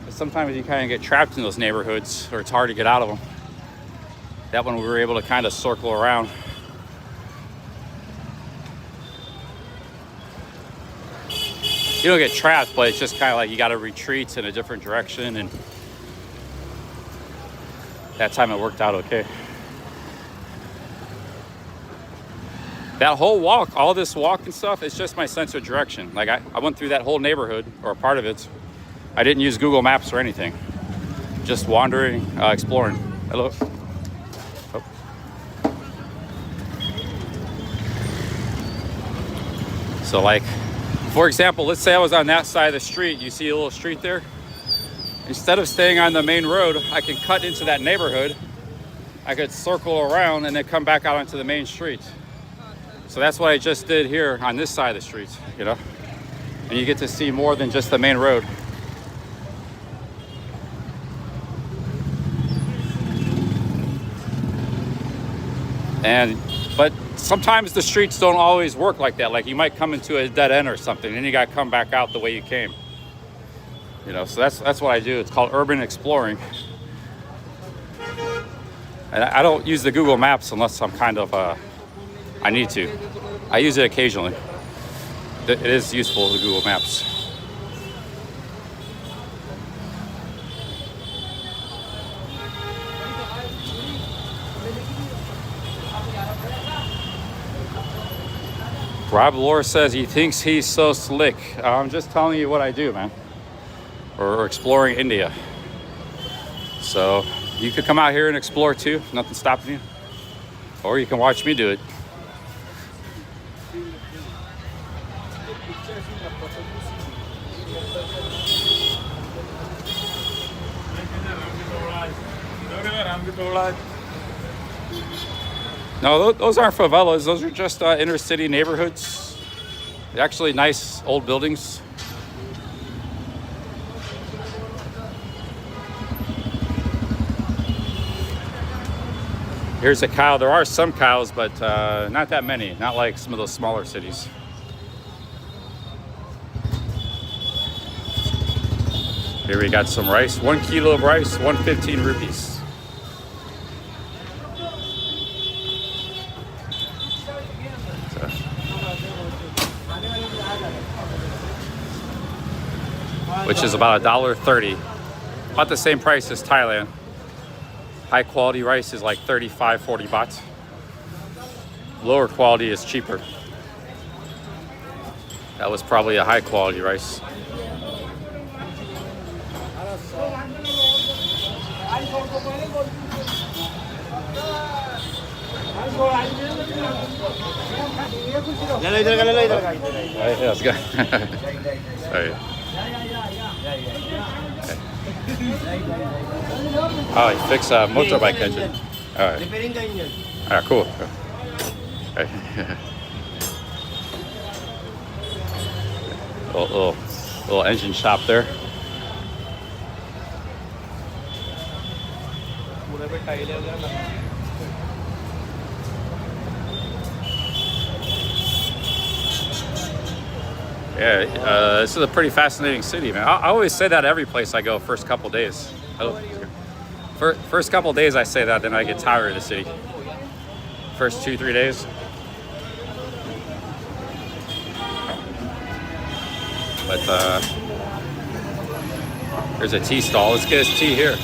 But sometimes you kind of get trapped in those neighborhoods, or it's hard to get out of them. That one we were able to kind of circle around. You don't get trapped, but it's just kind of like you got to retreat in a different direction, and that time it worked out okay. That whole walk, all this walk and stuff, it's just my sense of direction. Like I went through that whole neighborhood, or a part of it. I didn't use Google Maps or anything. Just wandering, exploring. Hello. Oh. So like, for example, let's say I was on that side of the street. You see a little street there? Instead of staying on the main road, I can cut into that neighborhood. I could circle around and then come back out onto the main street. So that's what I just did here on this side of the street, And you get to see more than just the main road. But sometimes the streets don't always work like that. Like you might come into a dead end or something, and you got to come back out the way you came. You know, so that's what I do. It's called urban exploring. And I don't use the Google Maps unless I'm kind of I need to. I use it occasionally. It is useful, the Google Maps. Rob Lore says he thinks he's so slick. I'm just telling you what I do, man. Or exploring India. So you could come out here and explore too. Nothing's stopping you. Or you can watch me do it. No, those aren't favelas. Those are just inner city neighborhoods. They're actually nice old buildings. Here's a cow. There are some cows, but not that many. Not like some of those smaller cities. Here we got some rice. 1 kilo of rice, 115 rupees. Which is about $1.30. About the same price as Thailand. High quality rice is like 35, 40 baht. Lower quality is cheaper. That was probably a high quality rice. Yeah, let's go. Sorry. Oh, you fix a motorbike engine. All right. Repairing the engine. All right, cool. Okay. little engine shop there. Yeah, this is a pretty fascinating city, man. I always say that every place I go first couple days. First couple days I say that, then I get tired of the city. First 2-3 days. But there's a tea stall. Let's get us tea here.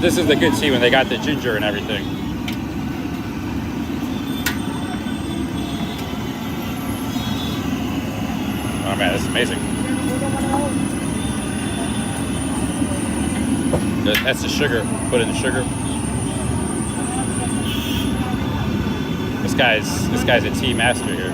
This is the good tea when they got the ginger and everything. Oh man, that's amazing. That's the sugar. Put in the sugar. This guy's a tea master here.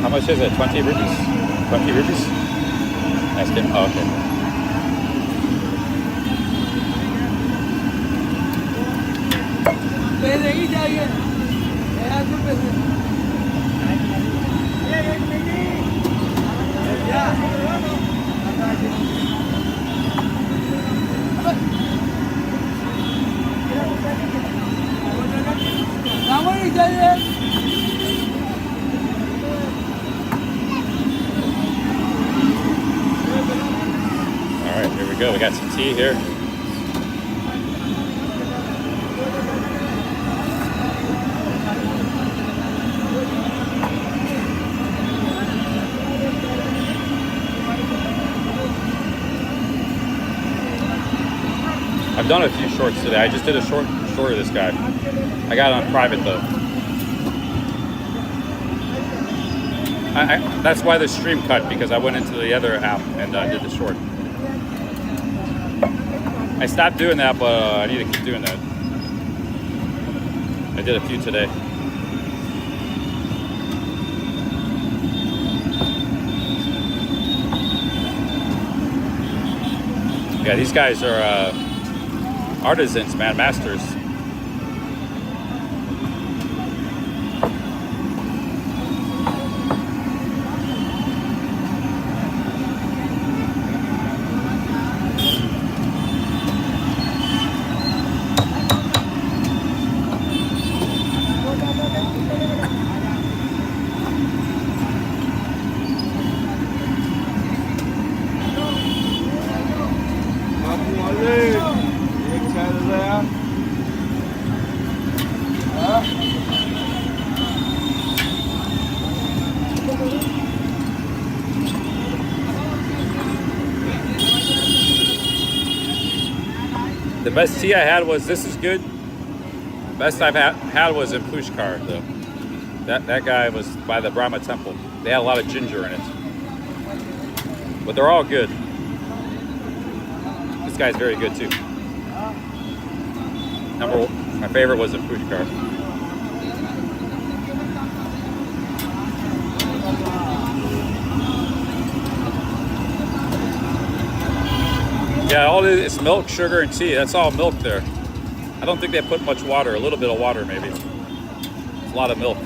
How much is it? 20 rupees? 20 rupees? Ask him. Oh, okay. All right, here we go. We got some tea here. I've done a few shorts today. I just did a short of this guy. I got it on private though. That's why the stream cut, because I went into the other app and did the short. I stopped doing that, but I need to keep doing that. I did a few today. Yeah, these guys are artisans, man, masters. The best tea I had was, this is good. Best I've had was in Pushkar though. That guy was by the Brahma temple. They had a lot of ginger in it. But they're all good. This guy's very good too. My favorite was in Pushkar. Yeah, all it is milk, sugar, and tea. That's all milk there. I don't think they put much water. A little bit of water, maybe. It's a lot of milk.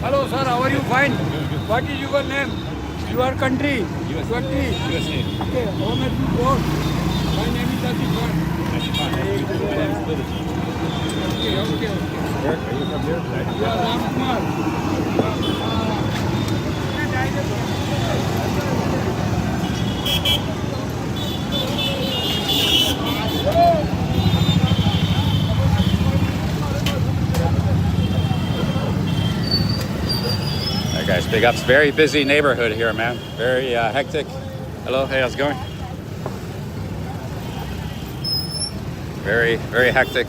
Hello sir, how are you? Fine. What is your name? Your country? Country? USA. Okay, how much you bought? My name is Asifan. Okay. Where are you from here? Yeah, Ramkumar. Nice, big ups. Very busy neighborhood here, man. Very hectic. Hello, hey, how's it going? Very, very hectic.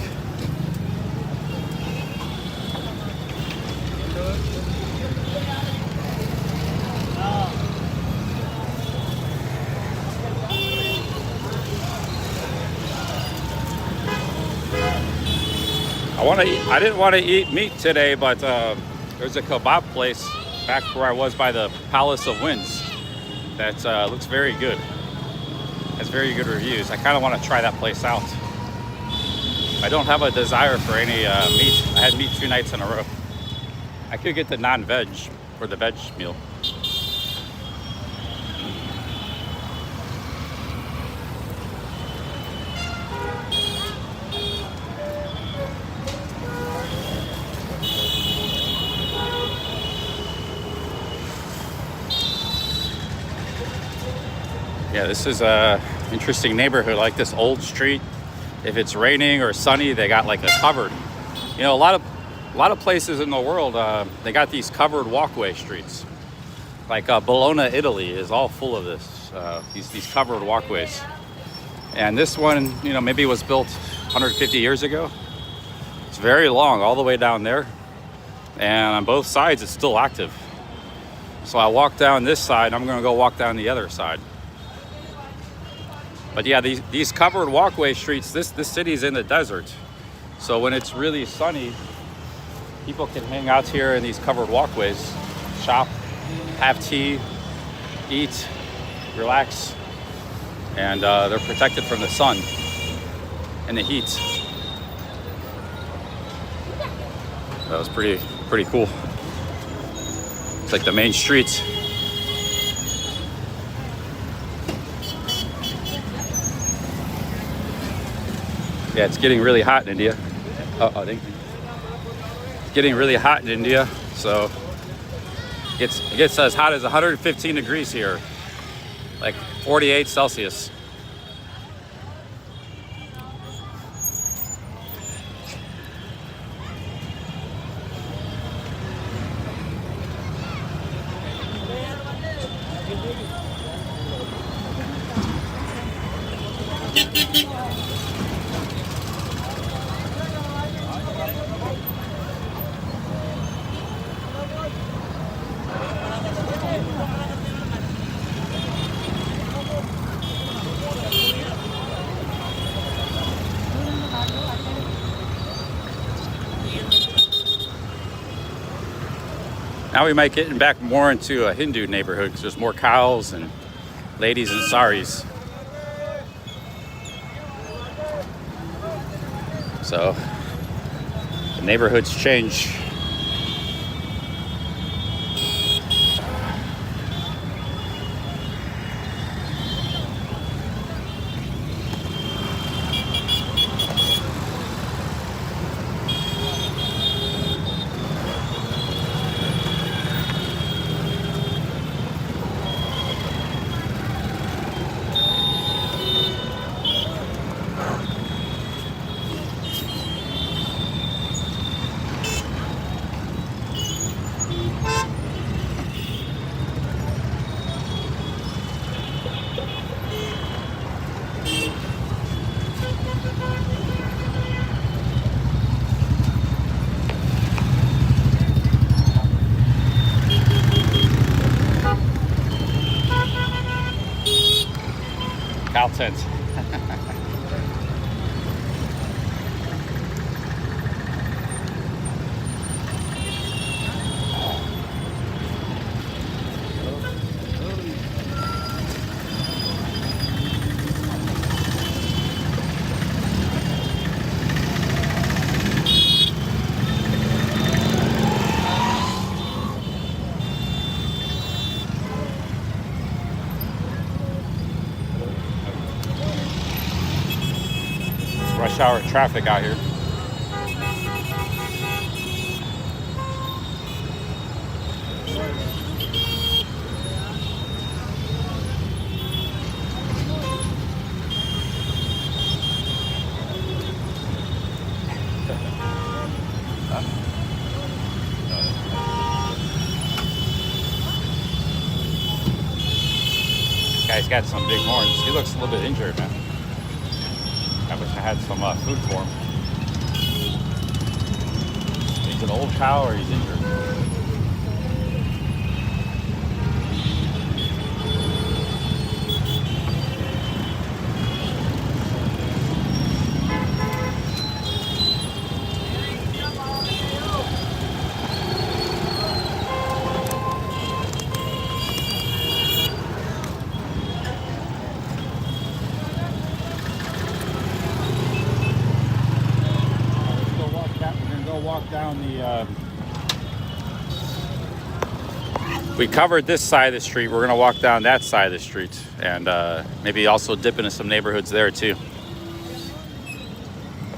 I didn't want to eat meat today, but there's a kebab place back where I was by the Palace of Winds that looks very good. Has very good reviews. I kind of want to try that place out. I don't have a desire for any meat. I had meat 2 nights in a row. I could get the non-veg or the veg meal. Yeah, this is a interesting neighborhood, like this old street. If it's raining or sunny, they got like a covered. You know, a lot of places in the world, they got these covered walkway streets. Like Bologna, Italy is all full of this, these covered walkways. And this one, you know, maybe was built 150 years ago. It's very long, all the way down there. And on both sides, it's still active. So I walk down this side, I'm gonna go walk down the other side. But yeah, these covered walkway streets, this city's in the desert. So when it's really sunny, people can hang out here in these covered walkways, shop, have tea, eat, relax, and they're protected from the sun and the heat. That was pretty cool. It's like the main streets. Yeah, it's getting really hot in India. Thank you. It's getting really hot in India, so it gets as hot as 115 degrees here, like 48 Celsius. Now we might get back more into a Hindu neighborhood because there's more cows and ladies in saris. So the neighborhoods change. Cow tent. Rush hour traffic out here. got some big horns. He looks a little bit injured, man. I wish I had some food for him. He's an old cow or he's injured. We covered this side of the street. We're gonna walk down that side of the street and maybe also dip into some neighborhoods there too.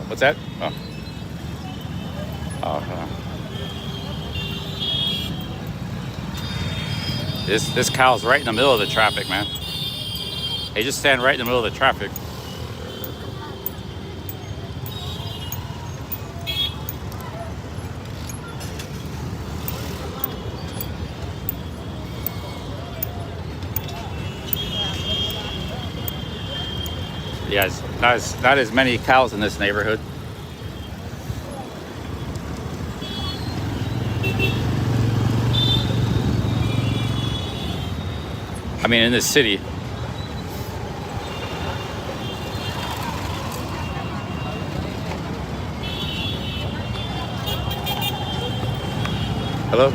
What's that? Oh. This cow's right in the middle of the traffic, man. They just stand right in the middle of the traffic. Yeah, it's not as many cows in this neighborhood. I mean, in this city. Hello?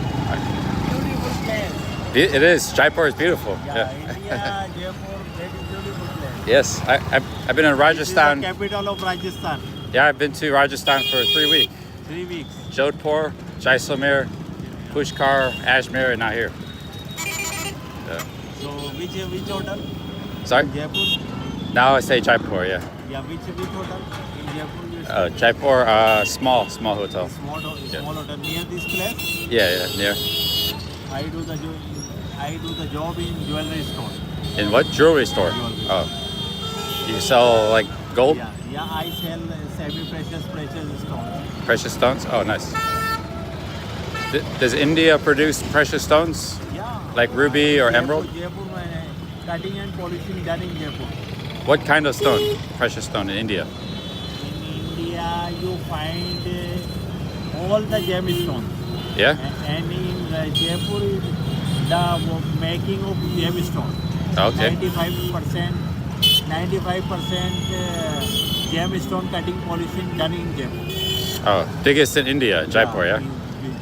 It is. Jaipur is beautiful. Yeah, India, Jaipur, that is beautiful place. Yes, I've been in Rajasthan. This is the capital of Rajasthan. Yeah, I've been to Rajasthan for 3 weeks. 3 weeks. Jodhpur, Jaisalmer, Pushkar, Ajmer, and now here. Yeah. So which hotel? Sorry? Jaipur? Now I say Jaipur, yeah. Yeah, which hotel? In Jaipur you stay? Jaipur, small hotel. Small hotel near this place. Yeah, near. I do the job in jewelry store. In what? Jewelry store? Jewelry. Oh. You sell like gold? Yeah, I sell precious stones. Precious stones? Oh, nice. Does India produce precious stones? Yeah. Like ruby or emerald? Jaipur, cutting and polishing done in Jaipur. What kind of stone? Precious stone in India? In India, you find all the gemstones. Yeah? And in Jaipur, the making of gemstone. Okay. 95% gemstone cutting polishing done in Jaipur. Oh, biggest in India, Jaipur, yeah?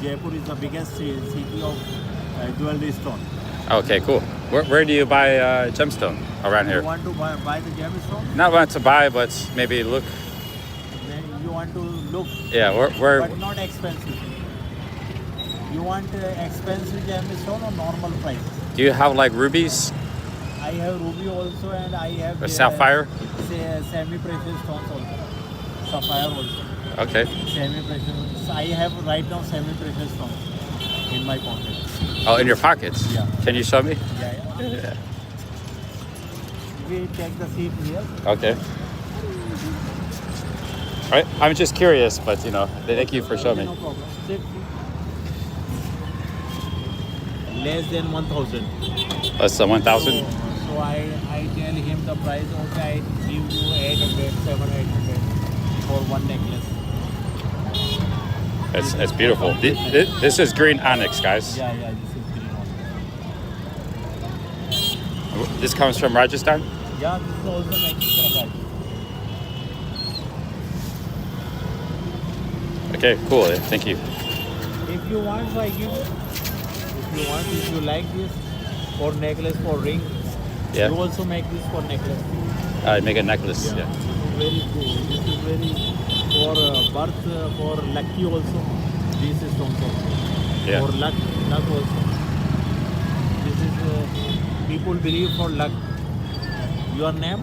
Jaipur is the biggest city of jewelry stone. Okay, cool. Where do you buy gemstone around here? You want to buy the gemstone? Not want to buy, but maybe look. Then you want to look. Yeah, where? But not expensive. You want expensive gemstone or normal price? Do you have like rubies I have ruby also, and I have or sapphire? Semi-precious stones also. Sapphire also. Okay. Semi-precious. I have right now semi-precious stones in my pocket. Oh, in your pockets? Yeah. Can you show me? Yeah. We take the seat here. Okay. All right. I'm just curious, but thank you for showing me. No problem. Sit. Less than 1,000. That's 1,000? So I tell him the price. Okay, I give you 800, 700 for one necklace. It's beautiful. This is green onyx, guys. Yeah, this is green one. This comes from Rajasthan? Yeah, this is also making from Rajasthan. Okay, cool. Thank you. If you want, so I give you. If you like this for necklace, for ring, Yeah. you also make this for necklace. I make a necklace. Yeah. This is very cool. This is very for birth, for lucky also. This is also Yeah. for luck also. This is people believe for luck. Your name?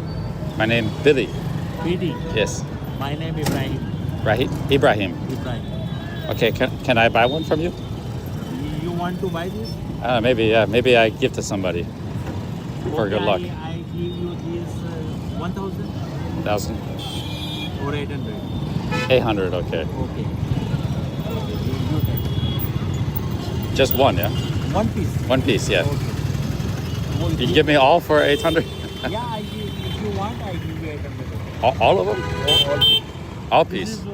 My name Billy. PD. Yes. My name Ibrahim. Ibrahim. Ibrahim. Okay. Can I buy one from you? You want to buy this? Maybe. Yeah. Maybe I give to somebody for good luck. I give you this 1,000 1,000. or 800. 800. Okay. Okay. You take Just one, yeah. one piece. One piece, yeah. Okay. You give me all for 800? Yeah, I give, if you want, I give you 800. All of them? All piece. This is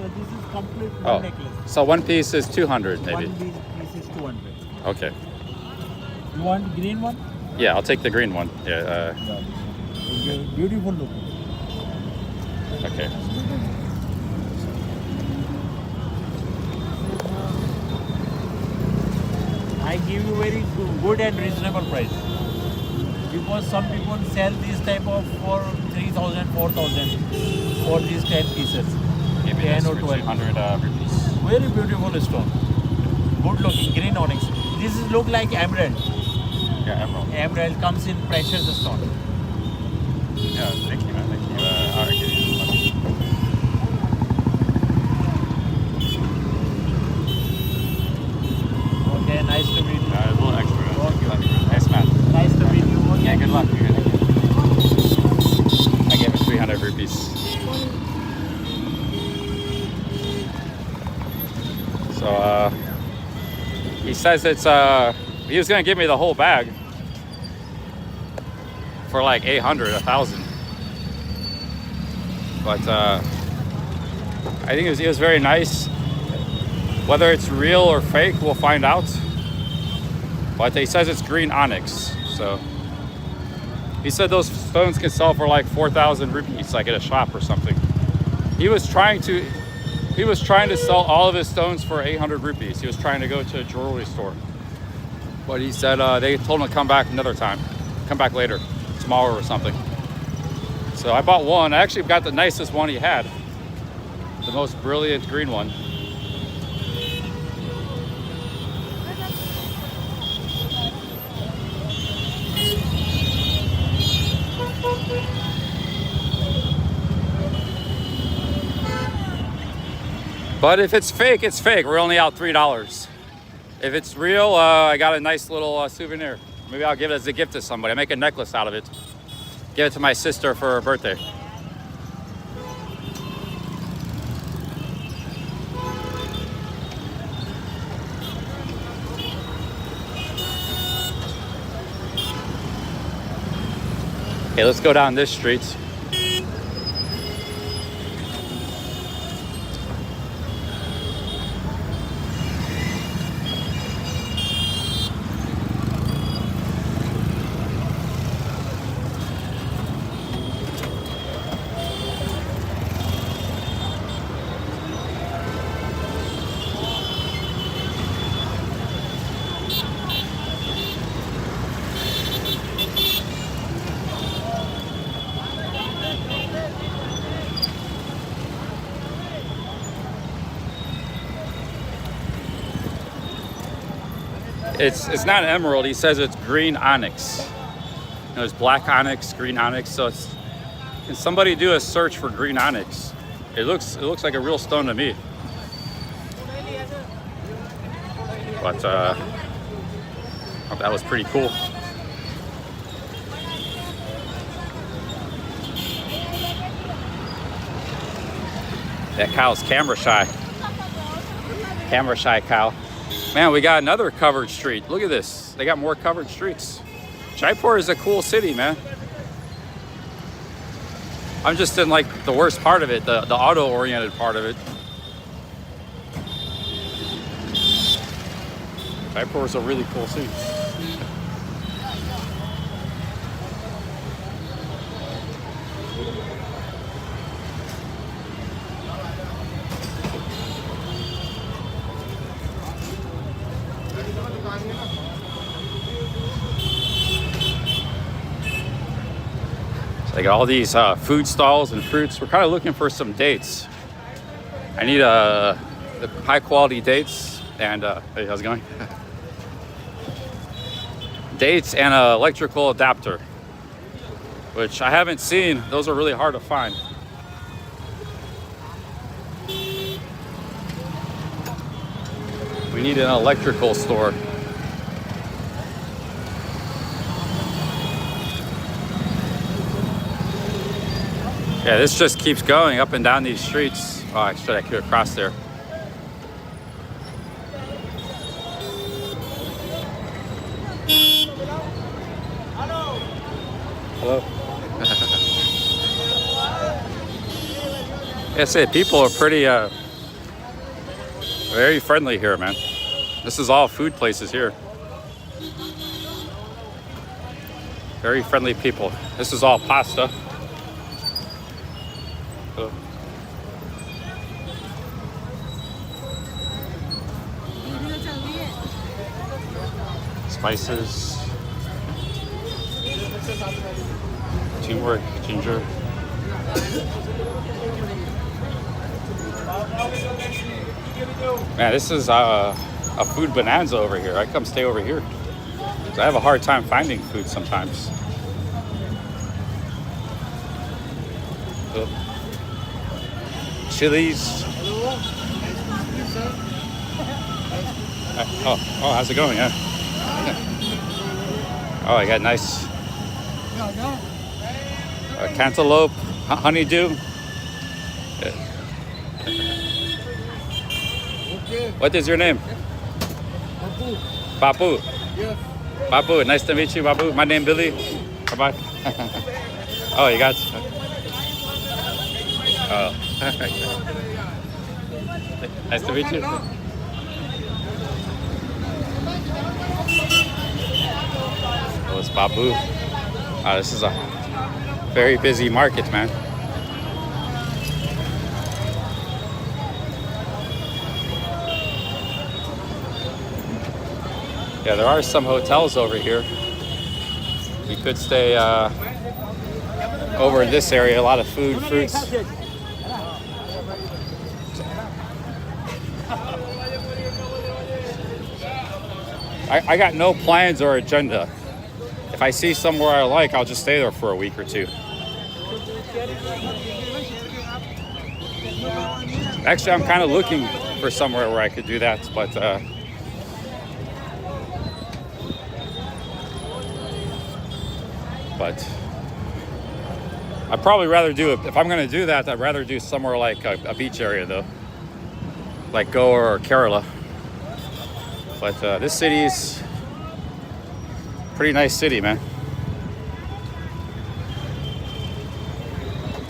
complete one Oh, necklace. so one piece is 200 maybe. One piece is 200. Okay. You want green one? Yeah, I'll take the green one. Yeah. Okay, beautiful look. Okay. I give you very good and reasonable price. Because some people sell this type of for 3,000, 4,000 for these 10 pieces. Maybe 10 that's or for 12. 200 rupees. Very beautiful stone. Good looking, green onyx. This is look like emerald. Yeah, emerald. Emerald comes in precious stone. Yeah, thank you, man. Thank you. I'll give you this money. Okay, nice to meet you. A little extra. Okay. Nice man. Nice to meet you. Okay. Yeah, good luck. I gave him 300 rupees. So, he says it's, he was going to give me the whole bag for like 800, 1,000. But, I think it was very nice. Whether it's real or fake, we'll find out. But he says it's green onyx. So he said those stones can sell for like 4,000 rupees, like at a shop or something. He was trying to sell all of his stones for 800 rupees. He was trying to go to a jewelry store. But he said they told him to come back another time. Come back later, tomorrow or something. So I bought one. I actually got the nicest one he had. The most brilliant green one. But if it's fake, it's fake. We're only out $3. If it's real, I got a nice little souvenir. Maybe I'll give it as a gift to somebody. I make a necklace out of it. Give it to my sister for her birthday. Okay, let's go down this street. It's not an emerald. He says it's green onyx. There's black onyx, green onyx. So it's, can somebody do a search for green onyx? It looks like a real stone to me. But I thought that was pretty cool. That cow's camera shy. Camera shy cow. Man, we got another covered street. Look at this. They got more covered streets. Jaipur is a cool city, man. I'm just in like the worst part of it, the auto-oriented part of it. Jaipur is a really cool city. They got all these food stalls and fruits. We're kind of looking for some dates. I need the high quality dates and hey, how's it going? Dates and an electrical adapter, which I haven't seen. Those are really hard to find. We need an electrical store. Yeah, this just keeps going up and down these streets. Oh, actually, I could cross there. Hello. I say people are pretty very friendly here, man. This is all food places here. Very friendly people. This is all pasta. So. Spices. Teamwork, ginger. Man, this is a food bonanza over here. I come stay over here. So I have a hard time finding food sometimes. So, chilies. Oh, how's it going? Yeah. Oh, I got nice cantaloupe, honeydew. Yeah. What is your name? Babu. Yes. Babu, nice to meet you, Babu. My name Billy. Bye-bye. Oh, you got... Oh. Nice to meet you. Oh, it's Babu. This is a very busy market, man. Yeah, there are some hotels over here. You could stay over in this area. A lot of food, fruits. I got no plans or agenda. If I see somewhere I like, I'll just stay there for a week or two. Actually, I'm kind of looking for somewhere where I could do that, but I'd probably rather do it. If I'm going to do that, I'd rather do somewhere like a beach area, though, like Goa or Kerala. But this city's a pretty nice city, man.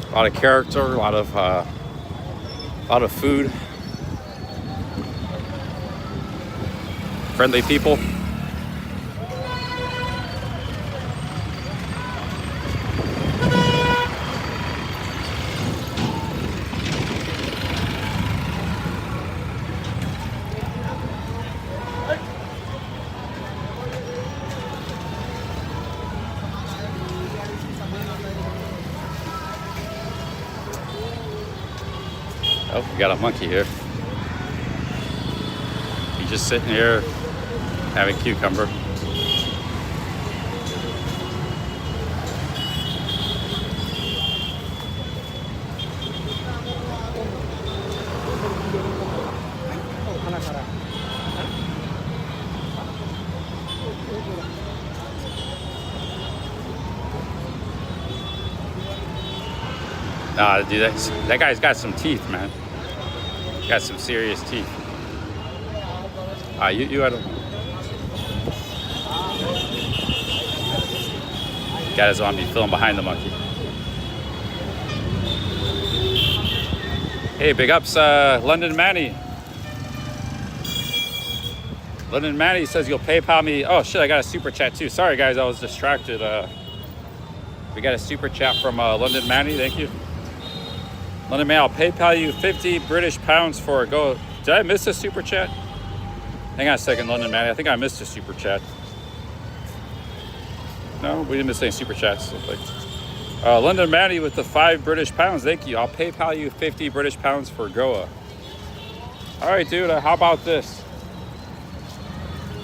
A lot of character, a lot of food, friendly people. Oh, we got a monkey here. He's just sitting here having cucumber. Nah, dude, that guy's got some teeth, man. Got some serious teeth. You had a... Got his on me filming behind the monkey. Hey, big ups, London Manny. London Manny says you'll PayPal me. Oh shit, I got a super chat too. Sorry guys, I was distracted. We got a super chat from London Manny. Thank you. London Manny, I'll PayPal you 50 British pounds for a go. Did I miss a super chat? Hang on a second, London Manny. I think I missed a super chat. No, we didn't miss any super chats. Like, London Manny with the 5 British pounds. Thank you. I'll PayPal you 50 British pounds for Goa. All right, dude. How about this?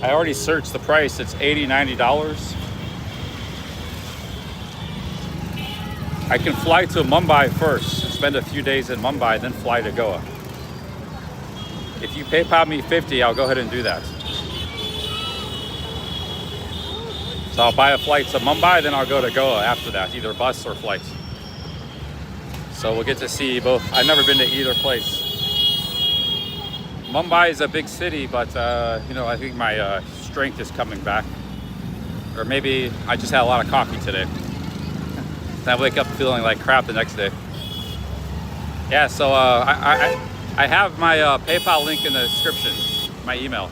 I already searched the price. It's $80, $90. I can fly to Mumbai first and spend a few days in Mumbai, then fly to Goa. If you PayPal me 50, I'll go ahead and do that. So I'll buy a flight to Mumbai, then I'll go to Goa after that, either bus or flight. So we'll get to see both. I've never been to either place. Mumbai is a big city, but you know, I think my strength is coming back. Or maybe I just had a lot of coffee today. I wake up feeling like crap the next day. Yeah, so I have my PayPal link in the description, my email,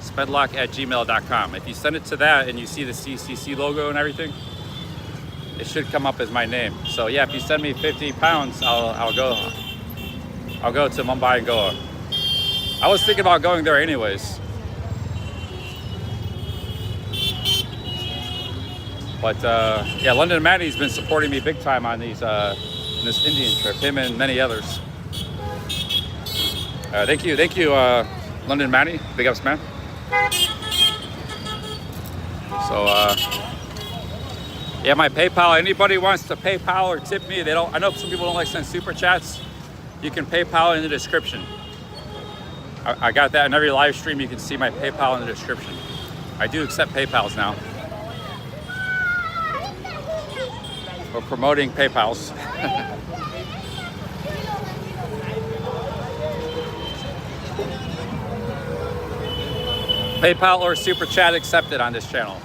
spedlock@gmail.com. If you send it to that and you see the CCC logo and everything, it should come up as my name. So yeah, if you send me 50 pounds, I'll go to Mumbai and Goa. I was thinking about going there anyways. But yeah, London Manny's been supporting me big time on these this Indian trip, him and many others. Thank you, London Manny, big ups, man. So yeah, my PayPal. Anybody wants to PayPal or tip me? They don't. I know some people don't like send super chats. You can PayPal in the description. I got that in every live stream. You can see my PayPal in the description. I do accept PayPals now. We're promoting PayPals. PayPal or super chat accepted on this channel.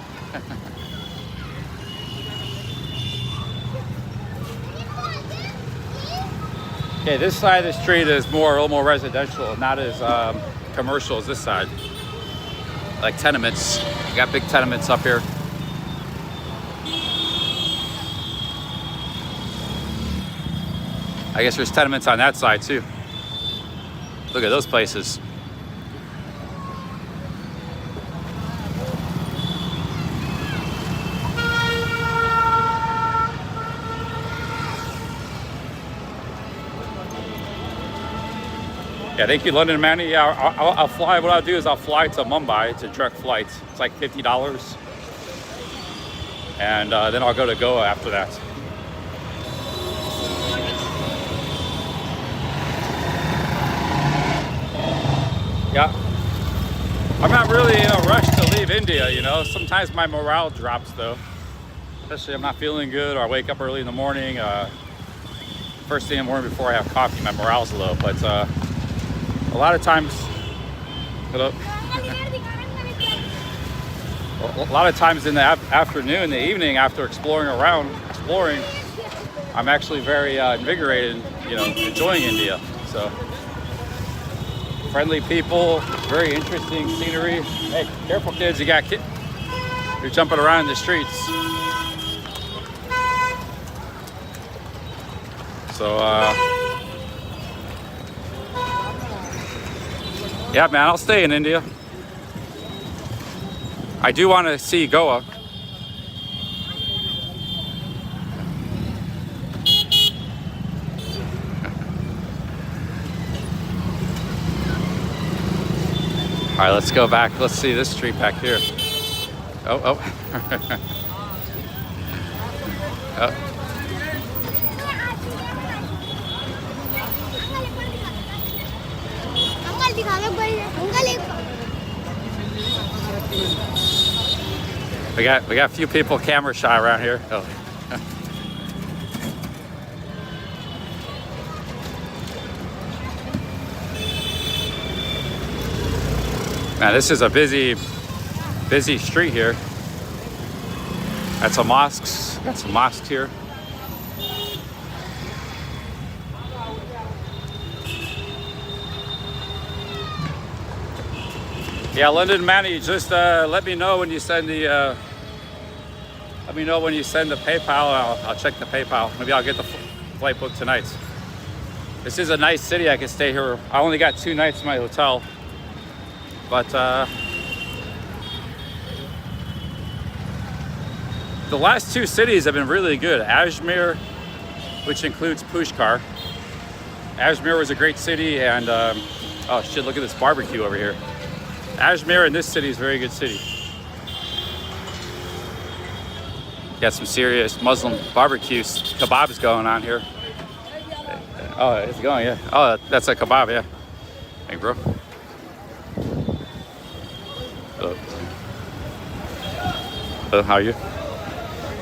Okay, this side of the street is a little more residential, not as commercial as this side. Like tenements. We got big tenements up here. I guess there's tenements on that side too. Look at those places. Yeah, thank you, London Manny. Yeah, I'll fly. What I'll do is I'll fly to Mumbai. It's a direct flight. It's like $50. And then I'll go to Goa after that. Yeah. I'm not really in a rush to leave India, you know. Sometimes my morale drops though. Especially if I'm not feeling good or I wake up early in the morning. First thing in the morning before I have coffee, my morale's low. But a lot of times, hello. A lot of times in the afternoon, the evening, after exploring, I'm actually very invigorated, you know, enjoying India. So, friendly people, very interesting scenery. Hey, careful kids, you're jumping around in the streets. So, yeah, man, I'll stay in India. I do want to see Goa. All right, let's go back. Let's see this street back here. Oh. Oh. We got a few people camera shy around here. Oh. Now this is a busy street here. That's a mosque. Got some mosques here. Yeah, London Manny, just let me know when you send the PayPal. I'll check the PayPal. Maybe I'll get the flight booked tonight. This is a nice city. I can stay here. I only got 2 nights in my hotel, but the last 2 cities have been really good. Ajmer, which includes Pushkar. Ajmer was a great city, and oh shit, look at this barbecue over here. Ajmer in this city is a very good city. Got some serious Muslim barbecues, kebabs going on here. Oh, it's going, yeah. Oh, that's a kebab, yeah. Hey, bro. Hello. Hello, how are you?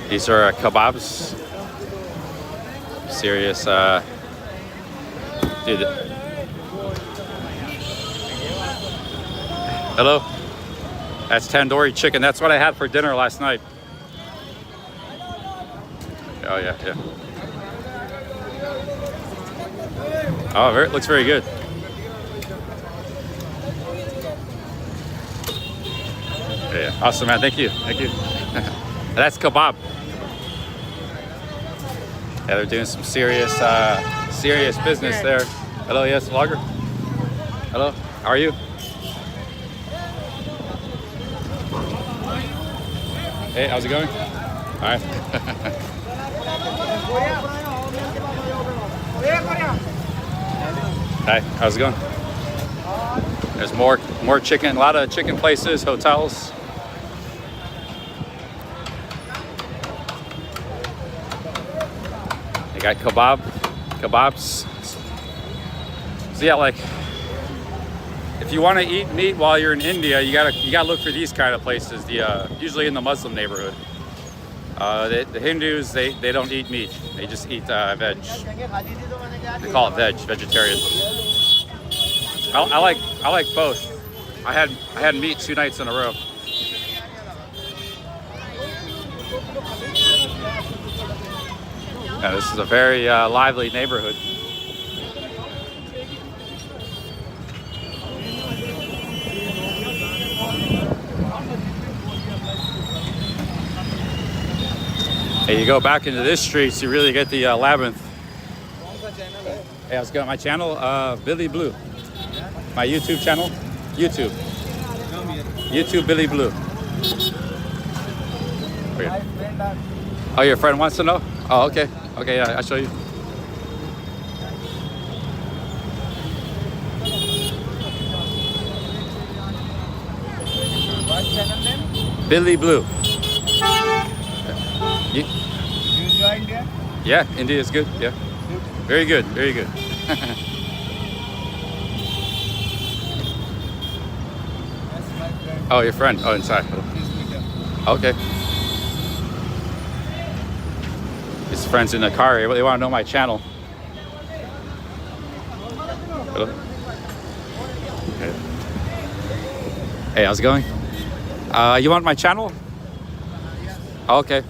These are kebabs. Serious, dude. Hello. That's tandoori chicken. That's what I had for dinner last night. Oh yeah. Oh, looks very good. Yeah, awesome, man. Thank you. Thank you. That's kebab. Yeah, they're doing some serious business there. Hello, yes, vlogger. Hello, how are you? Hey, how's it going? All right. Hi, how's it going? There's more chicken, a lot of chicken places, hotels. They got kebabs. So yeah, like if you want to eat meat while you're in India, you gotta look for these kind of places. Usually in the Muslim neighborhood. The Hindus they don't eat meat. They just eat veg. They call it vegetarian. I like both. I had meat 2 nights in a row. Yeah, this is a very lively neighborhood. Hey, you go back into this street, you really get the labyrinth. Hey, how's it going? My channel, Billy Blue. My YouTube channel, YouTube Billy Blue. Weird. Oh, your friend wants to know? Oh, okay. Okay, yeah, I'll show you. What channel name? Billy Blue. You enjoy India? Yeah, India is good. Yeah, very good, very good. That's my friend. Oh, your friend. Oh, inside. Okay. His friends in the car. They want to know my channel. Hello. Hey, how's it going? You want my channel? Oh, okay.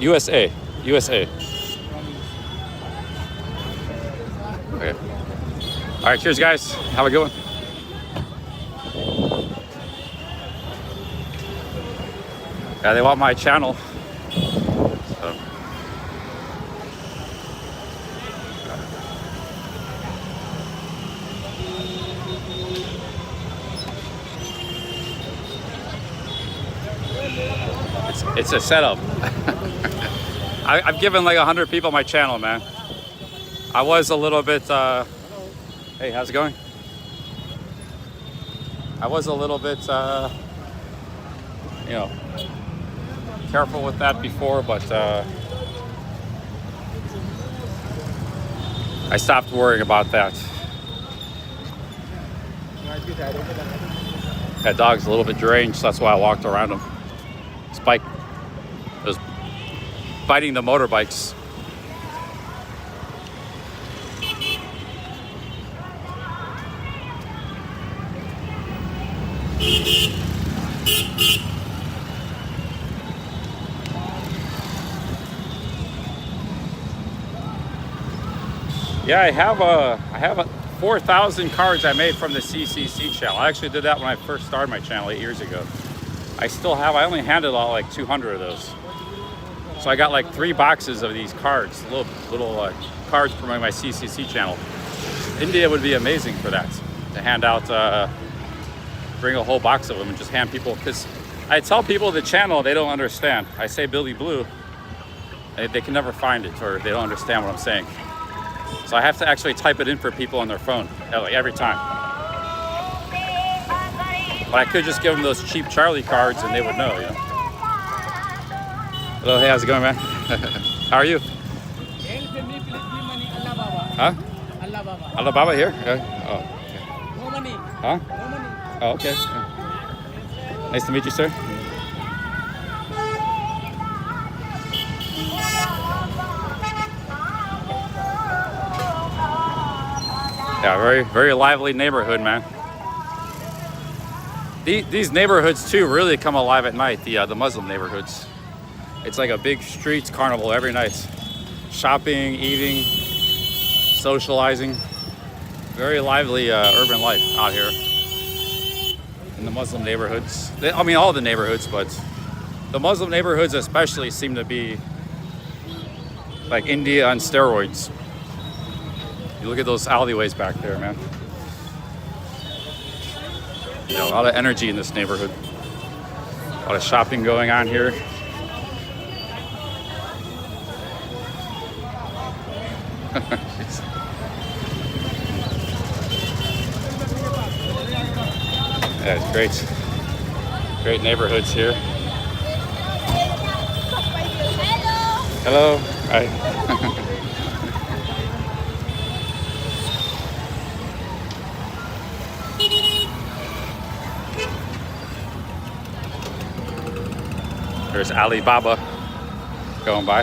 USA. Okay. All right, cheers, guys. Have a good one. Yeah, they want my channel. So. It's a setup. I've given like 100 people my channel, man. I was a little bit, hey, how's it going? I was a little bit, you know, careful with that before, but I stopped worrying about that. That dog's a little bit deranged, so that's why I walked around him. Spike was biting the motorbikes. Yeah, I have 4,000 cards I made from the CCC channel. I actually did that when I first started my channel 8 years ago. I only handed out like 200 of those. So I got like 3 boxes of these cards, little cards promoting my CCC channel. India would be amazing for that, to hand out, bring a whole box of them and just hand people, because I tell people the channel, they don't understand. I say Billy Blue, they can never find it, or they don't understand what I'm saying. So I have to actually type it in for people on their phone, like every time. But I could just give them those cheap Charlie cards and they would know, you know. Hello, hey, how's it going, man? How are you? Huh? Allah Baba here? Oh, okay. No money. Huh? No money. Oh, okay. Yeah. Nice to meet you, sir. Yeah, very, very lively neighborhood, man. These neighborhoods too really come alive at night. The Muslim neighborhoods. It's like a big streets carnival every night. Shopping, eating, socializing. Very lively urban life out here in the Muslim neighborhoods. I mean, all the neighborhoods, but the Muslim neighborhoods especially seem to be like India on steroids. You look at those alleyways back there, man. You know, a lot of energy in this neighborhood. A lot of shopping going on here. Yeah, it's great. Great neighborhoods here. Hello. Hi. There's Alibaba going by.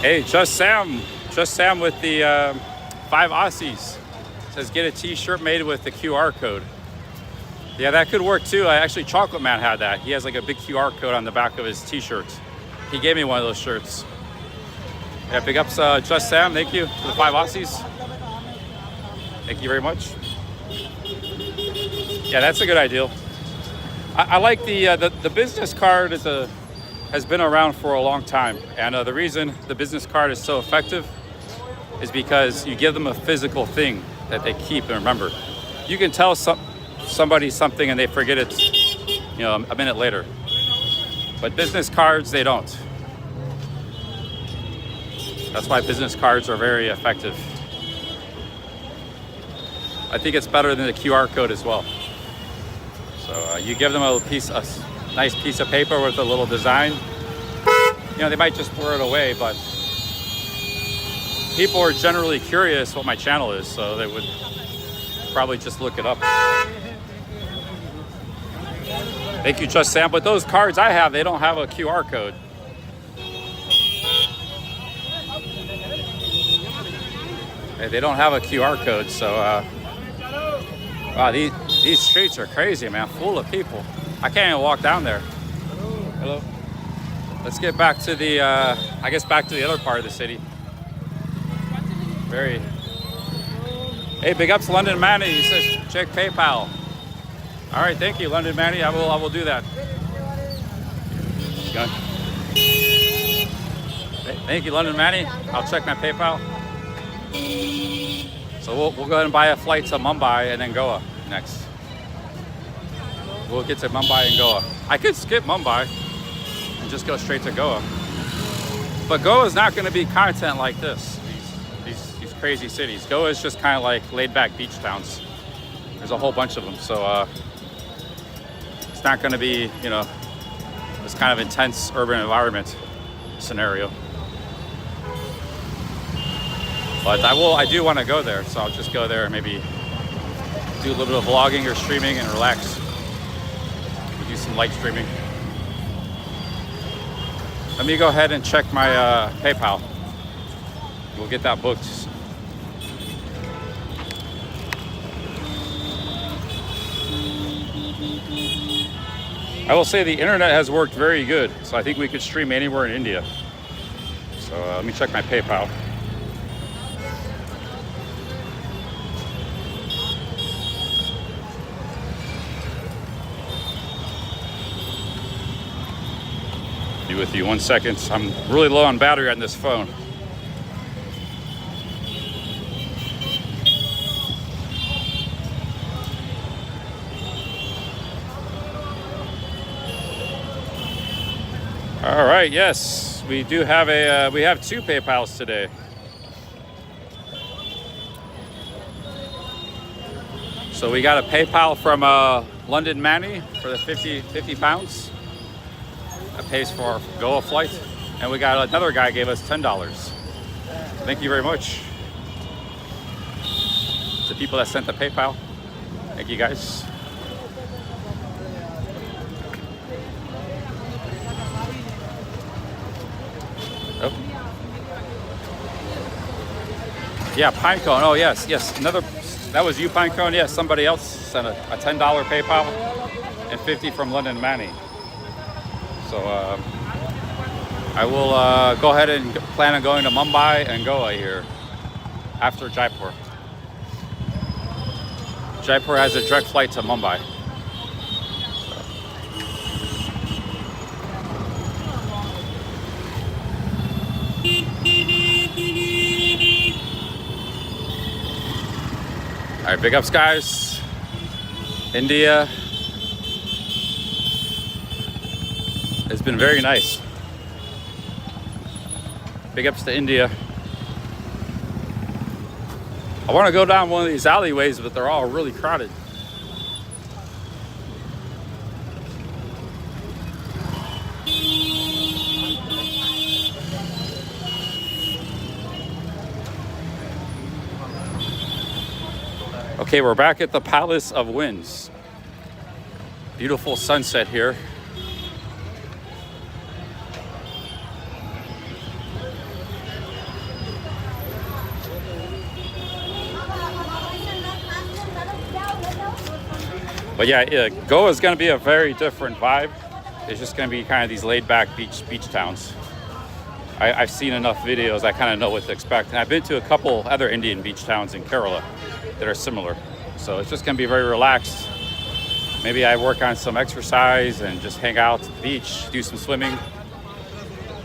Hey, Just Sam with the 5 Aussies says get a t-shirt made with the QR code. Yeah, that could work too. Actually, Chocolate Man had that. He has like a big QR code on the back of his t-shirt. He gave me one of those shirts. Yeah, big ups, Just Sam. Thank you for the 5 Aussies. Thank you very much. Yeah, that's a good idea. I like the business card has been around for a long time, and the reason the business card is so effective is because you give them a physical thing that they keep and remember. You can tell somebody something and they forget it, you know, a minute later. But business cards, they don't. That's why business cards are very effective. I think it's better than the QR code as well. So you give them a nice piece of paper with a little design. You know, they might just throw it away, but people are generally curious what my channel is, so they would probably just look it up. Thank you, Just Sam. But those cards I have, they don't have a QR code. They don't have a QR code, so wow, these streets are crazy, man, full of people. I can't even walk down there. Hello. Let's get back to the, I guess back to the other part of the city. Very. Hey, big ups, London Manny. He says check PayPal. All right, thank you, London Manny. I will do that. Thank you, London Manny. I'll check my PayPal. So we'll go ahead and buy a flight to Mumbai and then Goa next. We'll get to Mumbai and Goa. I could skip Mumbai and just go straight to Goa. But Goa is not going to be content like this. These crazy cities. Goa is just kind of like laid-back beach towns. There's a whole bunch of them. So it's not going to be, you know, this kind of intense urban environment scenario. But I do want to go there, so I'll just go there and maybe do a little bit of vlogging or streaming and relax. We'll do some light streaming. Let me go ahead and check my PayPal. We'll get that booked. I will say the internet has worked very good, so I think we could stream anywhere in India. So let me check my PayPal. Be with you 1 second. I'm really low on battery on this phone. All right, yes, we do have we have 2 PayPals today. So we got a PayPal from London Manny for the 50 pounds. That pays for our Goa flight. And we got another guy gave us $10. Thank you very much to people that sent the PayPal. Thank you guys. Yeah, Pinecone. Oh, yes, yes. Another, that was you, Pinecone? Yes, somebody else sent a $10 PayPal and 50 from London Manny. So I will go ahead and plan on going to Mumbai and Goa here after Jaipur. Jaipur has a direct flight to Mumbai. All right, big ups, guys. India has been very nice. Big ups to India. I want to go down one of these alleyways, but they're all really crowded. Okay, we're back at the Palace of Winds. Beautiful sunset here. But yeah, Goa is going to be a very different vibe. It's just going to be kind of these laid-back beach towns. I've seen enough videos, I kind of know what to expect. And I've been to a couple other Indian beach towns in Kerala that are similar. So it's just going to be very relaxed. Maybe I work on some exercise and just hang out at the beach, do some swimming,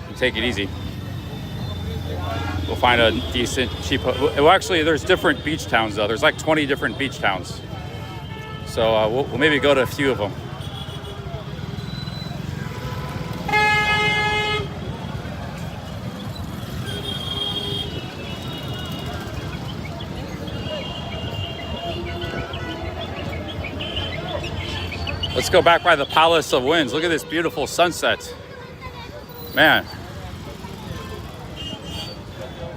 and take it easy. We'll find a decent, cheap... Well, actually, there's different beach towns, though. There's like 20 different beach towns. So we'll maybe go to a few of them. Let's go back by the Palace of Winds. Look at this beautiful sunset. Man.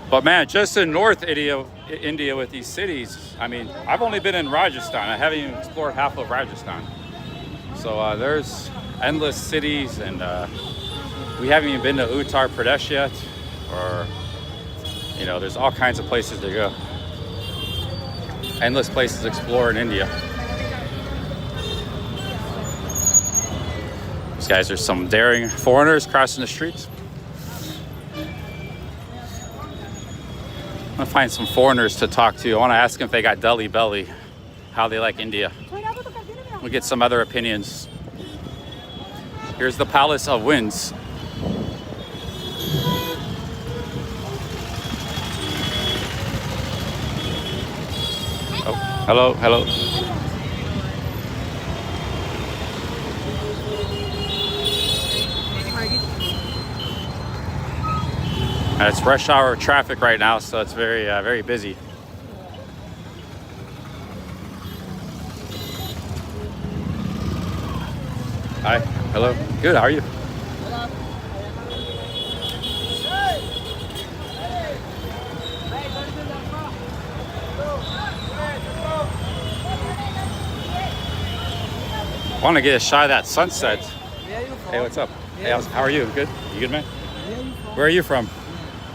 But man, just in North India with these cities, I mean, I've only been in Rajasthan. I haven't even explored half of Rajasthan. So there's endless cities, and we haven't even been to Uttar Pradesh yet. Or, you know, there's all kinds of places to go. Endless places to explore in India. These guys are some daring foreigners crossing the streets. I'm gonna find some foreigners to talk to. I want to ask them if they got Delhi belly, how they like India. We'll get some other opinions. Here's the Palace of Winds. Oh, hello, hello. It's rush hour traffic right now, so it's very, very busy. Hi, hello. Good, how are you? I want to get a shot of that sunset. Hey, what's up? Hey, how are you? Good? You good, man? Where are you from?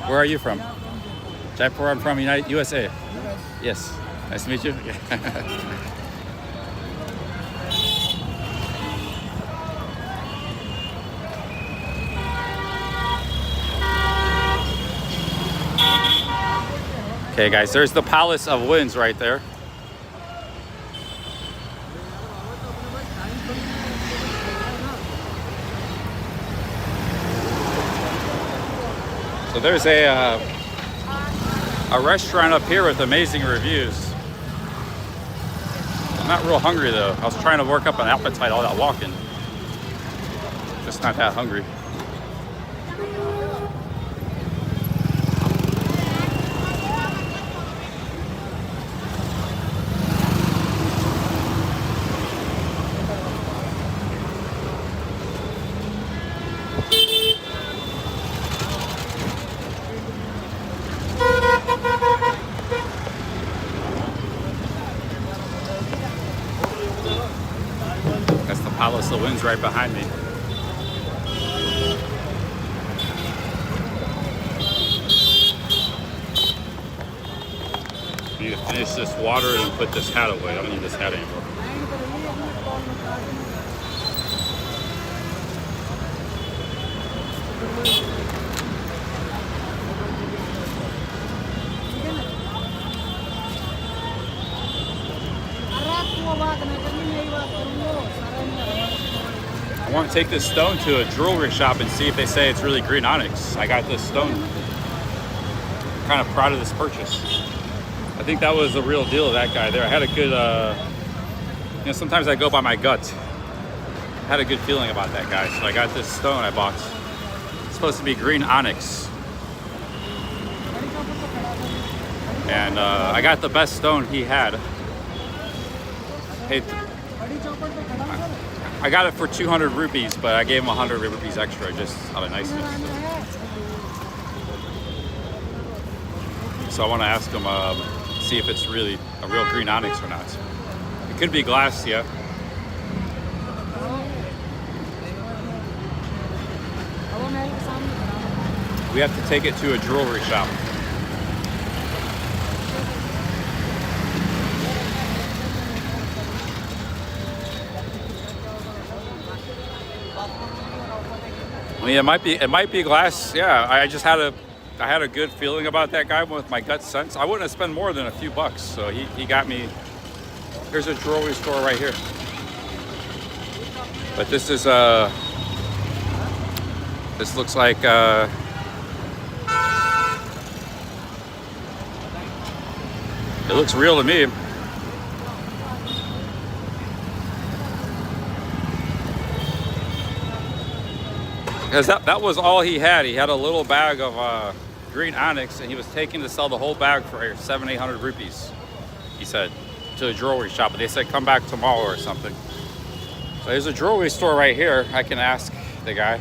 Where are you from? Jaipur. I'm from USA. Yes. Nice to meet you. Okay, guys, there's the Palace of Winds right there. So there's a restaurant up here with amazing reviews. I'm not real hungry though. I was trying to work up an appetite all that walking. Just not that hungry. Palace of Winds right behind me. need to finish this water and put this hat away. I don't need this hat anymore. I want to take this stone to a jewelry shop and see if they say it's really green onyx. I got this stone. I'm kind of proud of this purchase. I think that was the real deal of that guy there. I had a good, you know, sometimes I go by my gut. I had a good feeling about that guy. So I got this stone I bought. It's supposed to be green onyx. And I got the best stone he had. Hey, I got it for 200 rupees, but I gave him 100 rupees extra just out of niceness. So I want to ask him, see if it's really a real green onyx or not. It could be glass, yeah. We have to take it to a jewelry shop. I mean, it might be glass. Yeah, I had a good feeling about that guy with my gut sense. I wouldn't have spent more than a few bucks. So he got me. Here's a jewelry store right here. But this is this looks like it looks real to me. Because that was all he had. He had a little bag of green onyx, and he was taking to sell the whole bag for 700-800 rupees. He said to a jewelry shop, but they said come back tomorrow or something. So there's a jewelry store right here. I can ask the guy,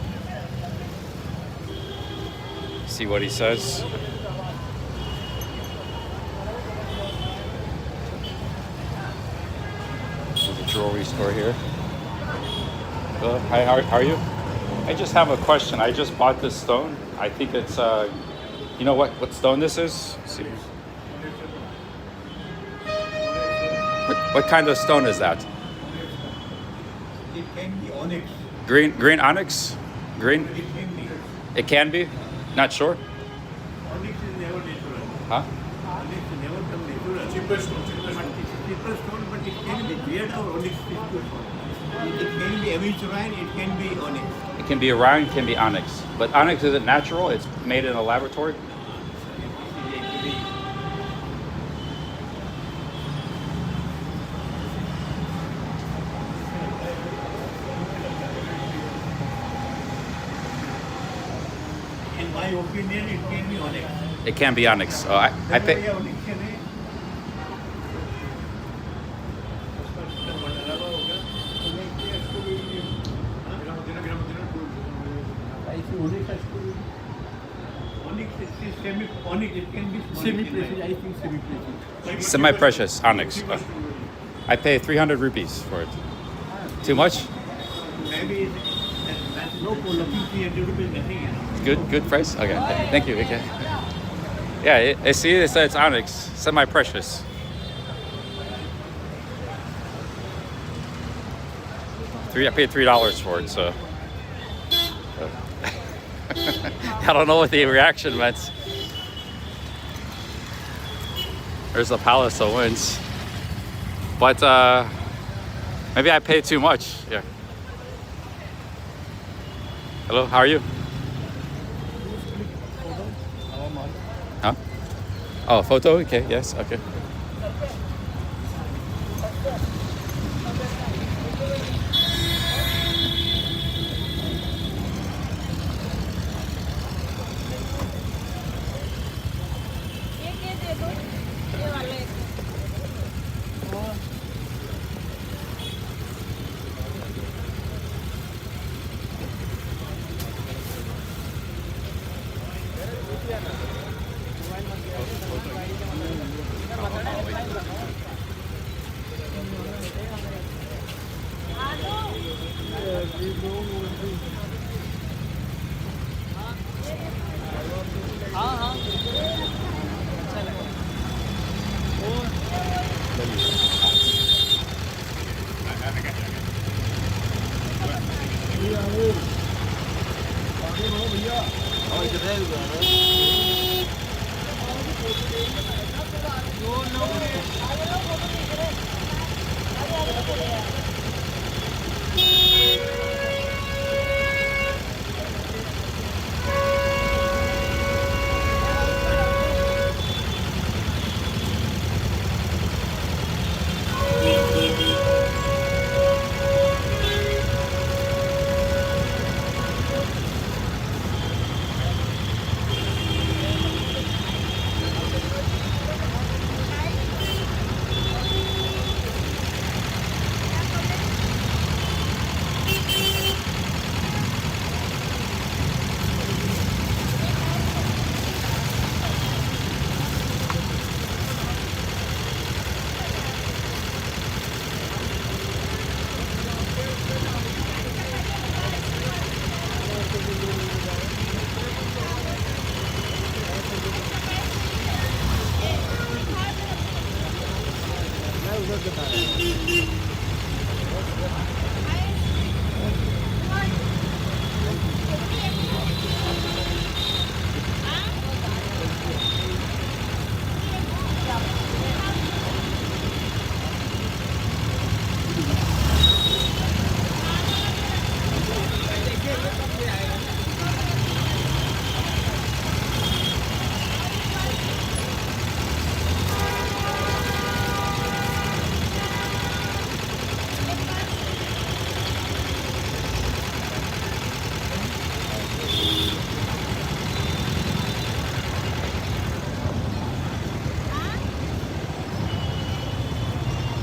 see what he says. There's a jewelry store here. Hi, how are you? I just have a question. I just bought this stone. I think it's, you know what stone this is? Let's see. What kind of stone is that? It can be onyx. Green onyx? Green? It can be. It can be? Not sure? Onyx is never natural. Huh? Onyx is never come natural. Cheapest stone. Cheapest stone, but it can be grade or onyx is good stone. It can be aventurine, it can be onyx. It can be Orion, can be onyx. But onyx isn't natural, it's made in a laboratory. In my opinion, it can be onyx. It can be onyx. I pay. Onyx, it can be semi-precious. I think semi-precious. Semi-precious onyx. I pay 300 rupees for it. Too much? Maybe that's no for looking 300 rupees, nothing. Good price? Okay, thank you. Okay. Yeah, I see it says it's onyx, semi-precious. I paid $3 for it, so. I don't know what the reaction meant. There's the Palace of Winds. But maybe I paid too much. Yeah. Hello, how are you? Huh? Oh, photo? Okay, yes, okay.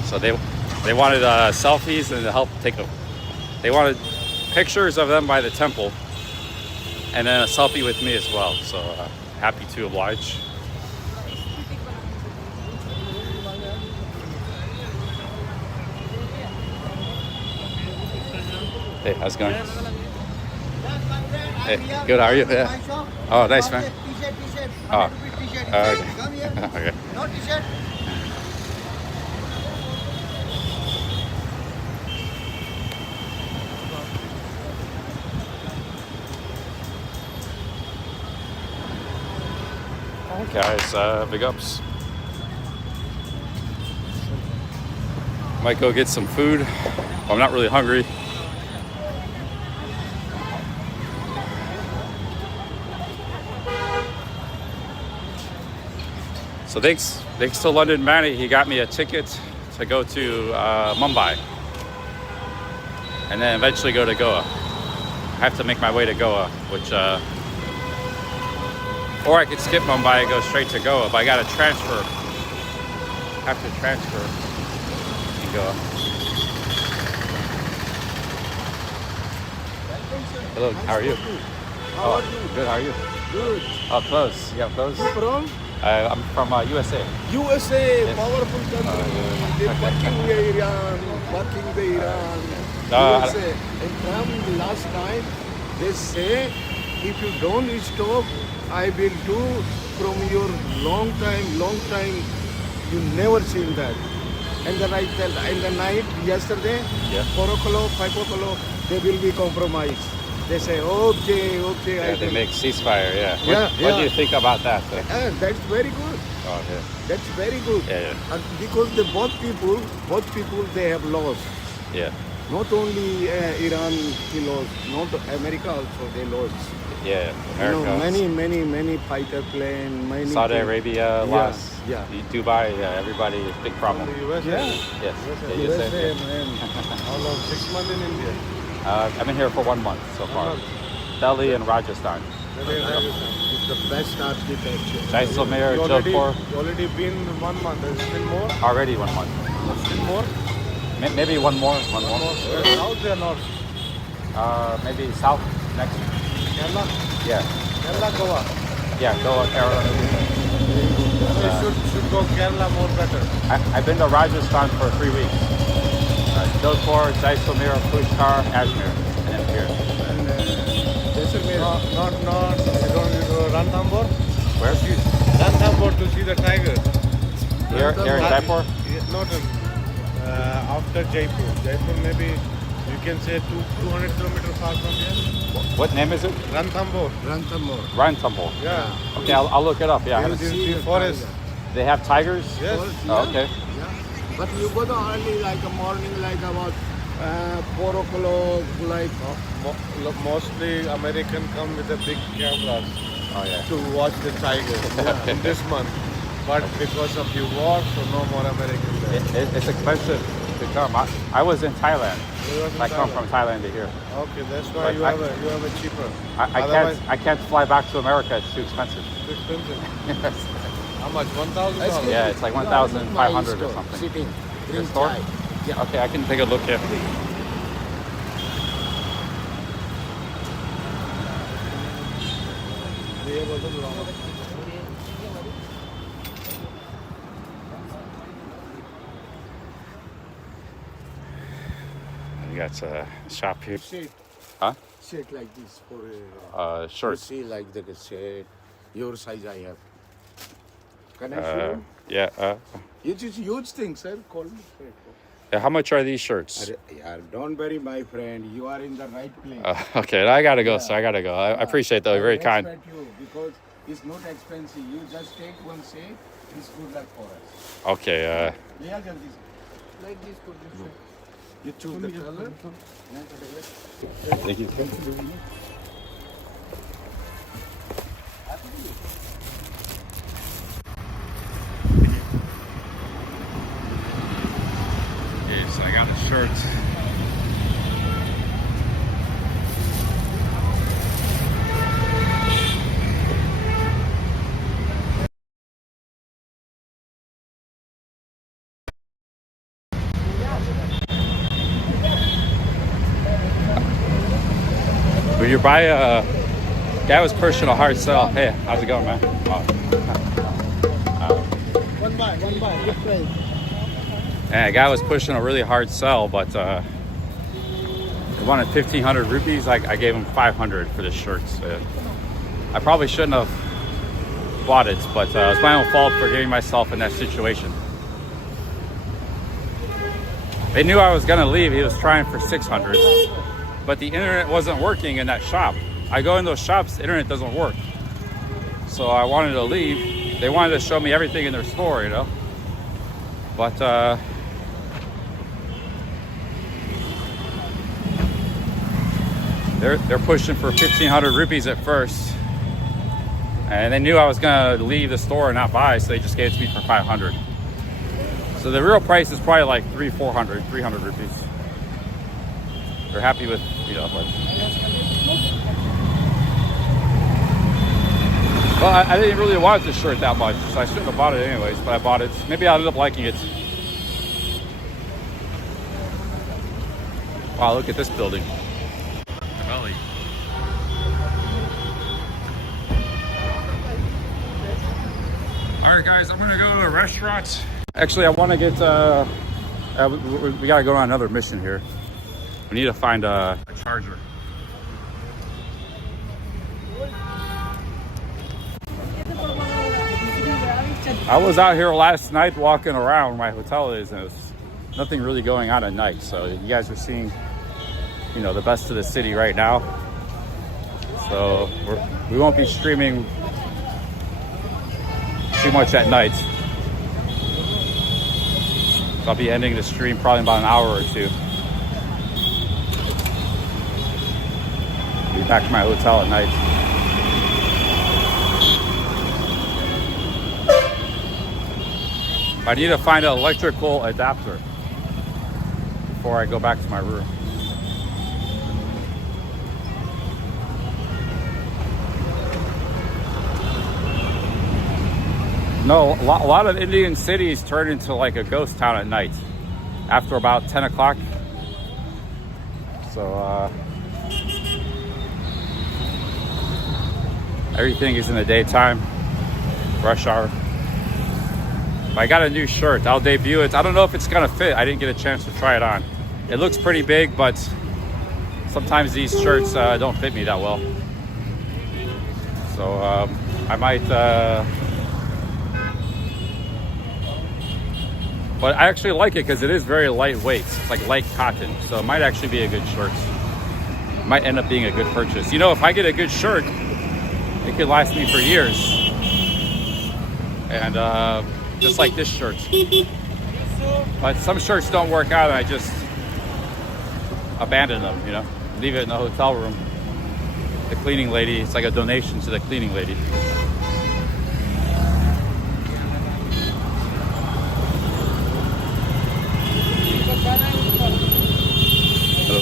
So they wanted selfies and to help take a. They wanted pictures of them by the temple, and then a selfie with me as well. So happy to oblige. Hey, how's it going? Hey, good. How are you? Yeah. Oh, nice, man. T-shirt. Oh, T-shirt. okay. Come here. Okay. No T-shirt. Hi guys, big ups. Might go get some food. I'm not really hungry. So thanks to London Manny, he got me a ticket to go to Mumbai, and then eventually go to Goa. I have to make my way to Goa, which, or I could skip Mumbai and go straight to Goa, but I gotta transfer. Have to transfer in Goa. Hello, how are you? How are you? Good, how are you? Good. Oh, close. You have clothes? You from? I'm from USA. USA, Yes. powerful country. They're backing Iran, backing the Iran. I- USA. And from last time, they say, if you don't stop, I will do from your long time, you never seen that. And then I tell, in the night, yesterday, Yeah. 4 o'clock, 5 o'clock, they will be compromised. They say, okay, Yeah, they make ceasefire, yeah. Yeah, What do yeah. you think about that? That's very good. Oh, yeah. That's very good. Yeah. Because both people, they have lost. Yeah. Not only Iran, he lost. Not America also, they lost. Yeah. You know, America. many fighter plane, many. Saudi things. Arabia Yeah, lost. yeah. Dubai, yeah, everybody is big problem. Yeah. Yes. Yeah, USA, USA. man. All of 6 months in India. I've been here for 1 month so far. Delhi and Rajasthan. It's the best architecture. Jaisalmer, You Jaipur. already been 1 month. Has it been more? Already 1 month. Still more? Maybe one more. South or north? Maybe south next. Kerala? Yeah. Kerala, Goa. Yeah, Goa, Kerala. Should go Kerala more better. I've been to Rajasthan for 3 weeks. Jaipur, Jaisalmer, Pushkar, Ajmer, and then here. And Jaisalmer. Not. You go Ranthambore? Where? Ranthambore to see the tiger. Here in Jaipur? Not after Jaipur. Jaipur maybe you can say 200 kilometers far from here. What name is it? Ranthambore. Ranthambore. Yeah. Okay, I'll look it up. Yeah, I haven't This seen. is the forest. They have tigers? Yes. Oh, okay. But you go the early, like a morning, like about 4 o'clock, like mostly American come with the big cameras to watch the tiger in this month. But because of you war, so no more American there. It's expensive to come. I was in Thailand. I come from Thailand to here. Okay, that's why you have a cheaper. I can't fly back to America. It's too expensive. Too expensive. Yes. How much? $1,000? Yeah, it's like 1,500 or something. Sitting. This store? Yeah. Okay, I can take a look here. You got a shop here. Sit. Huh? Sit like this for Shirts. see like the shirt. Your size I have. Can I show you? Yeah. It is huge thing, sir. Call me. How much are these shirts? Yeah, don't worry, my friend. You are in the right place. Okay, I gotta go, so I gotta go. I appreciate that. You're very kind. I respect you because it's not expensive. You just take one shape. It's good luck for us. Okay. Yeah, Jaldi. Like this for this shirt. You choose the color. Thank you. Okay, so I got a shirt. When you buy a guy was pushing a hard sell. Hey, how's it going, man? One buy, good price. And a guy was pushing a really hard sell, but he wanted 1,500 rupees. I gave him 500 for this shirt. So I probably shouldn't have bought it, but it was my own fault for getting myself in that situation. They knew I was gonna leave. He was trying for 600, but the internet wasn't working in that shop. I go in those shops, the internet doesn't work. So I wanted to leave. They wanted to show me everything in their store, you know. But they're pushing for 1,500 rupees at first, and they knew I was gonna leave the store and not buy, so they just gave it to me for 500. So the real price is probably like 300 rupees. They're happy with, you know, but. Well, I didn't really want this shirt that much, so I shouldn't have bought it anyways, but I bought it. Maybe I'll end up liking it. Wow, look at this building. Valley. All right, guys, I'm gonna go to a restaurant. Actually, I want to get, we gotta go on another mission here. We need to find a charger. I was out here last night walking around where my hotel is, and there's nothing really going on at night. So you guys are seeing, you know, the best of the city right now. So we won't be streaming too much at night. So I'll be ending the stream probably in about an hour or two. Be back to my hotel at night. I need to find an electrical adapter before I go back to my room. No, a lot of Indian cities turn into like a ghost town at night after about 10 o'clock. So everything is in the daytime, rush hour. I got a new shirt. I'll debut it. I don't know if it's gonna fit. I didn't get a chance to try it on. It looks pretty big, but sometimes these shirts don't fit me that well. So I might, but I actually like it because it is very lightweight. It's like light cotton, so it might actually be a good shirt. It might end up being a good purchase. You know, if I get a good shirt, it could last me for years. And just like this shirt. But some shirts don't work out, and I just abandon them, you know, leave it in the hotel room. The cleaning lady, it's like a donation to the cleaning lady. Hello.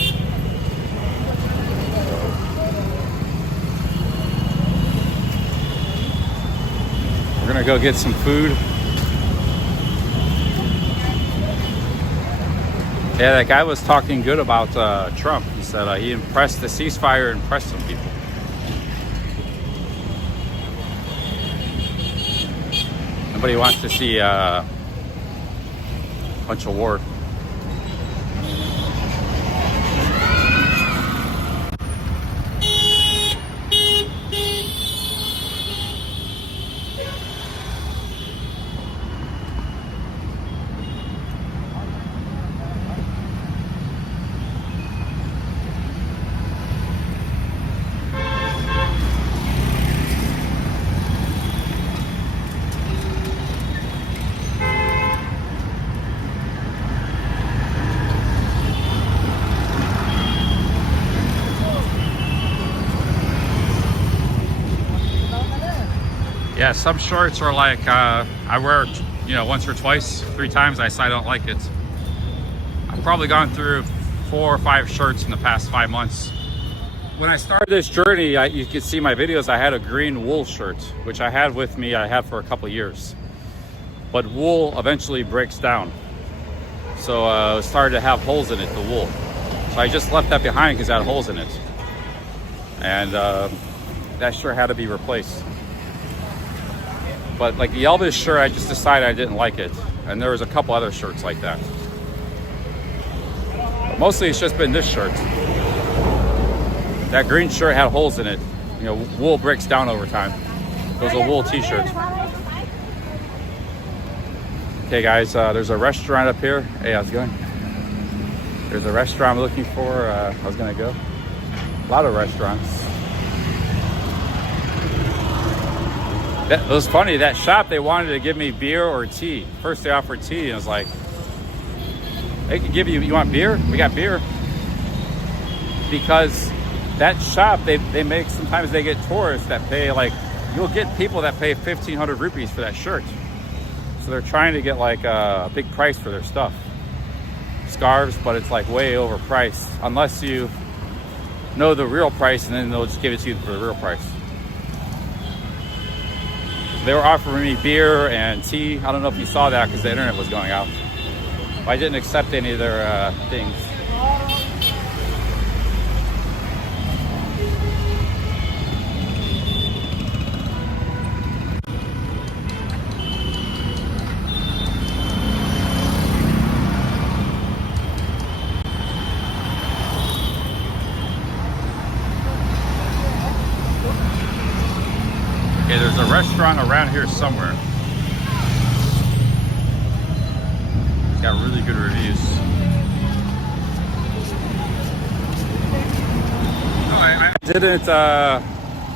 We're gonna go get some food. Yeah, that guy was talking good about Trump. He said he impressed the ceasefire, impressed some people. Nobody wants to see a bunch of war. Yeah, some shorts are like, I wear, you know, once or twice, 3 times, I say I don't like it. I've probably gone through 4 or 5 shirts in the past 5 months. When I started this journey, you can see my videos, I had a green wool shirt, which I had with me, I had for a couple of years. But wool eventually breaks down. So it started to have holes in it, the wool. So I just left that behind because it had holes in it. And that shirt had to be replaced. But like the Elvis shirt, I just decided I didn't like it. And there was a couple other shirts like that. But mostly it's just been this shirt. That green shirt had holes in it. You know, wool breaks down over time. It was a wool t-shirt. Okay guys, there's a restaurant up here. Hey, how's it going? There's a restaurant I'm looking for. I was gonna go. A lot of restaurants. It was funny, that shop, they wanted to give me beer or tea. First they offered tea, and I was like, they could give you want beer? We got beer. Because that shop, they make, sometimes they get tourists that pay like, you'll get people that pay 1,500 rupees for that shirt. So they're trying to get like a big price for their stuff. Scarves, but it's like way overpriced. Unless you know the real price, and then they'll just give it to you for the real price. They were offering me beer and tea. I don't know if you saw that because the internet was going out. I didn't accept any of their things. Okay, there's a restaurant around here somewhere. It's got really good reviews. No, I didn't,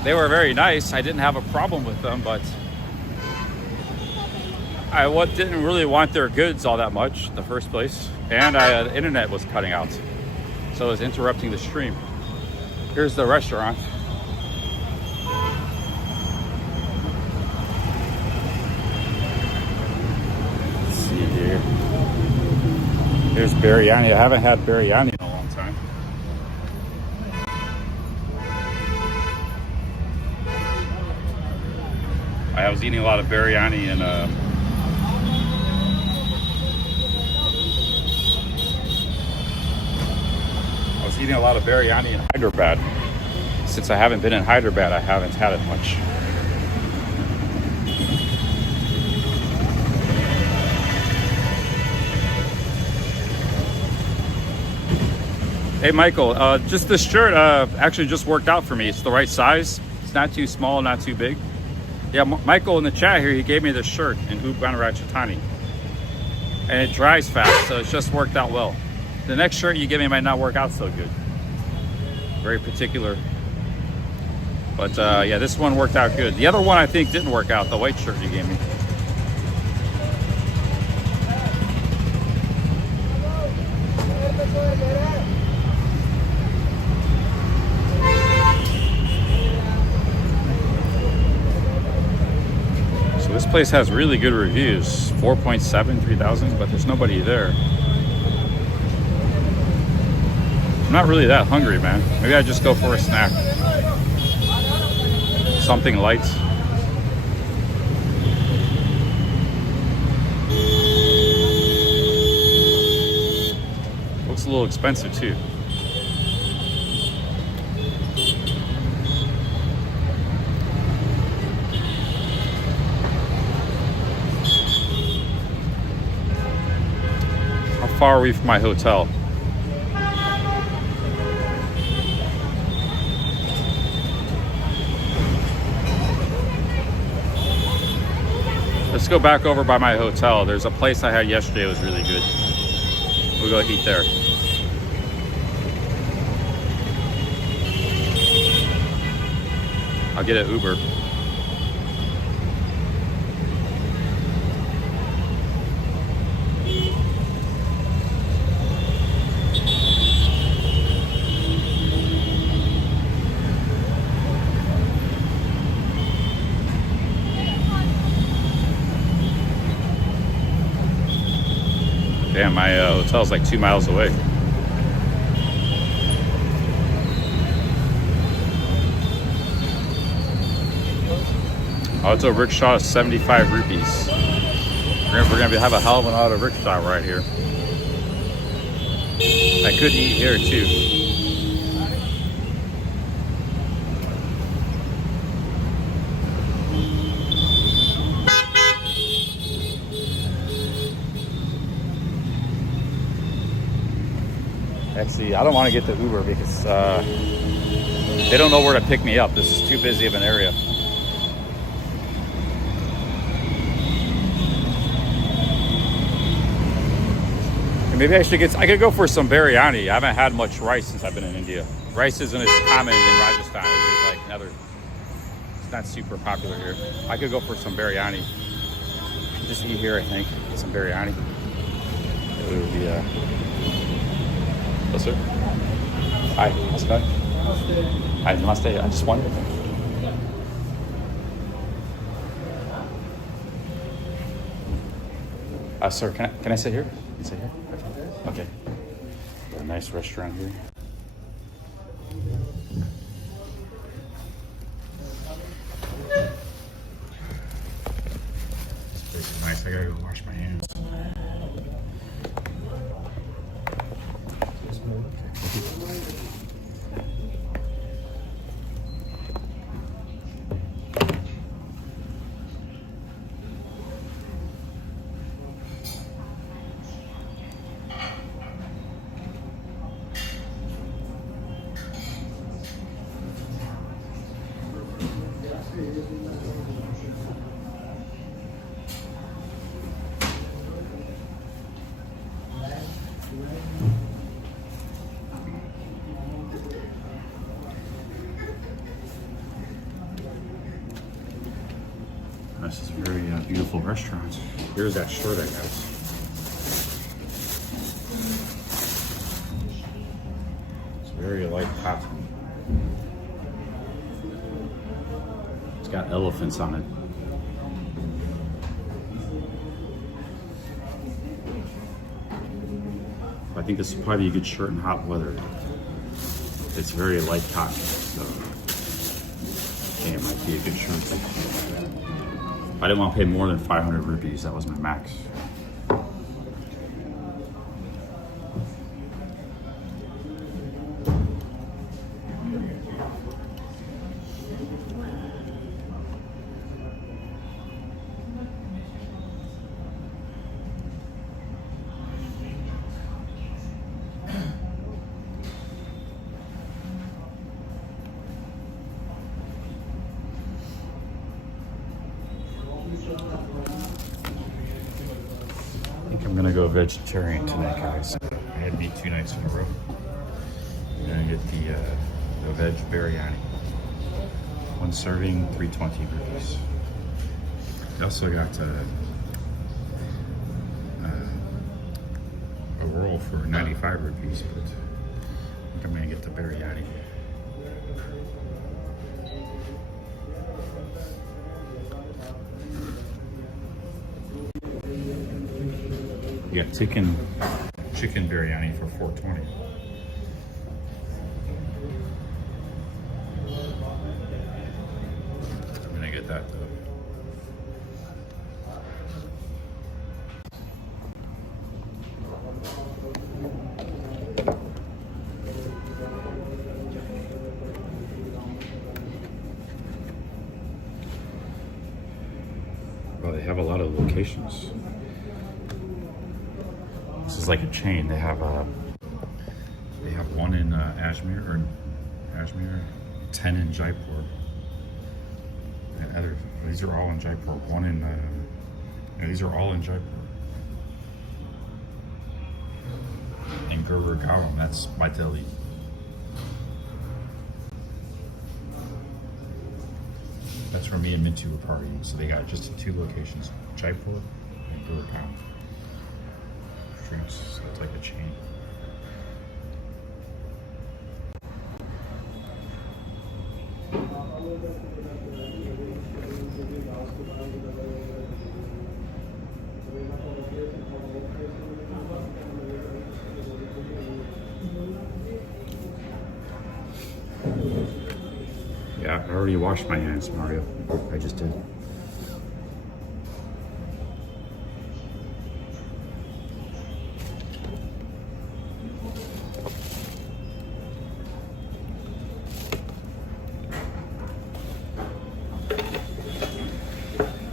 they were very nice. I didn't have a problem with them, but I didn't really want their goods all that much in the first place. And the internet was cutting out. So it was interrupting the stream. Here's the restaurant. Here's biryani. I haven't had biryani in a long time. I was eating a lot of biryani in Hyderabad. Since I haven't been in Hyderabad, I haven't had it much. Hey Michael, just this shirt actually just worked out for me. It's the right size. It's not too small, not too big. Yeah, Michael in the chat here, he gave me this shirt in Ubbanarachitani. And it dries fast, so it's just worked out well. The next shirt you give me might not work out so good. Very particular. But yeah, this one worked out good. The other one I think didn't work out, the white shirt you gave me. So this place has really good reviews, 4.7, 3,000, but there's nobody there. I'm not really that hungry, man. Maybe I just go for a snack. Something light. Looks a little expensive too. How far are we from my hotel? Let's go back over by my hotel. There's a place I had yesterday. It was really good. We'll go eat there. I'll get an Uber. Damn, my hotel's like 2 miles away. Auto rickshaw is 75 rupees. We're gonna have a hell of an auto rickshaw right here. I could eat here too. Actually, I don't want to get the Uber because they don't know where to pick me up. This is too busy of an area. And maybe I could go for some biryani. I haven't had much rice since I've been in India. Rice isn't as common in Rajasthan as it's like another. It's not super popular here. I could go for some biryani. Just eat here, I think. Get some biryani. It would be Hello, sir. Hi, how's it going? Hi, namaste. I just wondered. Sir, can I sit here? Can I sit here? Okay. Got a nice restaurant here. This place is nice. I gotta go wash my hands. This is a very beautiful restaurant. Here's that shirt I got. It's very light cotton. It's got elephants on it. I think this is probably a good shirt in hot weather. It's very light cotton, so I think it might be a good shirt. I didn't want to pay more than 500 rupees. That was my max. I think I'm gonna go vegetarian tonight, guys. I had meat 2 nights in a row. I'm gonna get the veg biryani. 1 serving, 320 rupees. I also got a roll for 95 rupees, but I think I'm gonna get the biryani. You got chicken biryani for 420. I'm gonna get that though. Well, they have a lot of locations. This is like a chain. They have one in Ajmer, 10 in Jaipur, and other. These are all in Jaipur. One in. These are all in Jaipur. And Gurgaon, that's by Delhi. That's where me and Mintu were partying. So they got just 2 locations, Jaipur and Gurgaon. Drinks, so it's like a chain. Yeah, I already washed my hands, Mario. I just did.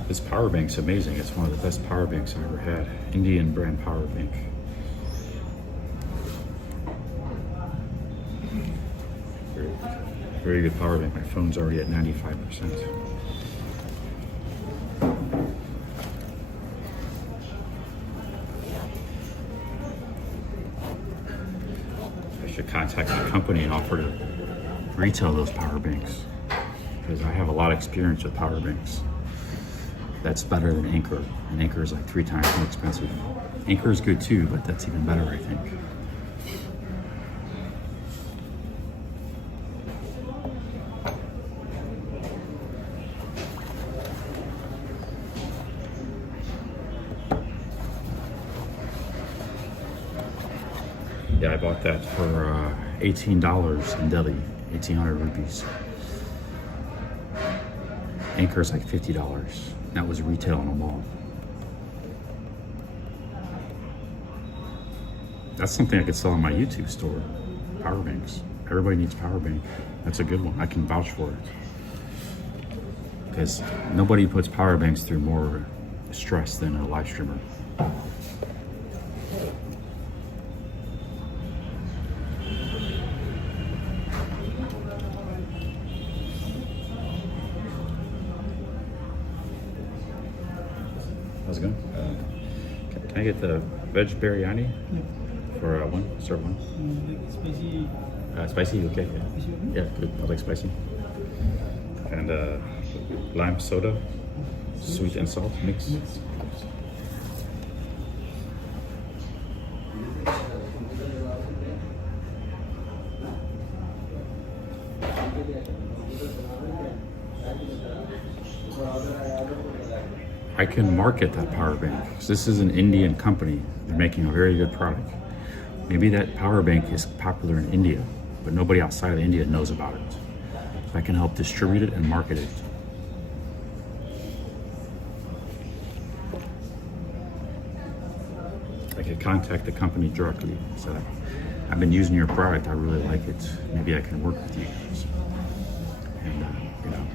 This power bank's amazing. It's one of the best power banks I've ever had. Indian brand power bank. Very good power bank. My phone's already at 95%. I should contact the company and offer to retail those power banks, because I have a lot of experience with power banks. That's better than Anchor, and Anchor is like 3 times more expensive. Anchor is good too, but that's even better, I think. Yeah, I bought that for $18 in Delhi, 1,800 rupees. Anchor is like $50. That was retail in a mall. That's something I could sell on my YouTube store. Power banks. Everybody needs power bank. That's a good one. I can vouch for it. Because nobody puts power banks through more stress than a live streamer. How's it going? Can I get the veg biryani for one? Serve one. Spicy. Spicy, okay. Yeah, good. I like spicy. And lime soda, sweet and salt mix. I can market that power bank, because this is an Indian company. They're making a very good product. Maybe that power bank is popular in India, but nobody outside of India knows about it. So I can help distribute it and market it. I could contact the company directly. So I've been using your product. I really like it. Maybe I can work with you guys. And, you know.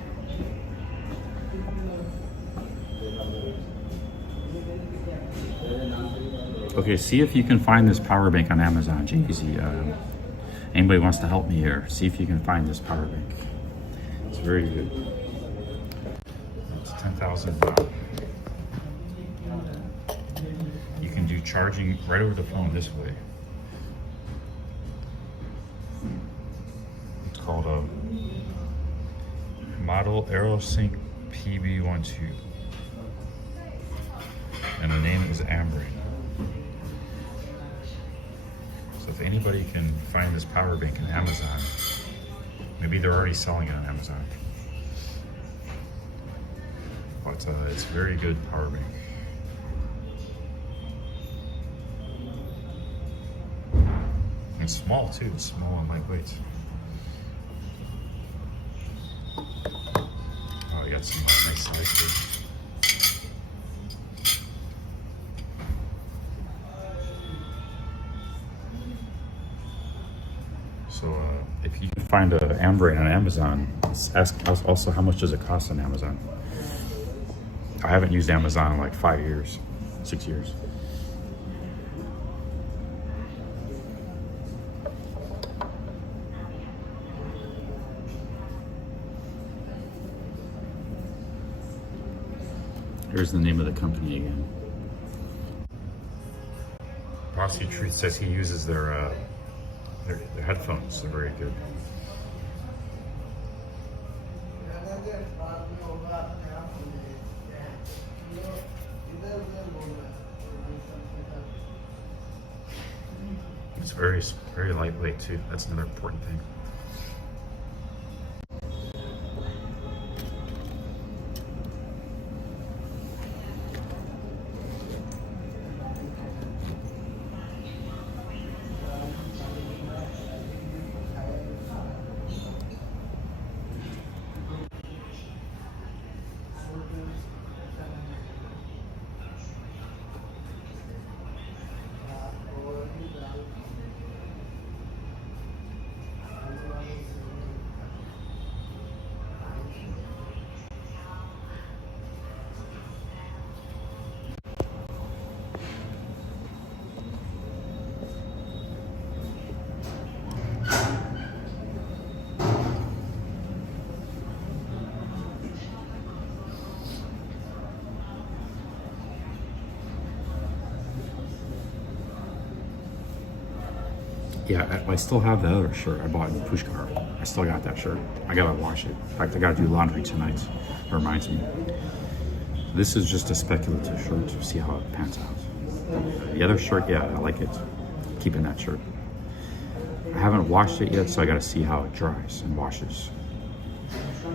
Okay, see if you can find this power bank on Amazon, Jay-Z. Anybody wants to help me here, see if you can find this power bank. It's very good. It's 10,000 baht. You can do charging right over the phone this way. It's called a Model AeroSync PB12. And the name is Amber. So if anybody can find this power bank on Amazon, maybe they're already selling it on Amazon. But it's a very good power bank. It's small too, it's small and lightweight. Oh, you got some nice size too. So if you can find an Ambrain on Amazon, ask also how much does it cost on Amazon. I haven't used Amazon in like 5 years, 6 years. Here's the name of the company again. Bossy Truth says he uses their headphones. They're very good. It's very lightweight too. That's another important thing. Yeah, I still have the other shirt I bought in Pushkar. I still got that shirt. I gotta wash it. In fact, I gotta do laundry tonight. It reminds me. This is just a speculative shirt to see how it pans out. The other shirt, yeah, I like it. Keeping that shirt. I haven't washed it yet, so I gotta see how it dries and washes.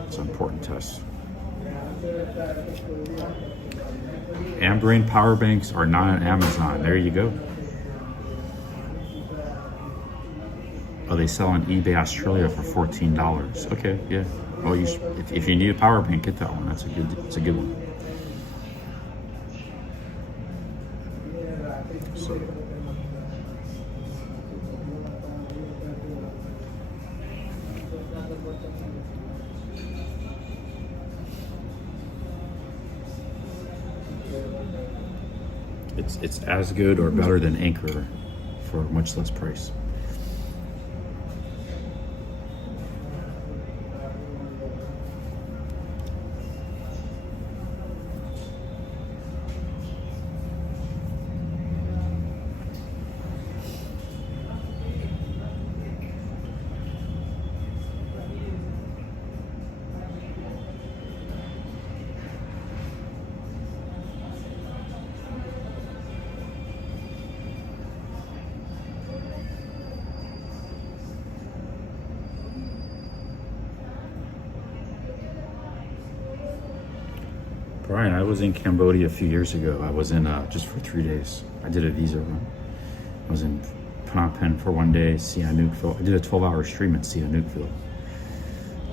It's an important test. Ambrain power banks are not on Amazon. There you go. Oh, they sell on eBay Australia for $14. Okay, yeah. Well, if you need a power bank, get that one. It's a good one. So, it's as good or better than Anchor for much less price. Brian, I was in Cambodia a few years ago. I was in just for 3 days. I did a visa run. I was in Phnom Penh for 1 day, Sihanoukville. I did a 12-hour stream at Sihanoukville.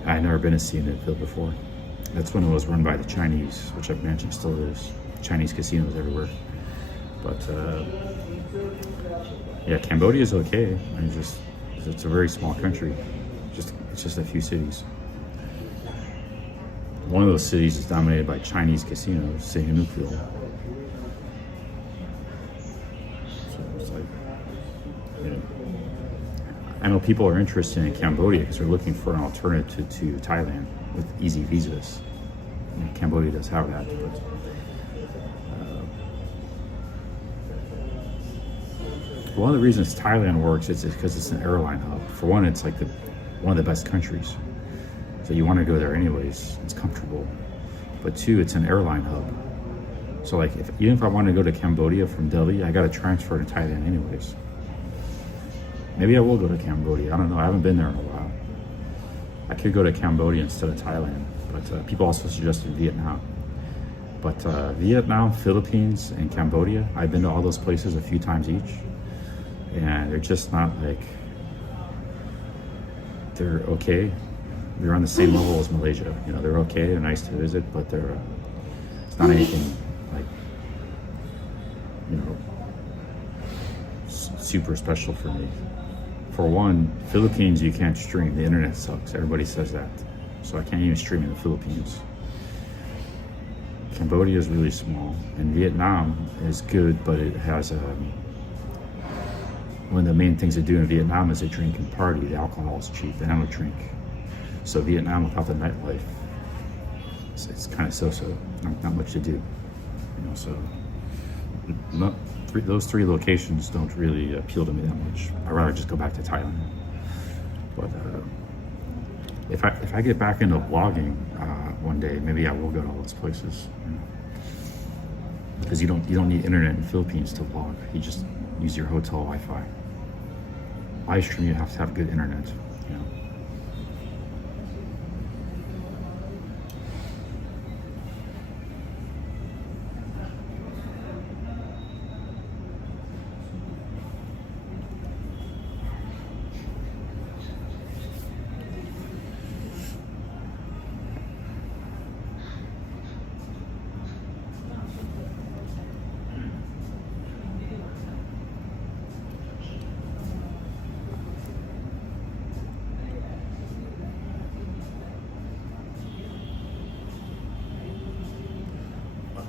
I had never been to Sihanoukville before. That's when it was run by the Chinese, which I've mentioned still is. Chinese casinos everywhere. But yeah, Cambodia is okay. I mean, it's a very small country. It's just a few cities. One of those cities is dominated by Chinese casinos, Sihanoukville. So it's like, you know, I know people are interested in Cambodia because they're looking for an alternative to Thailand with easy visas. You know, Cambodia does have that, but one of the reasons Thailand works is because it's an airline hub. For one, it's like one of the best countries. So you want to go there anyways, it's comfortable. But two, it's an airline hub. So like, even if I want to go to Cambodia from Delhi, I got to transfer to Thailand anyways. Maybe I will go to Cambodia. I don't know. I haven't been there in a while. I could go to Cambodia instead of Thailand, but people also suggested Vietnam. But Vietnam, Philippines, and Cambodia, I've been to all those places a few times each, and they're just not like, they're okay. They're on the same level as Malaysia. You know, they're okay, they're nice to visit, but they're, it's not anything like, you know, super special for me. For one, Philippines, you can't stream. The internet sucks. Everybody says that. So I can't even stream in the Philippines. Cambodia is really small, and Vietnam is good, but it has one of the main things they do in Vietnam is they drink and party. The alcohol is cheap. They don't drink. So Vietnam without the nightlife, it's kind of so-so. Not much to do. You know, so those three locations don't really appeal to me that much. I'd rather just go back to Thailand. But if I get back into vlogging one day, maybe I will go to all those places. Because you don't need internet in the Philippines to vlog. You just use your hotel Wi-Fi. Live stream, you have to have good internet. You know.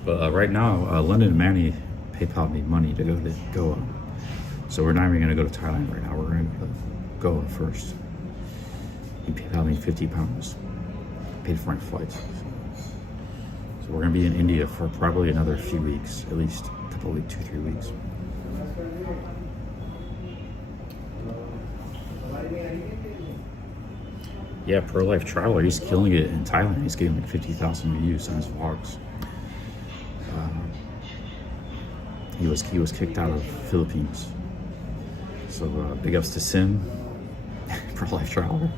But right now, London and Manny PayPal me money to go to Goa. So we're not even gonna go to Thailand right now. We're gonna go to Goa first. He PayPal me £50. Paid for my flights. So we're gonna be in India for probably another few weeks, at least a couple of weeks, 2-3 weeks. Yeah, Pro Life Traveler, he's killing it in Thailand. He's getting like 50,000 views on his vlogs. He was kicked out of Philippines. So big ups to Sim, Pro Life Traveler.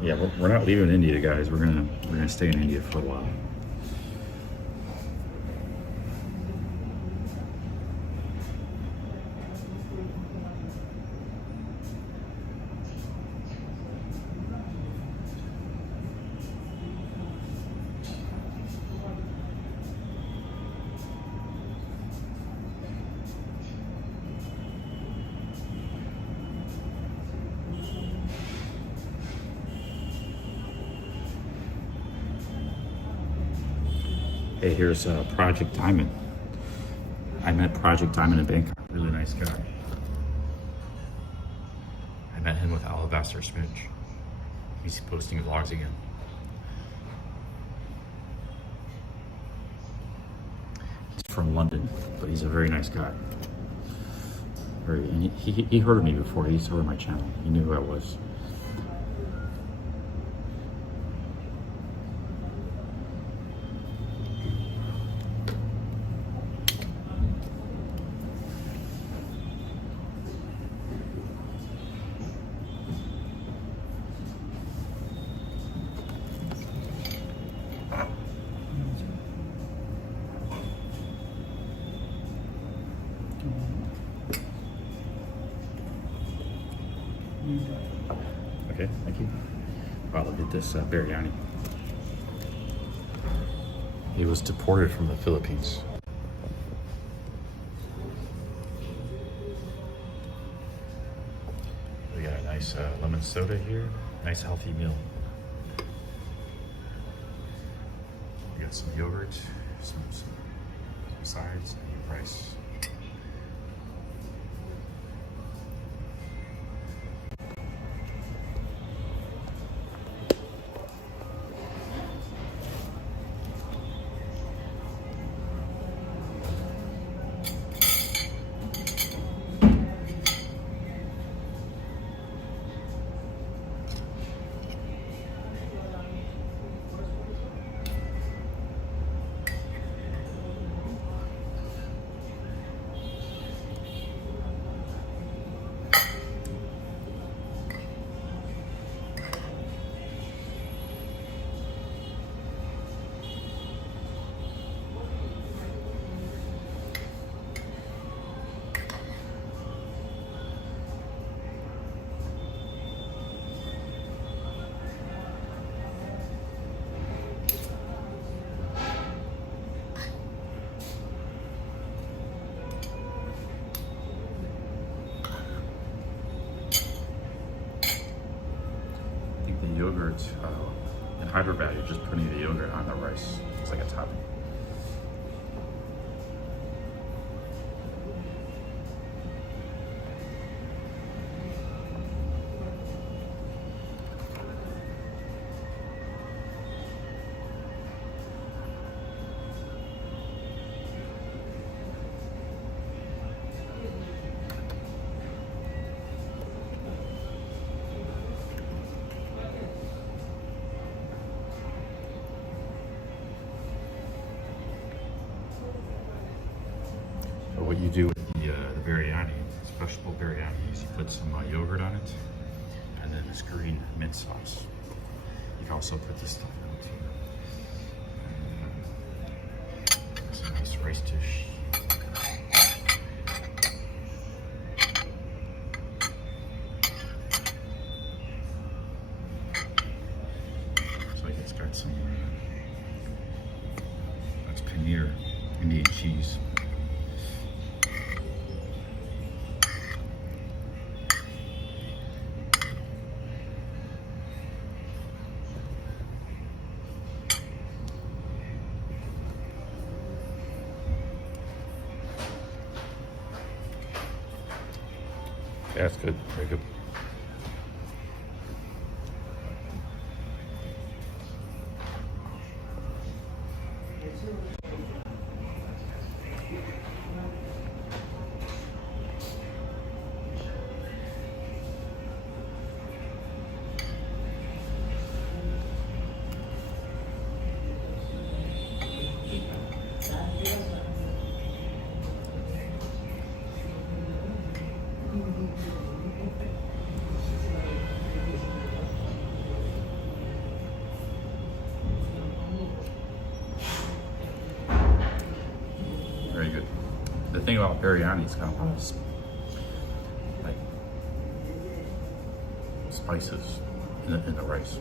Yeah, we're not leaving India, guys. We're gonna stay in India for a while. Hey, here's Project Diamond. I met Project Diamond in Bangkok. Really nice guy. I met him with Alabaster Smidge. He's posting vlogs again. He's from London, but he's a very nice guy. And he heard of me before. He saw my channel. He knew who I was. Okay, thank you. Wow, look at this biryani. He was deported from the Philippines. We got a nice lemon soda here. Nice healthy meal. We got some yogurt, some sides, and rice. yogurt. In Hyderabad, you're just putting the yogurt on the rice. It's like a topping. What you do with the biryani, vegetable biryani, is you put some yogurt on it, and then this green mint sauce. You can also put this stuff on too. It's a nice rice dish. So it's got some, that's paneer, Indian cheese. Yeah, that's good. Very good. Very good. The thing about biryani is kind of like spices in the rice.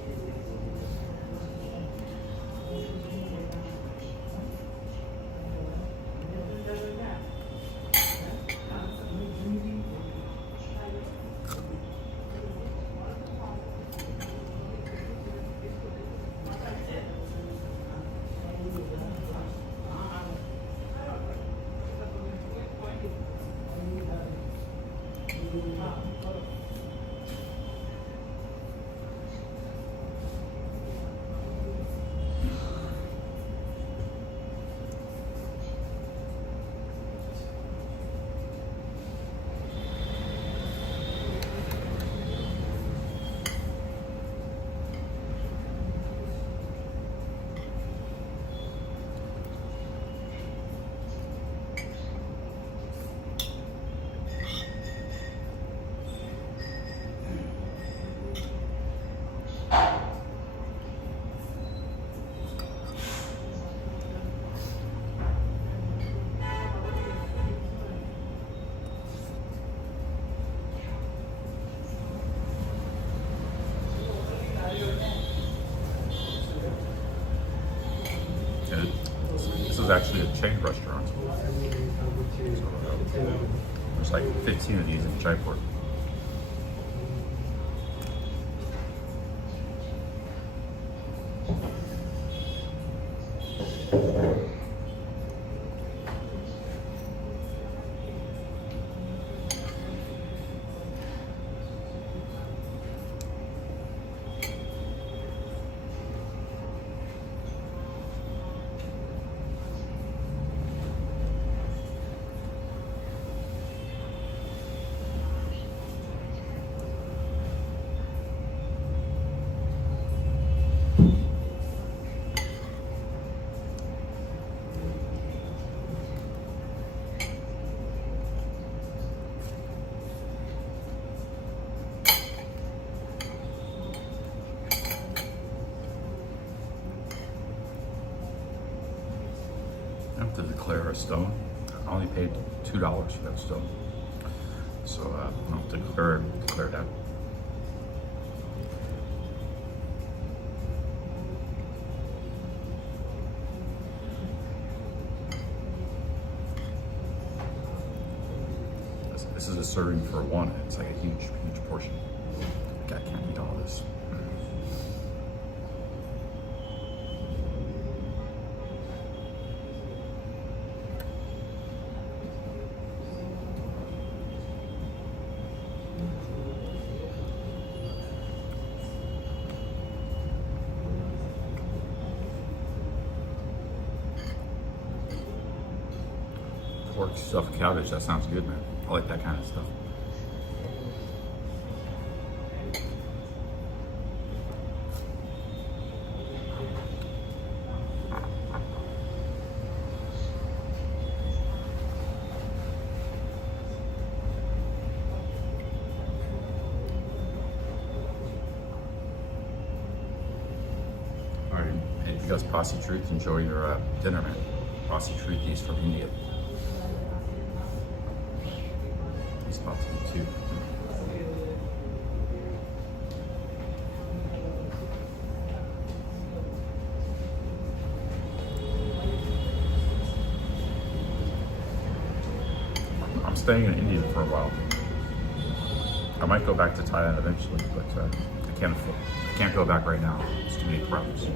This is actually a chain restaurant. So, there's like 15 of these in Jaipur. I have to declare a stone. I only paid $2 for that stone. So I'll have to declare that. This is a serving for one. It's like a huge portion. I can't eat all this. pork, stuffed cabbage. That sounds good, man. I like that kind of stuff. All right, hey, you guys, Posse Truth, enjoy your dinner, man. Posse Truth, he's from India. He's about to be too. I'm staying in India for a while. I might go back to Thailand eventually, but I can't go back right now. There's too many problems.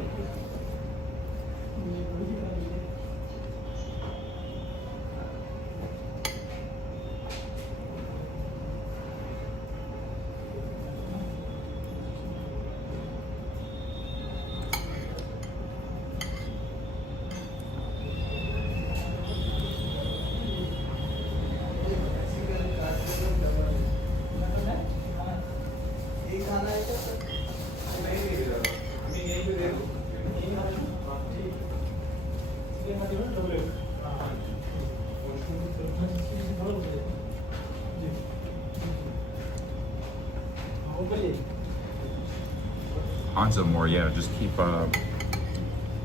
Onto more, yeah. Just keep. Well,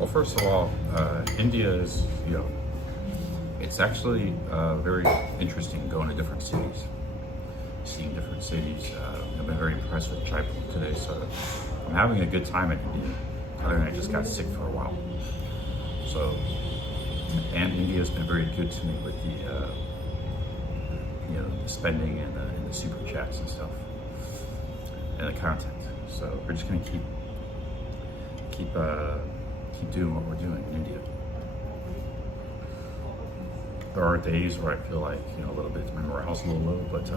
first of all, India is, it's actually very interesting going to different cities, seeing different cities. I've been very impressed with Jaipur today, so I'm having a good time in India. Other than I just got sick for a while. So, and India's been very good to me with the, the spending and the super chats and stuff, and the content. So we're just gonna keep doing what we're doing in India. There are days where I feel like, a little bit, my morale's a little low, but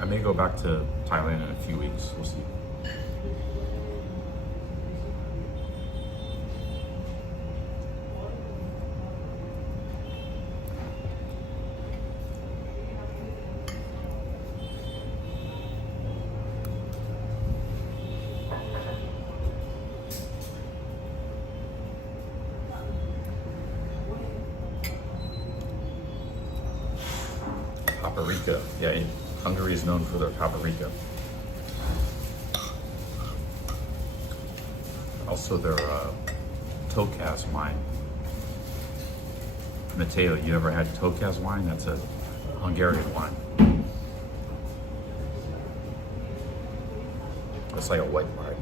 I may go back to Thailand in a few weeks. We'll see. Paprika, yeah. Hungary is known for their paprika. Also their Tokaz wine. Mateo, you ever had Tokaz wine? That's a Hungarian wine. It's like a white wine.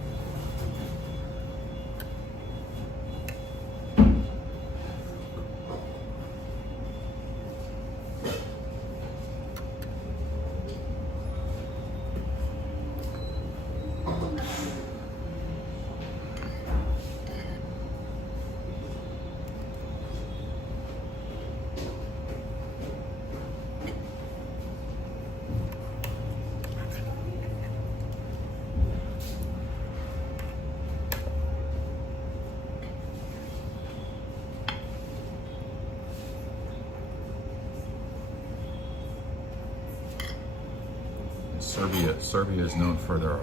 Serbia is known for their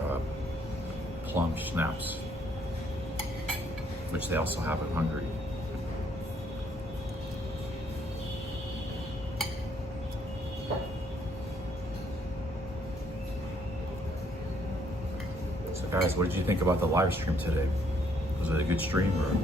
plum schnapps, which they also have in Hungary. So guys, what did you think about the live stream today? Was it a good stream or?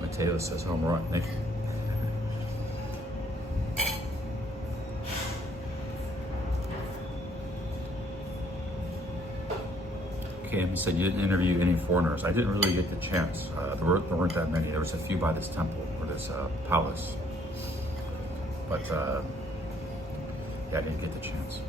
Mateo says home run. Thank you. Okay, and you said you didn't interview any foreigners. I didn't really get the chance. There weren't that many. There was a few by this temple or this palace. But yeah, I didn't get the chance.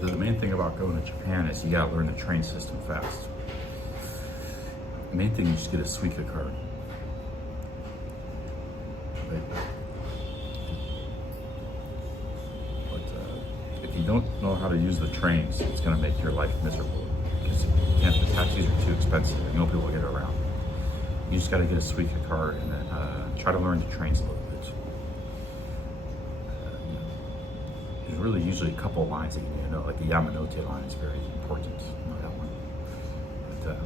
The main thing about going to Japan is you gotta learn the train system fast. The main thing is just get a Suica card. But if you don't know how to use the trains, it's gonna make your life miserable because the taxis are too expensive and you won't be able to get around. You just gotta get a Suica card and then try to learn the trains a little bit. There's really usually a couple of lines that you need to know, like the Yamanote line is very important. You know that one. But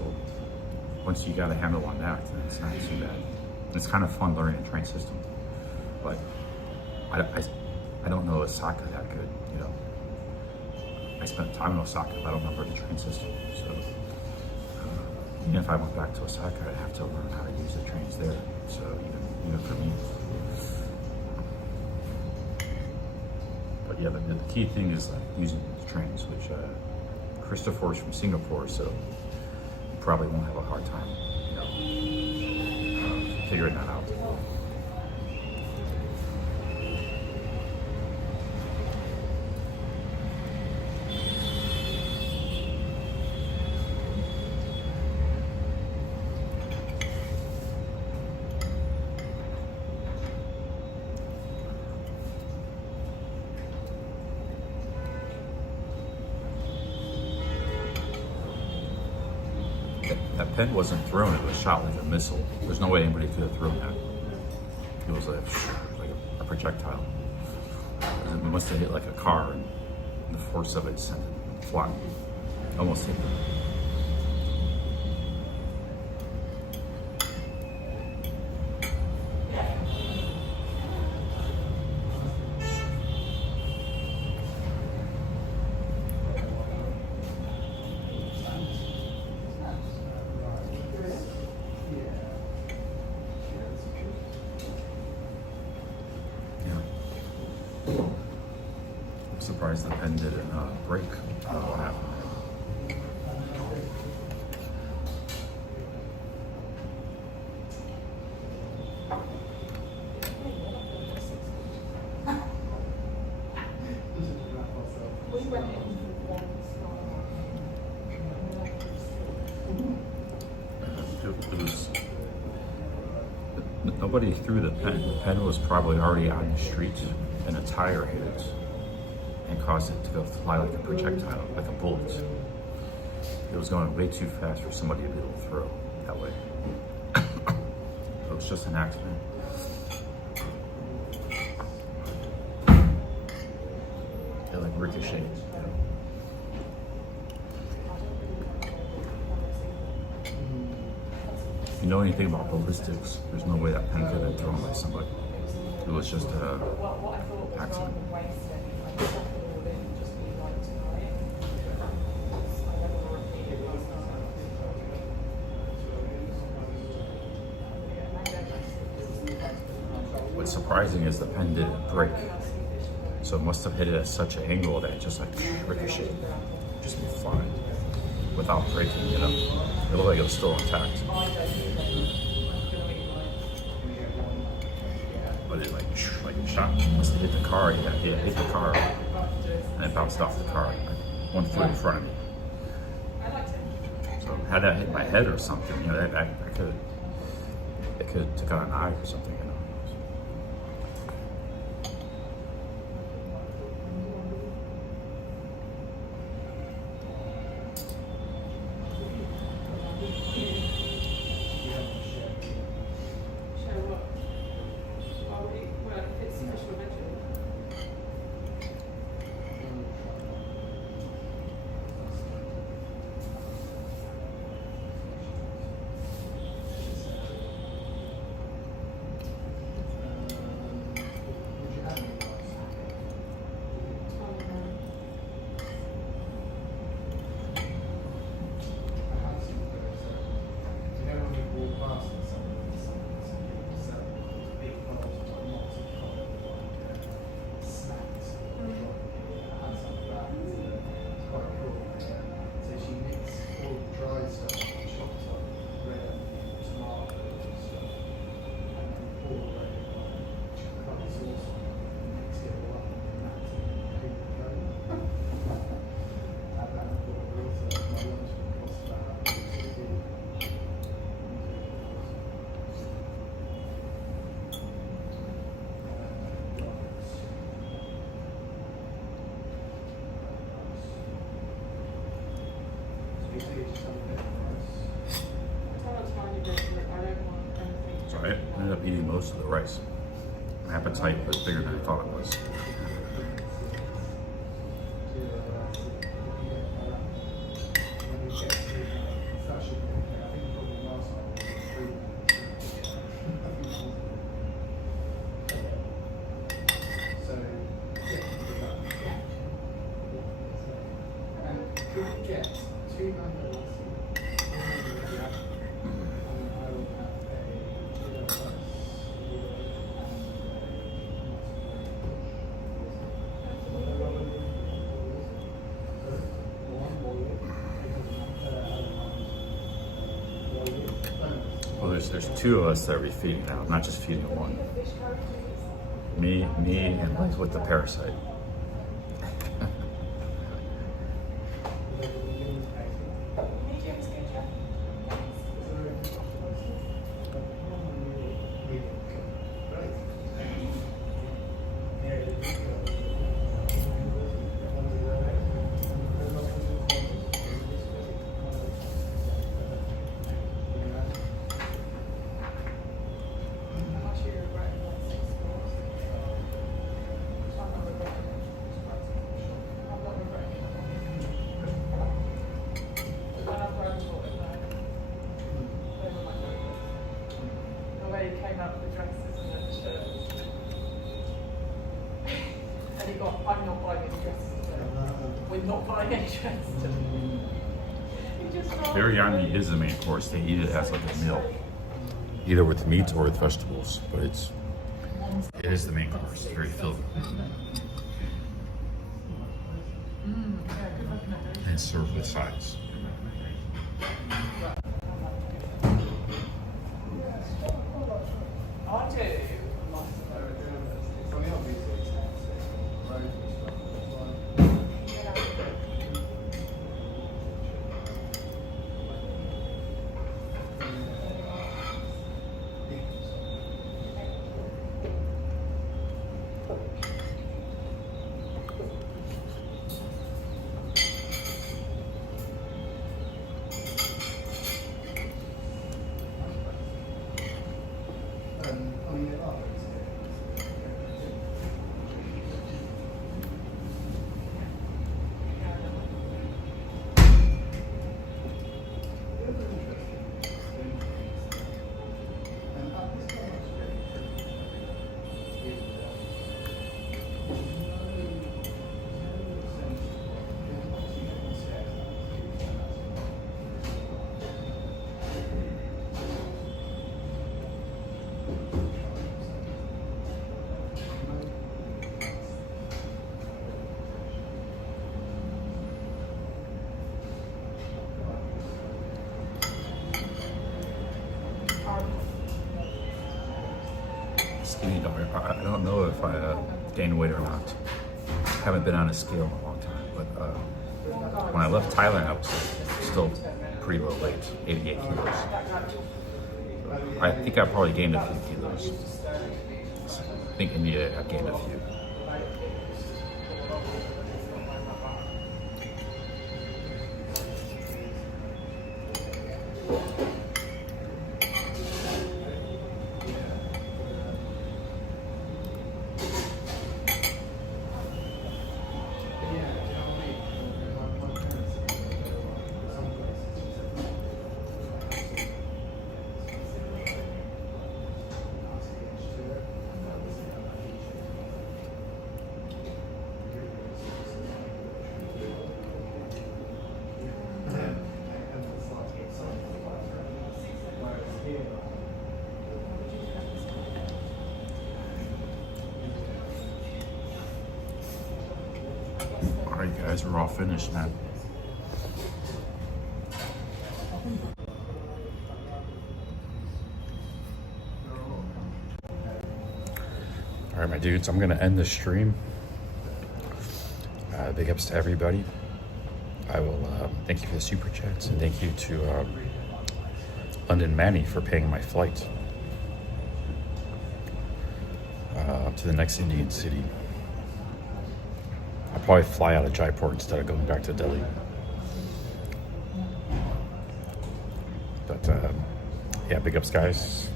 once you got a handle on that, then it's not too bad. And it's kind of fun learning a train system. But I don't know Osaka that good, you know. I spent time in Osaka, but I don't remember the train system. So even if I went back to Osaka, I'd have to learn how to use the trains there. So even for me. But yeah, the key thing is using the trains, which Christopher's from Singapore, so you probably won't have a hard time, figuring that out. That pen wasn't thrown, it was shot like a missile. There's no way anybody could have thrown that. It was like a projectile. It must have hit like a car, and the force of it sent it flying. Almost hit them. I'm surprised the pen didn't break. I don't know what happened. Nobody threw the pen. The pen was probably already on the street, and a tire hit it and caused it to go fly like a projectile, like a bullet. It was going way too fast for somebody to be able to throw that way. It was just an accident. It like ricocheted. If you know anything about ballistics, there's no way that pen could have been thrown by somebody. It was just an accident. What's surprising is the pen didn't break. So it must have hit it at such an angle that it just like ricocheted, just went flying without breaking, you know? It looked like it was still intact. But it like shot, must have hit the car, yeah, it hit the car, and it bounced off the car, like 1 foot in front of me. So had that hit my head or something, you know, it could have took out an eye or something, you know? So I ended up eating most of the rice. My appetite was bigger than I thought it was. Well, there's two of us that we're feeding now. I'm not just feeding one. Me, and like with the parasite. I'm not buying any dresses today. We're not buying any dresses today. Biryani is the main course. They eat it as like a meal, either with meat or with vegetables. But it is the main course. It's very filling. And served with sides. I do. skinny dollar. I don't know if I gained weight or not. I haven't been on a scale in a long time, but when I left Thailand, I was still pretty low weight, 88 kilos. I think I probably gained a few kilos. I think India, I gained a few. Alright guys, we're all finished, man. Alright my dudes, I'm gonna end the stream. Big ups to everybody. I will thank you for the super chats, and thank you to London Manny for paying my flight to the next Indian city. I'll probably fly out of Jaipur instead of going back to Delhi. But yeah, big ups guys.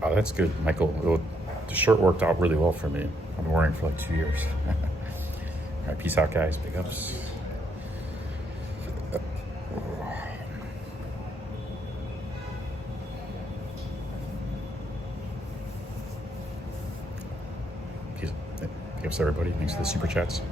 Oh, that's good, Michael. The shirt worked out really well for me. I've been wearing it for like 2 years. All right, peace out, guys. Big ups. Big ups, everybody. Thanks for the super chats.